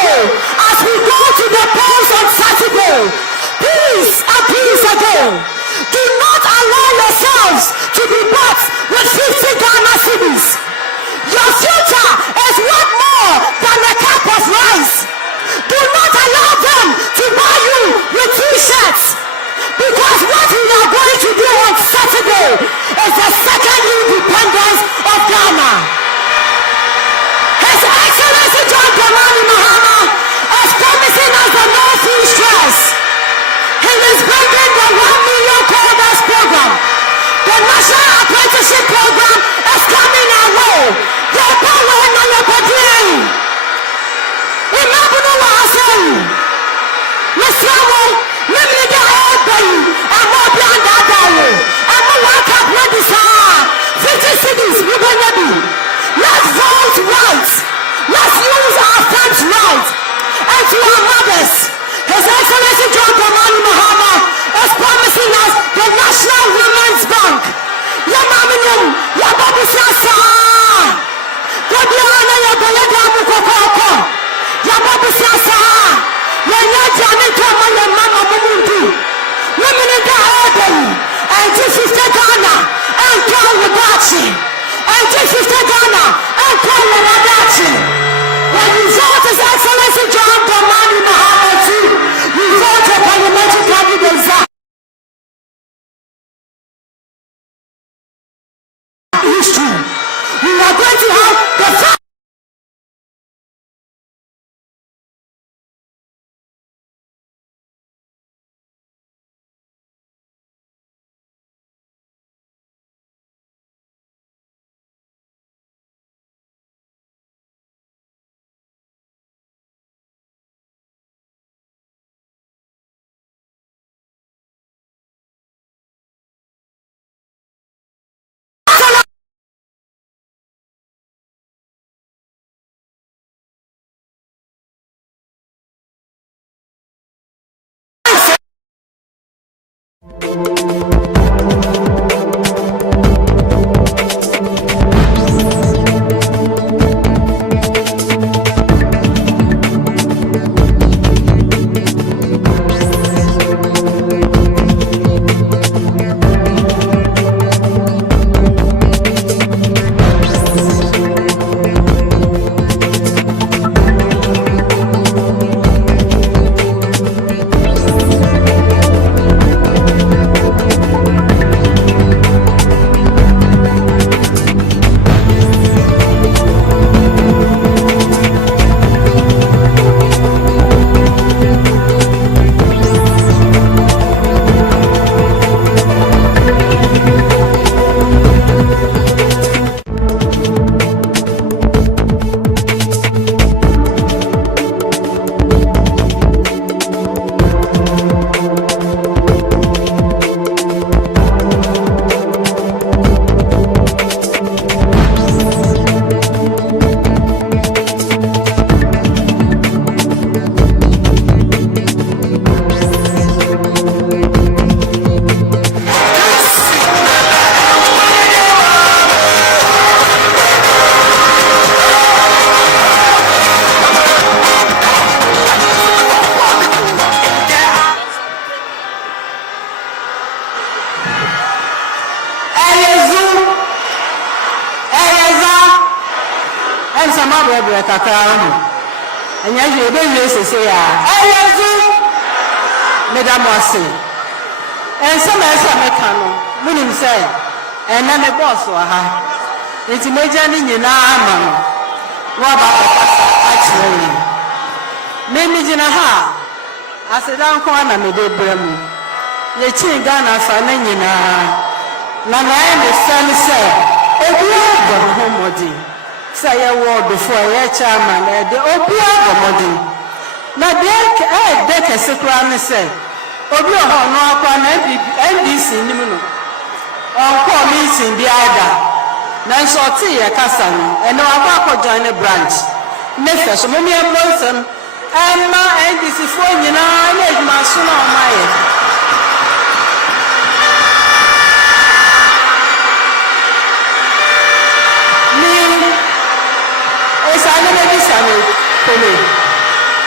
Saturday, as we go to the polls on Saturday, please and please again, do not allow yourselves to be bought with 50 Ghana cedis. Your future is worth more than a cup of rice. Do not allow them to buy you with t-shirts, because what we are going to do on Saturday is the second independence of Ghana. His Excellency John Dramani Mahama is promising us the no fee stress. He is bringing the 1 million coders program. The National Apprenticeship Program is coming our way. Your power and your body. Remember what I say. Mr. Wo, let me get out by you. I'm more beyond that by you. I'm more like up with this 50 cities, we will not be. Let's vote right. Let's use our funds right. And to our mothers, His Excellency John Dramani Mahama is promising us the National Women's Bank. Yamaminum, Yababusiasa. Kodiana Yabayadamu Kokoko. Yababusiasa. Yanajani Kama Yamama Mumundu. Women in the Order. And this is the Ghana. And Paul Wadachi. And this is the Ghana. And Paul Wadachi. When you vote His Excellency John Dramani Mahama too, you vote for parliamentary candidates. History. We are going to have the first. And yes, you will say, Madam Wasi. And some as a mechanic, Munim said, and then the boss or her. It's imagining in our what about the pastor actually? Maybe in a ha. I said, I'm going to make a bremu. The chin Ghana Fanina. Nana, the son said, oh, we are going home with you. Say a word before your chairman, the Opia Gomodi. Now, they can say, Obio no upon NDC Nimuno. On call meeting the other. Nan sorti a Cassan, and no Abako join a branch. Nefa, so many a person, and my NDC phone, you know, I made my son on my head. Me, it's a little bit for me.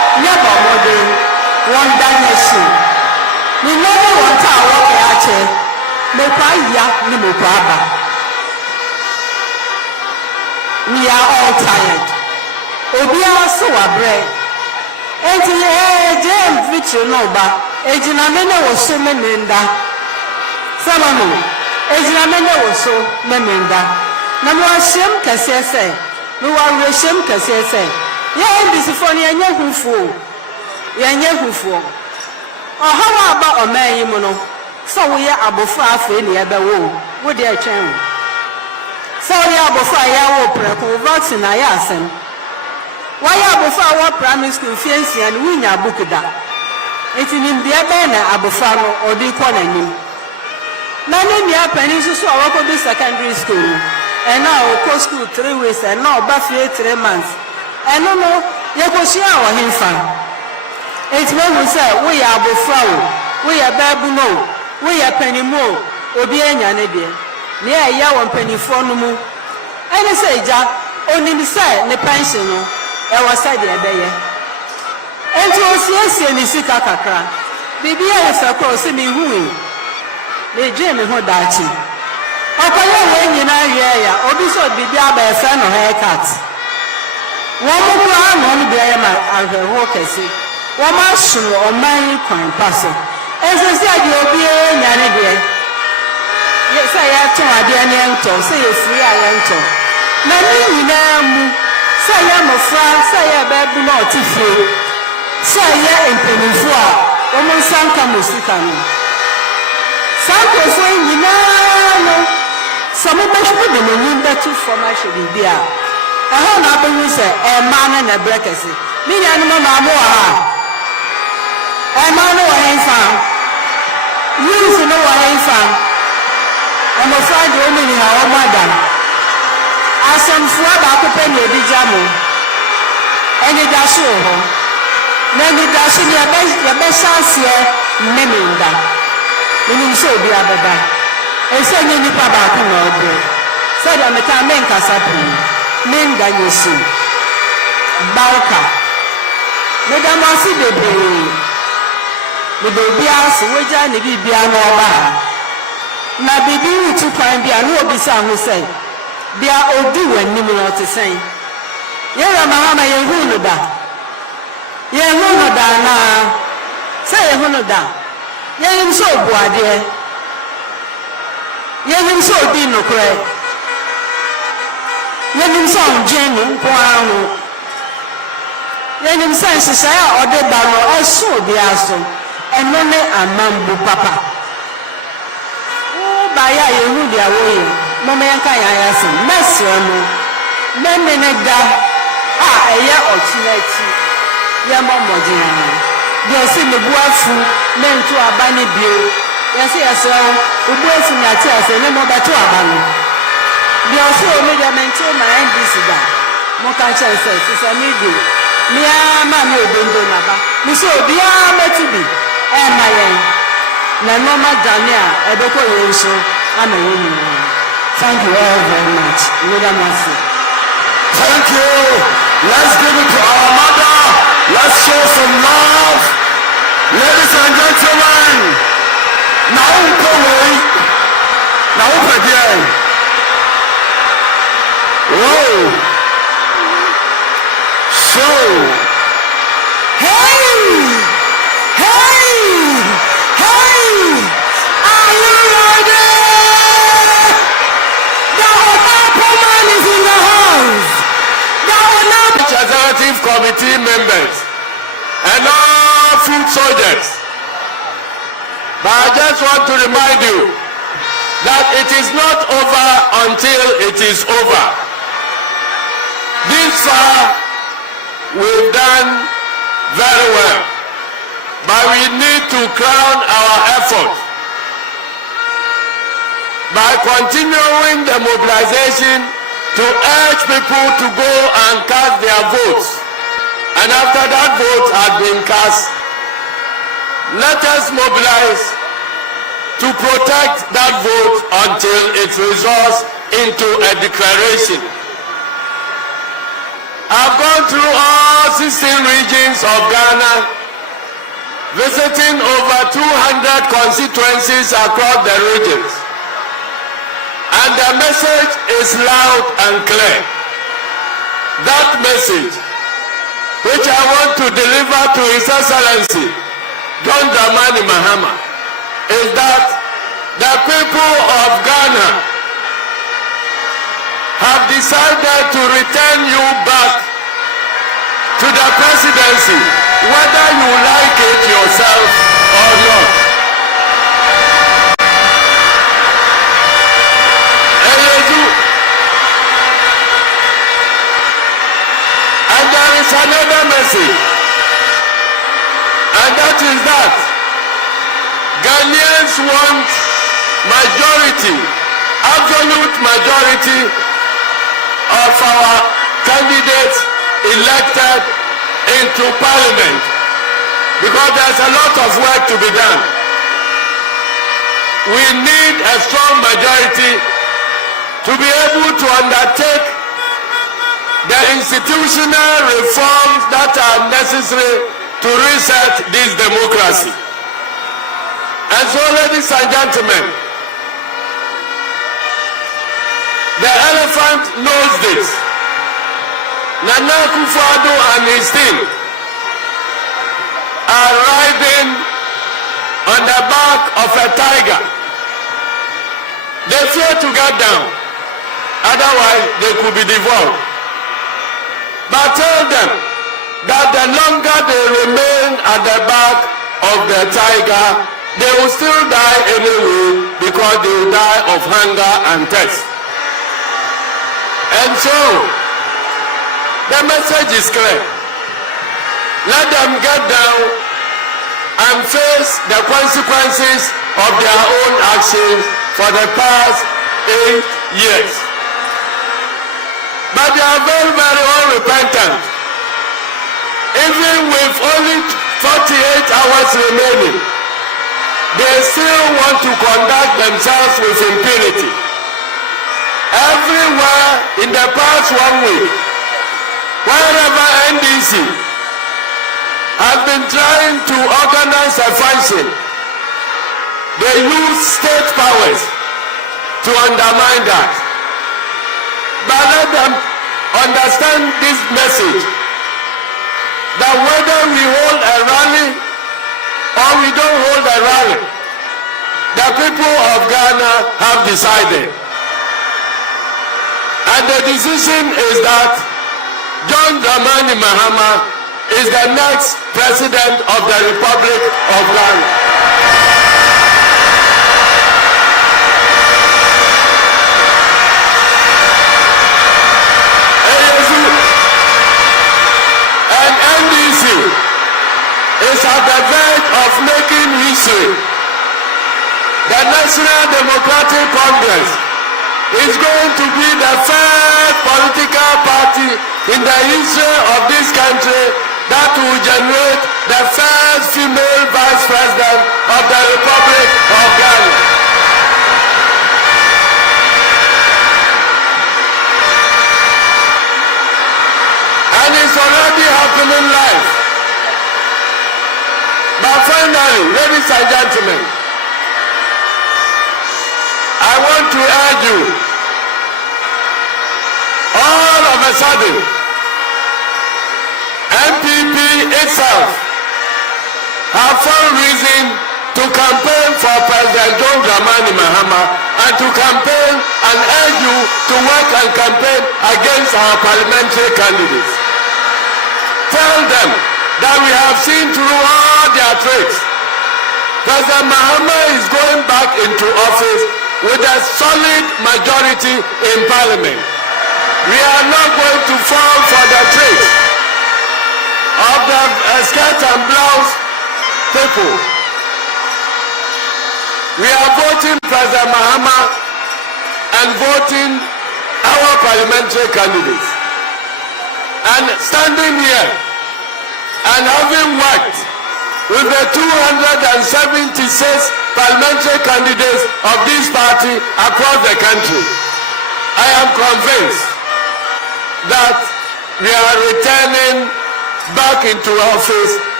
one damnation. We never want our work actually. We are all tired. Obia so abre. Enti James Victor no ba. Ejinamene was so menenda. Samano. Ejinamene was so menenda. Na mo ashem kase say. No wa reshem kase say. Ye NDC for ni anya hufu. Ye anya hufu. Ohawa aba oman yi mu no. So we are abofra afa ni ebe wo. Wo de atwen. So we are abofra ya wo preko vaccine na ya asem. Why abofra wo primary school fiancy and we nya book da. Enti nim de ebe na abofra no odi ko na nim. Na ne mi apani so awo ko be secondary school. And now go school 3 weeks and now ba fie 3 months. And no ye ko sia wa himfa. Enti me say we are abofra wo. We are babu no. We are penimo, obi enya ne de. Ne ya won penifo no mu. Ene say ja, oni ni say ne pension no, e wasa de ebeye. Enti osiesie ni sika kakra. Bibi e fa ko se mi hu. Le je me ho daachi. Okoye we nyina hwe ya, obi so bibi aba e fa no haircut. Won mu kwa no no de ya ma ahwe ho kesi. Won ma hunu o man kwan paso. Ese si adi obi nyane de. Ye say ya to ade ane ento, say ye free ayento. Na ni nyina mu, say ya mofra, say ya babu na otifie. Say ya empenifu a, o mo sanka musika no. Sanko fo nyina no. Samo ba shpo de menyin da tu forma shedi bia. Eho na abewu se e ma na brekesi. Ni nyane mo na mo ha. Emmanuel Wahenfam. Use no Wahenfam. I'm a friend of women in our madam. As some flab up a penny of the jamu. And it does show her. Then it does in your best chance here, Meminda. Meaning so be a baba. And send any papa come over. Said I'm a tamen casapu. Minda Yesu. Balka. Madame Wasi de Bay. The baby ass, which I need to be an oba. Na baby to find the annual bisa who say, they are all do and nimble to say. Yera Mahama Yahunuda. Yahunuda na say Yahunuda. Yahim so boade. Yahim so dino cray. Yahim so genuine, poano. Yahim sense say, or the barrel, or so the asso. And no amambu papa. Oh, by a Yehudia way, Momenka Yasin, Messamo, Memenega, a year or Chineti, Yama Modina. They see the Buafu, men to a bunny bill. Yes, yes, sir, who goes in your chest and no better abandon. They also made a mentor my NDC. Mokancha says, it's a medium. Mia Mamma Bundonaba. Monsieur, be a better. Na normal Dania, Eboko Yeso, I'm a woman. Thank you all very much. Thank you. Let's give it to our mother. Let's show some love. Ladies and gentlemen, now again. Whoa. So, hey! Are you ready? The Honorable man is in the house. The Honorable Executive Committee members and all food soldiers. But I just want to remind you that it is not over until it is over. This far, we've done very well. But we need to crown our effort by continuing the mobilization to urge people to go and cast their votes. And after that vote has been cast, let us mobilize to protect that vote until it results into a declaration. I've gone through all 16 regions of Ghana visiting over 200 constituencies across the regions. And the message is loud and clear. That message, which I want to deliver to His Excellency John Dramani Mahama, is that the people of Ghana have decided to return you back to the presidency, whether you like it yourself or not. And there is another message, and that is that Ghanaians want majority, absolute majority of our candidates elected into parliament, because there's a lot of work to be done. We need a strong majority to be able to undertake the institutional reforms that are necessary to reset this democracy. And so, ladies and gentlemen, the elephant knows this. Nana Akufo-Addo and his team are riding on the back of a tiger. They fear to get down, otherwise they could be devoured. But tell them that the longer they remain at the back of the tiger, they will still die anyway, because they will die of hunger and thirst. And so, the message is clear. Let them get down and face the consequences of their own actions for the past 8 years. But they are very, very unrepentant. Even with only 48 hours remaining, they still want to conduct themselves with impunity. Everywhere in the past 1 week, wherever NDC has been trying to organize a function, they use state powers to undermine that. But let them understand this message, that whether we hold a rally or we don't hold a rally, the people of Ghana have decided. And the decision is that John Dramani Mahama is the next president of the Republic of Ghana. And NDC is at the verge of making history. The National Democratic Congress is going to be the first political party in the history of this country that will generate the first female vice president of the Republic of Ghana. And it's already happening live. But finally, ladies and gentlemen, I want to urge you, all of a sudden, NPP itself have found reason to campaign for President John Dramani Mahama and to campaign and urge you to work and campaign against our parliamentary candidates. Tell them that we have seen through all their tricks. President Mahama is going back into office with a solid majority in parliament. We are not going to fall for the tricks of the skirt and blouse people. We are voting President Mahama and voting our parliamentary candidates. And standing here and having worked with the 276 parliamentary candidates of this party across the country, I am convinced that we are returning back into office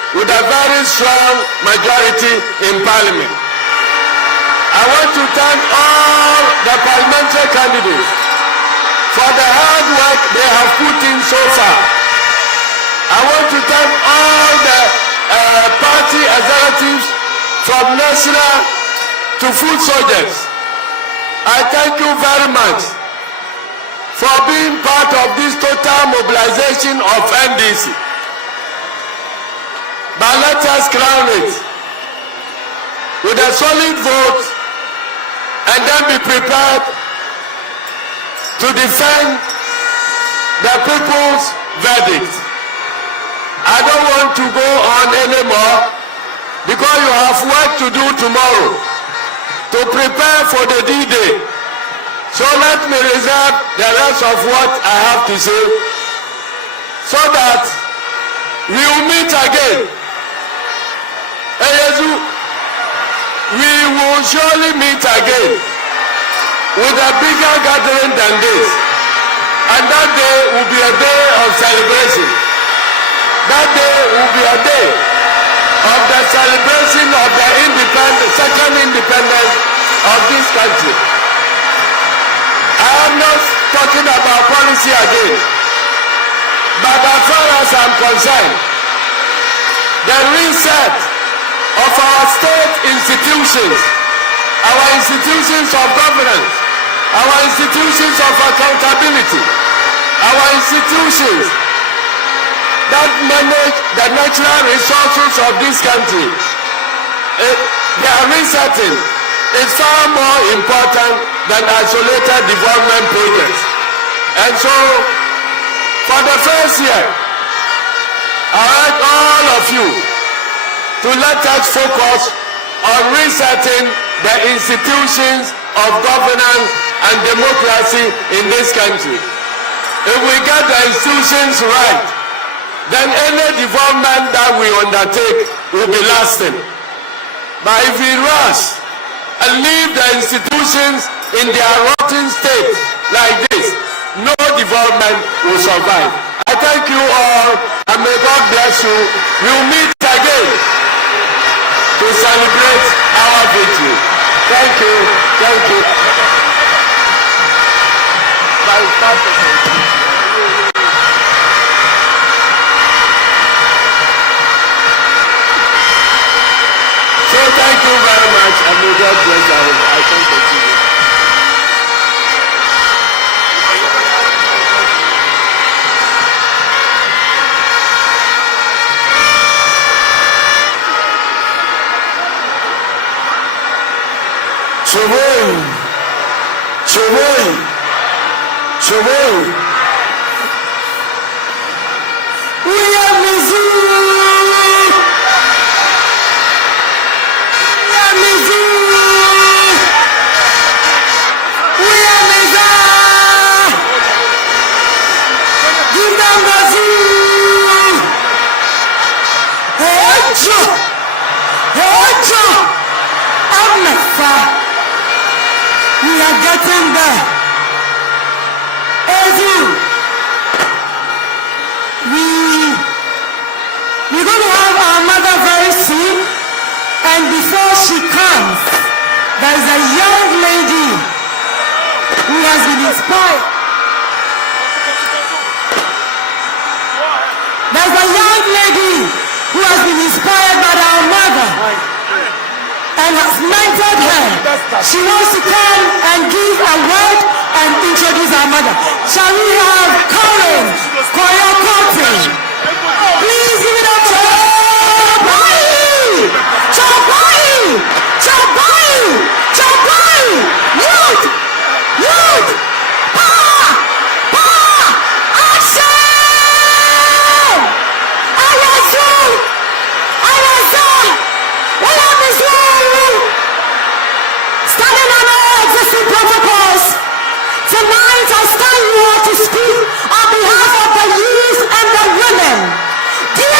with a very strong majority in Parliament. I want to thank all the parliamentary candidates for the hard work they have put in so far. I want to thank all the party executives from national to foot soldiers. I thank you very much for being part of this total mobilization of NDC. But let us crown it with a solid vote and then be prepared to defend the people's verdict. I don't want to go on anymore because you have work to do tomorrow to prepare for the D-Day. So let me reserve the rest of what I have to say so that we will meet again. We will surely meet again with a bigger gathering than this. And that day will be a day of celebration. That day will be a day of the celebration of the second independence of this country. I am not talking about policy again, but as far as I'm concerned, the reset of our state institutions, our institutions of governance, our institutions of accountability, our institutions that manage the natural resources of this country, their resetting is far more important than isolated development projects. And so, for the first year, I urge all of you to let us focus on resetting the institutions of governance and democracy in this country. If we get the institutions right, then any development that we undertake will be lasting. But if we rush and leave the institutions in their rotten state like this, no development will survive. I thank you all and may God bless you. We will meet again to celebrate our victory. Thank you. Thank you. So thank you very much and may God bless you. I thank you. Choboi. We are Mizzou. We are Mizzou. We are Mizzou. Give them Mizzou. Hejo. Amafa. We are getting there. We're going to have our mother very soon, and before she comes, there's a young lady who has been inspired. There's a young lady who has been inspired by our mother and has mentored her. She wants to come and give a word and introduce our mother. Shall we have Colin Koyokote? Please give it up to Chabai! Youth! Power! Action! Standing on all existing protocols, tonight I stand here to speak on behalf of the youth and the women. Do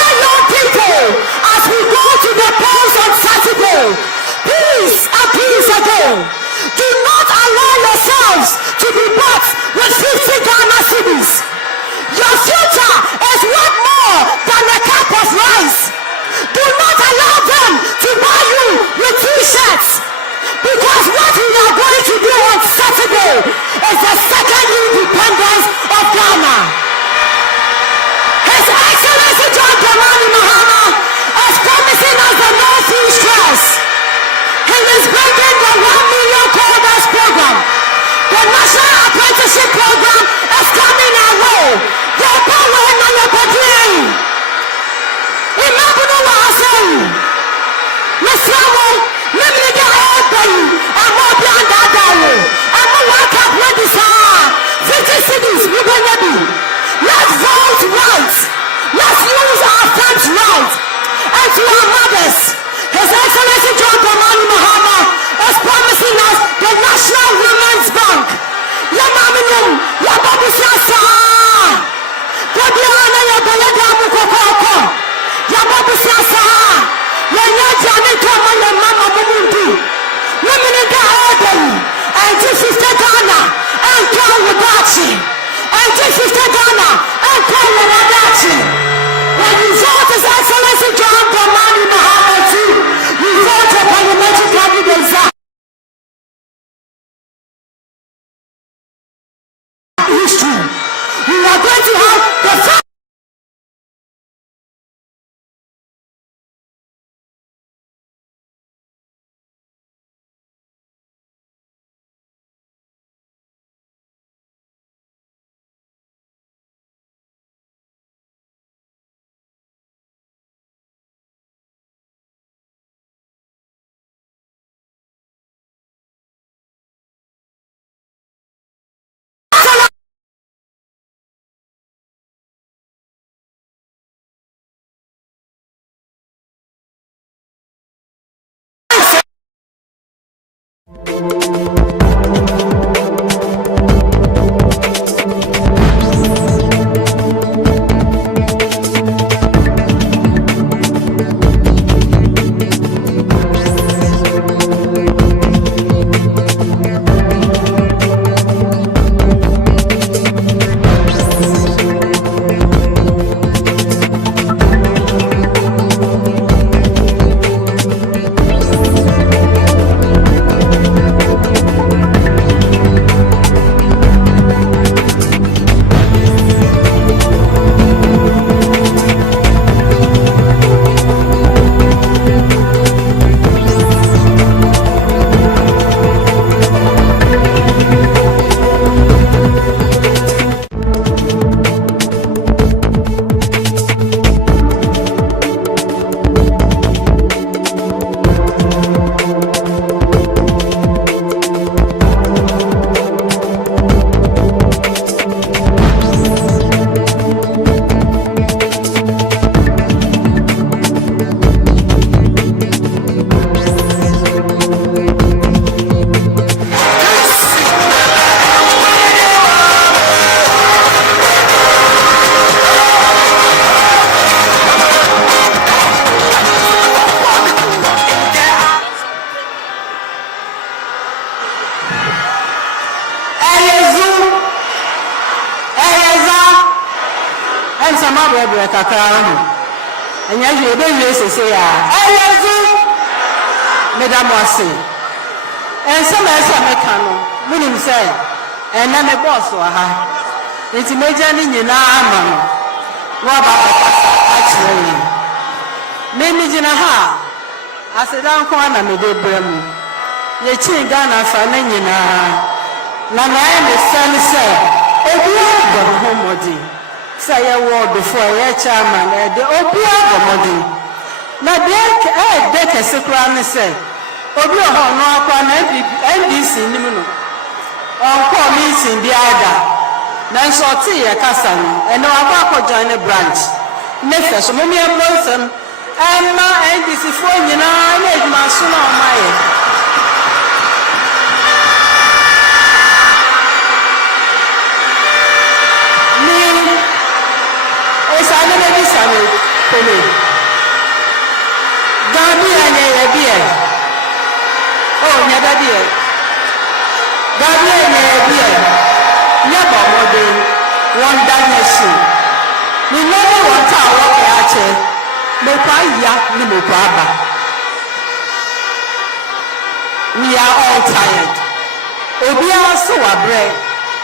is the second independence of Ghana. His Excellency John Dramani Mahama is promising us the Northeast Trust. He is bringing the 1 million coders program. The National Apprenticeship Program is coming our way. Your power and your body. Remember what I say. Mr. Maybe all day. I'm more beyond that day. I'm a work up with this 50 cities we're gonna do. Let's vote right. Let's use our funds right. And to our mothers, His Excellency John Dramani Mahama is promising us the National Women's Bank. Yamaminum, Yababusiasa. Kodiana Yabayadamu Kokoko. Yababusiasa. Yanyajani Kama Yamama Mumundu. Women in the order. And this is the Ghana. And Kawadachi. And this is the Ghana. And Kawadachi. When you vote His Excellency John Dramani Mahama too, you vote for parliamentary candidates. History. We are going to have the first. And yes, you will say, Madame Wasi. And some as a mechanic, meaning say, and I'm a boss or her. It's imagining you now, what about actually? Maybe Jinaha, I said, I'm going to make a brim. You change Ghana for Nina. Nana, the son said, oh, you home body. Say a word before a chairman, the Obia body. Now, they can secretly say, Obia, no, upon NDC, on call meeting the other. Then shall see a cousin, and no about join a branch. Next, so many of them, and my NDC for you know, I made my son on my. I never be sorry for me. Gambia, beer. Oh, never beer. Gambia, beer. Never more than one dynasty. We never want our work at it. No paya, no baba. We are all tired. Obia so a bread.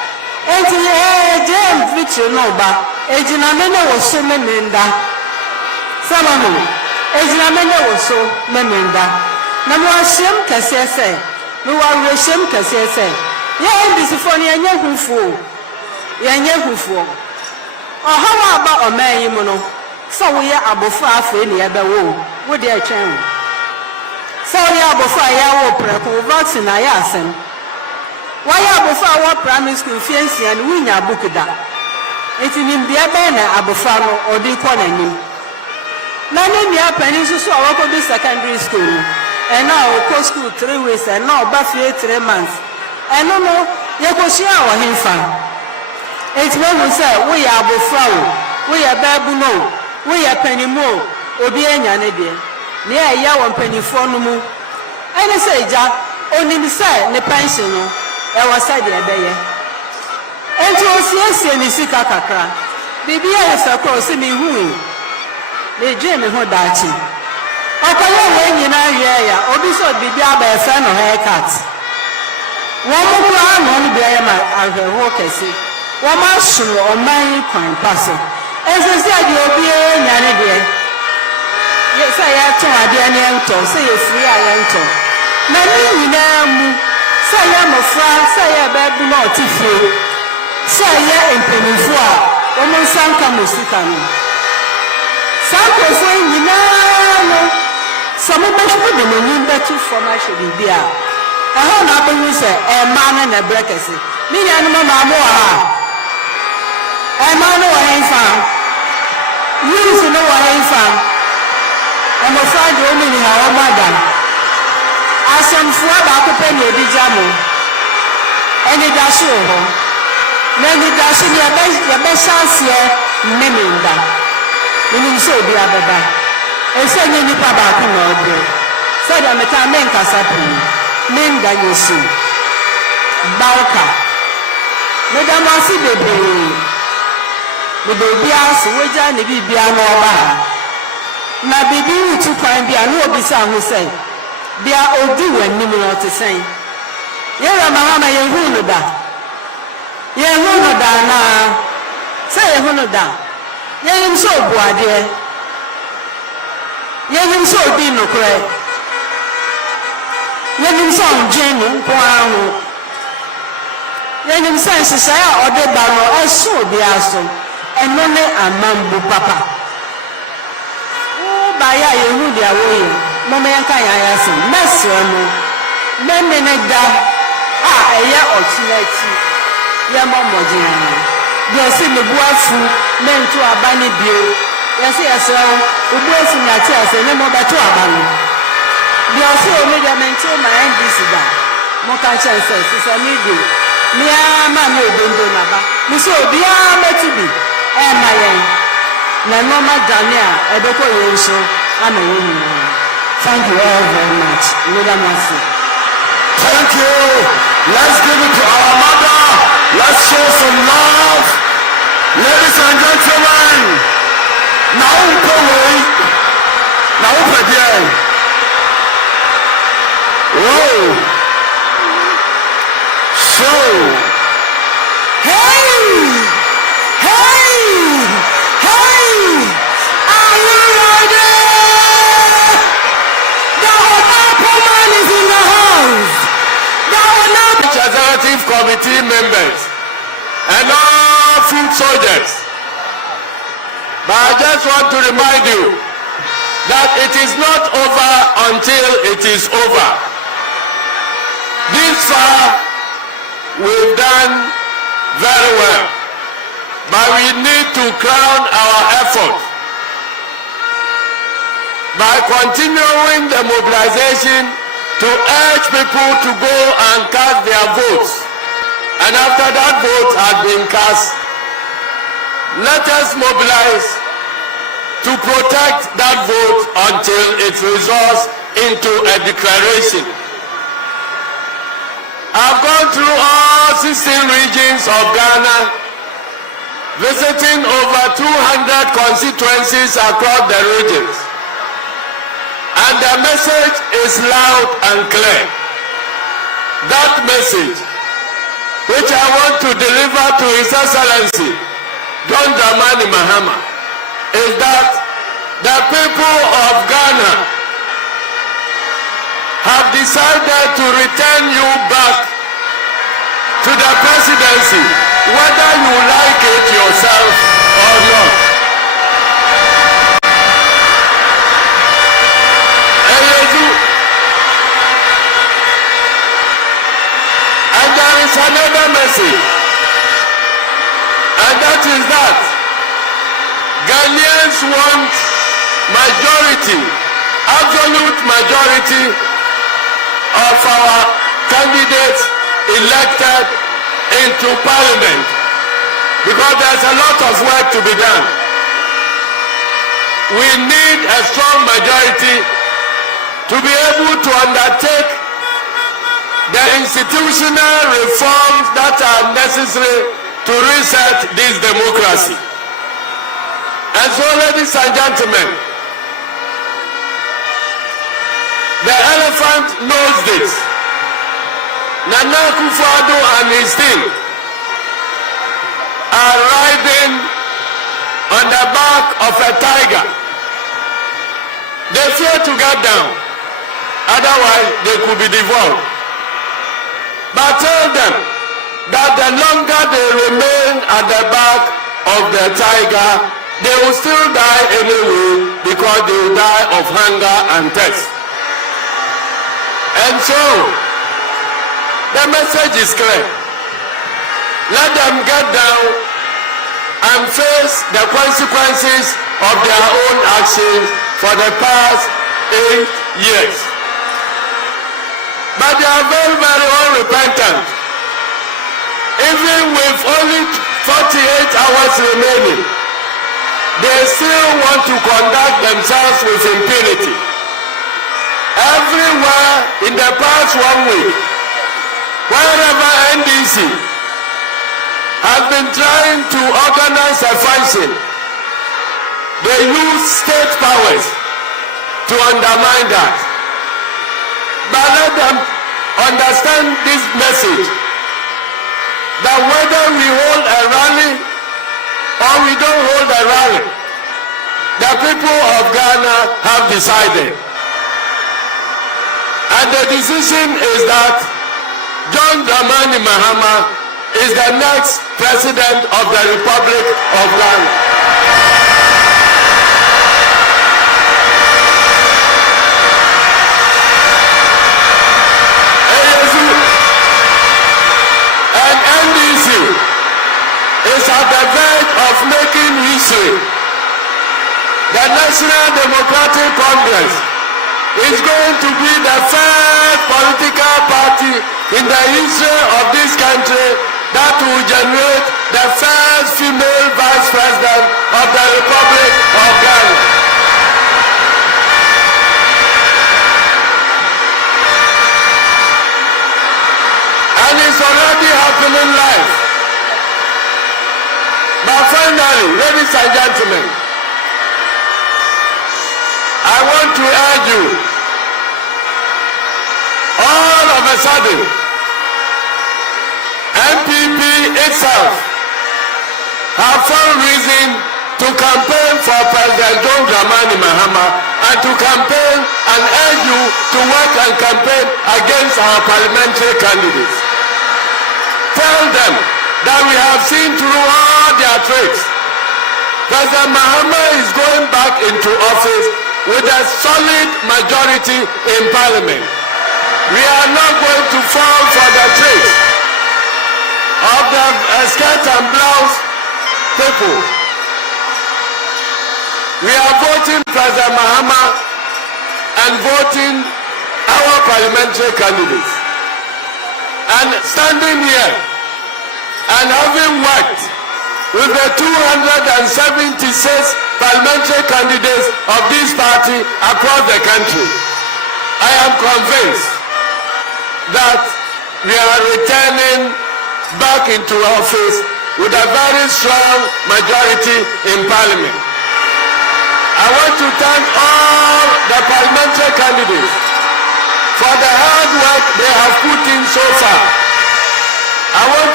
enti James Victor no ba ejina me na wo so me menda samano ejina me na wo so me menda na mo ahyem kase se me wa rehyem kase se ye NDC fo ne yenye hufuo ohawa aba oman yi mu no so wo ye abofa afa ne ya bewo wo de atwen so wo ye abofa ya wo preko vaccine na ya asem wo ye abofa wo primary school fiansia ne wunya book da enti nim de be na abofa no odi ko na nim na ne mi apani so wo ko bi secondary school and now ko school 3 weeks and now ba fie 3 months and no ye ko shia wo himfa enti mo say we ya abofa o we ya babu no we ya panimo obi anya ne de ne ya won panifo no mu ene say ja onim say ne pension no e wo say de ebeye enti o siesie ni sika kakra bibi ya se ko se mi hu le je me ho daachi akoye we nyina hwe ya obi so bibi aba e fe no haircut wo mo ko anu no bia ya ma ahwe ho kese wo ma suru o man kwan paso ese ade obi enya ne de ye say ya to ade ane ento say ye free ya ento na ni nyina mu say ya mofra say ya ba bu na otifie say ya empenifo a wo mo sanka musika no sanko fo nyina no some be de no nyimba tu formation bibia ho na be say e ma na brekese ni nya no ma mo ha e ma no wa henfa use no wa henfa e mo fa de o ni ha o maga asamfu aba ko pe ni edi jamo eni da so ho na ni da so ni ya be chance e meminda ni so bi ababa e se ni nipa ba ko no obo so da meta men kasa pu men da yesu bauka me da ma si bebe me do bia so weja ne bibia no oba na bibi utu kwan bia no obi sa ho sei bia odi wani mu no te sen ye ra mahama ye hu no da na say ye hu no da ye nim so buade ye nim so di no kre ye nim so njen no ko ahu ye nim sense say a ode ba no eso bia so eno ne amambu papa o ba ya ye hu dia wo ye mo me yanka ya se mesre mo me me ne da a eya ochinachi ye mo mojina ye se me buafu me ntu abane bio ye se yesra obuafu nya ti ase ne mo beto abane bio se o me dia me ntu ma NDC da mo ka chance se me di mi ama me obondo na ba mi so obi a metubi e ma yen na no ma dania e be ko ye nso ama ye ni. Thank you all very much. Thank you. Let's give it to our mother. Let's show some love. Ladies and gentlemen, now whoa. So, hey, are you ready? Executive committee members and all food soldiers, but I just want to remind you that it is not over until it is over. This far we've done very well, but we need to crown our effort by continuing the mobilization to urge people to go and cast their votes. And after that vote has been cast, let us mobilize to protect that vote until it results into a declaration. I've gone through all 16 regions of Ghana, visiting over 200 constituencies across the regions. And the message is loud and clear. That message which I want to deliver to His Excellency John Dramani Mahama, is that the people of Ghana have decided to return you back to the presidency, whether you like it yourself or not. And there is another message, and that is that Ghanaians want majority, absolute majority of our candidates elected into parliament, because there's a lot of work to be done. We need a strong majority to be able to undertake the institutional reforms that are necessary to reset this democracy. And so, ladies and gentlemen, the elephant knows this. Nana Akufo-Addo and his team are riding on the back of a tiger. They fear to get down, otherwise they could be devoured. But tell them that the longer they remain at the back of the tiger, they will still die anyway, because they will die of hunger and thirst. And so, the message is clear. Let them get down and face the consequences of their own actions for the past 8 years. But they are very, very unrepentant. Even with only 48 hours remaining, they still want to conduct themselves with impunity. Everywhere in the past 1 week, wherever NDC has been trying to organize a function, they use state powers to undermine that. But let them understand this message, that whether we hold a rally or we don't hold a rally, the people of Ghana have decided. And the decision is that John Dramani Mahama is the next president of the Republic of Ghana. And NDC is at the verge of making history. The National Democratic Congress is going to be the first political party in the history of this country that will generate the first female vice president of the Republic of Ghana. And it's already happening live. But finally, ladies and gentlemen, I want to urge you, all of a sudden, NPP itself have found reason to campaign for President John Dramani Mahama and to campaign and urge you to work and campaign against our parliamentary candidates. Tell them that we have seen through all their tricks. President Mahama is going back into office with a solid majority in parliament. We are not going to fall for the tricks of the skirt and blouse people. We are voting President Mahama and voting our parliamentary candidates. And standing here and having worked with the 276 parliamentary candidates of this party across the country, I am convinced that we are returning back into office with a very strong majority in parliament. I want to thank all the parliamentary candidates for the hard work they have put in so far. I want to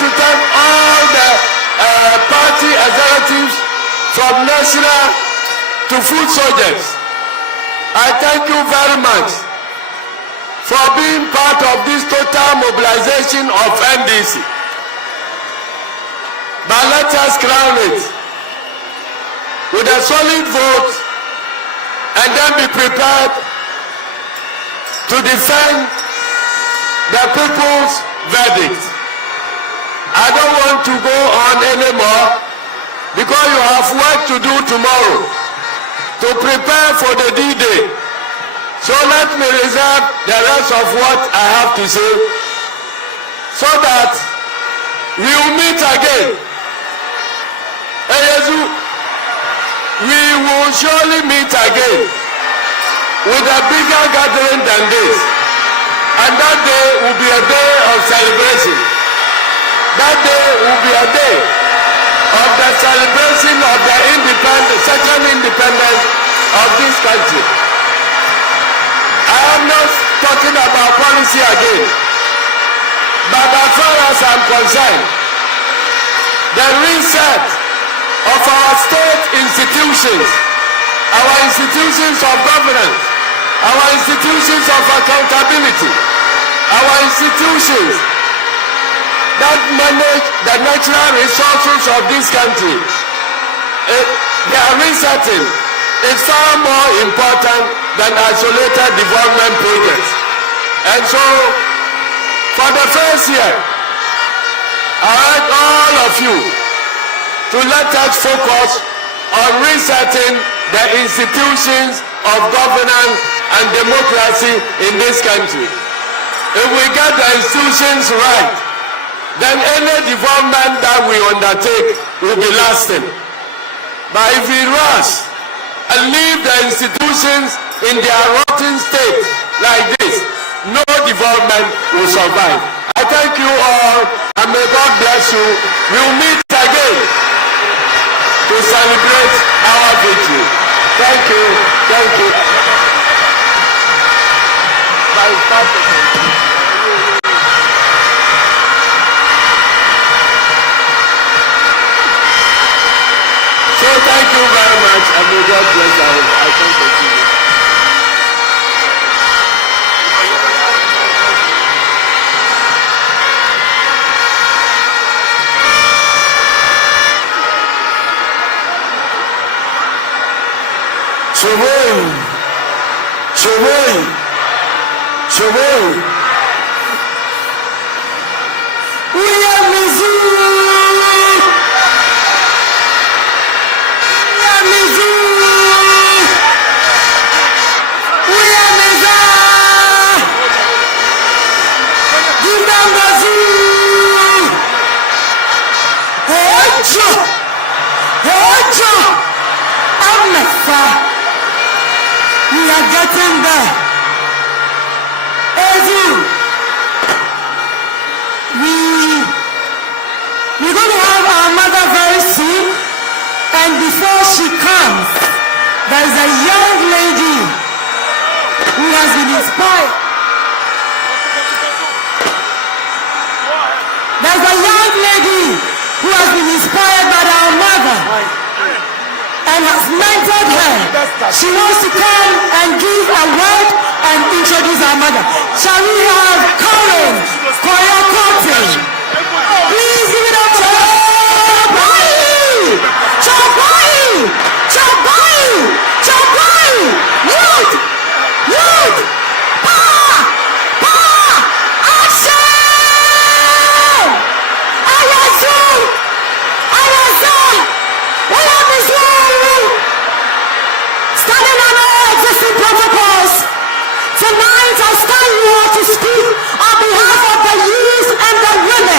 thank all the party executives from national to foot soldiers. I thank you very much for being part of this total mobilization of NDC. But let us crown it with a solid vote and then be prepared to defend the people's verdict. I don't want to go on anymore because you have work to do tomorrow to prepare for the D-Day. So let me reserve the rest of what I have to say so that we will meet again. We will surely meet again with a bigger gathering than this. And that day will be a day of celebration. That day will be a day of the celebration of the second independence of this country. I am not talking about policy again, but as far as I'm concerned, the reset of our state institutions, our institutions of governance, our institutions of accountability, our institutions that manage the natural resources of this country, their resetting is far more important than isolated development projects. And so, for the first year, I urge all of you to let us focus on resetting the institutions of governance and democracy in this country. If we get the institutions right, then any development that we undertake will be lasting. But if we rush and leave the institutions in their rotten state like this, no development will survive. I thank you all and may God bless you. We will meet again to celebrate our victory. Thank you. Thank you. So thank you very much and may God bless you. I thank you. Choboi. We are Mizzou. We are Mizzou. We are Meza. Give them the zoo. Ojo. I'm not far. We are getting there. We're going to have our mother very soon, and before she comes, there's a young lady who has been inspired. There's a young lady who has been inspired by our mother and has mentored her. She wants to come and give a word and introduce our mother. Shall we have Karen Koya? Please give it up for Chabai! Youth! Power! Action! What up is standing on all existing protocols. Tonight I stand here to speak on behalf of the youth and the women.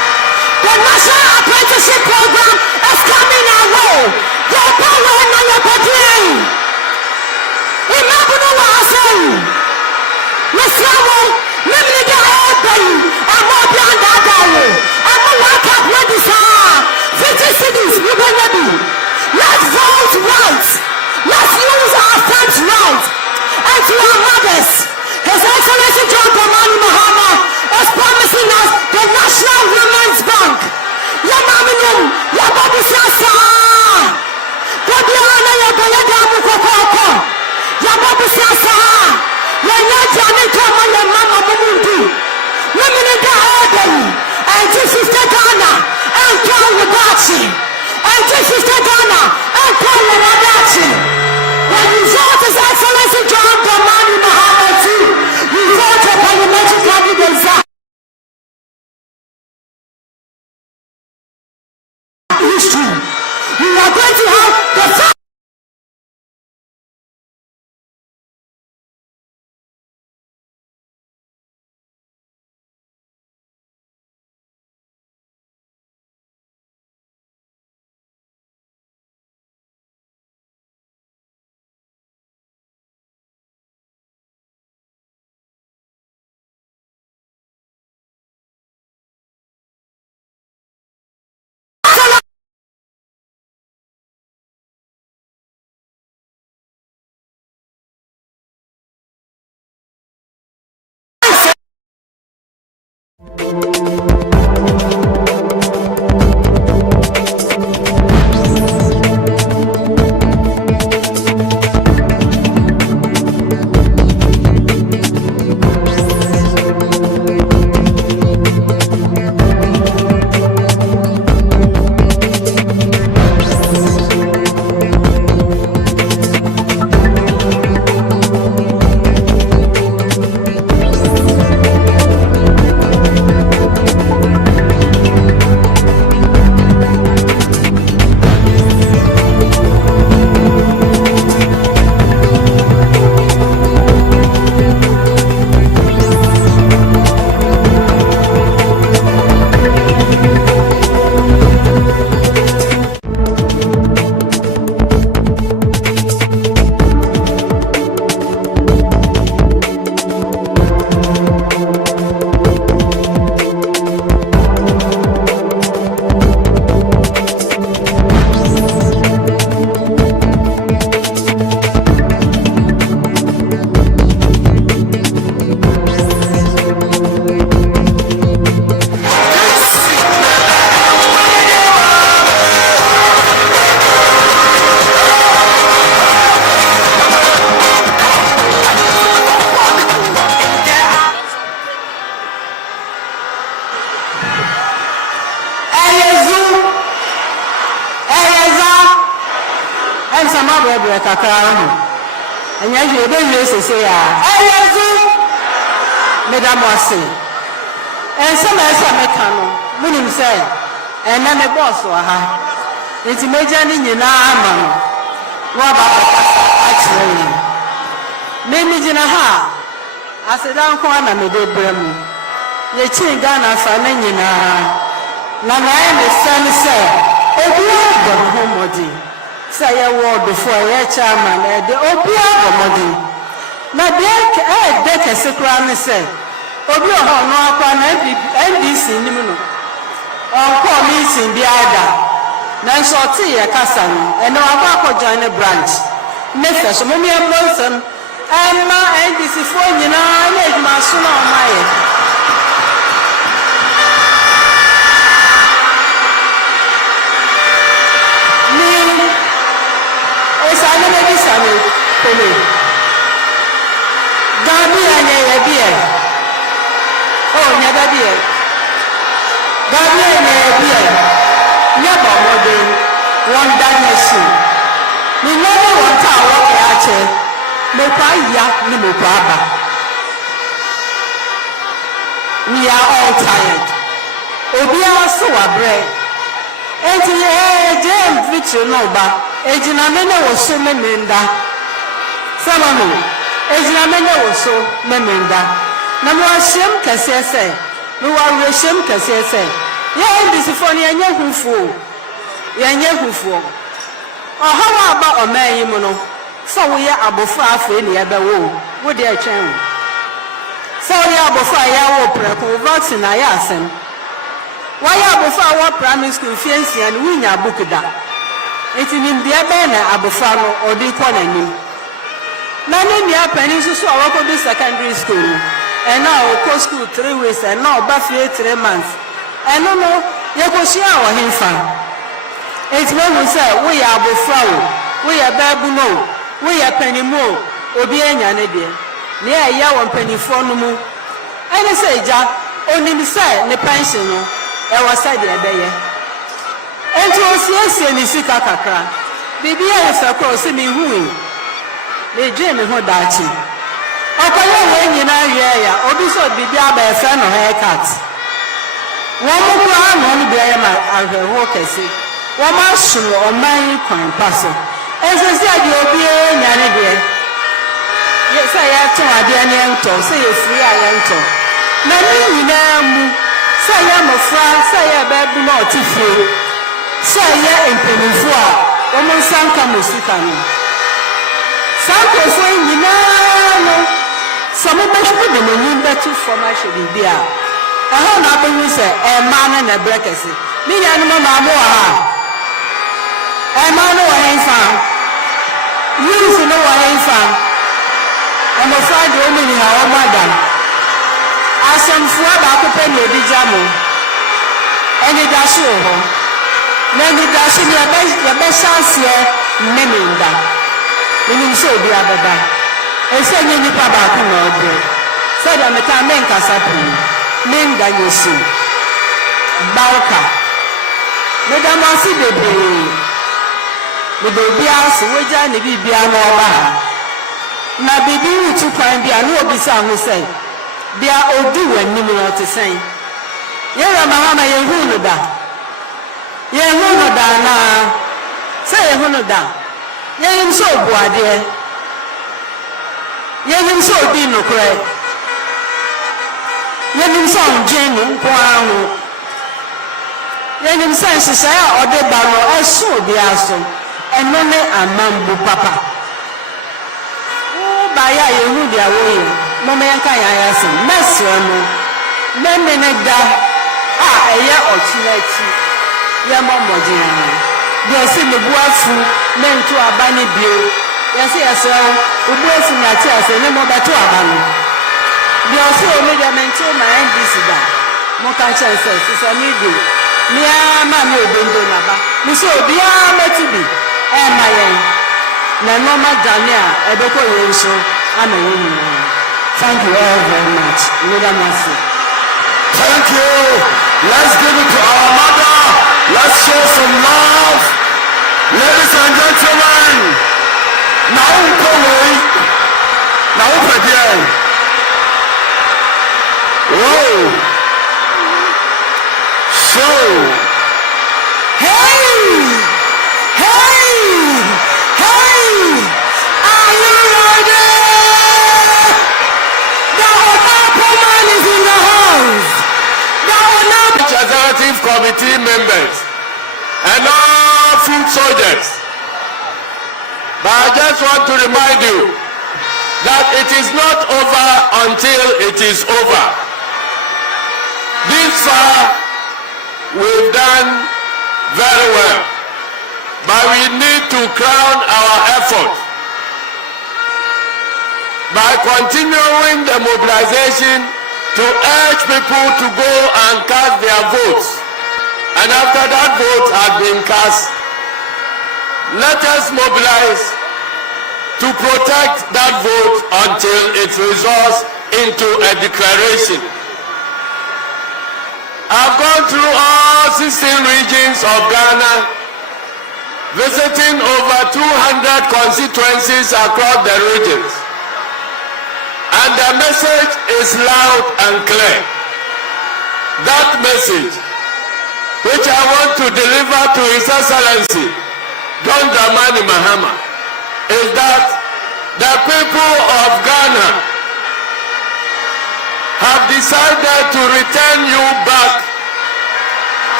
The National Apprenticeship Program is coming our way. Your power and your body. Remember what I say. Mr. Maybe the open and more beyond that. I'm going to walk up with this. 50 cities we will be. Let's vote right. Let's use our first right. And to our mothers, His Excellency John Dramani Mahama is promising us the National Women's Bank. Yamaminum, Yababusasa. Kobiana Yabayadamu Kokoko. Yababusasa. Yanajani Kama Yamama Mumundu. Women in the order. And this is the Ghana. And John Wabachi. And this is the Ghana. And John Wabachi. When you vote His Excellency John Dramani Mahama too, you vote a parliamentary candidate. History. We are going to have the first. And you say, Madam Wasi. And some mechano, meaning say, and then a boss or her. It's imagining you now, what about the pastor actually? Maybe Jinaha, I said, down corner, me de Bremu. Ye chin Ghana for Nina. Nana, the son said, if you have the home, say a word before a chairman, the Obia Bomodi. Now, they can secret say, Obia no NDC, on call meeting the other. Nan short tea a cassan, and no Abako join a branch. Mr. Mumia Wilson, and my NDC for you know, I need my son on my. I never be sorry for me. Gambia never be. Oh, never be. Gambia never be. Never more one dimension. We never want to walk at it. No paya, no baba. We are all tired. Obia so a bread. And James Victor Nova. Ejinamene woso memenda. Salamo. Ejinamene woso memenda. Na mo ahyem kase se. No wa reshem kase se. NDC for yenye hufu. Yenye hufu. How about a man you know? So we are above 5 in the other wall. Would they change? So we are above 5 year vaccine. I ask him. Why are above our primary school fiancé and win your book that? It's in the banner above or the economy. None me up and so I work with secondary school. And now co school 3 weeks and now Buffy 3 months. And no, you go see our infant. It's when we say we are bufao, we are babuno, we are penny mo, Obiana near yaw and penny for no more. And I say, Jack, only the side, the pension, I was said the day. And to us, yes, and the sick Accra. Baby, I was across me wooing. They dream of Hodachi. Upon your way in our area, or this would be there by a fan of haircut. One more crown, one be I have workers. Woman should or my coin pass. As I said, you'll be a yanny. Yes, I have to add the anto, say a free anto. Nanny, you know, say I'm a friend, say a baby not to feel. Say ya in penny for woman sanka musicano. Sanko saying, you know, some of us put them in better for my should be there. I have not been say a man and a breakfast. Me and Mamma. I'm on the way from. You know what I'm from. I'm afraid the woman in our mother. As some four back up in the jamu. And it does show her. Then it does show your best chance here, Meminda. Meaning so be other than. And send you back on our bread. Said I'm a time in Casapu. Minga you see. Balka. Madame Asi baby. The baby house, which I need to be a more. Now, baby, to find the annual Bissau who say, they are all due and numerous to say. Yera Mahama, you who know that. Ye who know that now. Say, who know that. Ye him so boy, dear. Ye him so dino cray. Ye him so genuine, quam. Ye him sense to say, or the barrel, I saw the asso. And no me a mambu papa. Oh, by a Yehudia way, no man can I ask him. Messuano, Memeneda, a year or two, Yamamodiana. They see the boafu, men to a bunny bill. Yes, yes, sir, who was in that chest and no more to a bunny. They also made a mentor my NDC. Mokacha says, it's a medium. Nia Mammy Bindonaba. Miss Obia Metibi. And my own. Nanoma Dania, Ebeko Yenso, I'm a woman. Thank you all very much. Thank you. Let's give it to our mother. Let's show some love. Ladies and gentlemen. Now go away. Now again. Whoa. So. Hey! Are you ready? The honorable man is in the house. The Executive Committee members and all food soldiers. But I just want to remind you that it is not over until it is over. This far, we've done very well. But we need to crown our effort by continuing the mobilization to urge people to go and cast their votes. And after that vote has been cast, let us mobilize to protect that vote until it results into a declaration. I've gone through all 16 regions of Ghana, visiting over 200 constituencies across the regions. And the message is loud and clear. That message, which I want to deliver to His Excellency, John Dramani Mahama, is that the people of Ghana have decided to return you back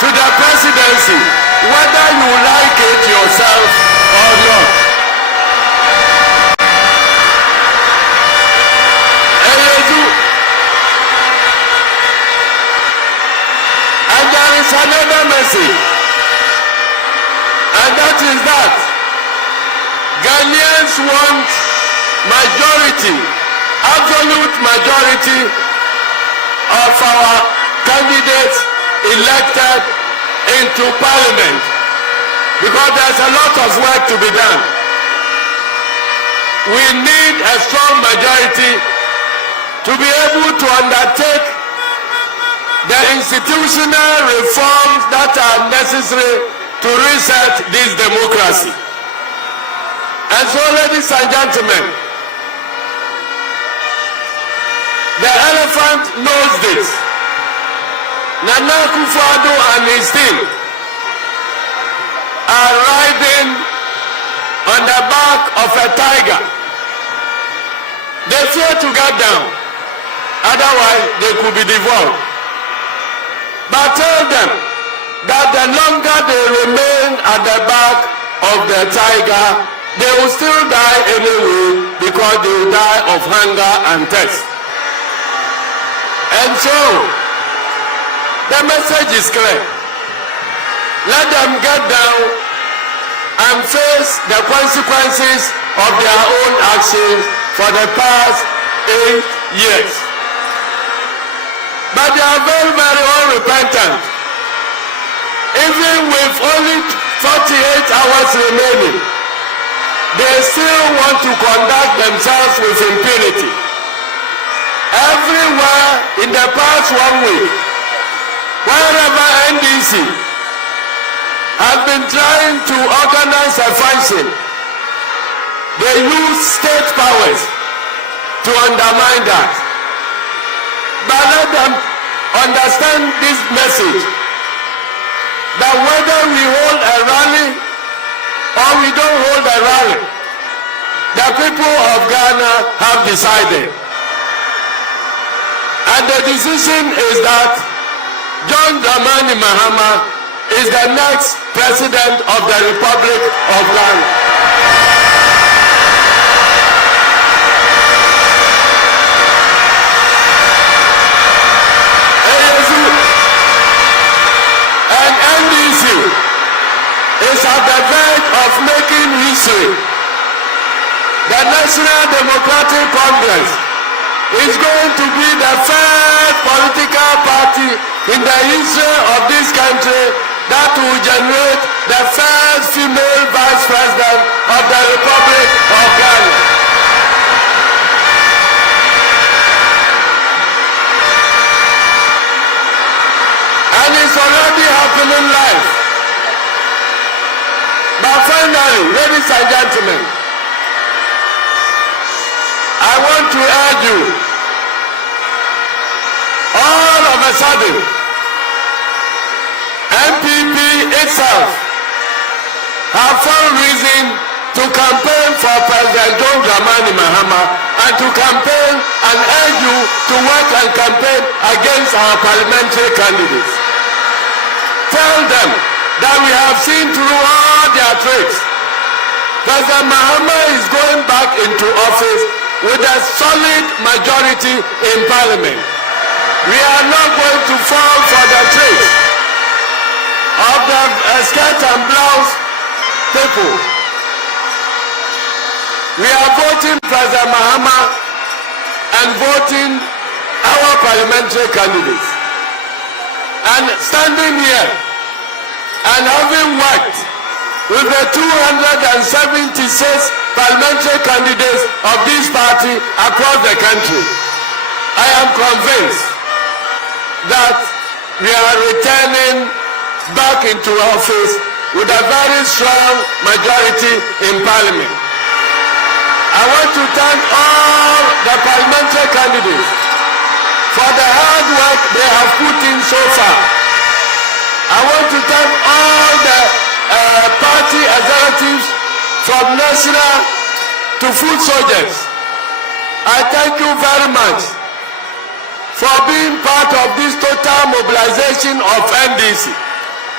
to the presidency, whether you like it yourself or not. And there is another message, and that is that Ghanaians want majority, absolute majority of our candidates elected into parliament, because there's a lot of work to be done. We need a strong majority to be able to undertake the institutional reforms that are necessary to reset this democracy. And so, ladies and gentlemen, the elephant knows this. Nana Akufo-Addo and his team are riding on the back of a tiger. They fear to get down, otherwise they could be devoured. But tell them that the longer they remain at the back of the tiger, they will still die anyway, because they will die of hunger and thirst. And so, the message is clear. Let them get down and face the consequences of their own actions for the past 8 years. But they are very, very unrepentant. Even with only 48 hours remaining, they still want to conduct themselves with impunity. Everywhere in the past 1 week, wherever NDC has been trying to organize a function, they use state powers to undermine that. But let them understand this message, that whether we hold a rally or we don't hold a rally, the people of Ghana have decided. And the decision is that John Dramani Mahama is the next president of the Republic of Ghana. And NDC is at the verge of making history. The National Democratic Congress is going to be the first political party in the history of this country that will generate the first female vice president of the Republic of Ghana. And it's already happening live. But finally, ladies and gentlemen, I want to urge you, all of a sudden, NPP itself have found reason to campaign for President John Dramani Mahama and to campaign and urge you to work and campaign against our parliamentary candidates. Tell them that we have seen through all their tricks. President Mahama is going back into office with a solid majority in parliament. We are not going to fall for the tricks of the skirt and blouse people. We are voting President Mahama and voting our parliamentary candidates. And standing here and having worked with the 276 parliamentary candidates of this party across the country, I am convinced that we are returning back into office with a very strong majority in parliament. I want to thank all the parliamentary candidates for the hard work they have put in so far. I want to thank all the party executives from national to foot soldiers. I thank you very much for being part of this total mobilization of NDC.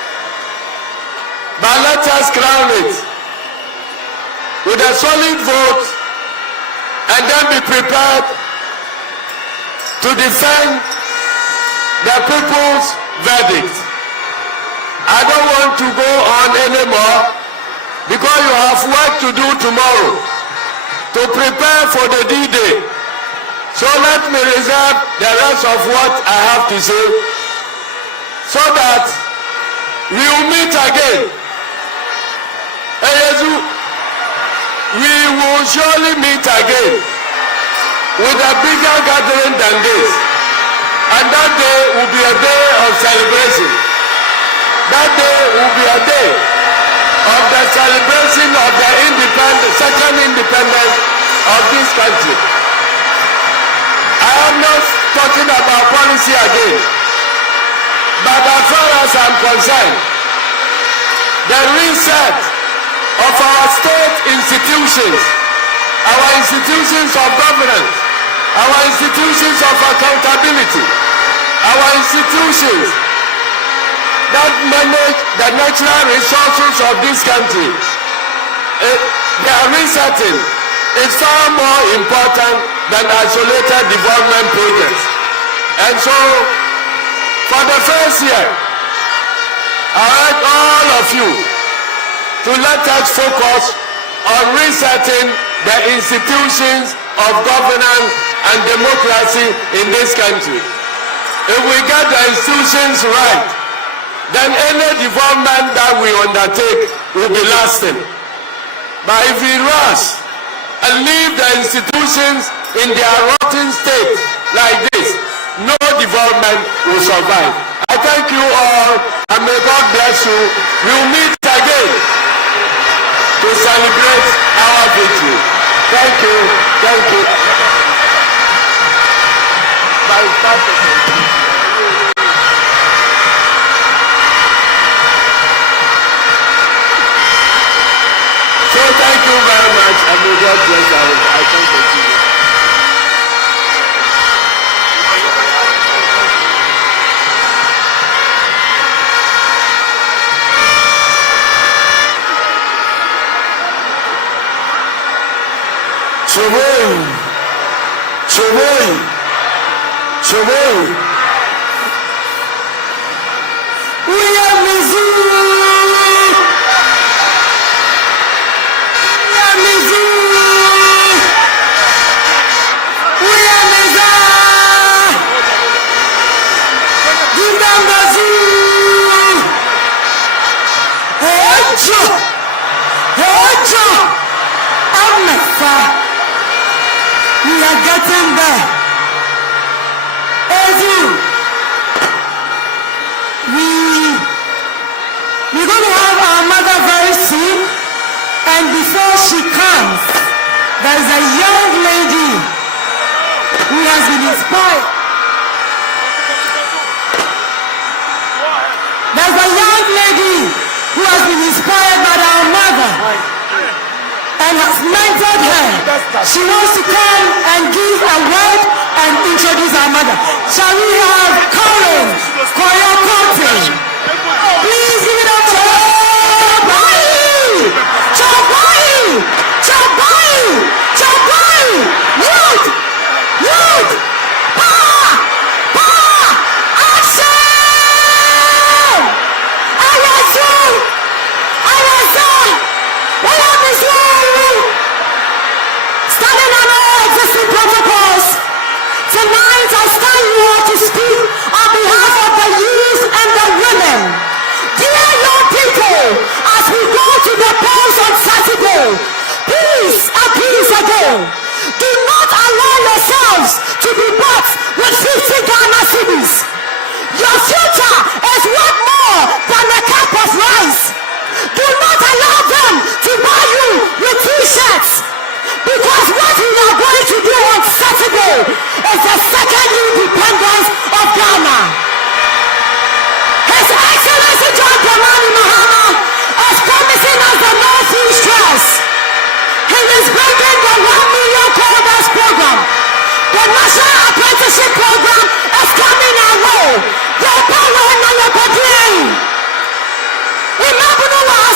But let us crown it with a solid vote and then be prepared to defend the people's verdict. I don't want to go on anymore because you have work to do tomorrow to prepare for the D-Day. So let me reserve the rest of what I have to say so that we will meet again. We will surely meet again with a bigger gathering than this. And that day will be a day of celebration. That day will be a day of the celebration of the second independence of this country. I am not talking about policy again, but as far as I'm concerned, the reset of our state institutions, our institutions of governance, our institutions of accountability, our institutions that manage the natural resources of this country, their resetting is far more important than isolated development projects. And so, for the first year, I urge all of you to let us focus on resetting the institutions of governance and democracy in this country. If we get the institutions right, then any development that we undertake will be lasting. But if we rush and leave the institutions in their rotten state like this, no development will survive. I thank you all and may God bless you. We will meet again to celebrate our victory. Thank you. Thank you. So thank you very much and may God bless you. I thank you. Choboi. We are Mizzou. We are Mizzou. We are Mizzou. Give them the zoo. Hey, Amefa. We are getting there. We're going to have our mother very soon, and before she comes, there's a young lady who has been inspired. There's a young lady who has been inspired by our mother and has mentored her. She wants to come and give a word and introduce our mother. Shall we have Karen Koyokote? Please give it up to Chabai! Youth! Power! Action! Ayazu! What up is you? Standing on all existing protocols, tonight I stand here to speak on behalf of the youth and the women. Dear young people, as we go to the polls on Saturday, please again, do not allow yourselves to be bought with 50 Ghana cedis. Your future is worth more than a cup of rice. Do not allow them to buy you with t-shirts, because what we are going to do on Saturday is the second independence of Ghana. His Excellency John Dramani Mahama is promising us the no food stress. He is bringing the 1 million coders program. The National Apprenticeship program is coming our way. The power and the body. Remember the last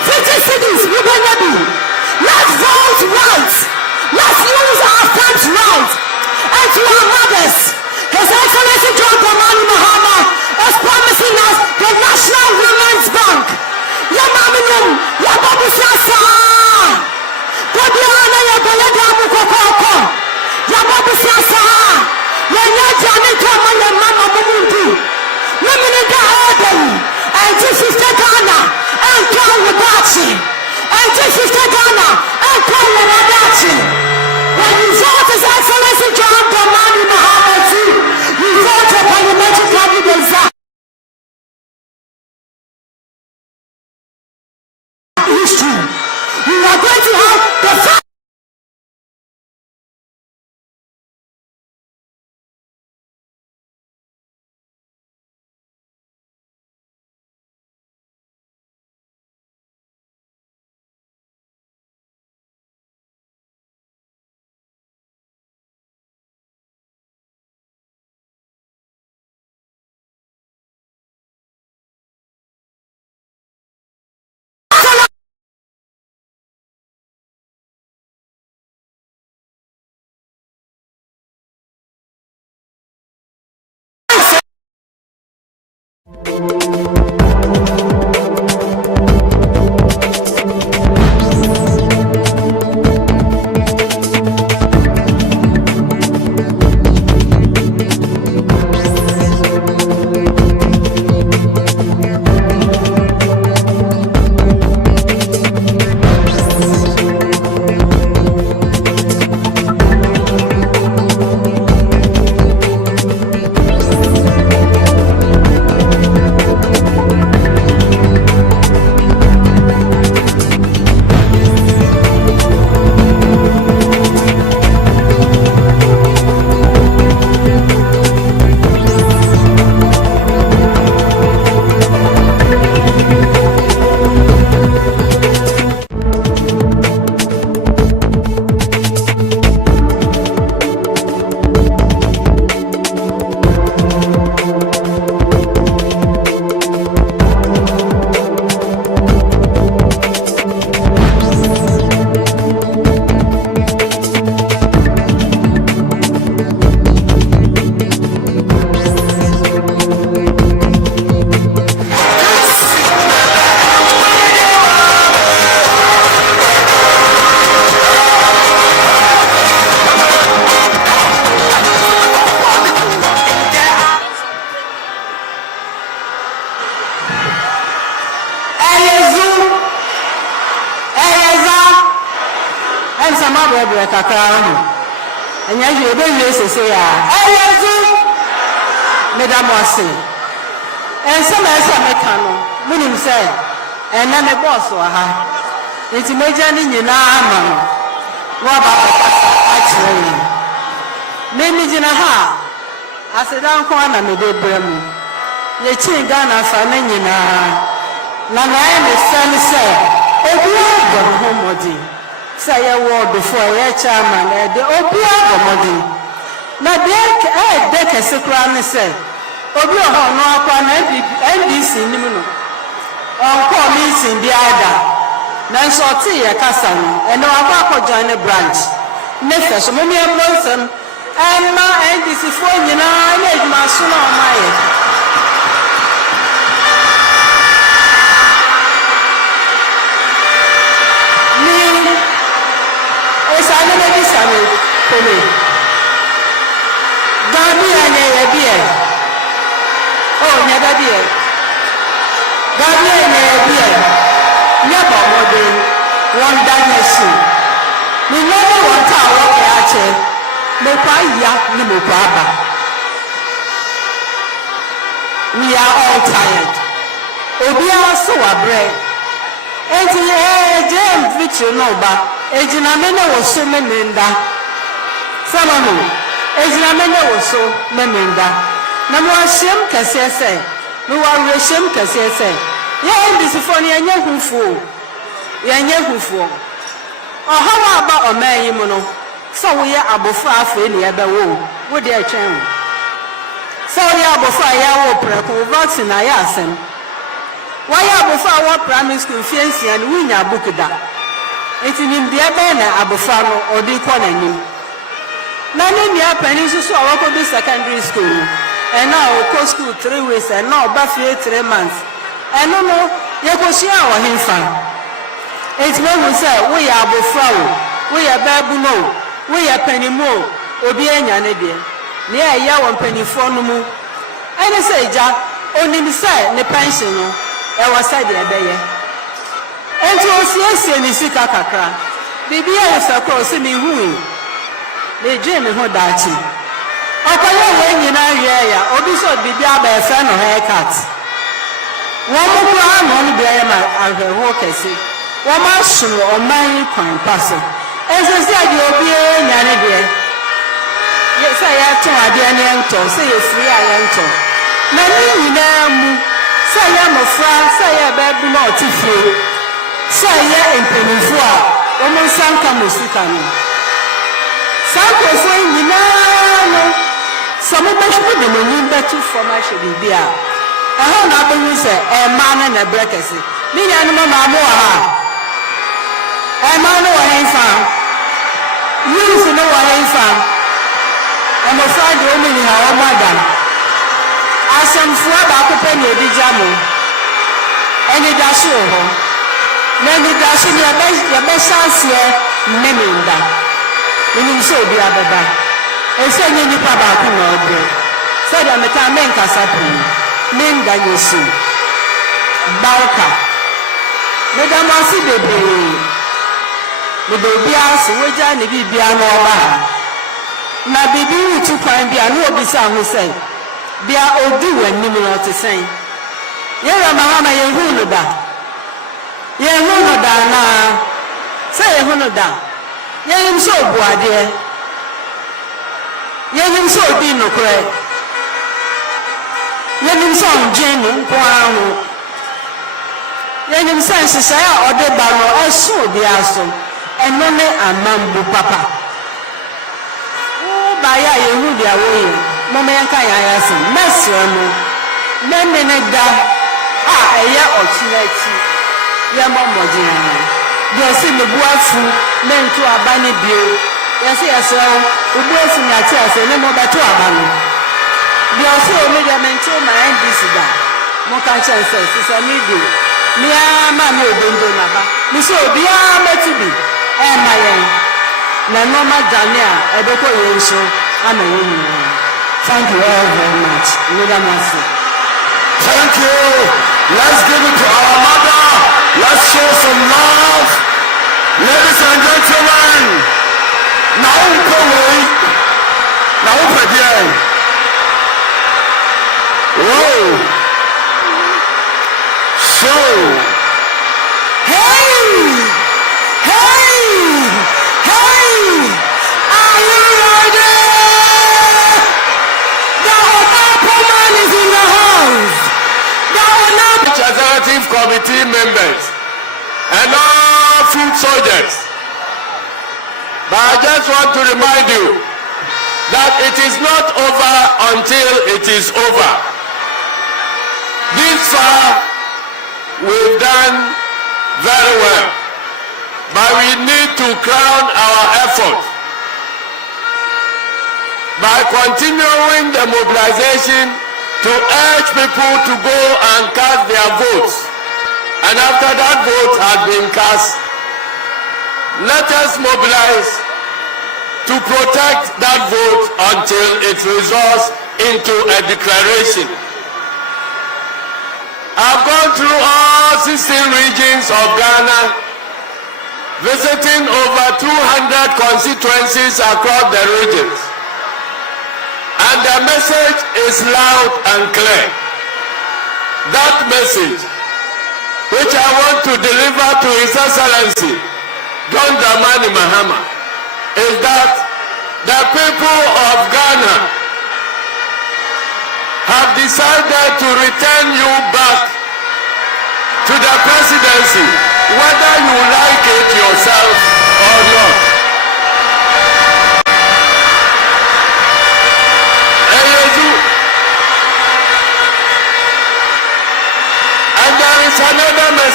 50 cities, we will not be. Let's vote right. Let's use our times right. And to our mothers, His Excellency John Dramani Mahama is promising us the National Women's Bank. Yamaminum, Yababusiasa. Kodiana Yabaladamu Kokoko. Yababusiasa. Yanyajani Kama Yamama Mumundu. Women in the Adam. And this is the Ghana. And Kwan Wabachi. And this is the Ghana. And Kwan Wabachi. When you vote His Excellency John Dramani Mahama too, you vote for parliamentary candidates. History. We are going to have the first. Accra, and yet you will say, Madam Wasi, and some as a mechano, meaning say, and then a boss or her. It's imagining you now, what about actually? Maybe Jinaha, I said, down corner, me de Bremu. Ye chin Ghana for Menina. Nana, I understand, say, oh, you are say a word before a chairman, the Obia Bomodi. Now, they can secretly say, Obia no upon NDC Nimuno. On call meeting the other. Nansorti a Cassan, and no Abako join a branch. Nefesh, Mumia Blossom, and my NDC for you know, I made my son on my head. I never did something for me. Gambia, never oh, never did. Gambia, never more than one dimension. We never want to walk at it. No paya, no baba. We are all tired. Obia so a bread. And the James Victor Nova. Ejinamene was so menenda. Samano. Ejinamene was so menenda. Namu ashem kasese. No one reshem kasese. Yeah, this is funny and yahufu. Yanyahufu. Oh, how about a man, you know? So we are above half in the other wall. With their channel. So we are above fire, preco, votes in Ayasen. Why abofra wa primary school fiancy and winya book da. Enti nim de be na abofra no odi ko na nim. Na ne nia pani so awako bi secondary school. And now go school 3 weeks and now back 3 months. And no ye ko sia wa himfa. Enti when we say we are abofra o, we are babu no, we are penimo, obi anya ne de. Ne ya won panifo no mu. Ene say ja onim say ne pension no e was said e beye. Enti o siesie ni sika kakra. Bibi ya se ko se mi hu. Me dwe me ho daachi. Okoye we nyina hwe ya obi so bibi aba fe no haircut. Wo mo kwa no bi ya ma ahwe ho kese. Wo ma suru o man kwan paso. Ese se ade obi nya ne de. Ye say ya to ade ne ento, say ye free ya ento. Na ni nyina mu say ya mofra, say ya ba bu na otifie. Say ya empenifu a wo mo sanka musika no. Sanko fo nyina no. Some of us put them in better formation in beer. I have not been say a man and a breakfast. Me and Mamma Moa. A man who ain't found. You to know what ain't found. I'm a friend woman in our mother. As some four back open your bijamo. And it does show her. Then it does show your best chance here. Meminda. When you show the other back. Ese nye nipa ba ku na obo said am ta men kasa pu men ga yesu bauka me da ma si bebe me do bia so weja ne bibia no oba na bibi tu kwan bia no obi sa ho sei bia odi wanim no te sen ye ra ma ma ye hu no da na say ye hu no da ye nim so obu ade Yenim so bi no kre. Yenim so njen nko ahu. Yenim sense say ode ba no eso bi aso. Eno ne amambu papa. O ba ya yehu dia wo yi. Mo me yanka ya ya sin. Mesro no. Meme ne da. Eya ochinechi. Ye mo modin. Bi se me buafu mentu abane bio. Yes, ubu esi na ti ase ne mo beto abanu. Bi o se o me de mento ma NDC da. Mo kan chance se mi do. Mi a ma mi obondo na ba. Mi so obi a meti bi. Ma yen. Na no ma jani a e be ko yen so ama yen ni. Thank you all very much. Thank you. Let's give it to our mother. Let's show some love. Ladies and gentlemen. Now come now again. Whoa. So hey, are you ready? The Honorable man is in the house. The Honorable Executive Committee members and all food soldiers. But I just want to remind you that it is not over until it is over. This far, we've done very well. But we need to crown our effort by continuing the mobilization to urge people to go and cast their votes. And after that vote has been cast, let us mobilize to protect that vote until it results into a declaration. I've gone through all 16 regions of Ghana, visiting over 200 constituencies across the regions. And the message is loud and clear. That message, which I want to deliver to His Excellency, John Dramani Mahama, is that the people of Ghana have decided to return you back to the presidency, whether you like it yourself or not. And there is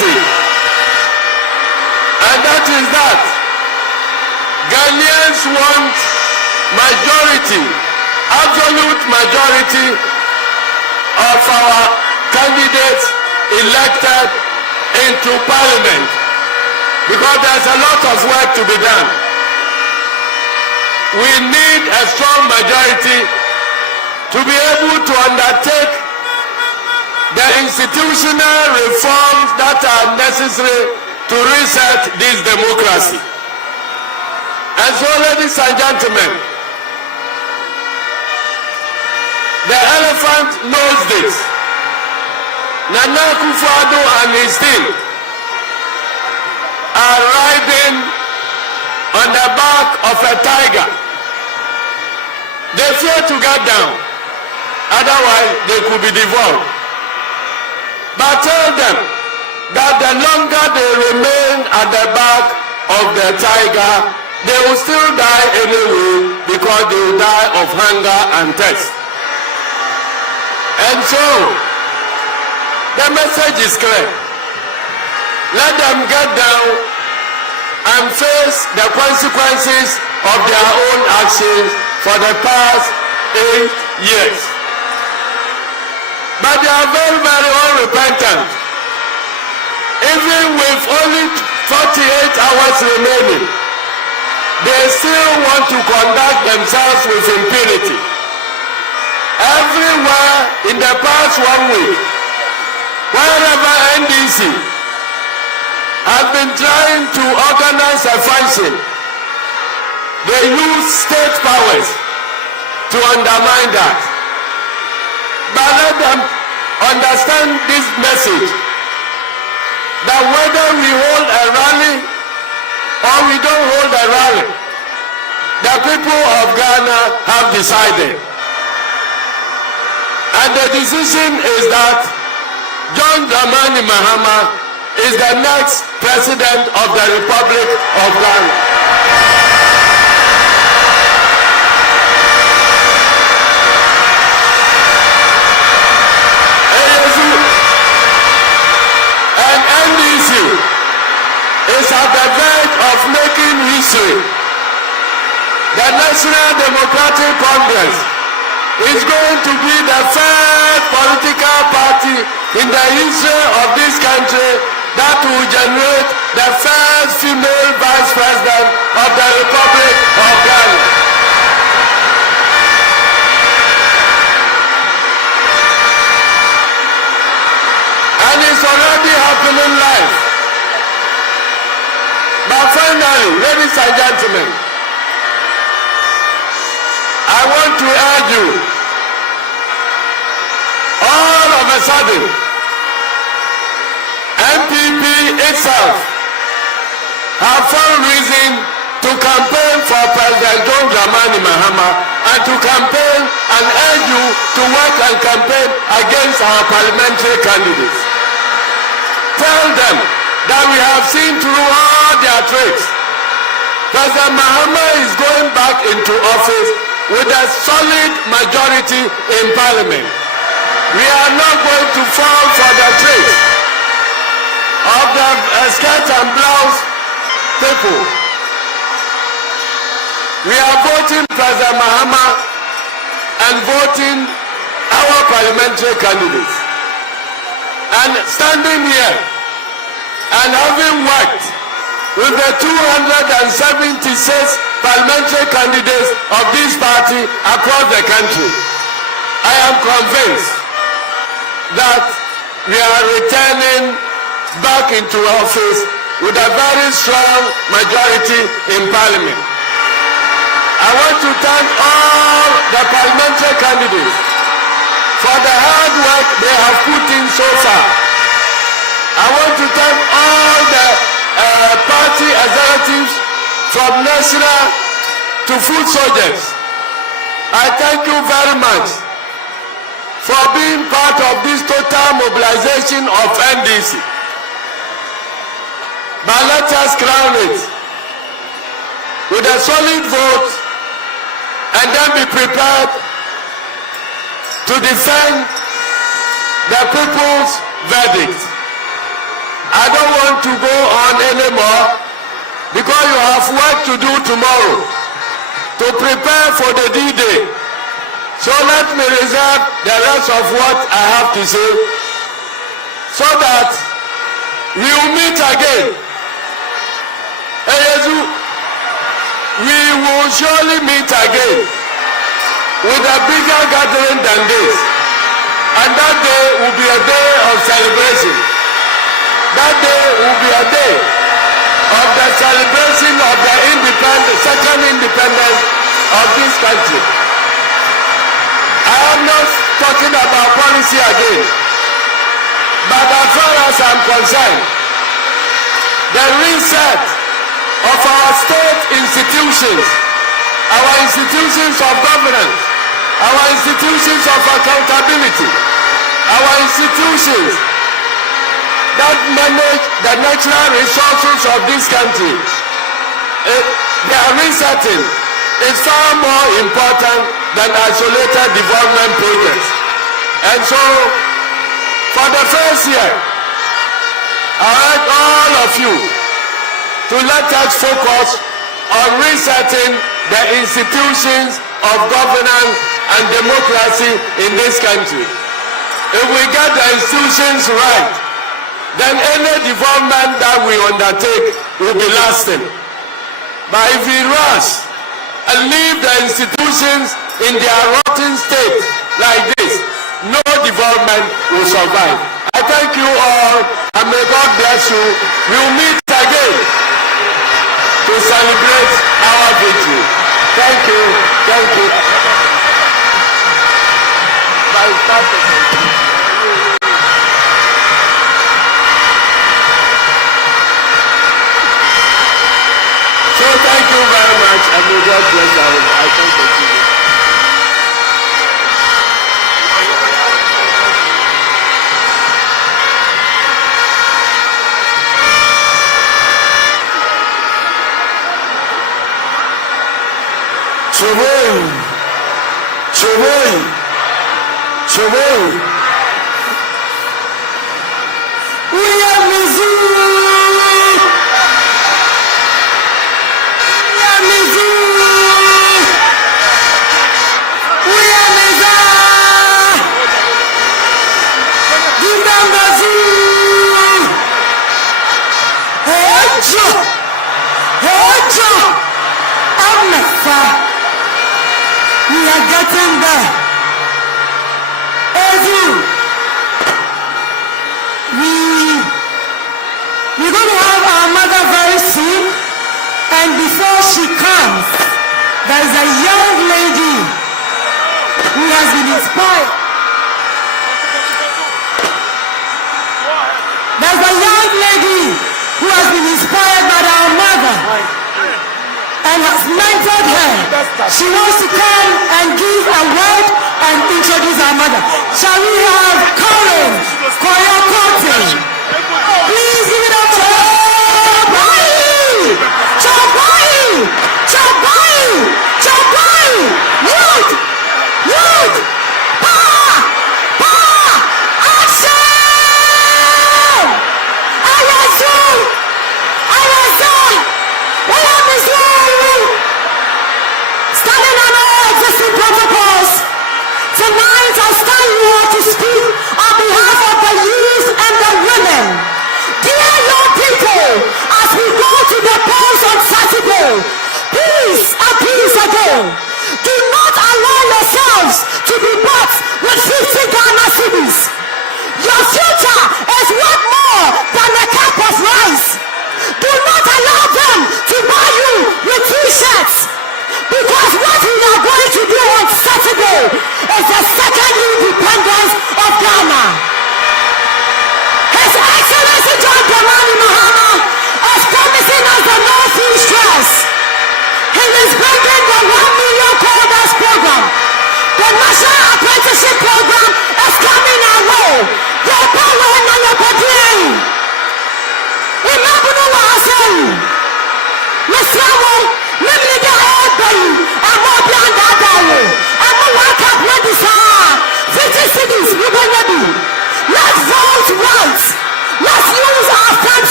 policy, and that is that Ghanaians want majority, absolute majority of our candidates elected into parliament, because there's a lot of work to be done. We need a strong majority to be able to undertake the institutional reforms that are necessary to reset this democracy. And so, ladies and gentlemen, the elephant knows this. Nana Akufo-Addo and his team are riding on the back of a tiger. They fear to get down, otherwise they could be devoured. But tell them that the longer they remain at the back of the tiger, they will still die anyway, because they will die of hunger and thirst. And so, the message is clear. Let them get down and face the consequences of their own actions for the past 8 years. But they are very, very unrepentant. Even with only 48 hours remaining, they still want to conduct themselves with impunity. Everywhere in the past 1 week, wherever NDC has been trying to organize a function, they use state powers to undermine that. But let them understand this message, that whether we hold a rally or we don't hold a rally, the people of Ghana have decided. And the decision is that John Dramani Mahama is the next president of the Republic of Ghana. And NDC is at the verge of making history. The National Democratic Congress is going to be the first political party in the history of this country that will generate the first female vice president of the Republic of Ghana. And it's already happening live. But finally, ladies and gentlemen, I want to urge you, all of a sudden, NPP itself have found reason to campaign for President John Dramani Mahama and to campaign and urge you to work and campaign against our parliamentary candidates. Tell them that we have seen through all their tricks. President Mahama is going back into office with a solid majority in parliament. We are not going to fall for the tricks of the skirt and blouse people. We are voting President Mahama and voting our parliamentary candidates. And standing here and having worked with the 276 parliamentary candidates of this party across the country, I am convinced that we are returning back into office with a very strong majority in parliament. I want to thank all the parliamentary candidates for the hard work they have put in so far. I want to thank all the party executives from national to foot soldiers. I thank you very much for being part of this total mobilization of NDC. But let us crown it with a solid vote and then be prepared to defend the people's verdict. I don't want to go on anymore because you have work to do tomorrow to prepare for the D-Day. So let me reserve the rest of what I have to say so that we will meet again. We will surely meet again with a bigger gathering than this. And that day will be a day of celebration. That day will be a day of the celebration of the second independence of this country. I am not talking about policy again, but as far as I'm concerned, the reset of our state institutions, our institutions of governance, our institutions of accountability, our institutions that manage the natural resources of this country, their resetting is far more important than isolated development projects. And so, for the first year, I urge all of you to let us focus on resetting the institutions of governance and democracy in this country. If we get the institutions right, then any development that we undertake will be lasting. But if we rush and leave the institutions in their rotten state like this, no development will survive. I thank you all and may God bless you. We will meet again to celebrate our victory. Thank you. Thank you. So thank you very much and may God bless our I thank you. Choboi. We are Mizzou. We are Mizzou. We are Meza. Gindambazu. Hejo. Hejo. Amefa. We are getting there. We're going to have our mother very soon, and before she comes, there's a young lady who has been inspired. There's a young lady who has been inspired by our mother and has mentored her. She wants to come and give a word and introduce our mother. Shall we have Colin Koyokote? Please give it up to Chobai! Chobai! Chobai! Chobai! Youth! Youth! Power! Power! Action! Ayazu! Ayaza! Wayamizu! Standing on all existing protocols, tonight I stand here to speak on behalf of the youth and the women. Dear young people, as we go to the polls on Saturday, please again, do not allow yourselves to be bought with 50 Ghana cedis. Your future is worth more than a cup of rice. Do not allow them to buy you with t-shirts, because what we are going to do on Saturday is the second independence of Ghana. His Excellency John Dramani Mahama is promising us the no food stress. He is bringing the 1 million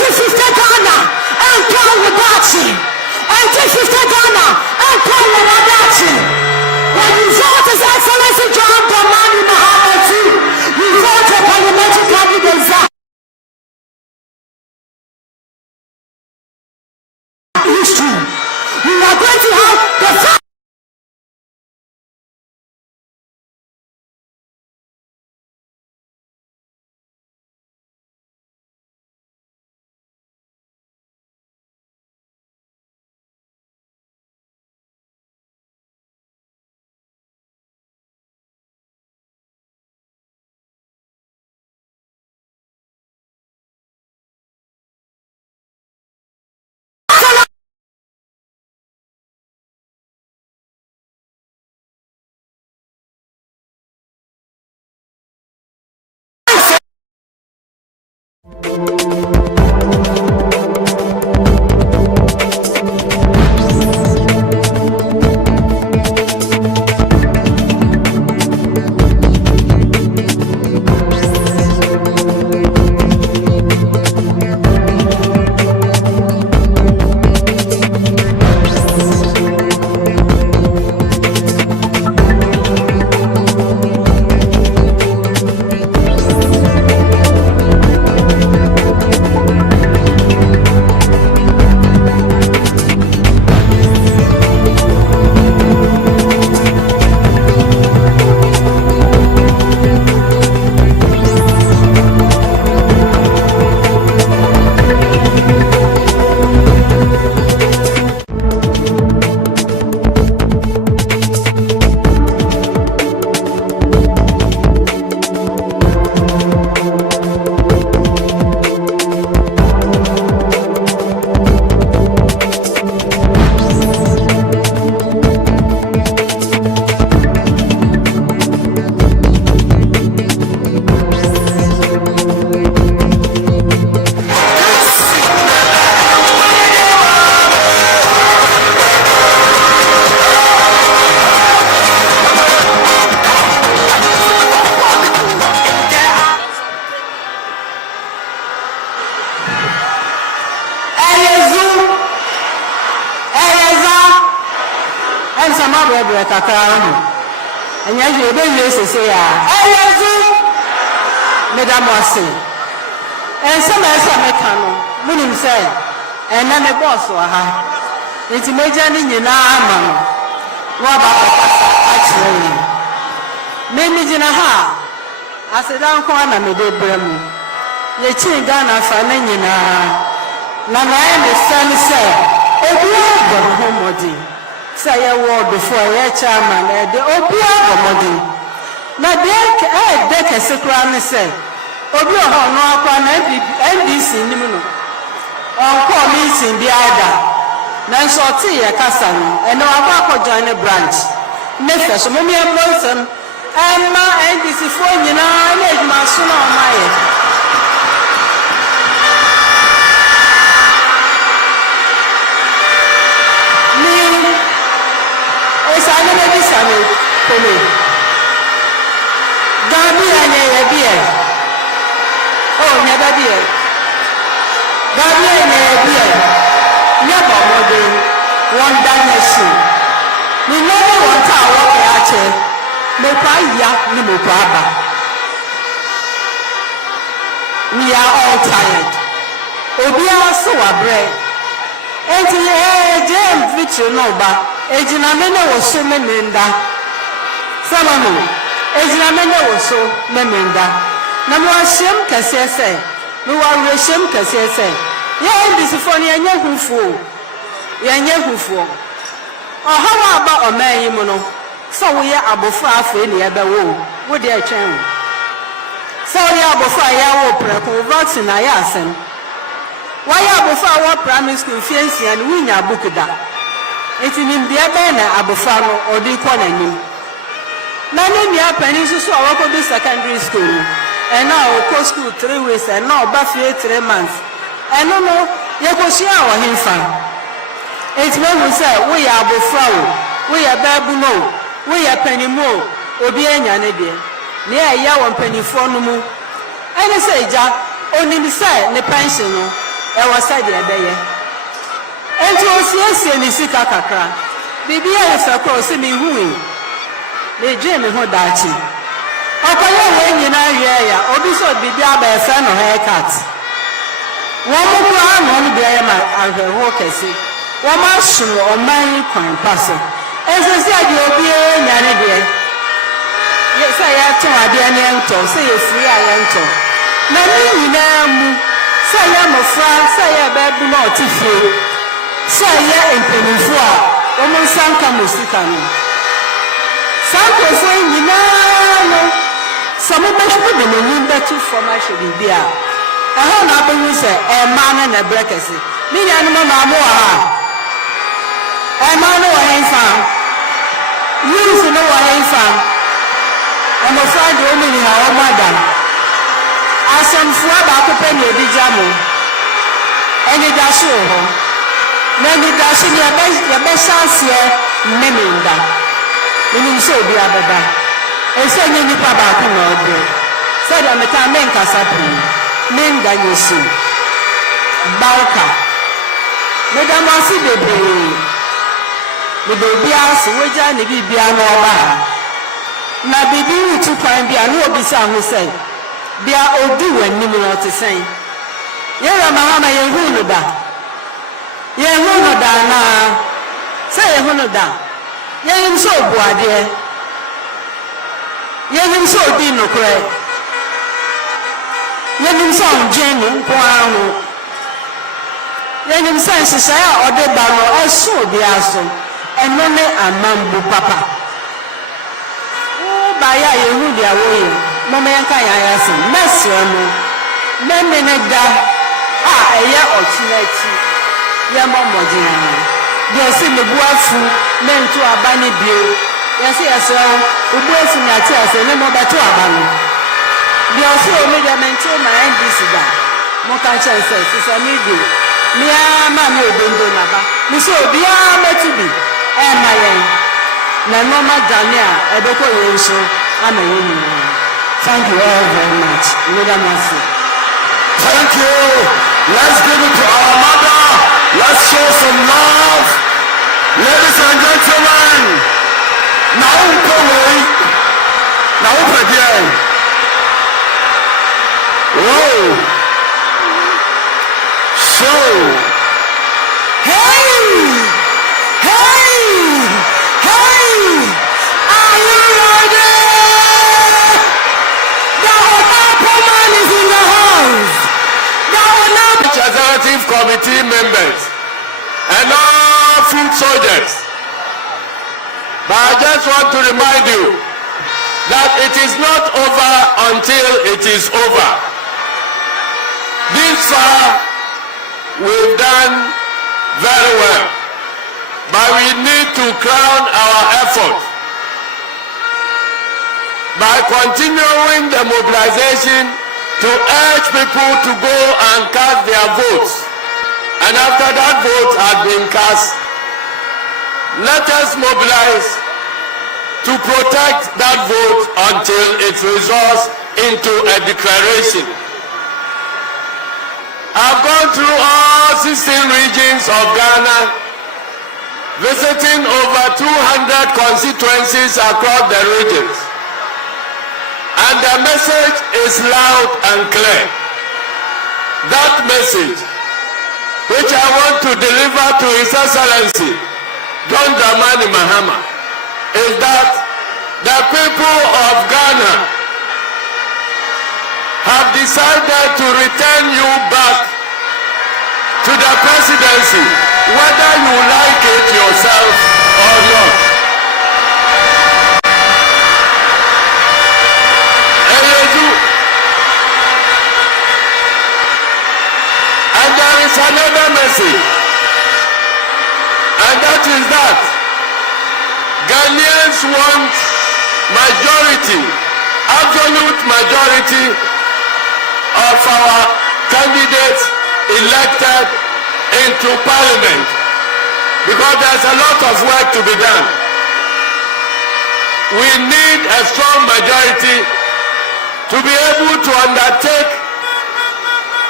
anti-50 Ghana, and Paul Wadachi. Anti-50 Ghana, and Paul Wadachi. When you vote His Excellency John Dramani Mahama too, you vote a parliamentary candidate. History. We are going to have the first. And yet you don't say, Madame Mossy. And some else I make William said, and then the boss or her. It's imagining in our what about actually? Maybe in a ha. I said, I'm calling me the Bremu. The chin Ghana for Nina. Nana, I understand, sir. Oh, you are home. Say a word before a chairman, the Opia Bomodi. Now, they can secretly say, Obia no upon NDC Nimuno. On call meeting the other. Nanso Tia Cassan, and no Abako join a branch. Nefesh, Mumia Monson, and my NDC for you know, I made my son on my head. I never be sorry for me. Gabi and a beer. Oh, never beer. Gabi and a beer. Never more than one dimension. We never want to walk at it. No pie, no papa. We are all tired. Obia so a bread. And the James Victor Nova. Ejinamene was so memenda. Samamo. Ejinamene was so memenda. Namuashim Cassese. No one reshim Cassese. Yeah, this is funny and Yahufu. Yanyahufu. Or how about a man, Mono? So we are above Fairly at the wall. Would their channel? So we are before Yawo Preco, Vox in Ayasen. Why are before our primary school fiancé and win your book that? It's in India, Abufano, or the Quananim. None of pennies so I work at secondary school. And now, co school 3 weeks, and now Buffy 3 months. And no more, Yakosia or him fan. It's when we say, we are Bufao, we are Babuno, we are Penny Mo, Obiana Nedia, near Yawan Penny Fonumu. And I say, Jack, only the say, the pension. e wasa de ebeye enti osiesie ni sika kakra bibia efekọ se mi huwi me dwe me ho daachi okoye we nyina hwe ya obi so bibia ba efe no haircut wọ́n mú kúrò àná ní bí ẹyẹ máa àhẹ̀wò kẹsí wọ́n máa sùn ọ̀man kwan pàṣẹ ẹsẹ̀ sí àdìẹ obi ẹ̀yàn ní deẹ sẹ́ yẹ tún adìẹ ní ẹ̀ńtọ̀ sẹ́ yẹ firi àyẹ̀ ńtọ̀ na ní nyinaa mu sẹ́ yẹ mmọ̀fra sẹ́ yẹ bẹ́ẹ̀bi náà ọ̀tí fie sẹ́ yẹ mpanyinfo a wọ́n nsa nka mọ̀ sika no saa nkurɔfoɔ nyinaa no sɛ mobɛhwɛ de n'anim bɛto fam ahyɛ biribi a ɛhɔ na abɛhu sɛ ɛmmaa no na ɛbrɛ kɛse ne nuanom maamo wɔ ha ɛmmaa no wɔ hɛmfa youth no wɔ hɛmfa mmɔfra de wɔn nyini ha wɔn ada asɛmfoɔ baako pɛ na ebi gya mo anidaso wɔ hɔ na anidaso no yɛbɛhyɛ aseɛ mmemmenda menim sɛ obi abɛba ɛsɛ nyɛ nnipa baako na ɔbrɛ sɛdeɛ metaa menkasa pii Minga Yesu Balka Medamasi bebe Bibia so weja ne bibia no oba na bibi utu kwan bia no obisa ho sei bia odi wanim no te sen yera mahama yehu no da na se yehu no da yehim so obuade yehim so odi no kure yenim sɛ ɔgye no nko ara ho yenim sɛ nhyehyɛe a ɔde ba no ɛso obiara so ɛno ne amambu papa wobaeɛ a yɛhu deɛ wɔyɛ mɔma yɛnka yɛn asɛm mɛsrɛ no mɛme ne da a ɛyɛ ɔkyena akyi yɛmmɔ mmɔgyena deɛ ɔsɛ ne bu afu ne nto aba ne bio yɛsɛ yɛsrɛ wo wobu afu ne ate asɛ ne mɔbɛto aba no the also media maintain my NDC da mo kan chance sisa mi de mi a ma mi odondo na ba mi so obi a metu bi e ma yen na no ma jani a e be ko yen so ama yen ni thank you all very much leader mercy thank you let's give it to our mother let's show some love ladies and gentlemen now go away now again. Whoa! So, hey! Are you ready? The Otapo man is in the house. The Otapo Executive Committee members and all food soldiers. But I just want to remind you that it is not over until it is over. This far, we've done very well, but we need to crown our effort by continuing the mobilization to urge people to go and cast their votes. And after that vote has been cast, let us mobilize to protect that vote until it results into a declaration. I've gone through all 16 regions of Ghana, visiting over 200 constituencies across the regions. And the message is loud and clear. That message, which I want to deliver to His Excellency, John Dramani Mahama, is that the people of Ghana have decided to return you back to the presidency, whether you like it yourself or not. And there is another message, and that is that Ghanaians want majority, absolute majority of our candidates elected into parliament, because there's a lot of work to be done. We need a strong majority to be able to undertake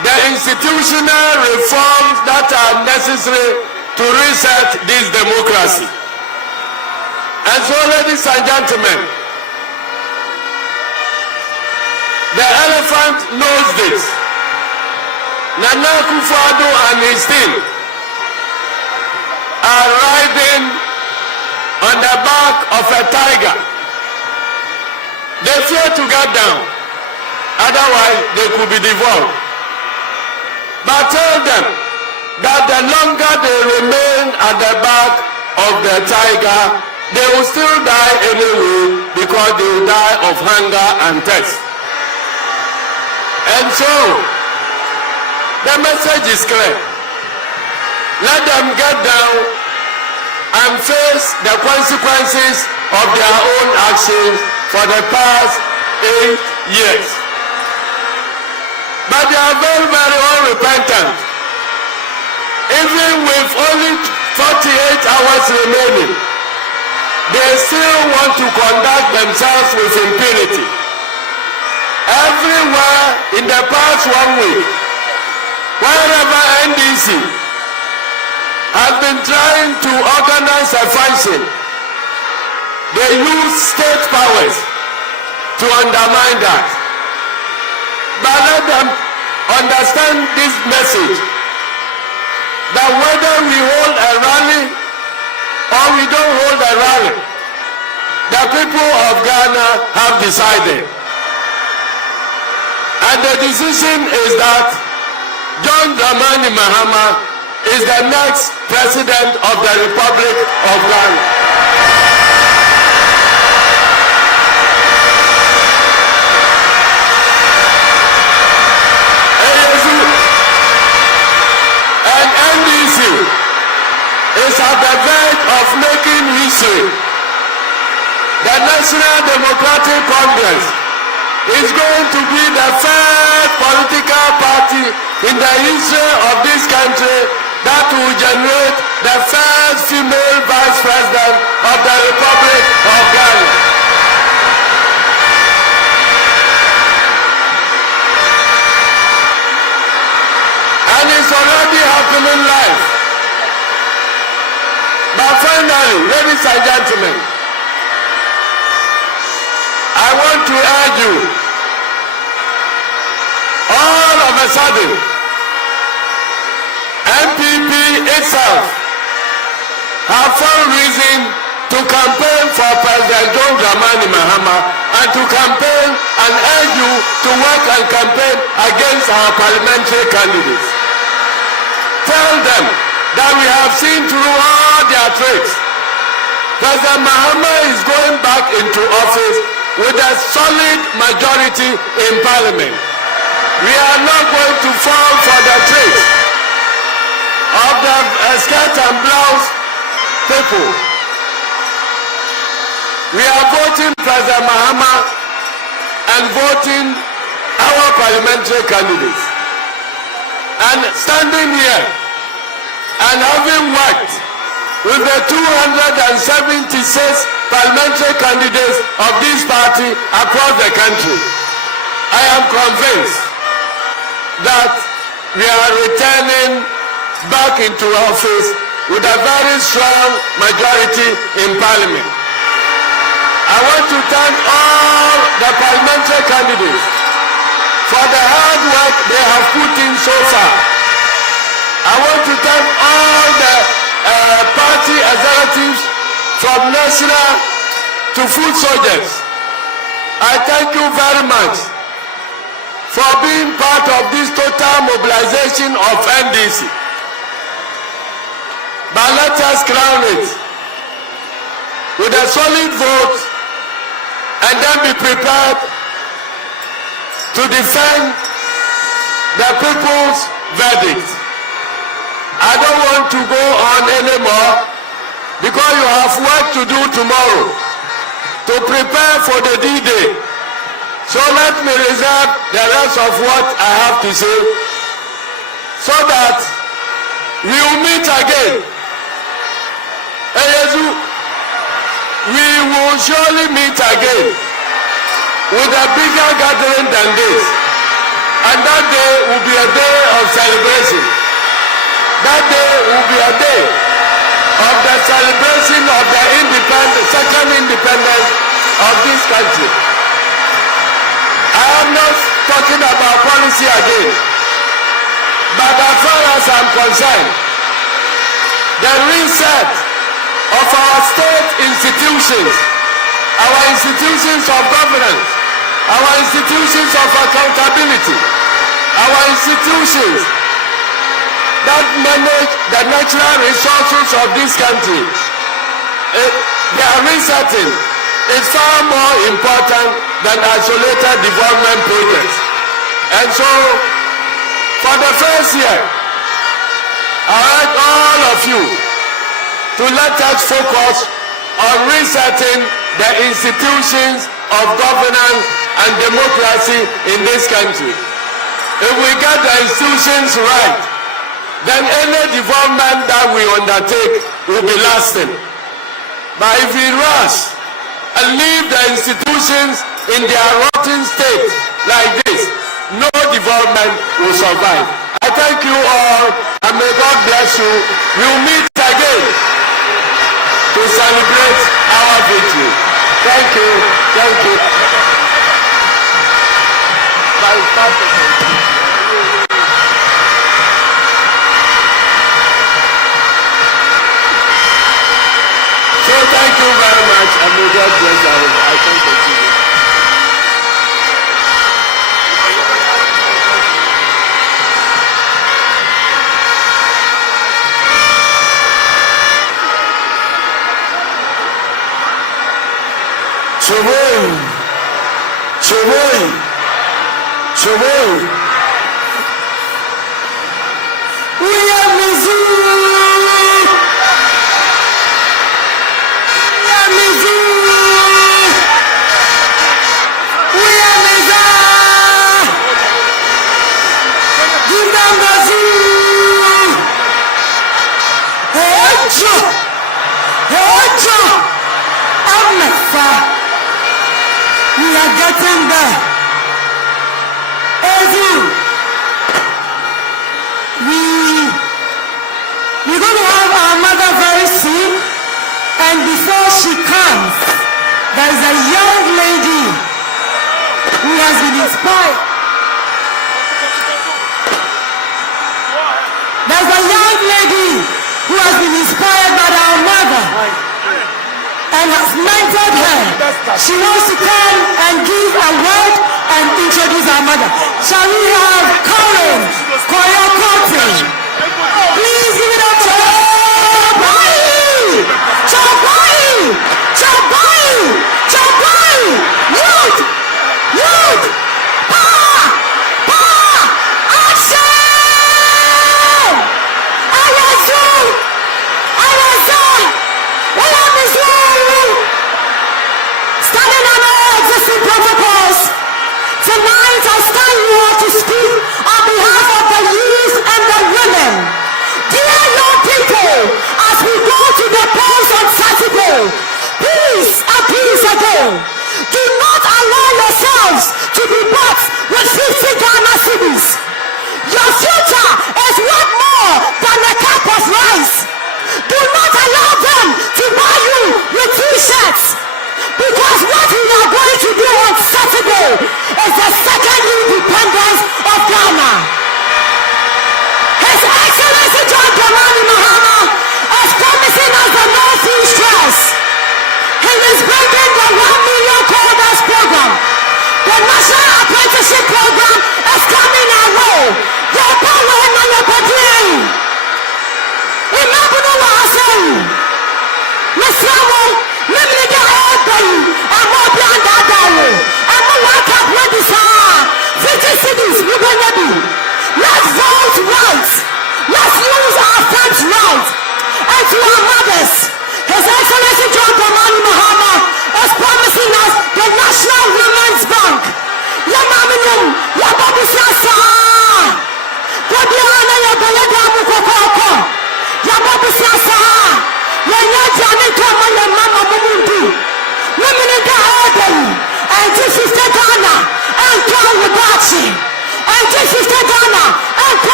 the institutional reforms that are necessary to reset this democracy. And so, ladies and gentlemen, the elephant knows this. Nana Akufo-Addo and his team are riding on the back of a tiger. They fear to get down, otherwise they could be devoured. But tell them that the longer they remain at the back of the tiger, they will still die anyway, because they will die of hunger and thirst. And so, the message is clear. Let them get down and face the consequences of their own actions for the past 8 years. But they are very, very unrepentant. Even with only 48 hours remaining, they still want to conduct themselves with impunity. Everywhere in the past 1 week, wherever NDC has been trying to organize a function, they use state powers to undermine that. But let them understand this message, that whether we hold a rally or we don't hold a rally, the people of Ghana have decided. And the decision is that John Dramani Mahama is the next president of the Republic of Ghana. And NDC is at the verge of making history. The National Democratic Congress is going to be the first political party in the history of this country that will generate the first female vice president of the Republic of Ghana. And it's already happening live. But finally, ladies and gentlemen, I want to urge you, all of a sudden, NPP itself have found reason to campaign for President John Dramani Mahama and to campaign and urge you to work and campaign against our parliamentary candidates. Tell them that we have seen through all their tricks. President Mahama is going back into office with a solid majority in parliament. We are not going to fall for the tricks of the skirt and blouse people. We are voting President Mahama and voting our parliamentary candidates. And standing here and having worked with the 276 parliamentary candidates of this party across the country, I am convinced that we are returning back into office with a very strong majority in parliament. I want to thank all the parliamentary candidates for the hard work they have put in so far. I want to thank all the party executives from national to foot soldiers. I thank you very much for being part of this total mobilization of NDC. But let us crown it with a solid vote and then be prepared to defend the people's verdict. I don't want to go on anymore because you have work to do tomorrow to prepare for the D-Day. So let me reserve the rest of what I have to say so that we will meet again. We will surely meet again with a bigger gathering than this. And that day will be a day of celebration. That day will be a day of the celebration of the second independence of this country. I am not talking about policy again, but as far as I'm concerned, the reset of our state institutions, our institutions of governance, our institutions of accountability, our institutions that manage the natural resources of this country, their resetting is far more important than isolated development projects. And so, for the first year, I urge all of you to let us focus on resetting the institutions of governance and democracy in this country. If we get the institutions right, then any development that we undertake will be lasting. But if we rush and leave the institutions in their rotten state like this, no development will survive. I thank you all, and may God bless you. We will meet again to celebrate our victory. Thank you. Thank you. So thank you very much, and may God bless you. I thank you. Choboi. We are Missouri. We are Missouri. We are Missouri. Give them Missouri. Hey, I'm not far. We are getting there. We're going to have our mother very soon, and before she comes, there's a young lady who has been inspired. There's a young lady who has been inspired by our mother and has mentored her. She wants to come and give a word and introduce our mother. Shall we have Colin Koyokote? Please give it up for Chobai! Youth! Power! Action! I was standing on all existing protocols. Tonight I stand here to speak on behalf of the youth and the women. Dear young people, as we go to the polls on Saturday, please again, do not allow yourselves to be bought with 50 Ghana cedis. Your future is worth more than a cup of rice. Do not allow them to buy you with t-shirts, because what we are going to do on Saturday is the second independence of Ghana. His Excellency John Dramani Mahama is promising us the Northeast Trust. He is bringing the 1 million coders program. The National Apprenticeship program is coming our way. Your power and your body. Remember what I say. Mr. Lemina Obayu, and more beyond that day. And more like up ready, sir. 50 cities, we will be. Let's vote right. Let's use our funds right. And to our mothers, His Excellency John Dramani Mahama is promising us the National Women's Bank. Yamaminum, Yababusasa. Kodiana Yabayadamu Kokoko. Yababusasa. Yanyajani Kama Yamama Mumundu. Women in the Obayu. And this is the Ghana. And John Wabachi. And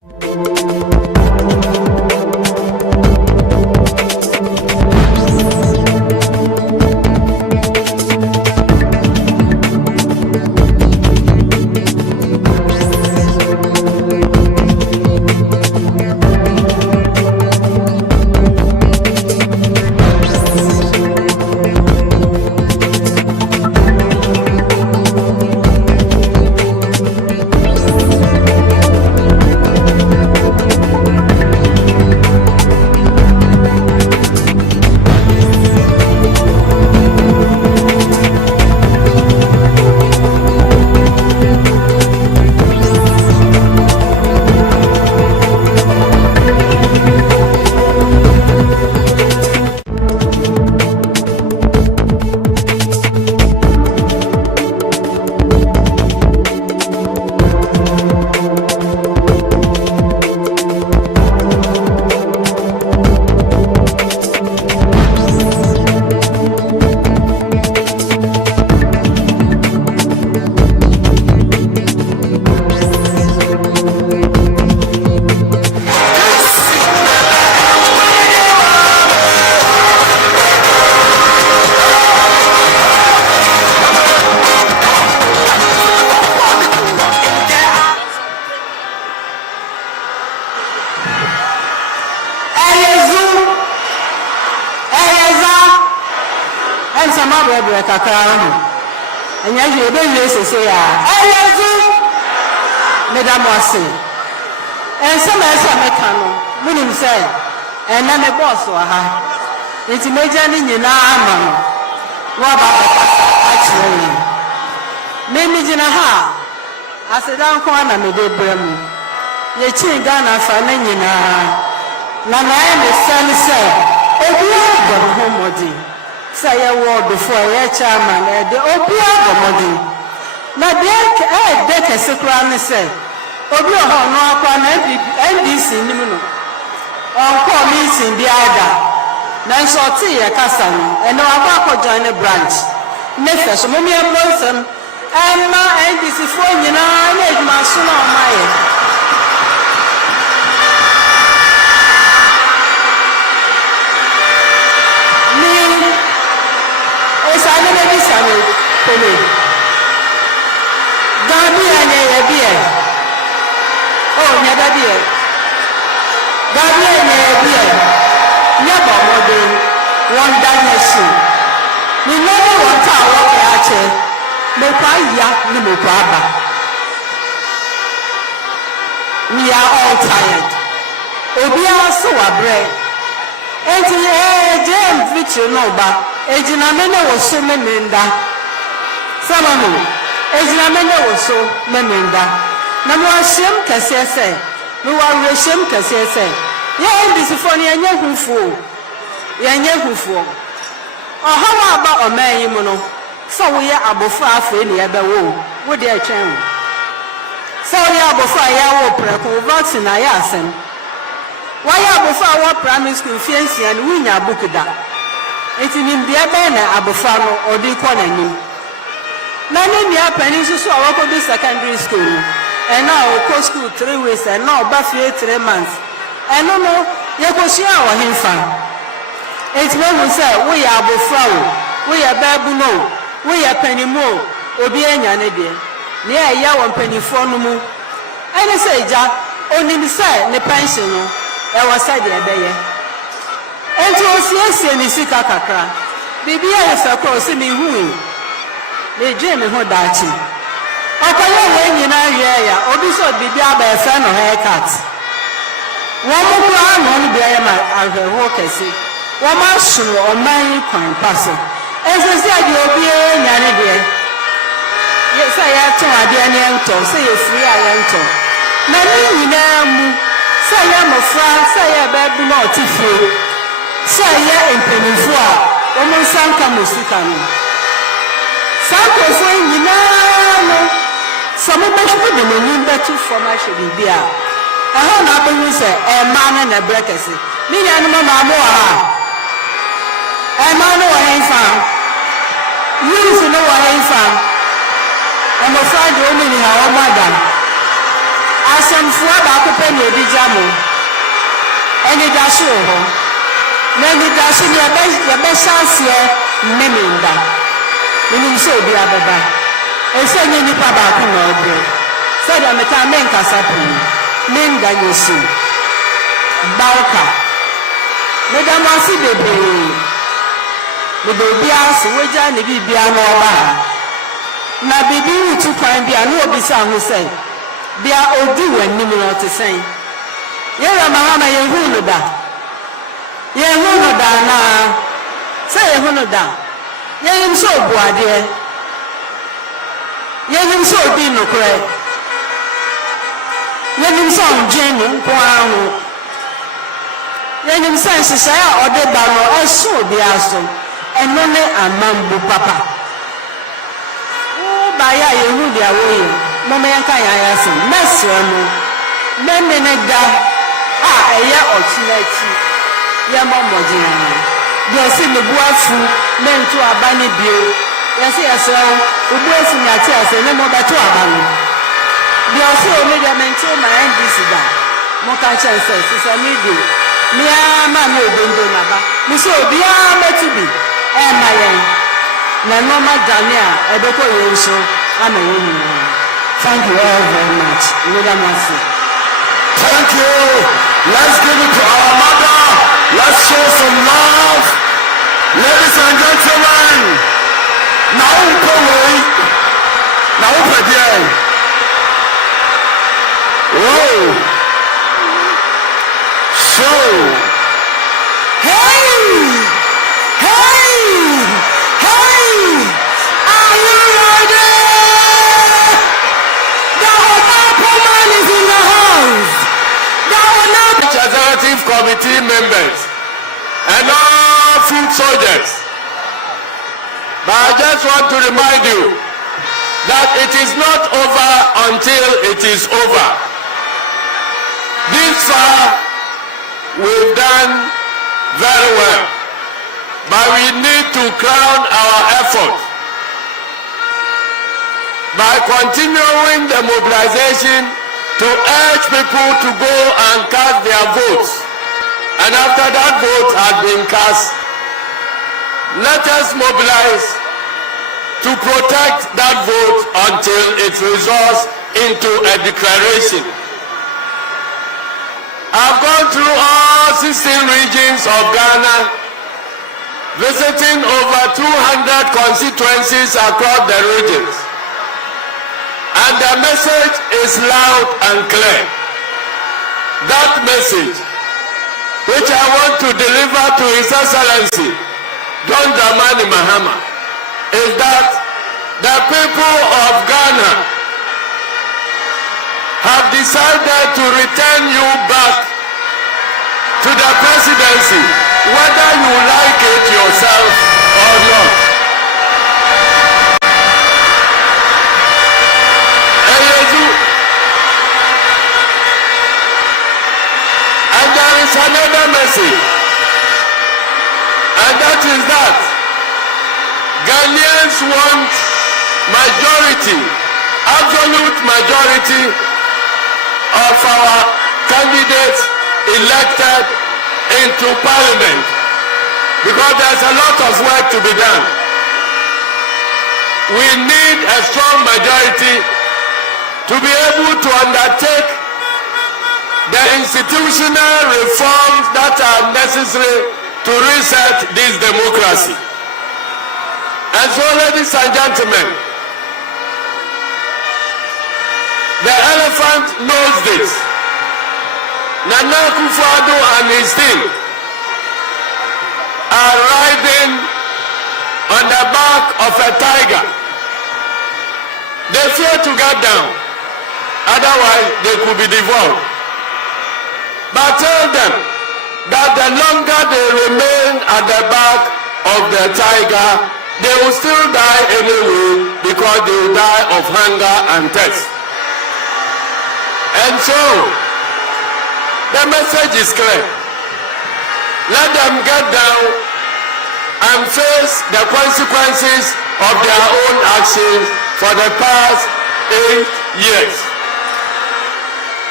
Madam Wasi. And some mekano, Munim said, and I'm a boss or her. It's major in your arm. What about actually? Maybe Jinaha. I said, I'm going to make a bremu. Ye chin Ghana Fanina. Nana, the son said, oh, we are going home with you. Say a word before your chairman, the Opia Modi. Now, there can secretly say, Obi no akwa na NDC ni mu no onko meeting bi ada na nso ti ye kasa no eno akwa join the branch ne fe so mo mi embonsem ma NDC fo nyina na eduma so na omaye ni esane na bi sane kome gabi anya ye bi oh, never dear. Gabriel, never modern, one dimension. We never want to walk at it. No paya, no baba. We are all tired. Obia so a bread. And James Victor Noba, Ejinamena was so memenda. Samanu, Ejinamena was so memenda. Na mo ashem kase se no wa reshem kase se ye ndisi fo ne yenye hufuo ohawa aba oman yi mu no so wo ye abofo afa ni ebe wo de atwen so ye abofo ya wo preko vaccine na ya asem wa ye abofo wo primary school fiancy and winya book da etinim de ebe na abofo no odi ko na nim na ne ni apani so wo ko bi secondary school and now go school 3 weeks and now back 3 months. And no, you go see our hinfa. It's when we say we are bofrao, we are babuno, we are penny more, obianya nedia. Near ya 1 penny for no more. And I say, Ja, only the side, the pension, I was said the abbey. And to see any sick Accra. Baby, I was a cross in the room. They dream of dachi. Okoye we nyina hwe ya obi so bibia ba efe no haircut wo mo kwa no no bia ya ma ahweho kesi wo ma suru oman kwan paso ese se ade obi nya ne de ye sa ya to ade ane ento se ye free ya ento na ni nyina mu se ya mofra se ya ba bu na otifie se ya empenifu a wo mo sanka musika no sanko fo nyina no some of us would be in better formation in Bia. I have not been say a man and a breakfast. Me and Mamma a man who ain't found. You know what I ain't found. I'm afraid you only have a madam. Asemfua baako pɛ na edi gya mo. Ɛni da so wɔ hɔ. Na ɛni da so ni yɛbɛhyɛ aseɛ mmemmenda. Menim sɛ obi abɛba. Ɛsɛ nye nipa baako na ɔbrɛ. Sɛdeɛ meta menkasa pii. Menda nye so. Bauka. Meda mo ase bebree. Meda obiara so wogya ne biribiara na ɔba ha. Na bibi wutu kwan bi a na obi sa ho sɛ bia odi w'anim na ɔte sɛn. Yɛwɔ mahama yɛhu no da. Yɛhu no da na sɛ yɛhu no da. Yɛnim sɛ obu adeɛ. Yɛnim sɛ odi nokorɛ. Yɛnim sɛ ɔndwen ne nko ara ho. Yɛnim sɛ nhyehyɛe a ɔde ba no ɛso obiara so. Ɛno ne amambu papa. Baya yehu dia woye mama yanka yaya se mesre mu meme ne da a eye ochinechi ye momojina de se ne buafu mento aba ne bio ye se yesre obuafu nyate ase ne mo beto aba no de o se o me de mento ma NDC da mo ka chance se me de mi ama me obondo na ba mi se obi a metubi e ma yen na normal Dania ebeko yenso amen. Thank you all very much. Thank you. Let's give it to our mother. Let's show some love. Ladies and gentlemen. Now whoa. So Executive Committee members and all food soldiers. But I just want to remind you that it is not over until it is over. This far we've done very well, but we need to crown our effort by continuing the mobilization to urge people to go and cast their votes. And after that vote has been cast, let us mobilize to protect that vote until it results into a declaration. I've gone through all 16 regions of Ghana, visiting over 200 constituencies across the regions. And the message is loud and clear. That message, which I want to deliver to His Excellency, John Dramani Mahama, is that the people of Ghana have decided to return you back to the presidency, whether you like it yourself or not. Another message, and that is that Ghanaians want majority, absolute majority of our candidates elected into parliament, because there's a lot of work to be done. We need a strong majority to be able to undertake the institutional reforms that are necessary to reset this democracy. And so, ladies and gentlemen, the elephant knows this. Nana Akufo-Addo and his team are riding on the back of a tiger. They fear to get down, otherwise they could be devoured. But tell them that the longer they remain at the back of the tiger, they will still die anyway, because they will die of hunger and thirst. And so, the message is clear. Let them get down and face the consequences of their own actions for the past 8 years.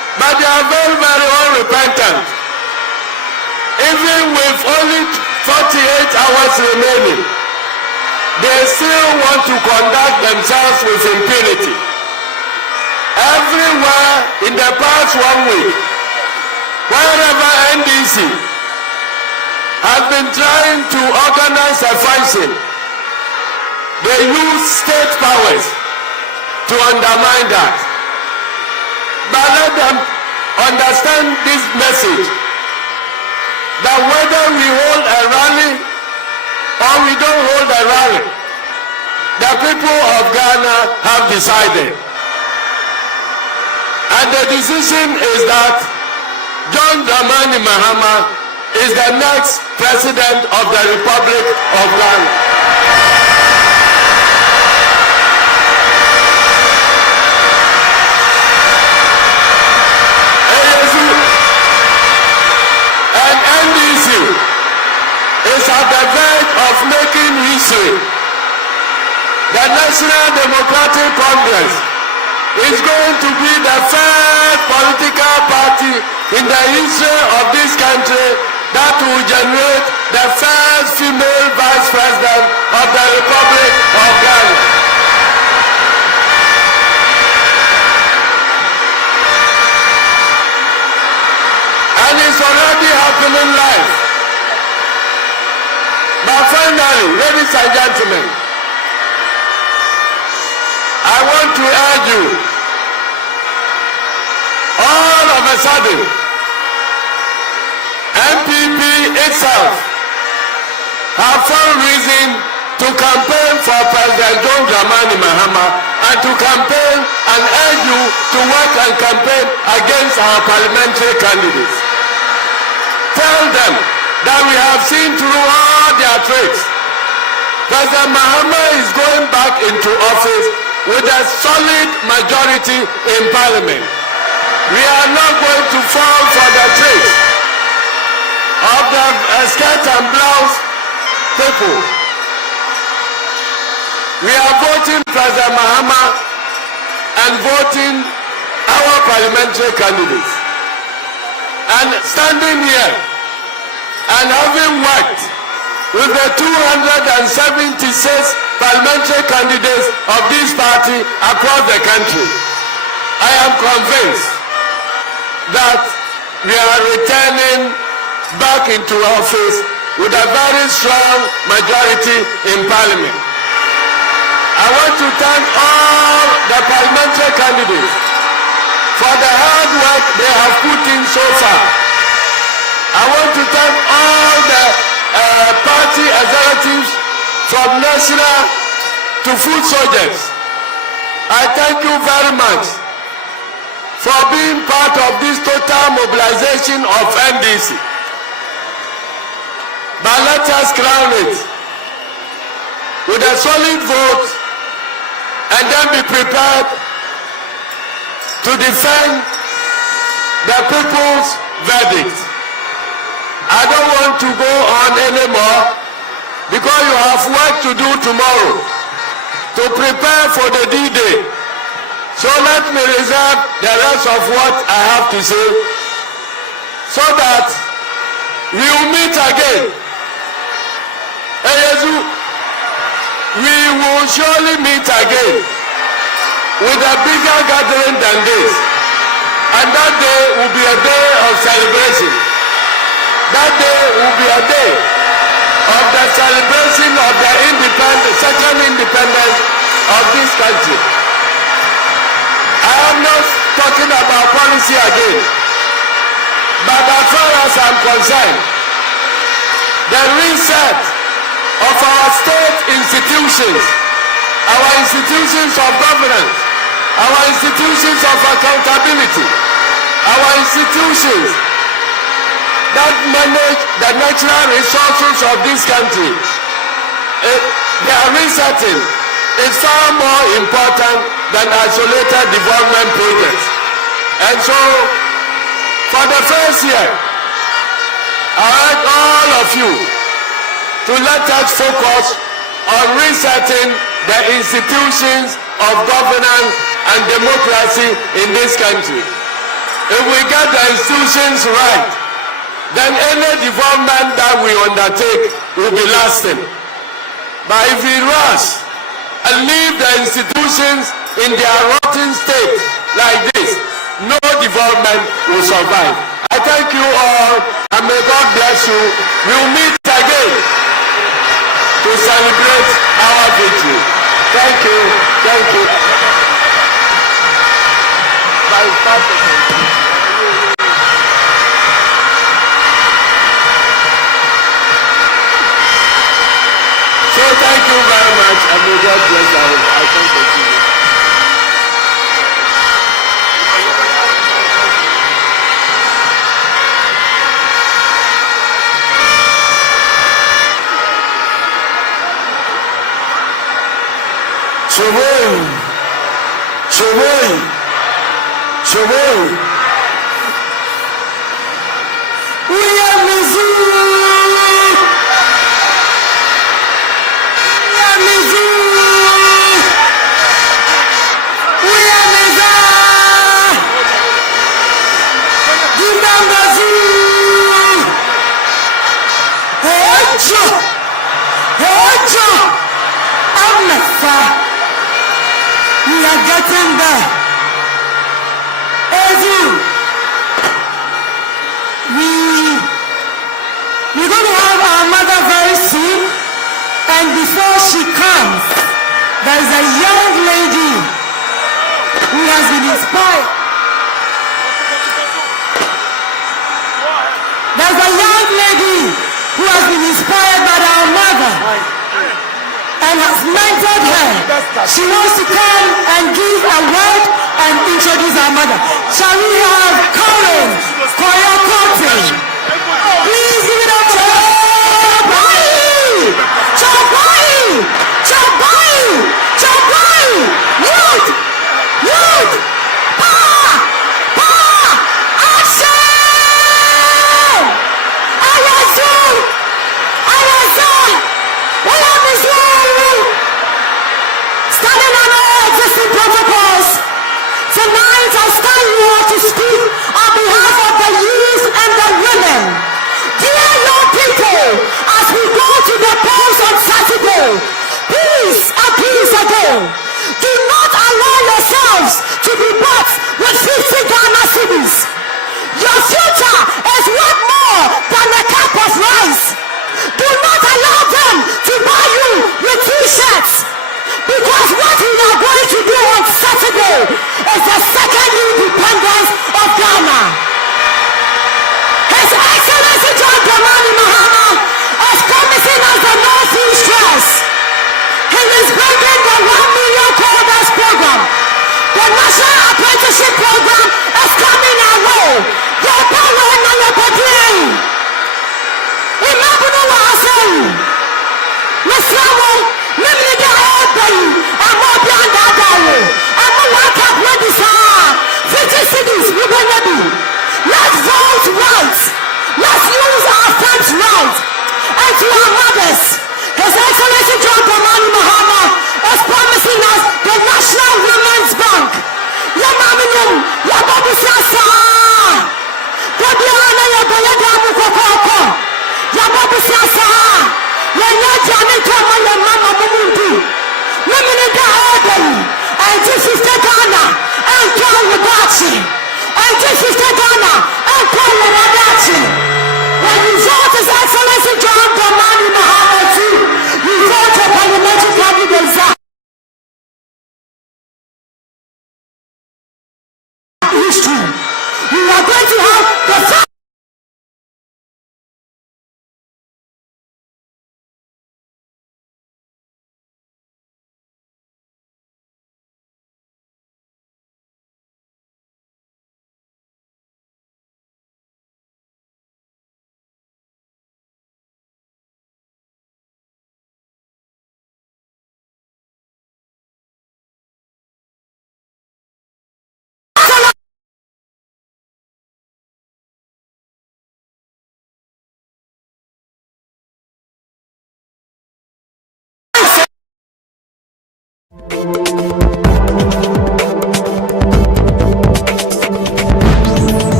but they are very, very unrepentant. Even with only 48 hours remaining, they still want to conduct themselves with impunity. Everywhere in the past 1 week, wherever NDC has been trying to organize a function, they use state powers to undermine that. But let them understand this message, that whether we hold a rally or we don't hold a rally, the people of Ghana have decided. And the decision is that John Dramani Mahama is the next president of the Republic of Ghana. And NDC is at the verge of making history. The National Democratic Congress is going to be the first political party in the history of this country that will generate the first female vice president of the Republic of Ghana. And it's already happening live. But finally, ladies and gentlemen, I want to urge you, all of a sudden, NPP itself have found reason to campaign for President John Dramani Mahama and to campaign and urge you to work and campaign against our parliamentary candidates. Tell them that we have seen through all their tricks. President Mahama is going back into office with a solid majority in parliament. We are not going to fall for the tricks of the skirt and blouse people. We are voting President Mahama and voting our parliamentary candidates. And standing here and having worked with the 276 parliamentary candidates of this party across the country, I am convinced that we are returning back into office with a very strong majority in parliament. I want to thank all the parliamentary candidates for the hard work they have put in so far. I want to thank all the party executives from national to foot soldiers. I thank you very much for being part of this total mobilization of NDC. But let us crown it with a solid vote and then be prepared to defend the people's verdict. I don't want to go on anymore because you have work to do tomorrow to prepare for the D-Day. So let me reserve the rest of what I have to say so that we will meet again. We will surely meet again with a bigger gathering than this. And that day will be a day of celebration. That day will be a day of the celebration of the second independence of this country. I am not talking about policy again, but as far as I'm concerned, the reset of our state institutions, our institutions of governance, our institutions of accountability, our institutions that manage the natural resources of this country, their resetting is far more important than isolated development projects. And so, for the first year, I urge all of you to let us focus on resetting the institutions of governance and democracy in this country. If we get the institutions right, then any development that we undertake will be lasting. But if we rush and leave the institutions in their rotten state like this, no development will survive. I thank you all, and may God bless you. We will meet again to celebrate our victory. Thank you. Thank you. So thank you very much, and may God bless you. I thank you. Choboi. We are Mizzou. We are Mizzou. We are Mizzou. Dimbangazu. Ojo. Amafa. We are getting there. We're going to have our mother very soon, and before she comes, there is a young lady who has been inspired. There's a young lady who has been inspired by our mother and has mentored her. She wants to come and give a word and introduce our mother. Shall we have Colin Koyokote? Please give it up to Chabai! Youth! Action! Standing on all existing protocols, tonight I stand here to speak on behalf of the youth and the women. Dear young people, as we go to the polls on Saturday, please again, do not allow yourselves to be bought with 50 Ghana cedis. Your future is worth more than a cup of rice. Do not allow them to buy you with t-shirts, because what we are going to do on Saturday is the second independence of Ghana. His Excellency John Dramani Mahama is promising us the no fee stress. He is bringing the 1 million coders program. The National Apprenticeship program is coming our way. Your power and your body. Remember what I say. Mr. Mimida Obayu, I'm more beyond that hour. I'm a walk up with this 50 cities, we will not do. Let's vote right. Let's use our funds right. And to our mothers, His Excellency John Dramani Mahama is promising us the National Women's Bank. Yamaminum, Yababusiasa. Gabiana Yabayadamu Kokoko. Yababusiasa. Yanajani Kama Yamama Mumundu. Women in the order. And this is the Ghana. And John Wadachi. And this is the Ghana. And John Wadachi. When you vote His Excellency John Dramani Mahama too, you vote for parliamentary candidates. History. We are going to have the first.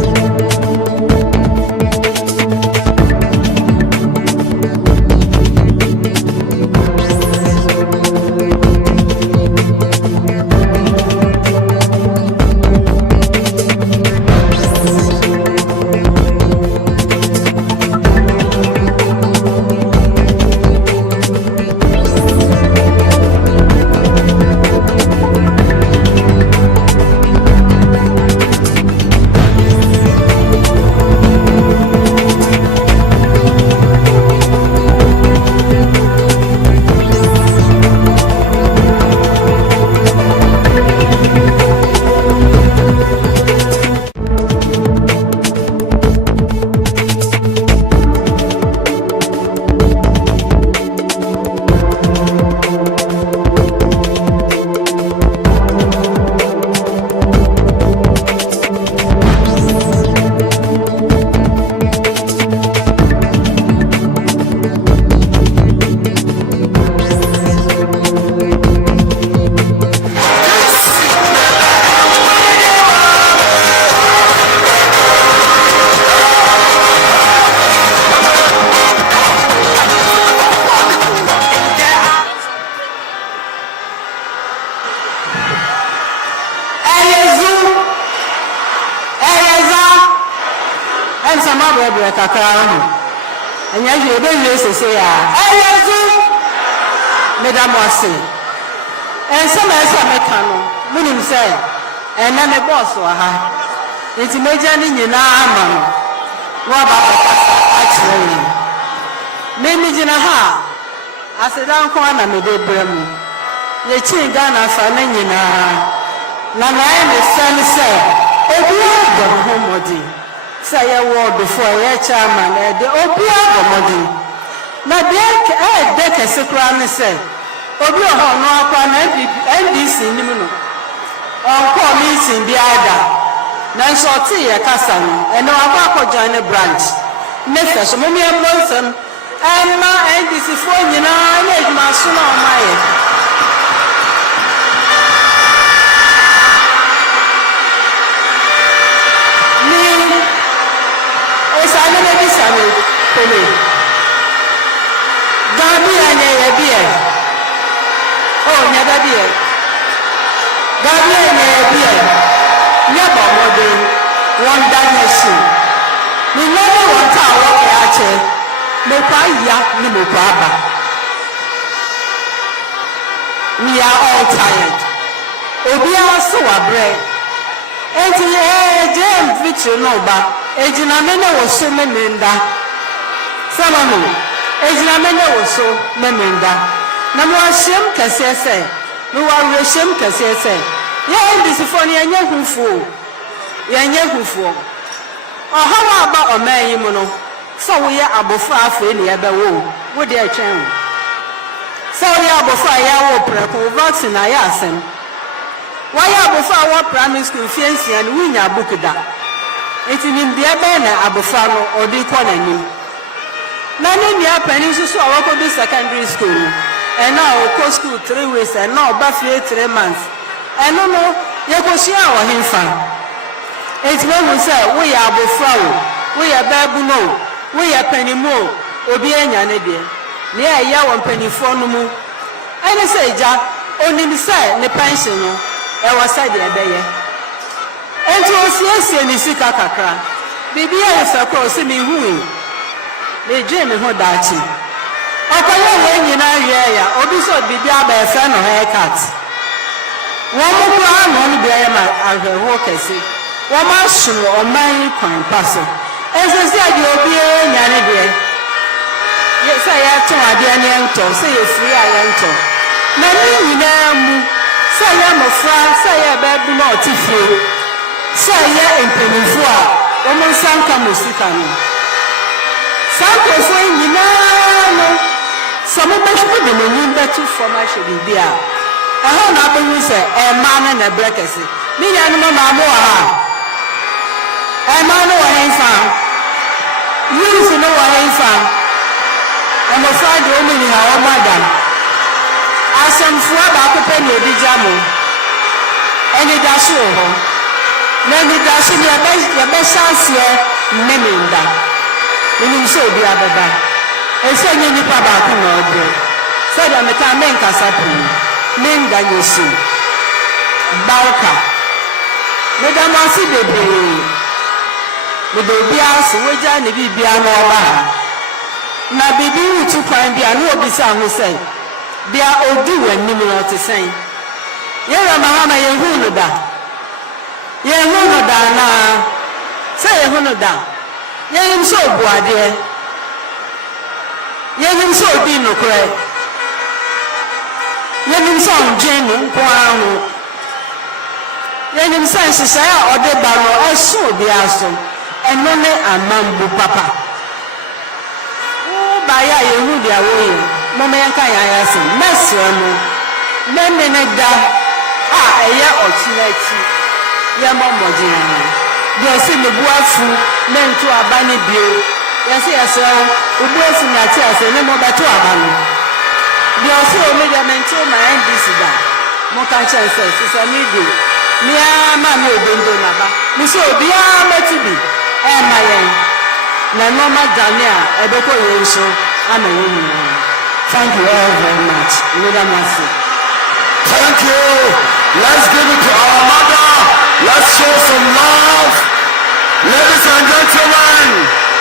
sama bebre kakra ho anya hwe be hwe sese ya eyezu medam wase ensama esa meka no munim se ena me boss wa ha enti meja ni nyina ama no wa ba kasa achire me mi gina ha asedan ko na me de bremu ye chi Ghana fa na nyina na na me san se obi agbo ho modi se ye word for ye chairman e de obi agbo modi na de kese kra ne se obi ho no akwa na NDC nim no onko meeting bi ada na nso ti ye kasa no eno akwa join branch ne fe so me mbonsam ama NDC fo nyina na ejuma so na omaye ni osane me bi same kole gabi anya ye bi e oh nya da bi e gabi anya ye bi e nya ba mode one nation ni no one ta wo ke ache me kwa ya ni me kwa ba we are all tired obi aso wa bre enti James Victor no ba ejina me na wo so me nda samano ejina me na wo so me nda na mo ahyem kase se me wa rehyem kase se ye ndisi fo ne yenye hufuo ohawa ba omayi mu no so wo ye abofa afa ne ye bewo wo de atwen so wo ye abofa ya wo preko vaccine na ya asem wa ye abofa wo primary school fiansia ne wunya book da eti nim de be na abofa no odi ko na nim na ne nia pani so wo ko do secondary school and now ko school 3 weeks and now ba fie 3 months eno no ye ko sia wo himfa eti mo say wo ye abofa wo ye babu no wo ye panimo obi anya ne de ne ya wo panifo no mu ene say ja onim say ne pension no e wo say de ebeye enti o siesie ni sika kakra bibia ye sakro se mi hu le je me ho daachi okoye we nyina hwe ya obi so bibia ba efe no haircut wo mo ko anu no bia ye ma ahwe ho kese wo ma hunu oman kwan paso ensesi ade obi enya ne de ye say ya to ade ane ento say ye free ya ento na ni nyina mu say ya mofra say ya ba bi na otifie say ya empenifu a wo mo sanka musika no sanko fo nyina no some be hwe de ni betu from a hwe bia eho na abewu se e ma na brekese ni nya no ma mo ha e ma no wa henfa use no wa henfa e mo fa de o ni ha o madam asamfu aba ko pe ni odi jamo eni da so ho na ni da so ni ya be chance e meminda ni so bi ababa ese nyi nipa ba ko na obo so da me ka men kasa pu men ga nyesu bauka me da ma si bebe me do bia so weja ne bibia na oba na bibi utu kwan bia na obi sa ho sei bia odi wani mu no te sen ye ra ma ha ma ye hu no da na say ye hu no da ye nim so bu ade ye nim so bi no kre ye nim so nje no nko ahu ye nim so sisa ya ode ba no eso bi aso eno ne amambu papa o ba ya ye hu dia wo ye mo me kan ya ya se mesre mo me me ne da a eye ochinachi ye mo mojina bi o se me buafu me nto aba ne bio ye se ye se o buafu na ti ase ne mo beto aba no bi o se o me de me nto ma NDC da mo kan che se me do mi a ma mi odondo na ba mi so obi a mati bi e ma ye na no ma dania e be ko ye so ama ye ni. Thank you all very much. Thank you. Let's give it to our mother. Let's show some love. Ladies and gentlemen.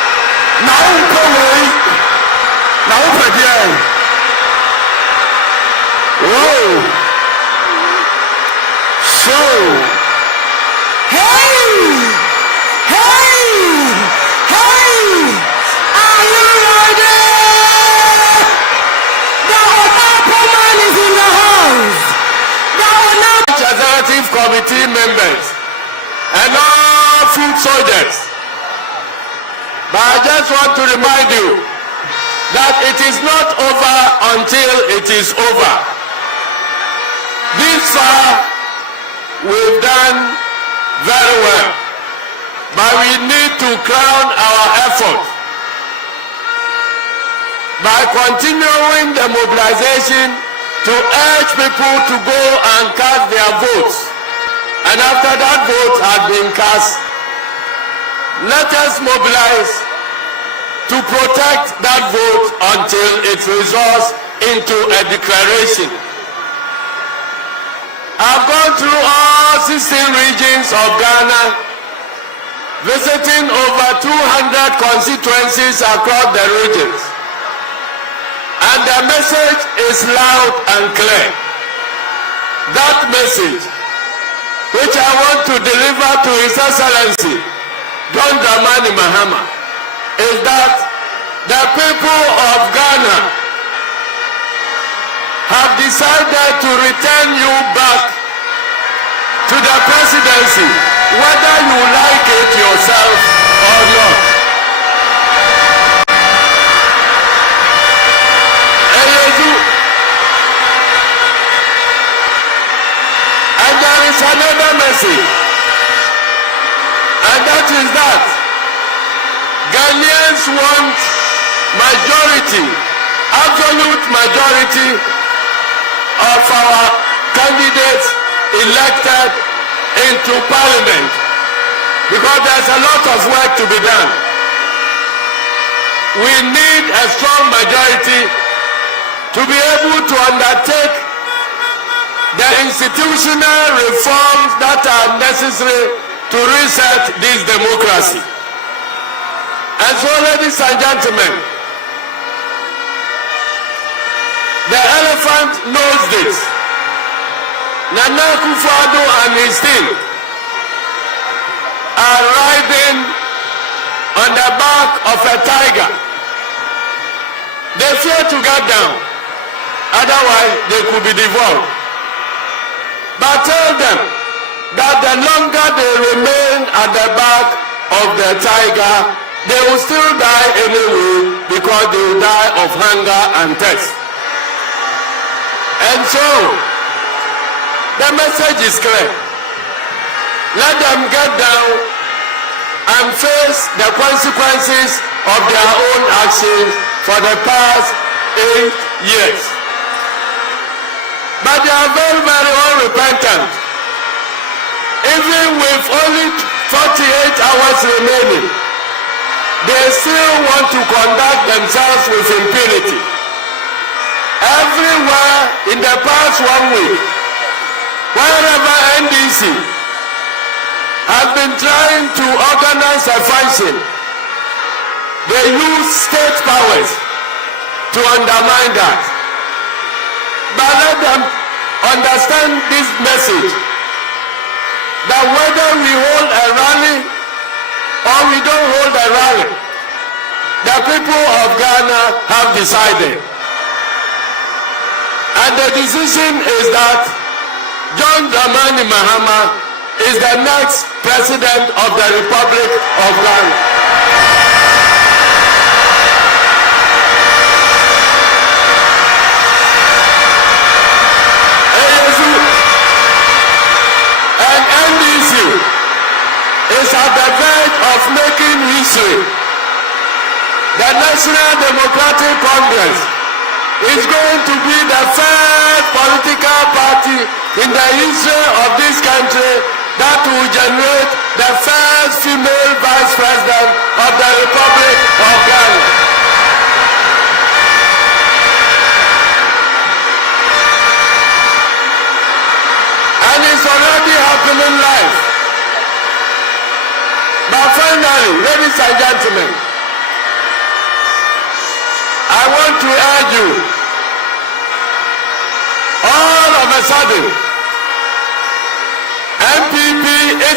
so. Hey! Hey! Hey! Are you ready? The Honorable man is in the house. The Honorable Executive Committee members and all foot soldiers. But I just want to remind you that it is not over until it is over. This far, we've done very well, but we need to crown our effort by continuing the mobilization to urge people to go and cast their votes. And after that vote has been cast, let us mobilize to protect that vote until it results into a declaration. I've gone through all 16 regions of Ghana, visiting over 200 constituencies across the regions. And the message is loud and clear. That message, which I want to deliver to His Excellency John Dramani Mahama, is that the people of Ghana have decided to return you back to the presidency, whether you like it yourself or not. And there is another message, and that is that Ghanaians want majority, absolute majority of our candidates elected into parliament, because there's a lot of work to be done. We need a strong majority to be able to undertake the institutional reforms that are necessary to reset this democracy. And so, ladies and gentlemen, the elephant knows this. Nana Akufo-Addo and his team are riding on the back of a tiger. They fear to get down, otherwise they could be devoured. But tell them that the longer they remain at the back of the tiger, they will still die anyway, because they will die of hunger and thirst. And so, the message is clear. Let them get down and face the consequences of their own actions for the past 8 years. But they are very, very unrepentant. Even with only 48 hours remaining, they still want to conduct themselves with impunity. Everywhere in the past 1 week, wherever NDC has been trying to organize a function, they use state powers to undermine that. But let them understand this message, that whether we hold a rally or we don't hold a rally, the people of Ghana have decided. And the decision is that John Dramani Mahama is the next president of the Republic of Ghana. And NDC is at the verge of making history. The National Democratic Congress is going to be the first political party in the history of this country that will generate the first female vice president of the Republic of Ghana. And it's already happening live. But finally, ladies and gentlemen, I want to urge you, all of a sudden,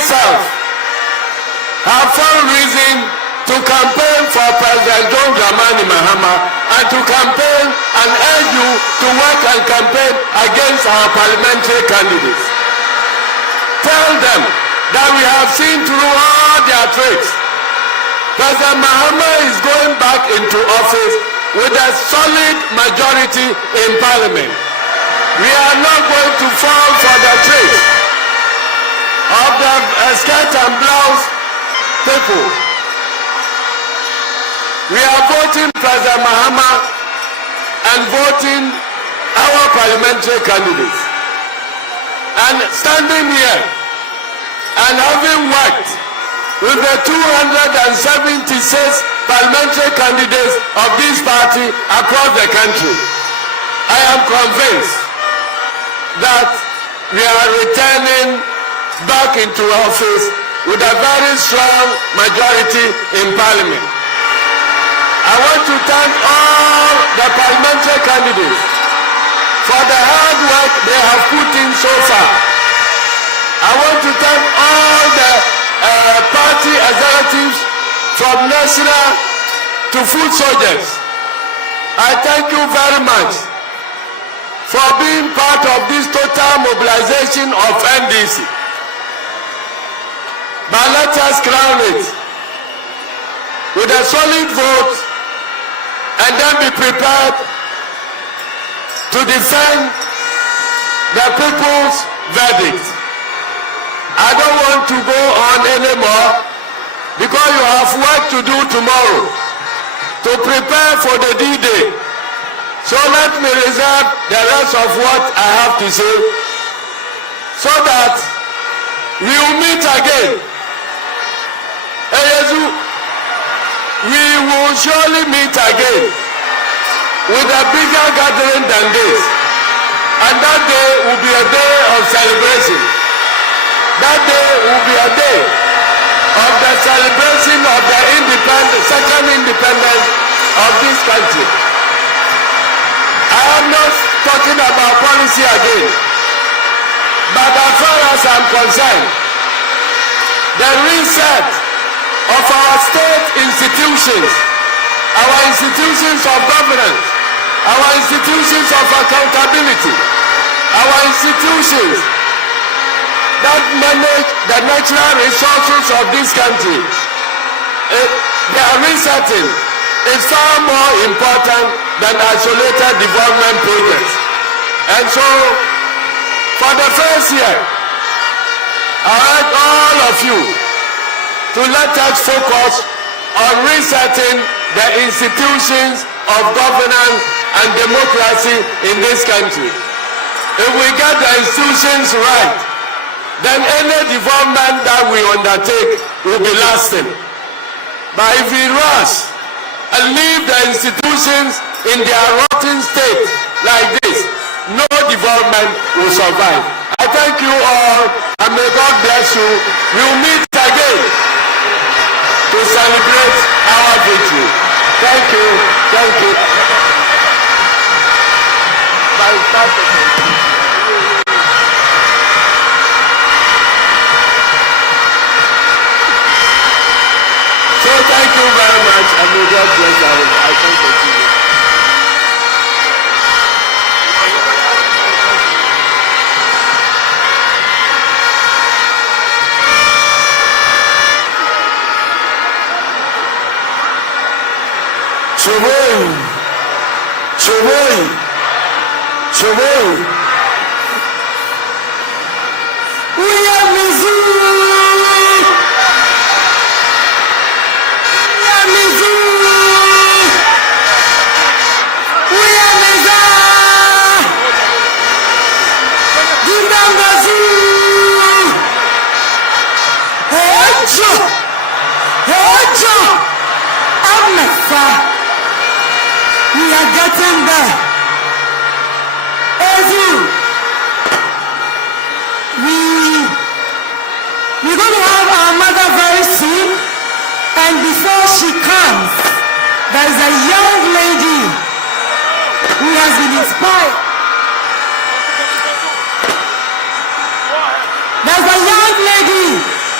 myself have found reason to campaign for President John Dramani Mahama and to campaign and urge you to work and campaign against our parliamentary candidates. Tell them that we have seen through all their tricks. President Mahama is going back into office with a solid majority in parliament. We are not going to fall for the tricks of the skirt and blouse people. We are voting President Mahama and voting our parliamentary candidates. And standing here and having worked with the 276 parliamentary candidates of this party across the country, I am convinced that we are returning back into office with a very strong majority in parliament. I want to thank all the parliamentary candidates for the hard work they have put in so far. I want to thank all the party executives from national to foot soldiers. I thank you very much for being part of this total mobilization of NDC. But let us crown it with a solid vote and then be prepared to defend the people's verdict. I don't want to go on anymore because you have work to do tomorrow to prepare for the D-Day. So let me reserve the rest of what I have to say so that we will meet again. We will surely meet again with a bigger gathering than this. And that day will be a day of celebration. That day will be a day of the celebration of the second independence of this country. I am not talking about policy again, but as far as I'm concerned, the reset of our state institutions, our institutions of governance, our institutions of accountability, our institutions that manage the natural resources of this country, their resetting is far more important than isolated development projects. And so, for the first year, I urge all of you to let us focus on resetting the institutions of governance and democracy in this country. If we get the institutions right, then any development that we undertake will be lasting. But if we rush and leave the institutions in their rotten state like this, no development will survive. I thank you all and may God bless you. We will meet again to celebrate our victory. Thank you. Thank you. So thank you very much and may God bless you. I thank you. Choboi. We are Missouri. We are Missouri. We are Missouri. Dindangazoo. Hejo. Amefa. We are getting there. We're going to have our mother very soon, and before she comes, there is a young lady who has been inspired. There's a young lady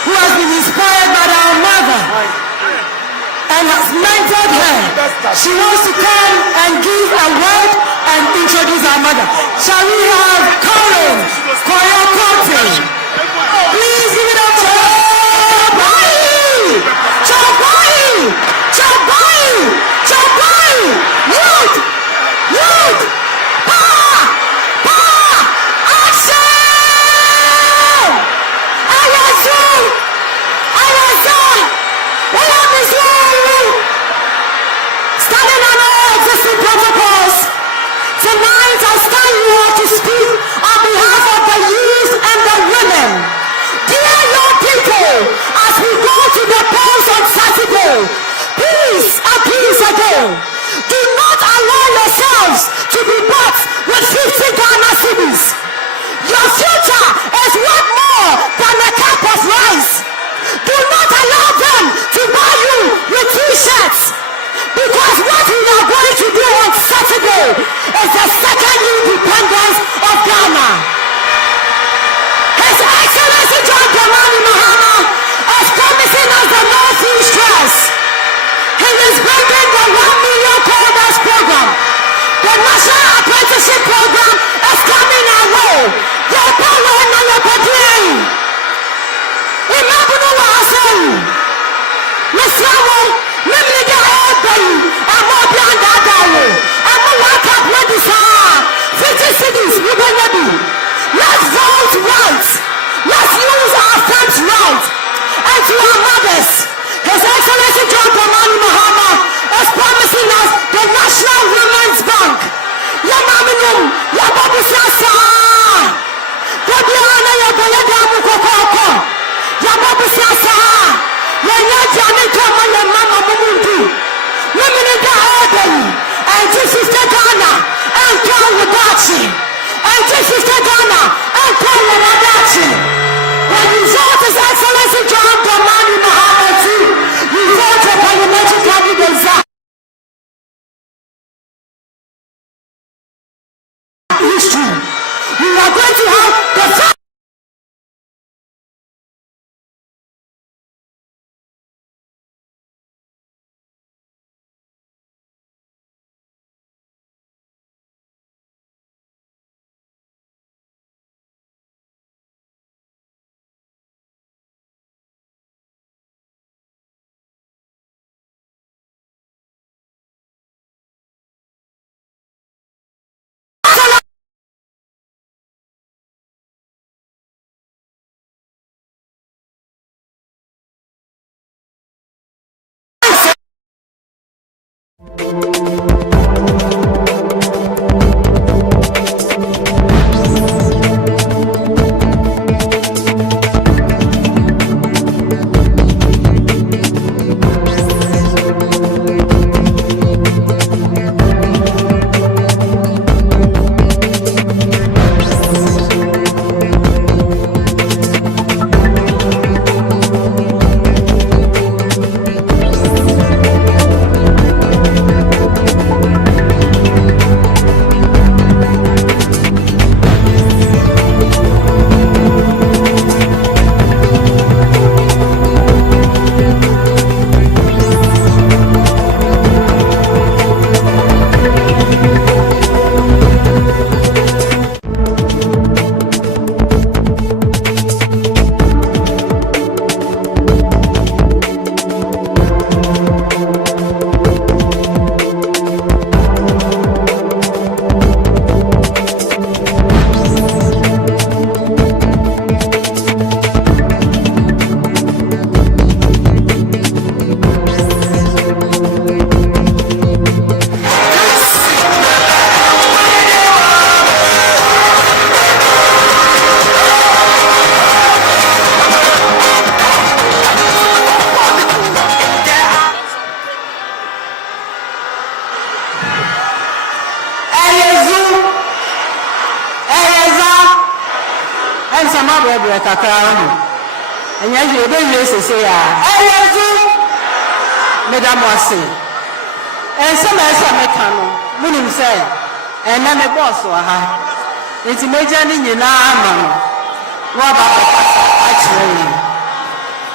who has been inspired by our mother and has mentored her. She wants to come and give a word and introduce our mother. Shall we have Karen Koyokote? Please give it up to Chobai! Chobai! Chobai! Chobai! Youth! Youth! Power! Power! Action! Ayazu! Ayaza! What up is you? Standing on all existing protocols, tonight I stand here to speak on behalf of the youth and the women. Dear young people, as we go to the polls on Saturday, please and please again, do not allow yourselves to be bought with 50 Ghana cedis. Your future is worth more than a cup of rice. Do not allow them to buy you with t-shirts, because what we are going to do on Saturday is the second independence of Ghana. His Excellency John Dramani Mahama is promising us the no free stress. He is bringing the 1 million coders program. The National Apprenticeship program is coming our way. Your power and your body. Remember what I said. Mr. Amo, let me get all day. I'm more beyond that hour. I'm more work up with this 50 cities we're going to do. Let's vote right. Let's use our thumbs right. And to our mothers, His Excellency John Dramani Mahama is promising us the National Women's Bank. Yamaminum, Yababusiasa. Gabiana Yabayadamu Kokoko. Yababusiasa. Yanyajani Kama Yamama Mumundu. Women in the order. And this is the Ghana. And Kawadachi. And this is the Ghana. And Kawadachi. When you vote His Excellency John Dramani Mahama too, you vote for parliamentary candidates. History. We are going to have the first. bebree kakra ho enya hwe ebe wie sese ya eyezu madam wase ense ma esa meka no munim se ena me boss wa ha nti meja ni nyina ama no wa ba kasa a kire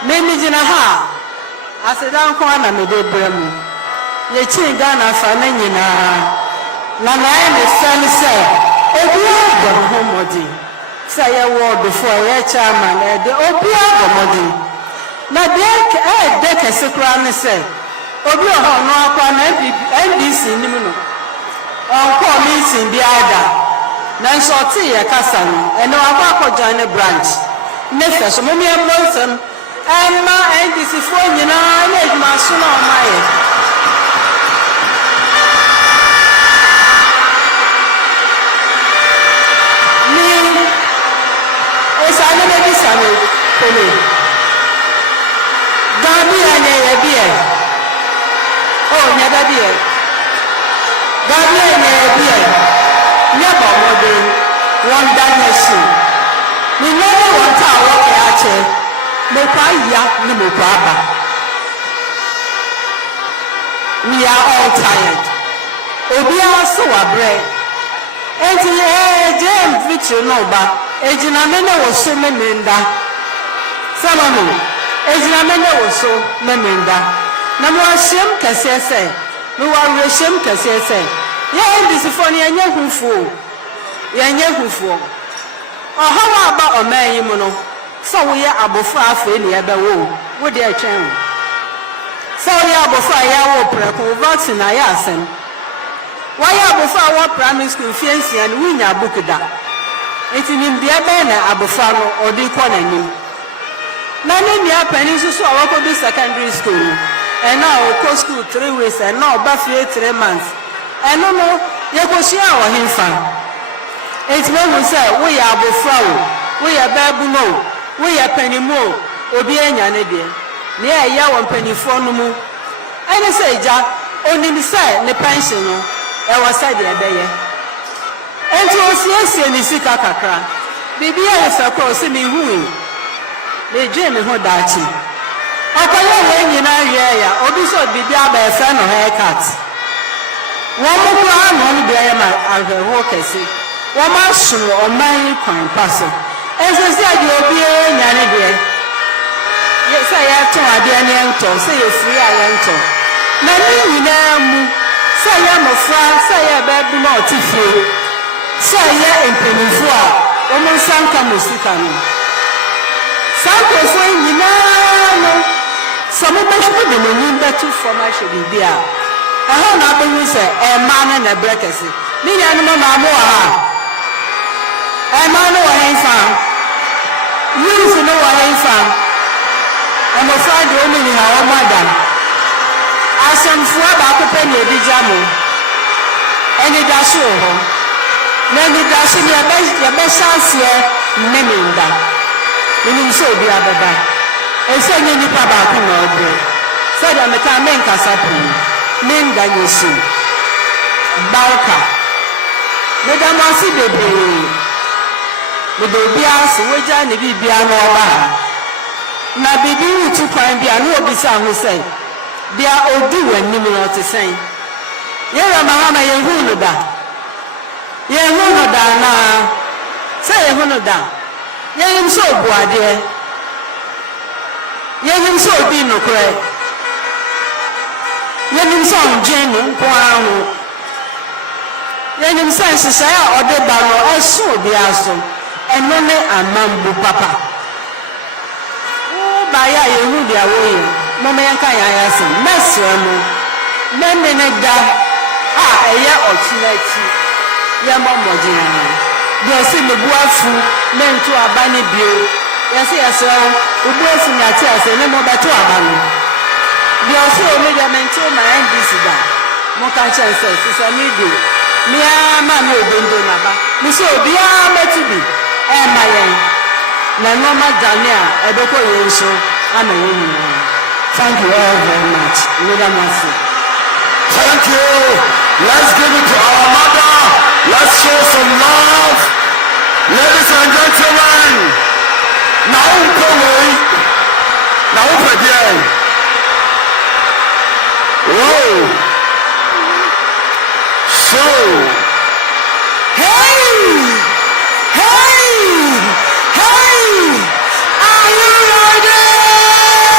Mimi jina ha. Asedan kwa na mede bremu. Ye chi Ghana fa na nyina. Na na me san se obi agomodi. Sa ye word for ye chairman e de obi agomodi. Na de kese kra ne se obi ho no akwa na NDC nim no. Onko meeting bi ada. Na nso ti ye kasa no. E no akwa join branch. Ne fe so mo mi embonsem. Emma NDC for nyina na eduma so na o maye. Osane be bi same kole. Gabi anye ye bi e. Oh nya da bi e. Gabi anye ye bi e. Nya ba mode won danesi. Ni no won ta wo ke ache. Me kwa ya ni me kwa ba. We are all tired. Obi aso wa bre. Enti James Victor no ba. Ejina mene wo so memenda. Samano. Ejina mene wo so memenda. Na mo ahyem kase se. Me wa rehyem kase se. Ye ndisifo ne enye hufuo. Ye enye hufuo. Ohawa aba oman yi mu no. So wo ye abofra afa ne ebe wo. Wo de atwen. So wo ye abofra ya wo preko vaccine na ya asem. Wa ye abofra wo primary school fiansia ne wunya bukuda. Eti nimbia be na abofra no odi kwa na nim. Na ne nia pani so awako bi secondary school. And now go school 3 weeks and now ba fie 3 months. And no ye ko sia wo himfa. Eti we will say we ya abofra wo, we ya babu no, we ya pani mo, obi anya ne de. Ne ya won panifo no mu. Ene say ja onim say ne pension no e wo say de ebeye. Enti osiesie ni sika kakra. Bibi ya fa ko se mi hu. Me dwe me ho daachi. Akoye we nyina wie ya, obi so bibi aba e fa no haircut. Wo mo kwa no ni bia ya ma ahwe ho kesi. Wo ma suru o man kwan paso. Enso si ade obi nya ne de. Ye say ya to ade ne ento, say ye free ya ento. Na ni nyina mu, say ya mo fra, say ya ba bu na otifie. Say ya empenifu a, wo mo sanka musika no. Sanko fo nyina no. Some of us put them in better formation bibia. Aha na be say e man na brekesi. Ni ya no ma mo ha. E man no wa henfa. Use no wa henfa. E mo fa de o ni ha o madam. Asamfu aba ko pe ni ebi jamo. Eni da so ho. Na ni da so ni ya be chance e meminda. Ni so bi ababa. Ese nye nipa ba ko na obo. Said I meka men kasa pu. Men da yesu. Balka. Me da ma si bebe. Me do bia so weja ne bibia no oba. Na bibi utu kwan bia no obi sa ho sei. Bia odi wanim no te sen. Ye ra ma ha ma ye hu no da. Ye hu no da na. Say ye hu no da. Ye yim so buade. Yenim so bi no kre. Yenim so njen nko ahu. Yenim so sisa ya ode ba no eso bi aso. Eno ne amambu papa. O ba ya yehu dia wo yi. Mo me yanka ya ya se. Mesre mo. Meme ne da eye ochilachi. Ye mo mojina. Bi se me buafu mento abane bio. Yes, ubu esi na ti ase ne mo beto abanu. Bi o se o me de mento ma NDC da. Mo kan chance se mi do. Mi ama mi obondo na ba. Mi se obi a metu bi. E ma yen. Na no ma Daniel e be ko yen so ama yen ni. Thank you all very much. Thank you. Let's give it to our mother. Let's show some love. Ladies and gentlemen. Now go away. Now open again. Whoa. So. Hey! Hey! Hey! Are you ready?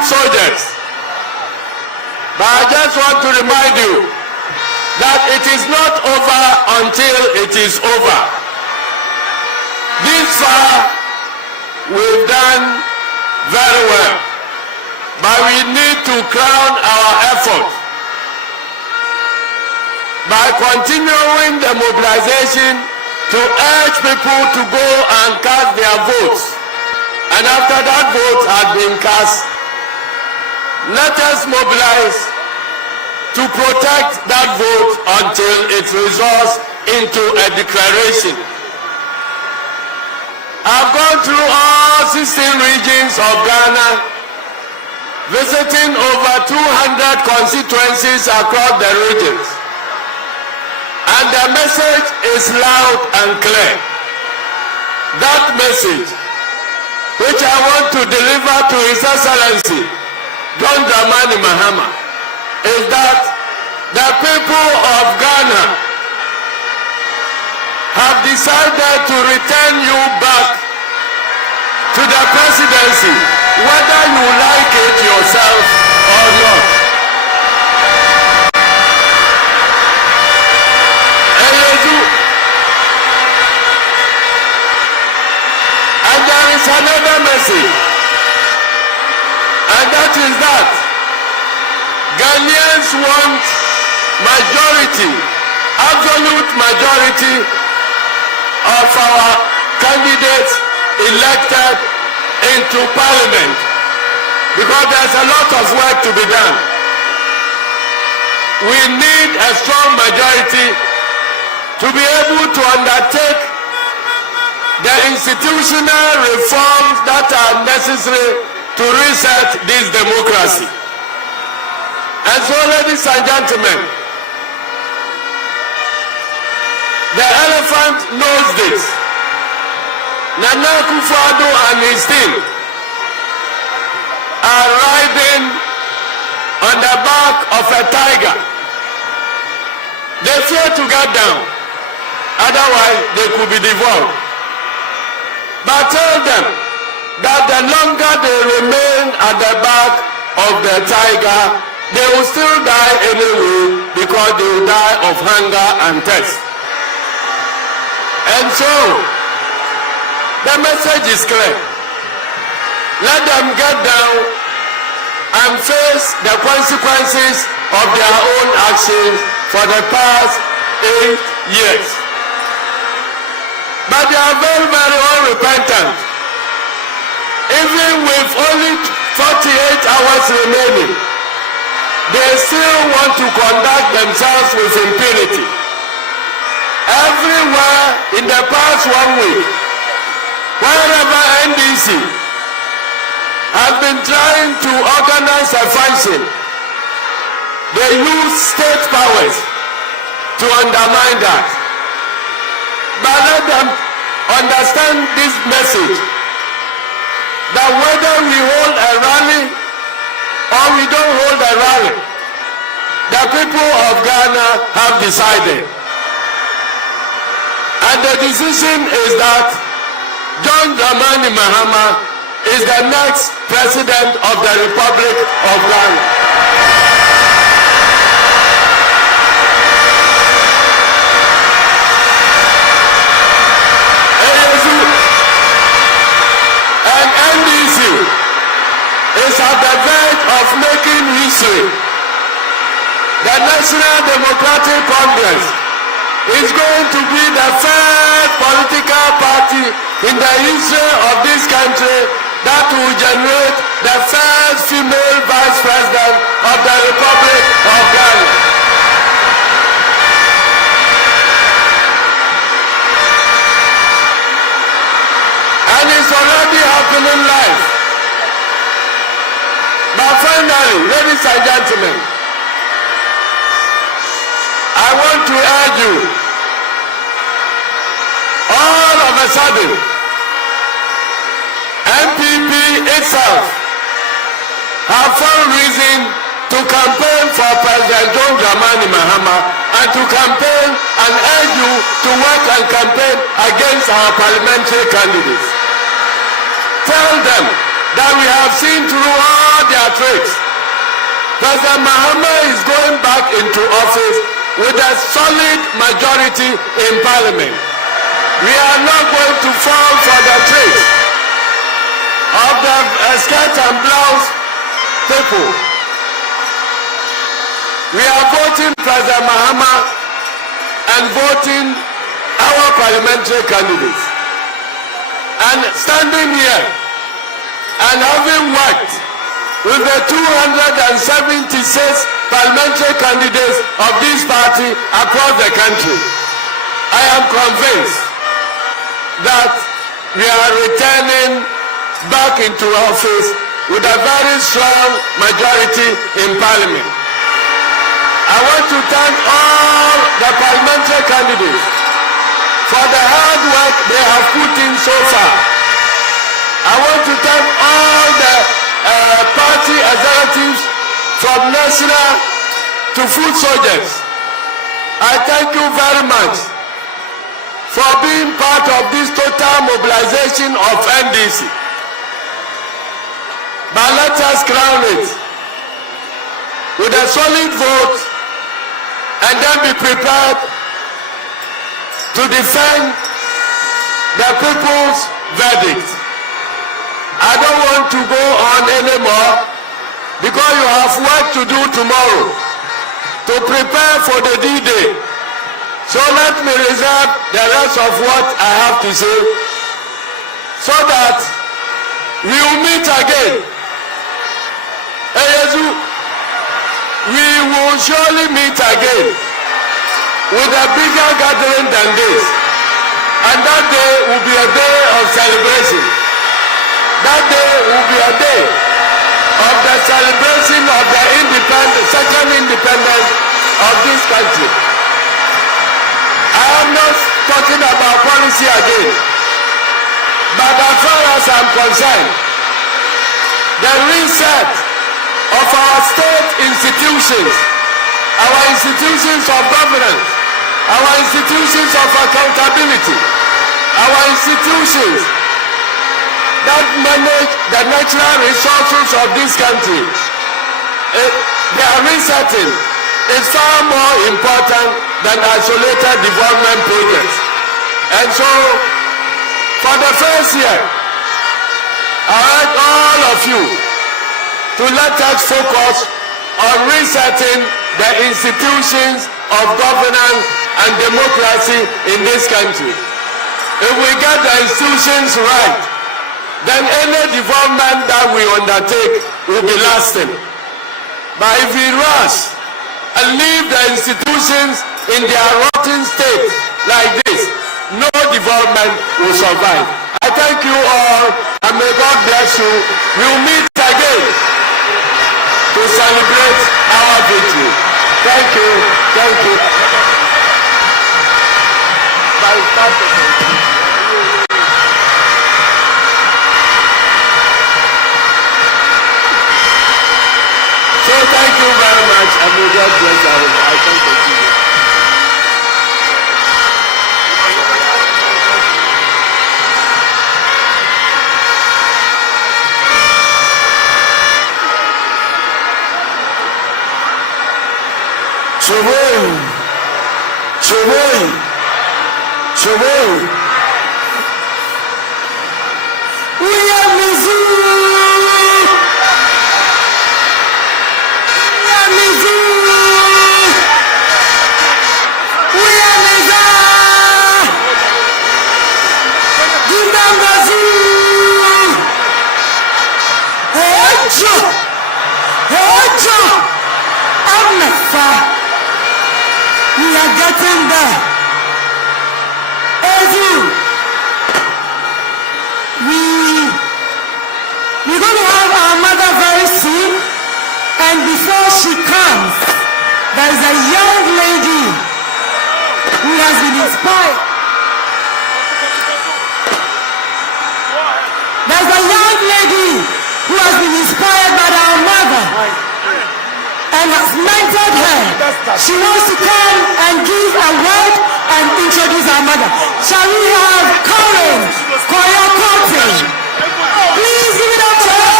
foot soldiers. But I just want to remind you that it is not over until it is over. This far, we've done very well, but we need to crown our effort by continuing the mobilization to urge people to go and cast their votes. And after that vote has been cast, let us mobilize to protect that vote until it results into a declaration. I've gone through all 16 regions of Ghana, visiting over 200 constituencies across the regions. And the message is loud and clear. That message, which I want to deliver to His Excellency, John Dramani Mahama, is that the people of Ghana have decided to return you back to the presidency, whether you like it yourself or not. And there is another message, and that is that Ghanaians want majority, absolute majority of our candidates elected into parliament, because there's a lot of work to be done. We need a strong majority to be able to undertake the institutional reforms that are necessary to reset this democracy. And so, ladies and gentlemen, the elephant knows this. Nana Akufo-Addo and his team are riding on the back of a tiger. They fear to get down, otherwise they could be devoured. But tell them that the longer they remain at the back of the tiger, they will still die anyway, because they will die of hunger and thirst. And so, the message is clear. Let them get down and face the consequences of their own actions for the past 8 years. But they are very, very unrepentant. Even with only 48 hours remaining, they still want to conduct themselves with impunity. Everywhere in the past 1 week, wherever NDC has been trying to organize a function, they use state powers to undermine that. But let them understand this message, that whether we hold a rally or we don't hold a rally, the people of Ghana have decided. And the decision is that John Dramani Mahama is the next president of the Republic of Ghana. And NDC is at the verge of making history. The National Democratic Congress is going to be the first political party in the history of this country that will generate the first female vice president of the Republic of Ghana. And it's already happening live. But finally, ladies and gentlemen, I want to urge you, all of a sudden, NPP itself have found reason to campaign for President John Dramani Mahama and to campaign and urge you to work and campaign against our parliamentary candidates. Tell them that we have seen through all their tricks. President Mahama is going back into office with a solid majority in parliament. We are not going to fall for the tricks of the skirt and blouse people. We are voting President Mahama and voting our parliamentary candidates. And standing here and having worked with the 276 parliamentary candidates of this party across the country, I am convinced that we are returning back into office with a very strong majority in parliament. I want to thank all the parliamentary candidates for the hard work they have put in so far. I want to thank all the party executives from national to foot soldiers. I thank you very much for being part of this total mobilization of NDC. But let us crown it with a solid vote and then be prepared to defend the people's verdict. I don't want to go on anymore because you have work to do tomorrow to prepare for the D-Day. So let me reserve the rest of what I have to say so that we will meet again. We will surely meet again with a bigger gathering than this. And that day will be a day of celebration. That day will be a day of the celebration of the second independence of this country. I am not talking about policy again, but as far as I'm concerned, the reset of our state institutions, our institutions of governance, our institutions of accountability, our institutions that manage the natural resources of this country, their resetting is far more important than isolated development projects. And so, for the first year, I urge all of you to let us focus on resetting the institutions of governance and democracy in this country. If we get the institutions right, then any development that we undertake will be lasting. But if we rush and leave the institutions in their rotten state like this, no development will survive. I thank you all and may God bless you. We will meet again to celebrate our victory. Thank you. Thank you. So thank you very much and may God bless our I thank you. Choboi. We are Mizzou. We are Mizzou. We are Mizzou. Gindambazu. Hejo. Amefa. We are getting there. We're going to have our mother very soon, and before she comes, there is a young lady who has been inspired. There's a young lady who has been inspired by our mother and has mentored her. She wants to come and give a word and introduce our mother. Shall we have Colin Koya Kote? Please give it up for her.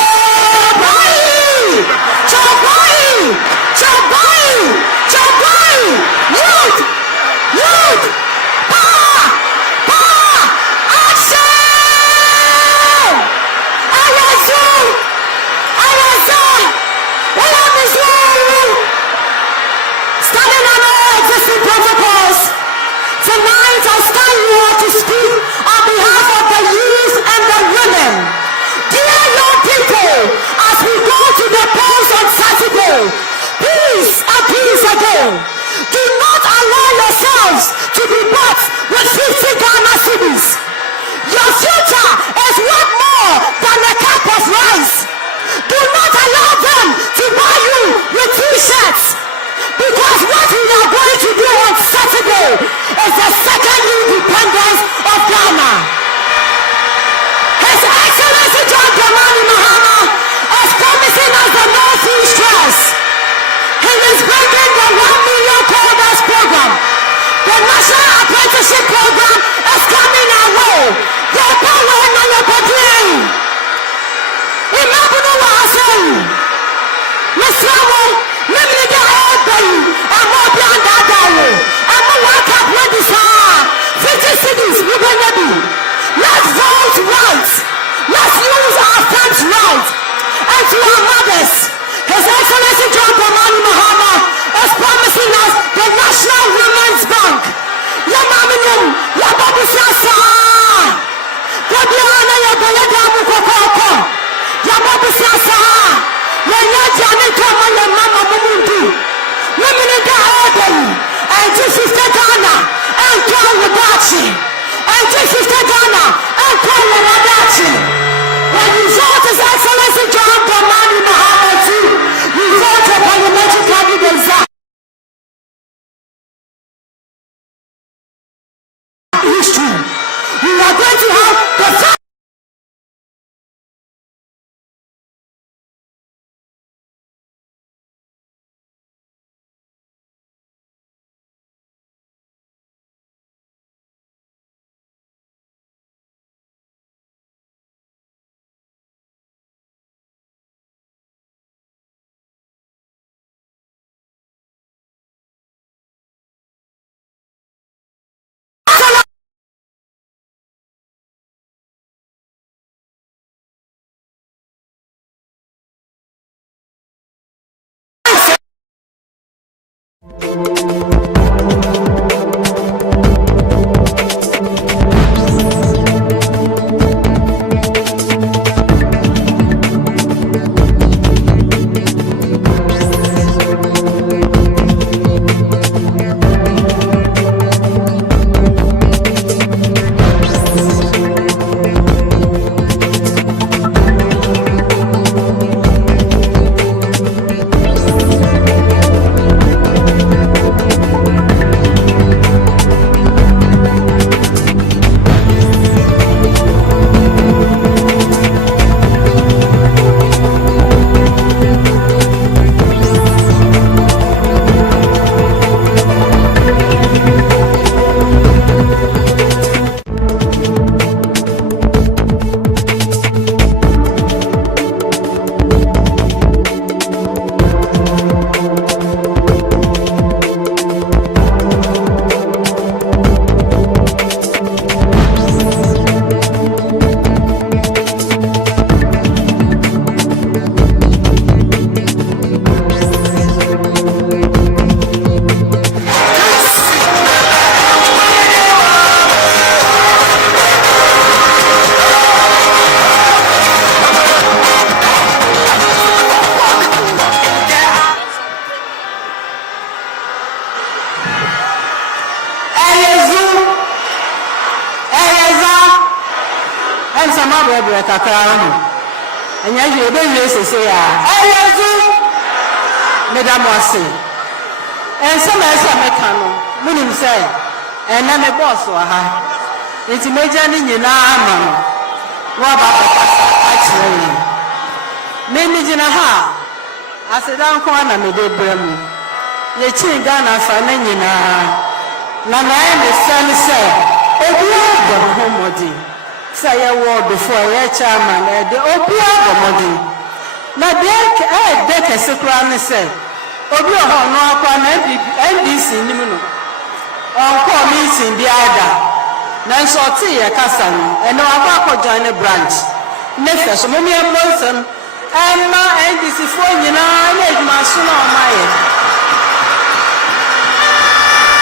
courtesy protocols. Tonight I stand here to speak on behalf of the youth and the women. Dear young people, as we go to the polls on Saturday, please and please again, do not allow yourselves to be bought with 50 Ghana cedis. Your future is worth more than a cup of rice. Do not allow them to buy you with t-shirts, because what we are going to do on Saturday is the second independence of Ghana. His Excellency John Dramani Mahama is promising us the no fee stress. He is bringing the 1 million coders program. The National Apprenticeship Program is coming our way. Your power and your body. Imagine what I say. Mr. Wo, let me get all day. I'm more beyond that day. I'm more wake up with this 50 cities we will be. Let's vote right. Let's use our funds right. And to our mothers, His Excellency John Dramani Mahama is promising us the National Women's Bank. Yamaminum, Yababusiasa. Gabiana Yabayadamu Kokoko. Yababusiasa. Yanyajani Kama Yamama Mumundu. Women in the order. And this is the Ghana. And Kwan Wadachi. And this is the Ghana. And Kwan Wadachi. When you vote His Excellency John Dramani Mahama too, you vote for parliamentary candidates. History. We are going to have the and yet you don't say, Madame Wasi. And some as a mechanic, Munim say, and I'm a boss or her. It's major in your name. What about the pastor? Actually, maybe in a ha. I said, I'm going to make it brim. You change down a fanina. Nana, the son said, oh, you are home. Say a word before your chairman, the opium body. Now, there can secretly say, Obio no upon NDC Nimuno. On call meeting the other. Nanso tea a cassan, and no Abako join a branch. Nefesh, Mummy and Wilson, and my NDC for you know, I made my son on my head.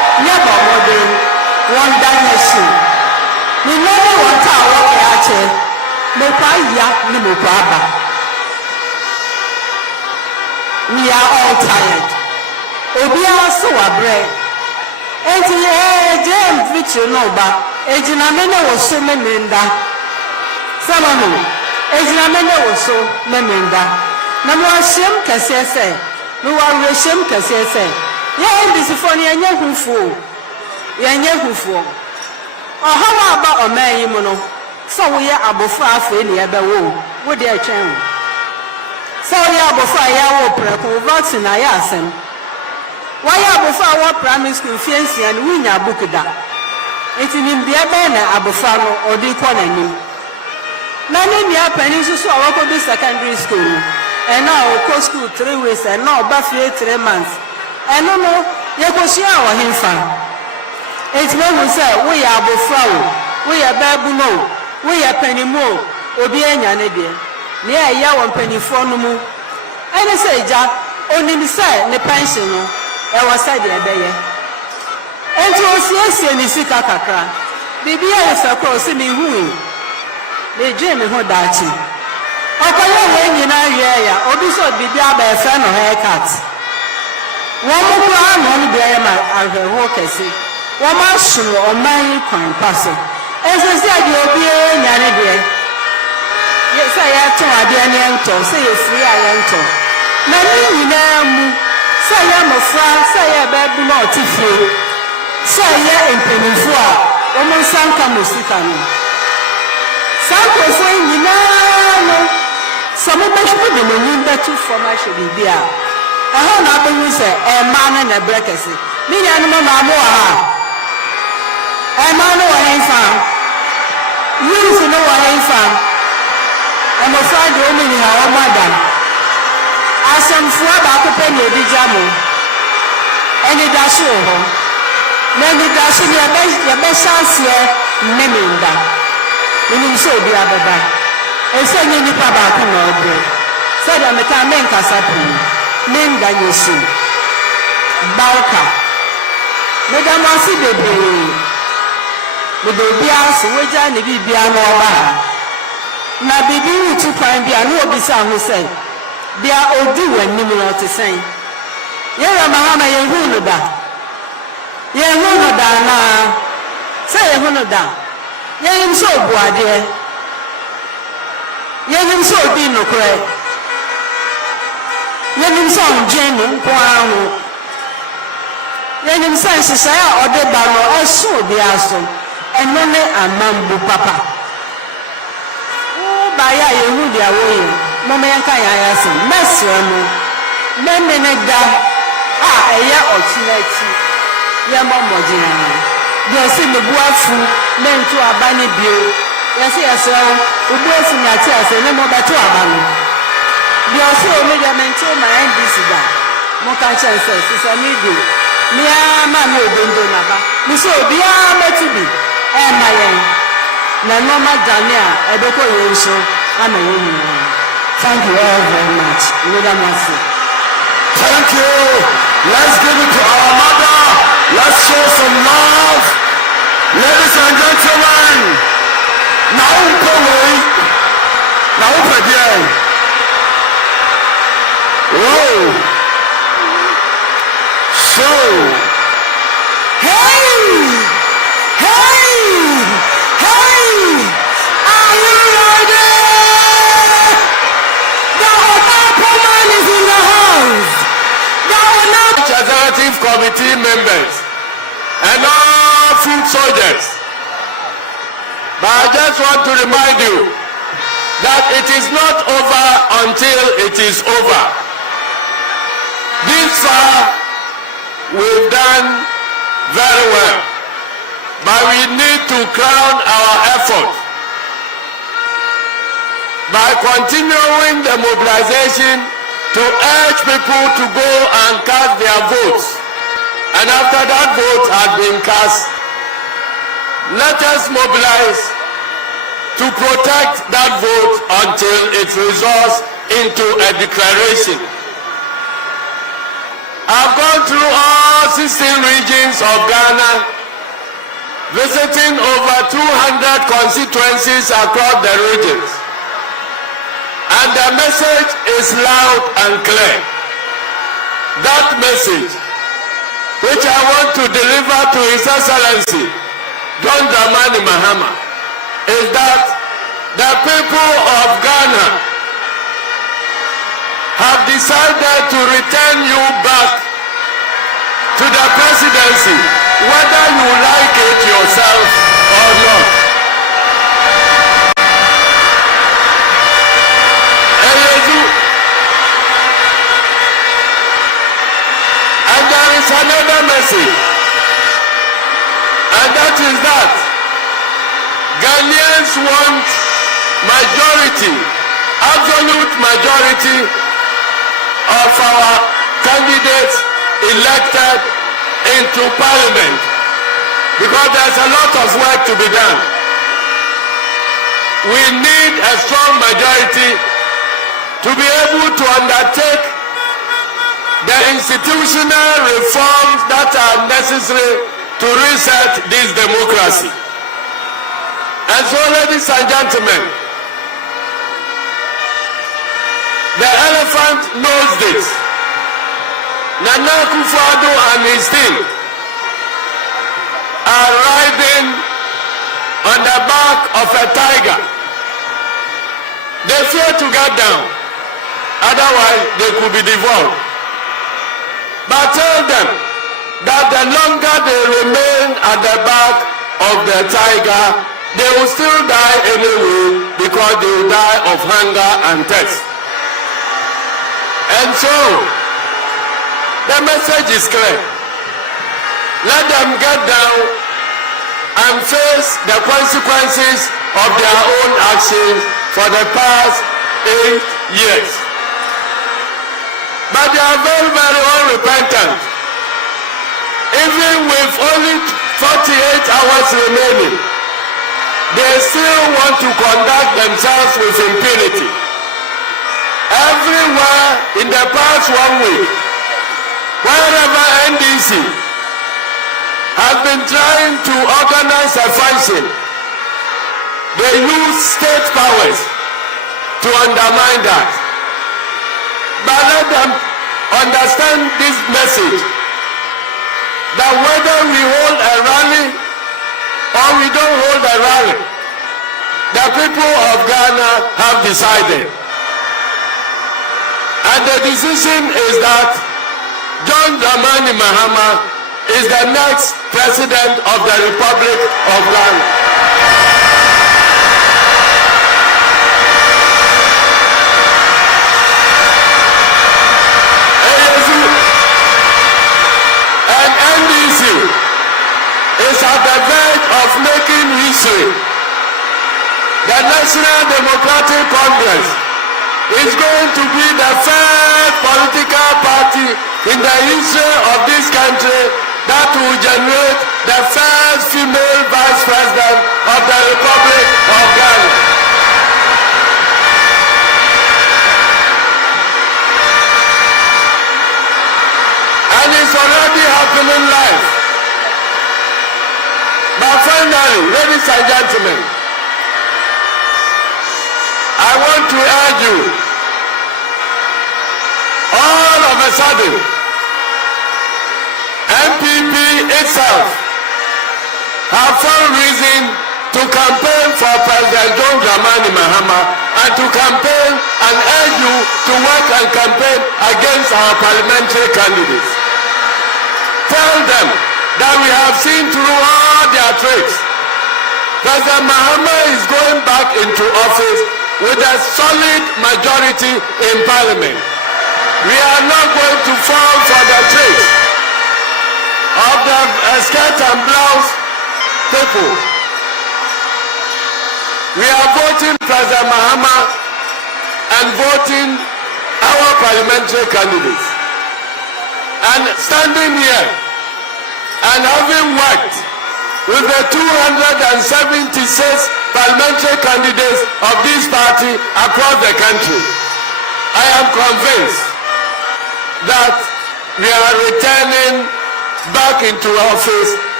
one dimension. We never want to walk at it. No ya, no baba. We are all tired. Obia so abre. Enti James Victor no ba. Ejinamene was so memenda. Samanu. Ejinamene was so memenda. Na mo ashem kase se. No wa reshem kase se. Ye NDC for ni enye hufu. Yenye hufu. Ohawa aba oman yi mu no. So we are abofra afa ni ebe wo. Wo de atwen. So we are abofra ya wo preko vaccine na ya asem. Why abofra wo primary school fiancy and we nya book da. Enti nim de ebe na abofra no odi ko na nim. Na ni mi apani so awo ko bi secondary school. And now go school 3 weeks and now ba fie 3 months. And no ye go share our himfa. It's when we say we are abofra wo, we are babu no, we are penimo, obi enya ne de. Ne ya won panifo no mu. Ene say ja onim say ne pension no e was say de ebeye. Enti osiesie ni sika kakra. Bibia e sakro se mi hu. Le je me ho daachi. Okoye we nyina hwe ya, obi so bibia ba e fe no haircut. Wọ́n mú kúrò àná ní bí ẹyẹ máa àgbẹ̀wò kẹsí. Wọ́n máa sùn ọ̀man yìí kàn pàṣẹ. Ẹsẹ̀ sí àdìẹ òbí ẹ̀yà níbi ẹ̀. Sẹ́ yẹ tún àdìẹ ní ẹ̀ńtọ̀, sẹ́ yẹ fìrí àyẹ̀ ńtọ̀. Na ní nyinaa mu, sẹ́ yẹ mọ̀fra, sẹ́ yẹ bẹ́ẹ̀ bí náà ti fìrí. Sẹ́ yẹ mpanyinfo a, wọ́n mú nsanka mọ̀ síkà nù. Sankofoɔ nyinaa no, sɛ mobɛhwɛ de n'anim bɛto fam ahyɛ biribi a. Eho na abɛhu sɛ ɛma no na brekɛse me nya no ma mo ha ɛma no wɔ henfa youth no wɔ henfa ɛmɔfra de o mini ha o madam asɛmfua baako pɛ na ebi gya mo ɛne da so ho na ne da so ne yɛbɛ chanceɛ mmemenda menim sɛ obi abɛba ɛsɛ nye nipa baako na ɔbrɛ sɛ deɛ meka menkasa pii Name Danyesi Bauka Medamasi bebe Medobia so weja ne bibia no oba na bibi wutu kwan bia no obisa ho sei bia odi wani mu no te sen ye ramahama ye hu no da na say ye hu no da ye nim so obuade ye nim so obi no kore Yenim son jenu kwanu. Yenim son sisaya ode ba no eso bi aso. Eno ne amambu papa. O ba ya yehu dia wo yi. Mo me yanka ya ya se. Mesre mo. Me ne da. Eye otinati. Ye mo modina. Bi se me buafu me ntu aba ne bio. Ye se yesre wo. Obu afu nyati ase ne mo beto aba no. The also media maintain my NDC da. Mo kan chance say media. Me ama me odondo na ba. Me so obi ama tibi. Ma yen. Na normal Dania ebeko yen so ama yen. Thank you all very much. Thank you. Let's give it to our mother. Let's show some love. Ladies and gentlemen. Now pray. Whoa! So, hey! Are you ready? The Honorable man is in the house. The Honorable Executive Committee members and all food soldiers. But I just want to remind you that it is not over until it is over. This far, we've done very well, but we need to crown our effort by continuing the mobilization to urge people to go and cast their votes. And after that vote has been cast, let us mobilize to protect that vote until it results into a declaration. I've gone through all 16 regions of Ghana visiting over 200 constituencies across the regions. And the message is loud and clear. That message, which I want to deliver to His Excellency John Dramani Mahama, is that the people of Ghana have decided to return you back to the presidency, whether you like it yourself or not. And there is another message, and that is that Ghanaians want majority, absolute majority of our candidates elected into parliament, because there's a lot of work to be done. We need a strong majority to be able to undertake the institutional reforms that are necessary to reset this democracy. And so, ladies and gentlemen, the elephant knows this. Nana Akufo-Addo and his team are riding on the back of a tiger. They fear to get down, otherwise they could be devoured. But tell them that the longer they remain at the back of the tiger, they will still die anyway, because they will die of hunger and thirst. And so, the message is clear. Let them get down and face the consequences of their own actions for the past 8 years. But they are very, very unrepentant. Even with only 48 hours remaining, they still want to conduct themselves with impunity. Everywhere in the past 1 week, wherever NDC has been trying to organize a function, they use state powers to undermine that. But let them understand this message, that whether we hold a rally or we don't hold a rally, the people of Ghana have decided. And the decision is that John Dramani Mahama is the next president of the Republic of Ghana. And NDC is at the verge of making history. The National Democratic Congress is going to be the first political party in the history of this country that will generate the first female vice president of the Republic of Ghana. And it's already happening live. But finally, ladies and gentlemen, I want to urge you, all of a sudden, NPP itself have found reason to campaign for President John Dramani Mahama and to campaign and urge you to work and campaign against our parliamentary candidates. Tell them that we have seen through all their tricks. President Mahama is going back into office with a solid majority in parliament. We are not going to fall for the tricks of the skirt and blouse people. We are voting President Mahama and voting our parliamentary candidates. And standing here and having worked with the 276 parliamentary candidates of this party across the country, I am convinced that we are returning back into office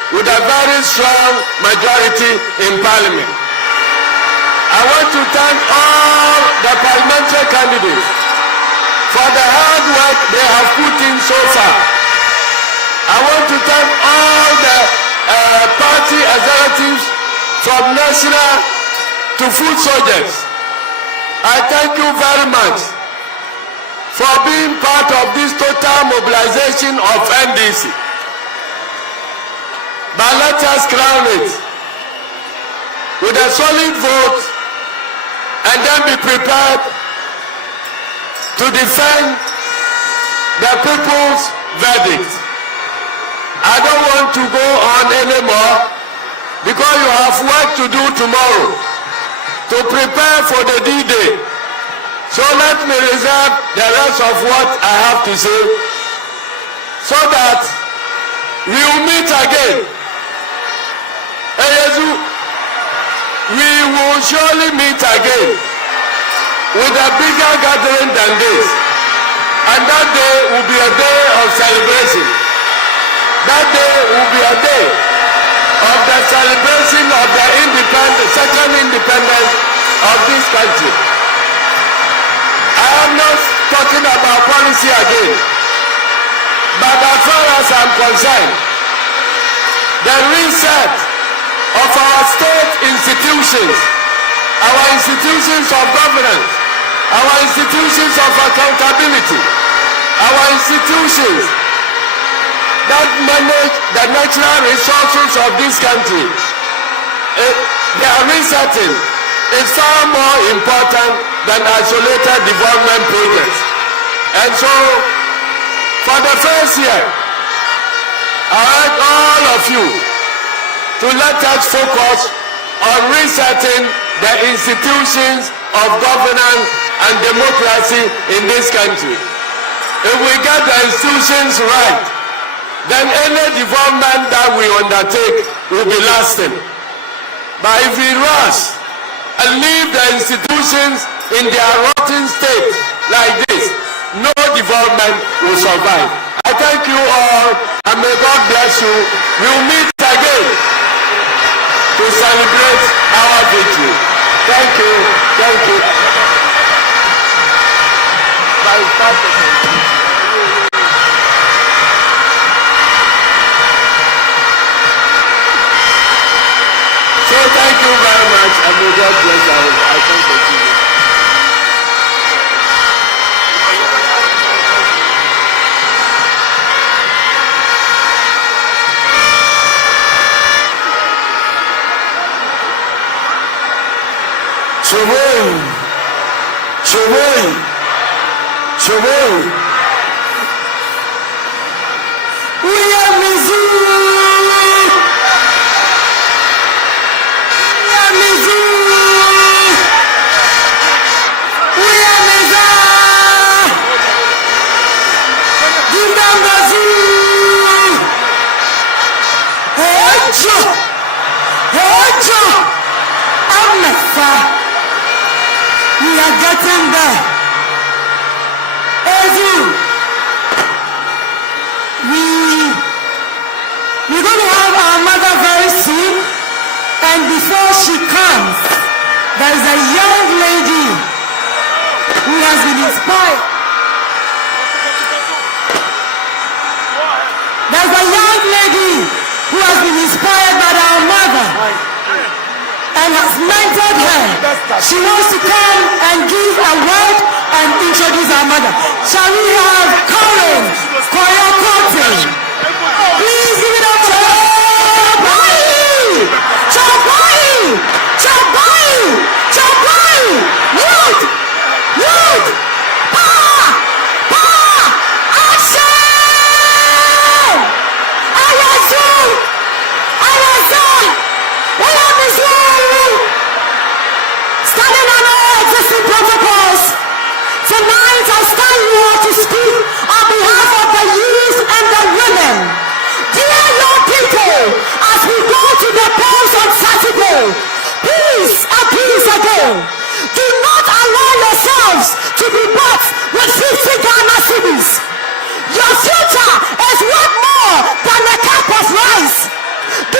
with a very strong majority in Parliament. I want to thank all the parliamentary candidates for the hard work they have put in so far. I want to thank all the party executives from national to foot soldiers. I thank you very much for being part of this total mobilization of NDC. But let us crown it with a solid vote and then be prepared to defend the people's verdict. I don't want to go on anymore because you have work to do tomorrow to prepare for the D-Day. So let me reserve the rest of what I have to say so that we will meet again. We will surely meet again with a bigger gathering than this. And that day will be a day of celebration. That day will be a day of the celebration of the second independence of this country. I am not talking about policy again, but as far as I'm concerned, the reset of our state institutions, our institutions of governance, our institutions of accountability, our institutions that manage the natural resources of this country, their resetting is far more important than isolated development projects. And so, for the first year, I urge all of you to let us focus on resetting the institutions of governance and democracy in this country. If we get the institutions right, then any development that we undertake will be lasting. But if we rush and leave the institutions in their rotten state like this, no development will survive. I thank you all and may God bless you. We will meet again to celebrate our victory. Thank you. Thank you. So thank you very much and may God bless you. I thank you. Choboi. We are Mizzou. We are Mizzou. We are Meza. Dindambazu. Hejo. Amefa. We are getting there. We're going to have our mother very soon, and before she comes, there is a young lady who has been inspired. There's a young lady who has been inspired by our mother and has mentored her. She wants to come and give a word and introduce our mother. Shall we have Karen Koyokote? Please give it up to Chabai! Youth! Action! Standing on all existing protocols, tonight I stand here to speak on behalf of the youth and the women. Dear young people, as we go to the polls on Saturday, please again, do not allow yourselves to be bought with 50 Ghana cedis. Your future is worth more than a cup of rice.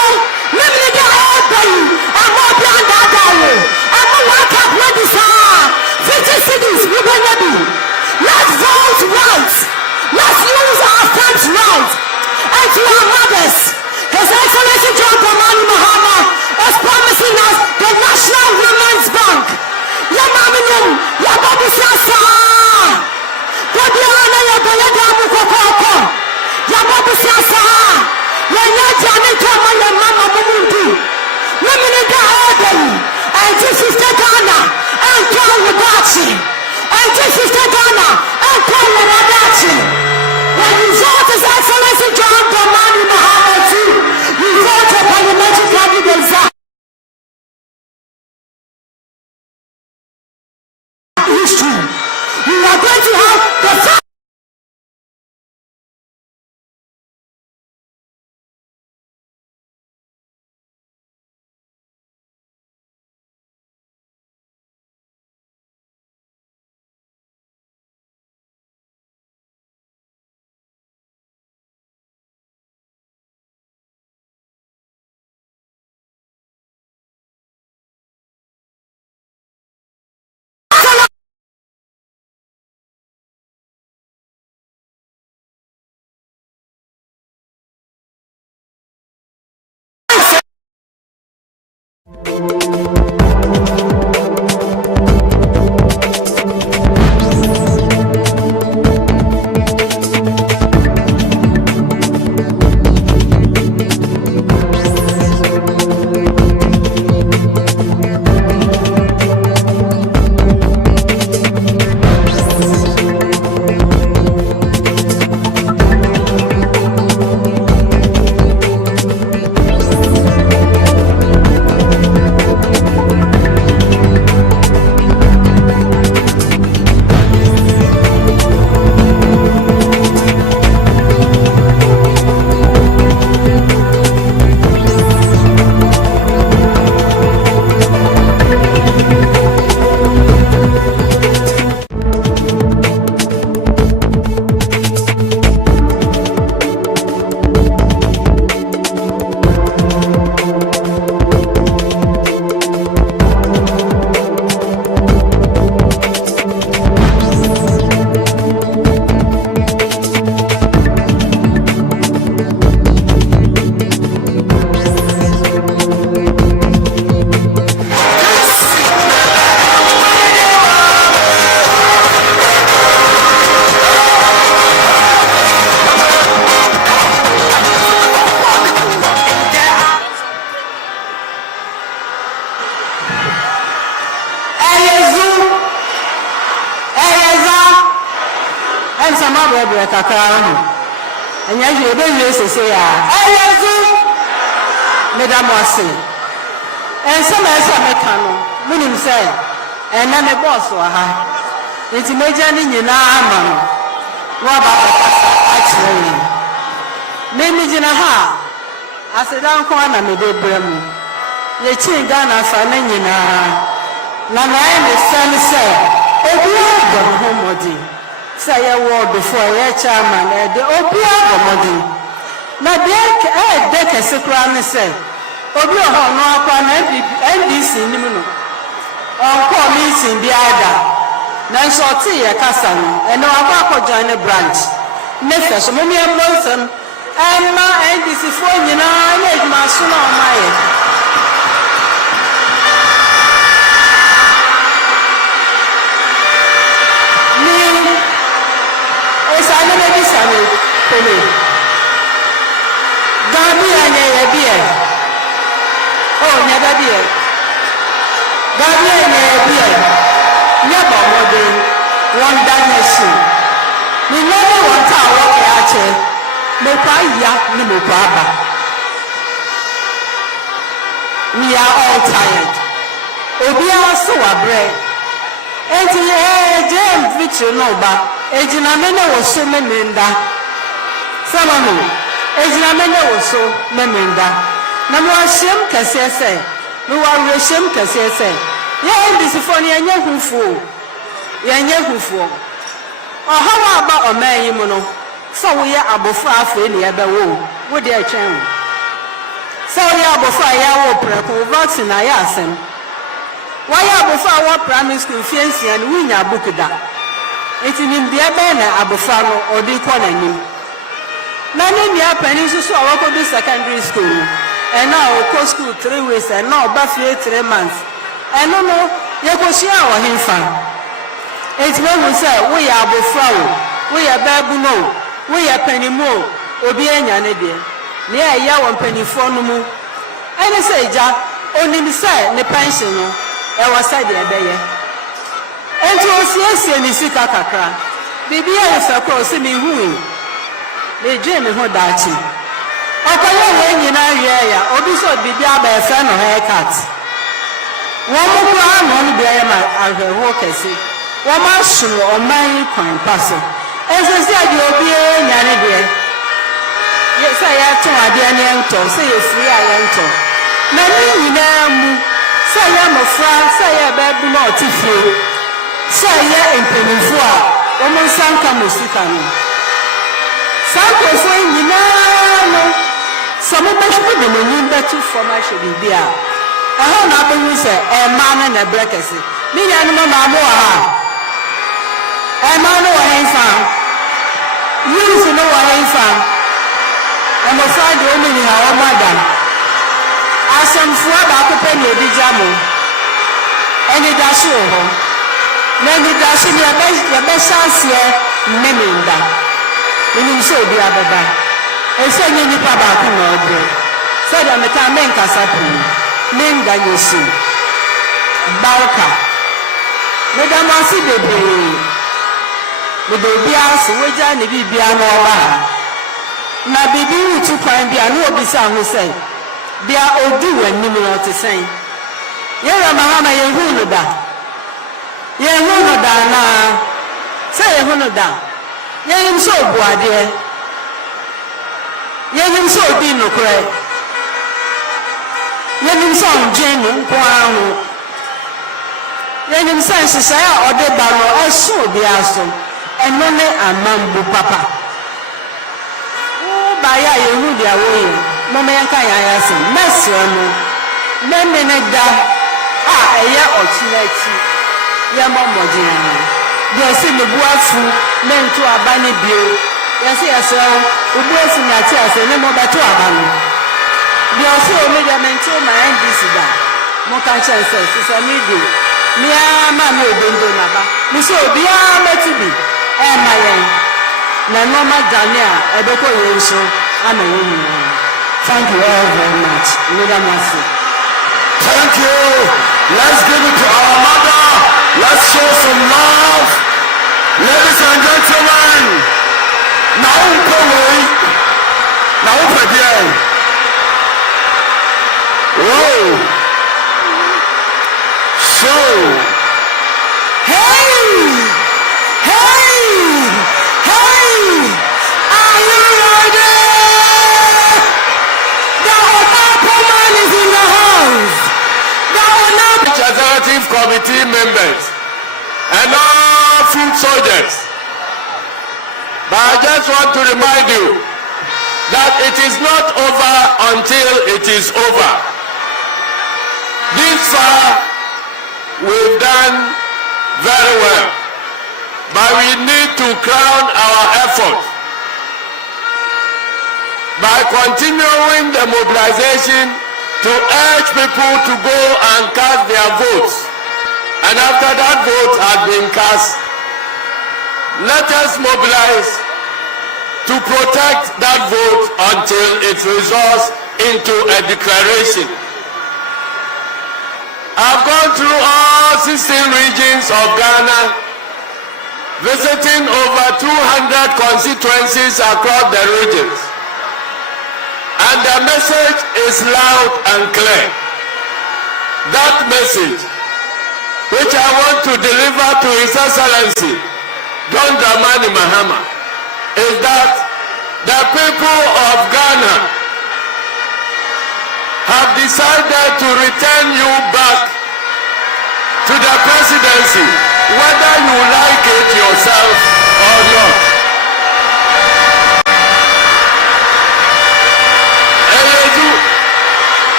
Limit I'm more beyond that. I'm more work up with this. 50 cities, we will be. Let's vote right. Let's use our first right. And to our mothers, His Excellency John Dramani Mahama is promising us the National Women's Bank. Yamaminum, Yababu Sasa. Kodiana Yabaladamu Kokoko. Yababu Sasa. Yanya Janet Kama Yamama Mumundu. Women in the Adam. And this is the Ghana. And Paul Wadachi. And this is the Ghana. And Paul Wadachi. When you vote His Excellency John Dramani Mahama too, you vote a parliamentary candidate. History. We are going to have the first. And yet you don't say, Madam Wasi. And some as a mechano, meaning say, and then a boss or her. It's imagining you now, what about actually? Maybe Jinaha, I said, down corner, me de Bremu. Ye chin Ghana for Nina. Nana is son said, oh, you are say a word before a chairman at the Opia Bomodi. Now, they can secretly say, Obio no upon NDC Nimino. On call meeting the other. Nanso a Cassan, and no Abako join a branch. Nefesh, Mumia Monson, and my NDC for you know, I made my son on my head. I never be sorry for me. Gambia, never be. Oh, never be. Gambia, never be. Never more than one damnation. We never want to walk at it. No paya, no baba. We are all tired. Obia so a bread. And James Victor Nova. Ejinamene was so memenda. Samano. Ejinamene was so memenda. Namu ashem kasese. No one reshem kasese. Yeah, this is funny and yahufu. Yanyahufu. Or how about a man you know? So we are above 5 in the other wall. Would they change? So ya before ya wo preko vaccine na ya asem. Why ya before wa primary school fiancy and winya book da. Enti nim de be na abofra no odi ko na nim. Na ne nia pani so awako do secondary school. And now go school 3 weeks and now ba fie 3 months. And no ye ko sia wa himfa. Enti we say we ya abofra o, we ya babu no, we ya pani mo, obi anya ne de. Ne ya won panifo no mu. Ene say ja onim say ne pension no e wa say de ebeye. Enti o siesie ni sika kakra. Bibi ya fa ko se mi hu. Me dwe me ho daachi. Okoye we nyina wie ya obi so bibi aba e fa no haircut. Won mo kwa no no bia ya ma ahweho kese. Won ma hunu oman kwan paso. Ese se ade obi nya ne de. Ye say ya ton ade ne ento, say ye free ya ento. Na ni nyina mu say ya mofra, say ya ba bu na otifie. Say ya empenifu a won sanka musika no. Sanko so nyina no. Some of us put them in better formation bibia. I have not been say a man and a breakfast. Me and mamma a man who I ain't found. You to know what I ain't found. I'm a friend woman in our mother. As some four back up in your dijamu. And it does show her. Then it does show your best chance here, naming that. When you show the other back. Ese nye nipa ba ku na obo. Said I meta men kasa pu. Men ga yesu. Barka. Me da ma si bebe. Me do bia so weja ne bibia no oba. Na bibi utu kwan bia no obi sa ho sei. Bia odi wanim no te sen. Ye ra ma ye hu no da. Ye hu no da na. Say ye hu no da. Ye nim so obu ade. Yenim so bi no kure. Yenim so njenu kwa hu. Yenim so sisaya ode ba no eso bi aso. Eno ne amambu papa. O ba ya yehu dia wo yi. Mo me yanka ya ya se. Mese no. Me ne da. Eya ochinechi. Ye mo mojina. Dia se me buafu me nto abane bio. Yes, ubu esi na ti ase ne mo beto abanu. Bi o se o me de mento ma NDC da. Mo kan chance se mi do. Mi ama mi obondo na ba. Mi se obi a meti bi. Ma yen. Na no ma Daniel e be ko yen so ama yen. Thank you all very much. Thank you. Let's give it to our mother. Let's show some love. Ladies and gentlemen. Now away. Now again. Whoa. So. Hey! Are you ready? The Honorable man is in the house. The Executive Committee members and all food soldiers. But I just want to remind you that it is not over until it is over. This far, we've done very well. But we need to crown our effort by continuing the mobilization to urge people to go and cast their votes. And after that vote has been cast, let us mobilize to protect that vote until it results into a declaration. I've gone through all 16 regions of Ghana, visiting over 200 constituencies across the regions. And the message is loud and clear. That message, which I want to deliver to His Excellency, John Dramani Mahama, is that the people of Ghana have decided to return you back to the presidency, whether you like it yourself or not.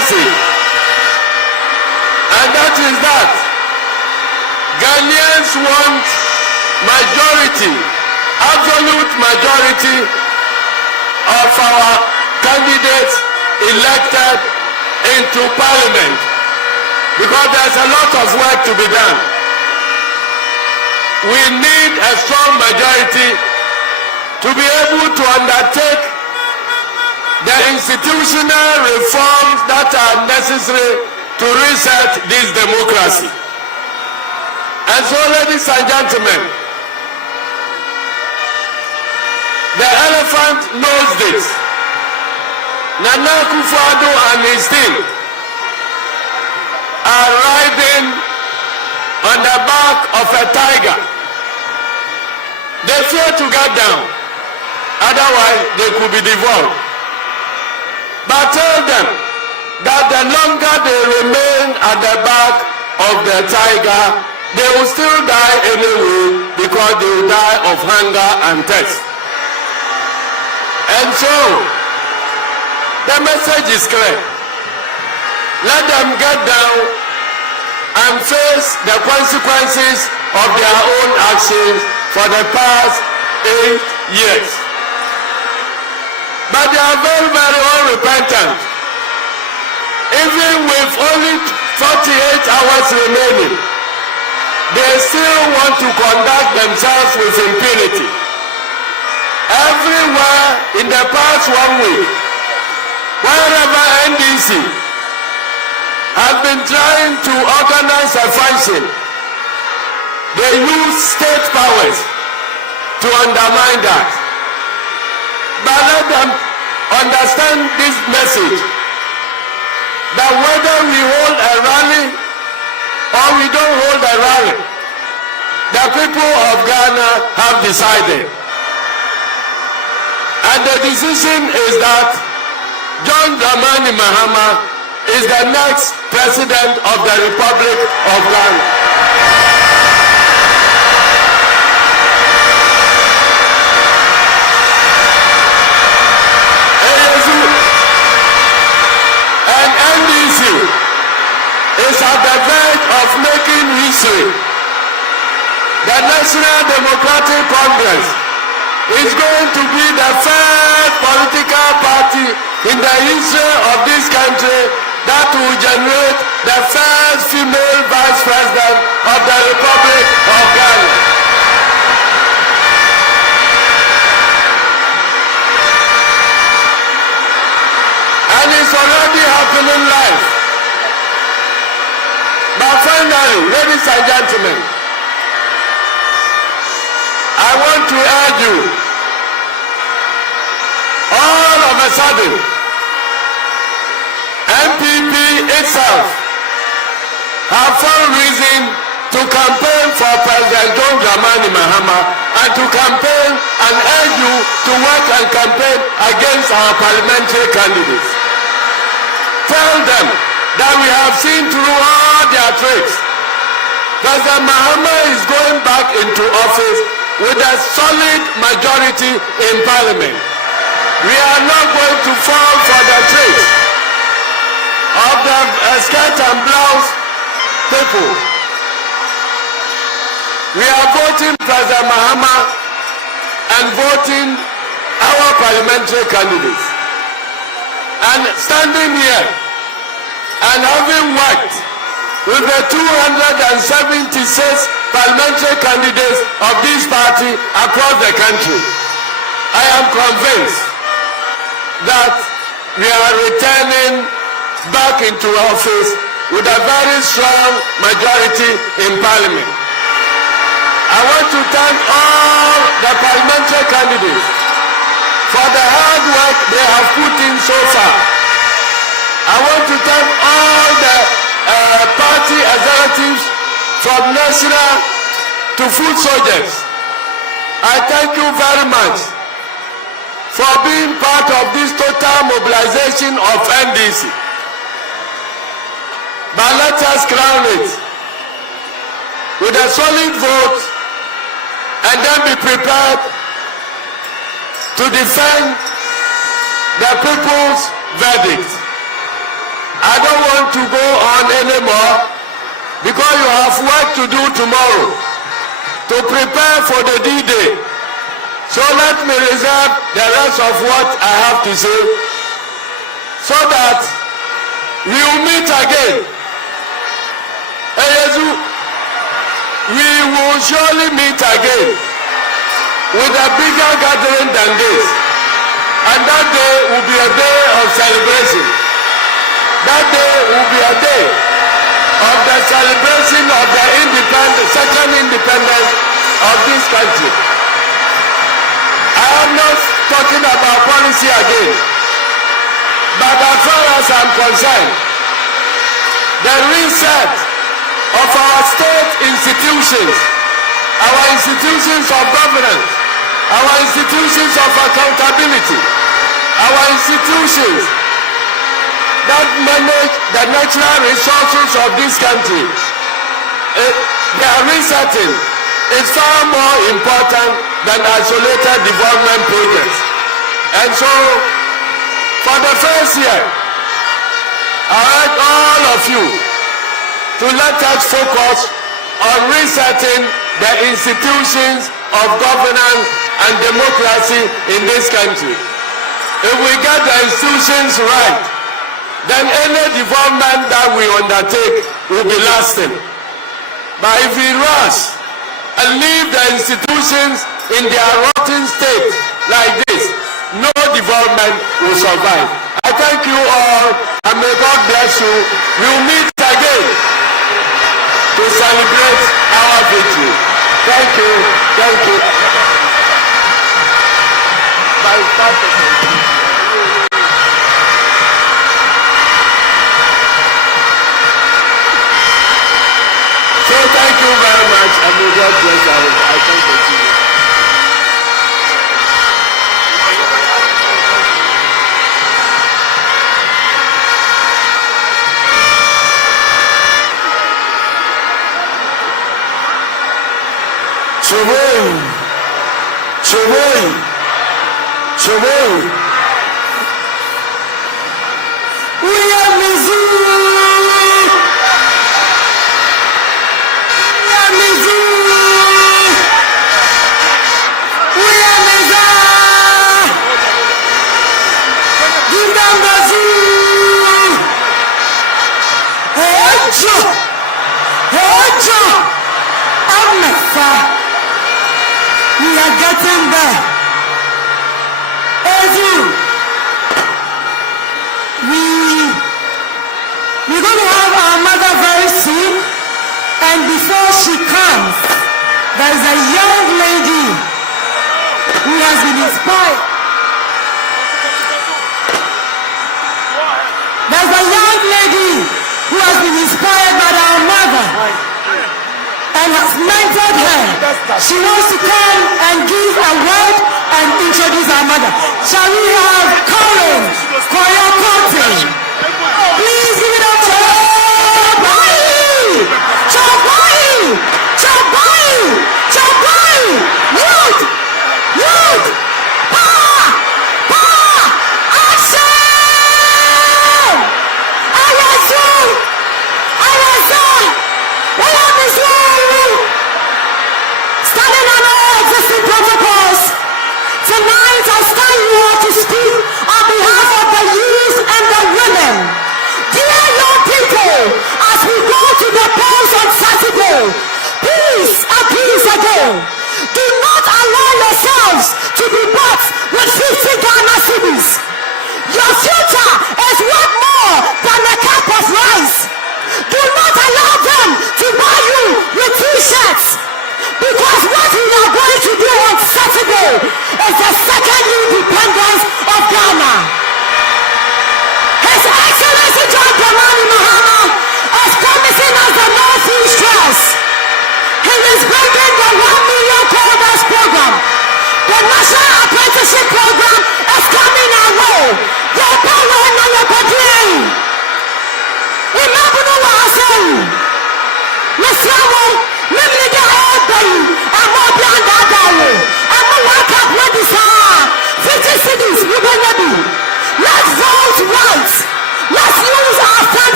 message, and that is that Ghanaians want majority, absolute majority of our candidates elected into parliament, because there's a lot of work to be done. We need a strong majority to be able to undertake the institutional reforms that are necessary to reset this democracy. And so, ladies and gentlemen, the elephant knows this. Nana Akufo-Addo and his team are riding on the back of a tiger. They fear to get down, otherwise they could be devoured. But tell them that the longer they remain at the back of the tiger, they will still die anyway, because they will die of hunger and thirst. And so, the message is clear. Let them get down and face the consequences of their own actions for the past 8 years. But they are very, very unrepentant. Even with only 48 hours remaining, they still want to conduct themselves with impunity. Everywhere in the past 1 week, wherever NDC has been trying to organize a function, they use state powers to undermine that. But let them understand this message, that whether we hold a rally or we don't hold a rally, the people of Ghana have decided. And the decision is that John Dramani Mahama is the next president of the Republic of Ghana. And NDC is at the verge of making history. The National Democratic Congress is going to be the first political party in the history of this country that will generate the first female vice president of the Republic of Ghana. And it's already happening live. But finally, ladies and gentlemen, I want to urge you, all of a sudden, NPP itself have found reason to campaign for President John Dramani Mahama and to campaign and urge you to work and campaign against our parliamentary candidates. Tell them that we have seen through all their tricks. President Mahama is going back into office with a solid majority in parliament. We are not going to fall for the tricks of the skirt and blouse people. We are voting President Mahama and voting our parliamentary candidates. And standing here and having worked with the 276 parliamentary candidates of this party across the country, I am convinced that we are returning back into office with a very strong majority in parliament. I want to thank all the parliamentary candidates for the hard work they have put in so far. I want to thank all the party executives from national to foot soldiers. I thank you very much for being part of this total mobilization of NDC. But let us crown it with a solid vote and then be prepared to defend the people's verdict. I don't want to go on anymore because you have work to do tomorrow to prepare for the D-Day. So let me reserve the rest of what I have to say so that we will meet again. We will surely meet again with a bigger gathering than this. And that day will be a day of celebration. That day will be a day of the celebration of the second independence of this country. I am not talking about policy again, but as far as I'm concerned, the reset of our state institutions, our institutions of governance, our institutions of accountability, our institutions that manage the natural resources of this country, their resetting is far more important than isolated development projects. And so, for the first year, I urge all of you to let us focus on resetting the institutions of governance and democracy in this country. If we get the institutions right, then any development that we undertake will be lasting. But if we rush and leave the institutions in their rotten state like this, no development will survive. I thank you all and may God bless you. We will meet again to celebrate our victory. Thank you. Thank you. So thank you very much and may God bless you. I thank you. Choboi. We are Mizzou. We are Mizzou. We are Meza. Give them the zoo. Hey, Joe. We are getting there. We're going to have our mother very soon, and before she comes, there's a young lady who has been inspired. There's a young lady who has been inspired by our mother and has mentored her. She wants to come and give a word and introduce our mother. Shall we have Colin Koyokote? Please give it up to Chobai! Youth! Power! Action! Standing on all existing protocols, tonight I stand here to speak on behalf of the youth and the women. Dear young people, as we go to the polls on Saturday, please again, do not allow yourselves to be bought with 50 Ghana cedis. Your future is worth more than a cup of rice. Do not allow them to buy you with t-shirts, because what we are going to do on Saturday is the second independence of Ghana. His Excellency John Dramani Mahama is promising us the Northeast Trust. He is bringing the 1 million coders program. The National Apprenticeship program is coming our way. Your power and your body. Remember what I said. Mr. Amo, let me get all day. I'm more beyond that day. I'm more wake up ready, sir. 50 cities, we will be. Let's vote right. Let's use our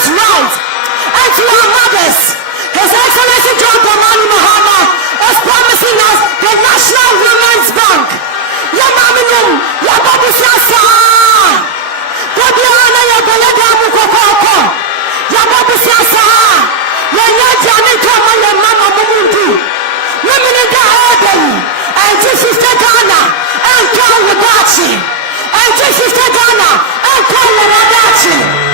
1950 Ghana, and call Wadachi.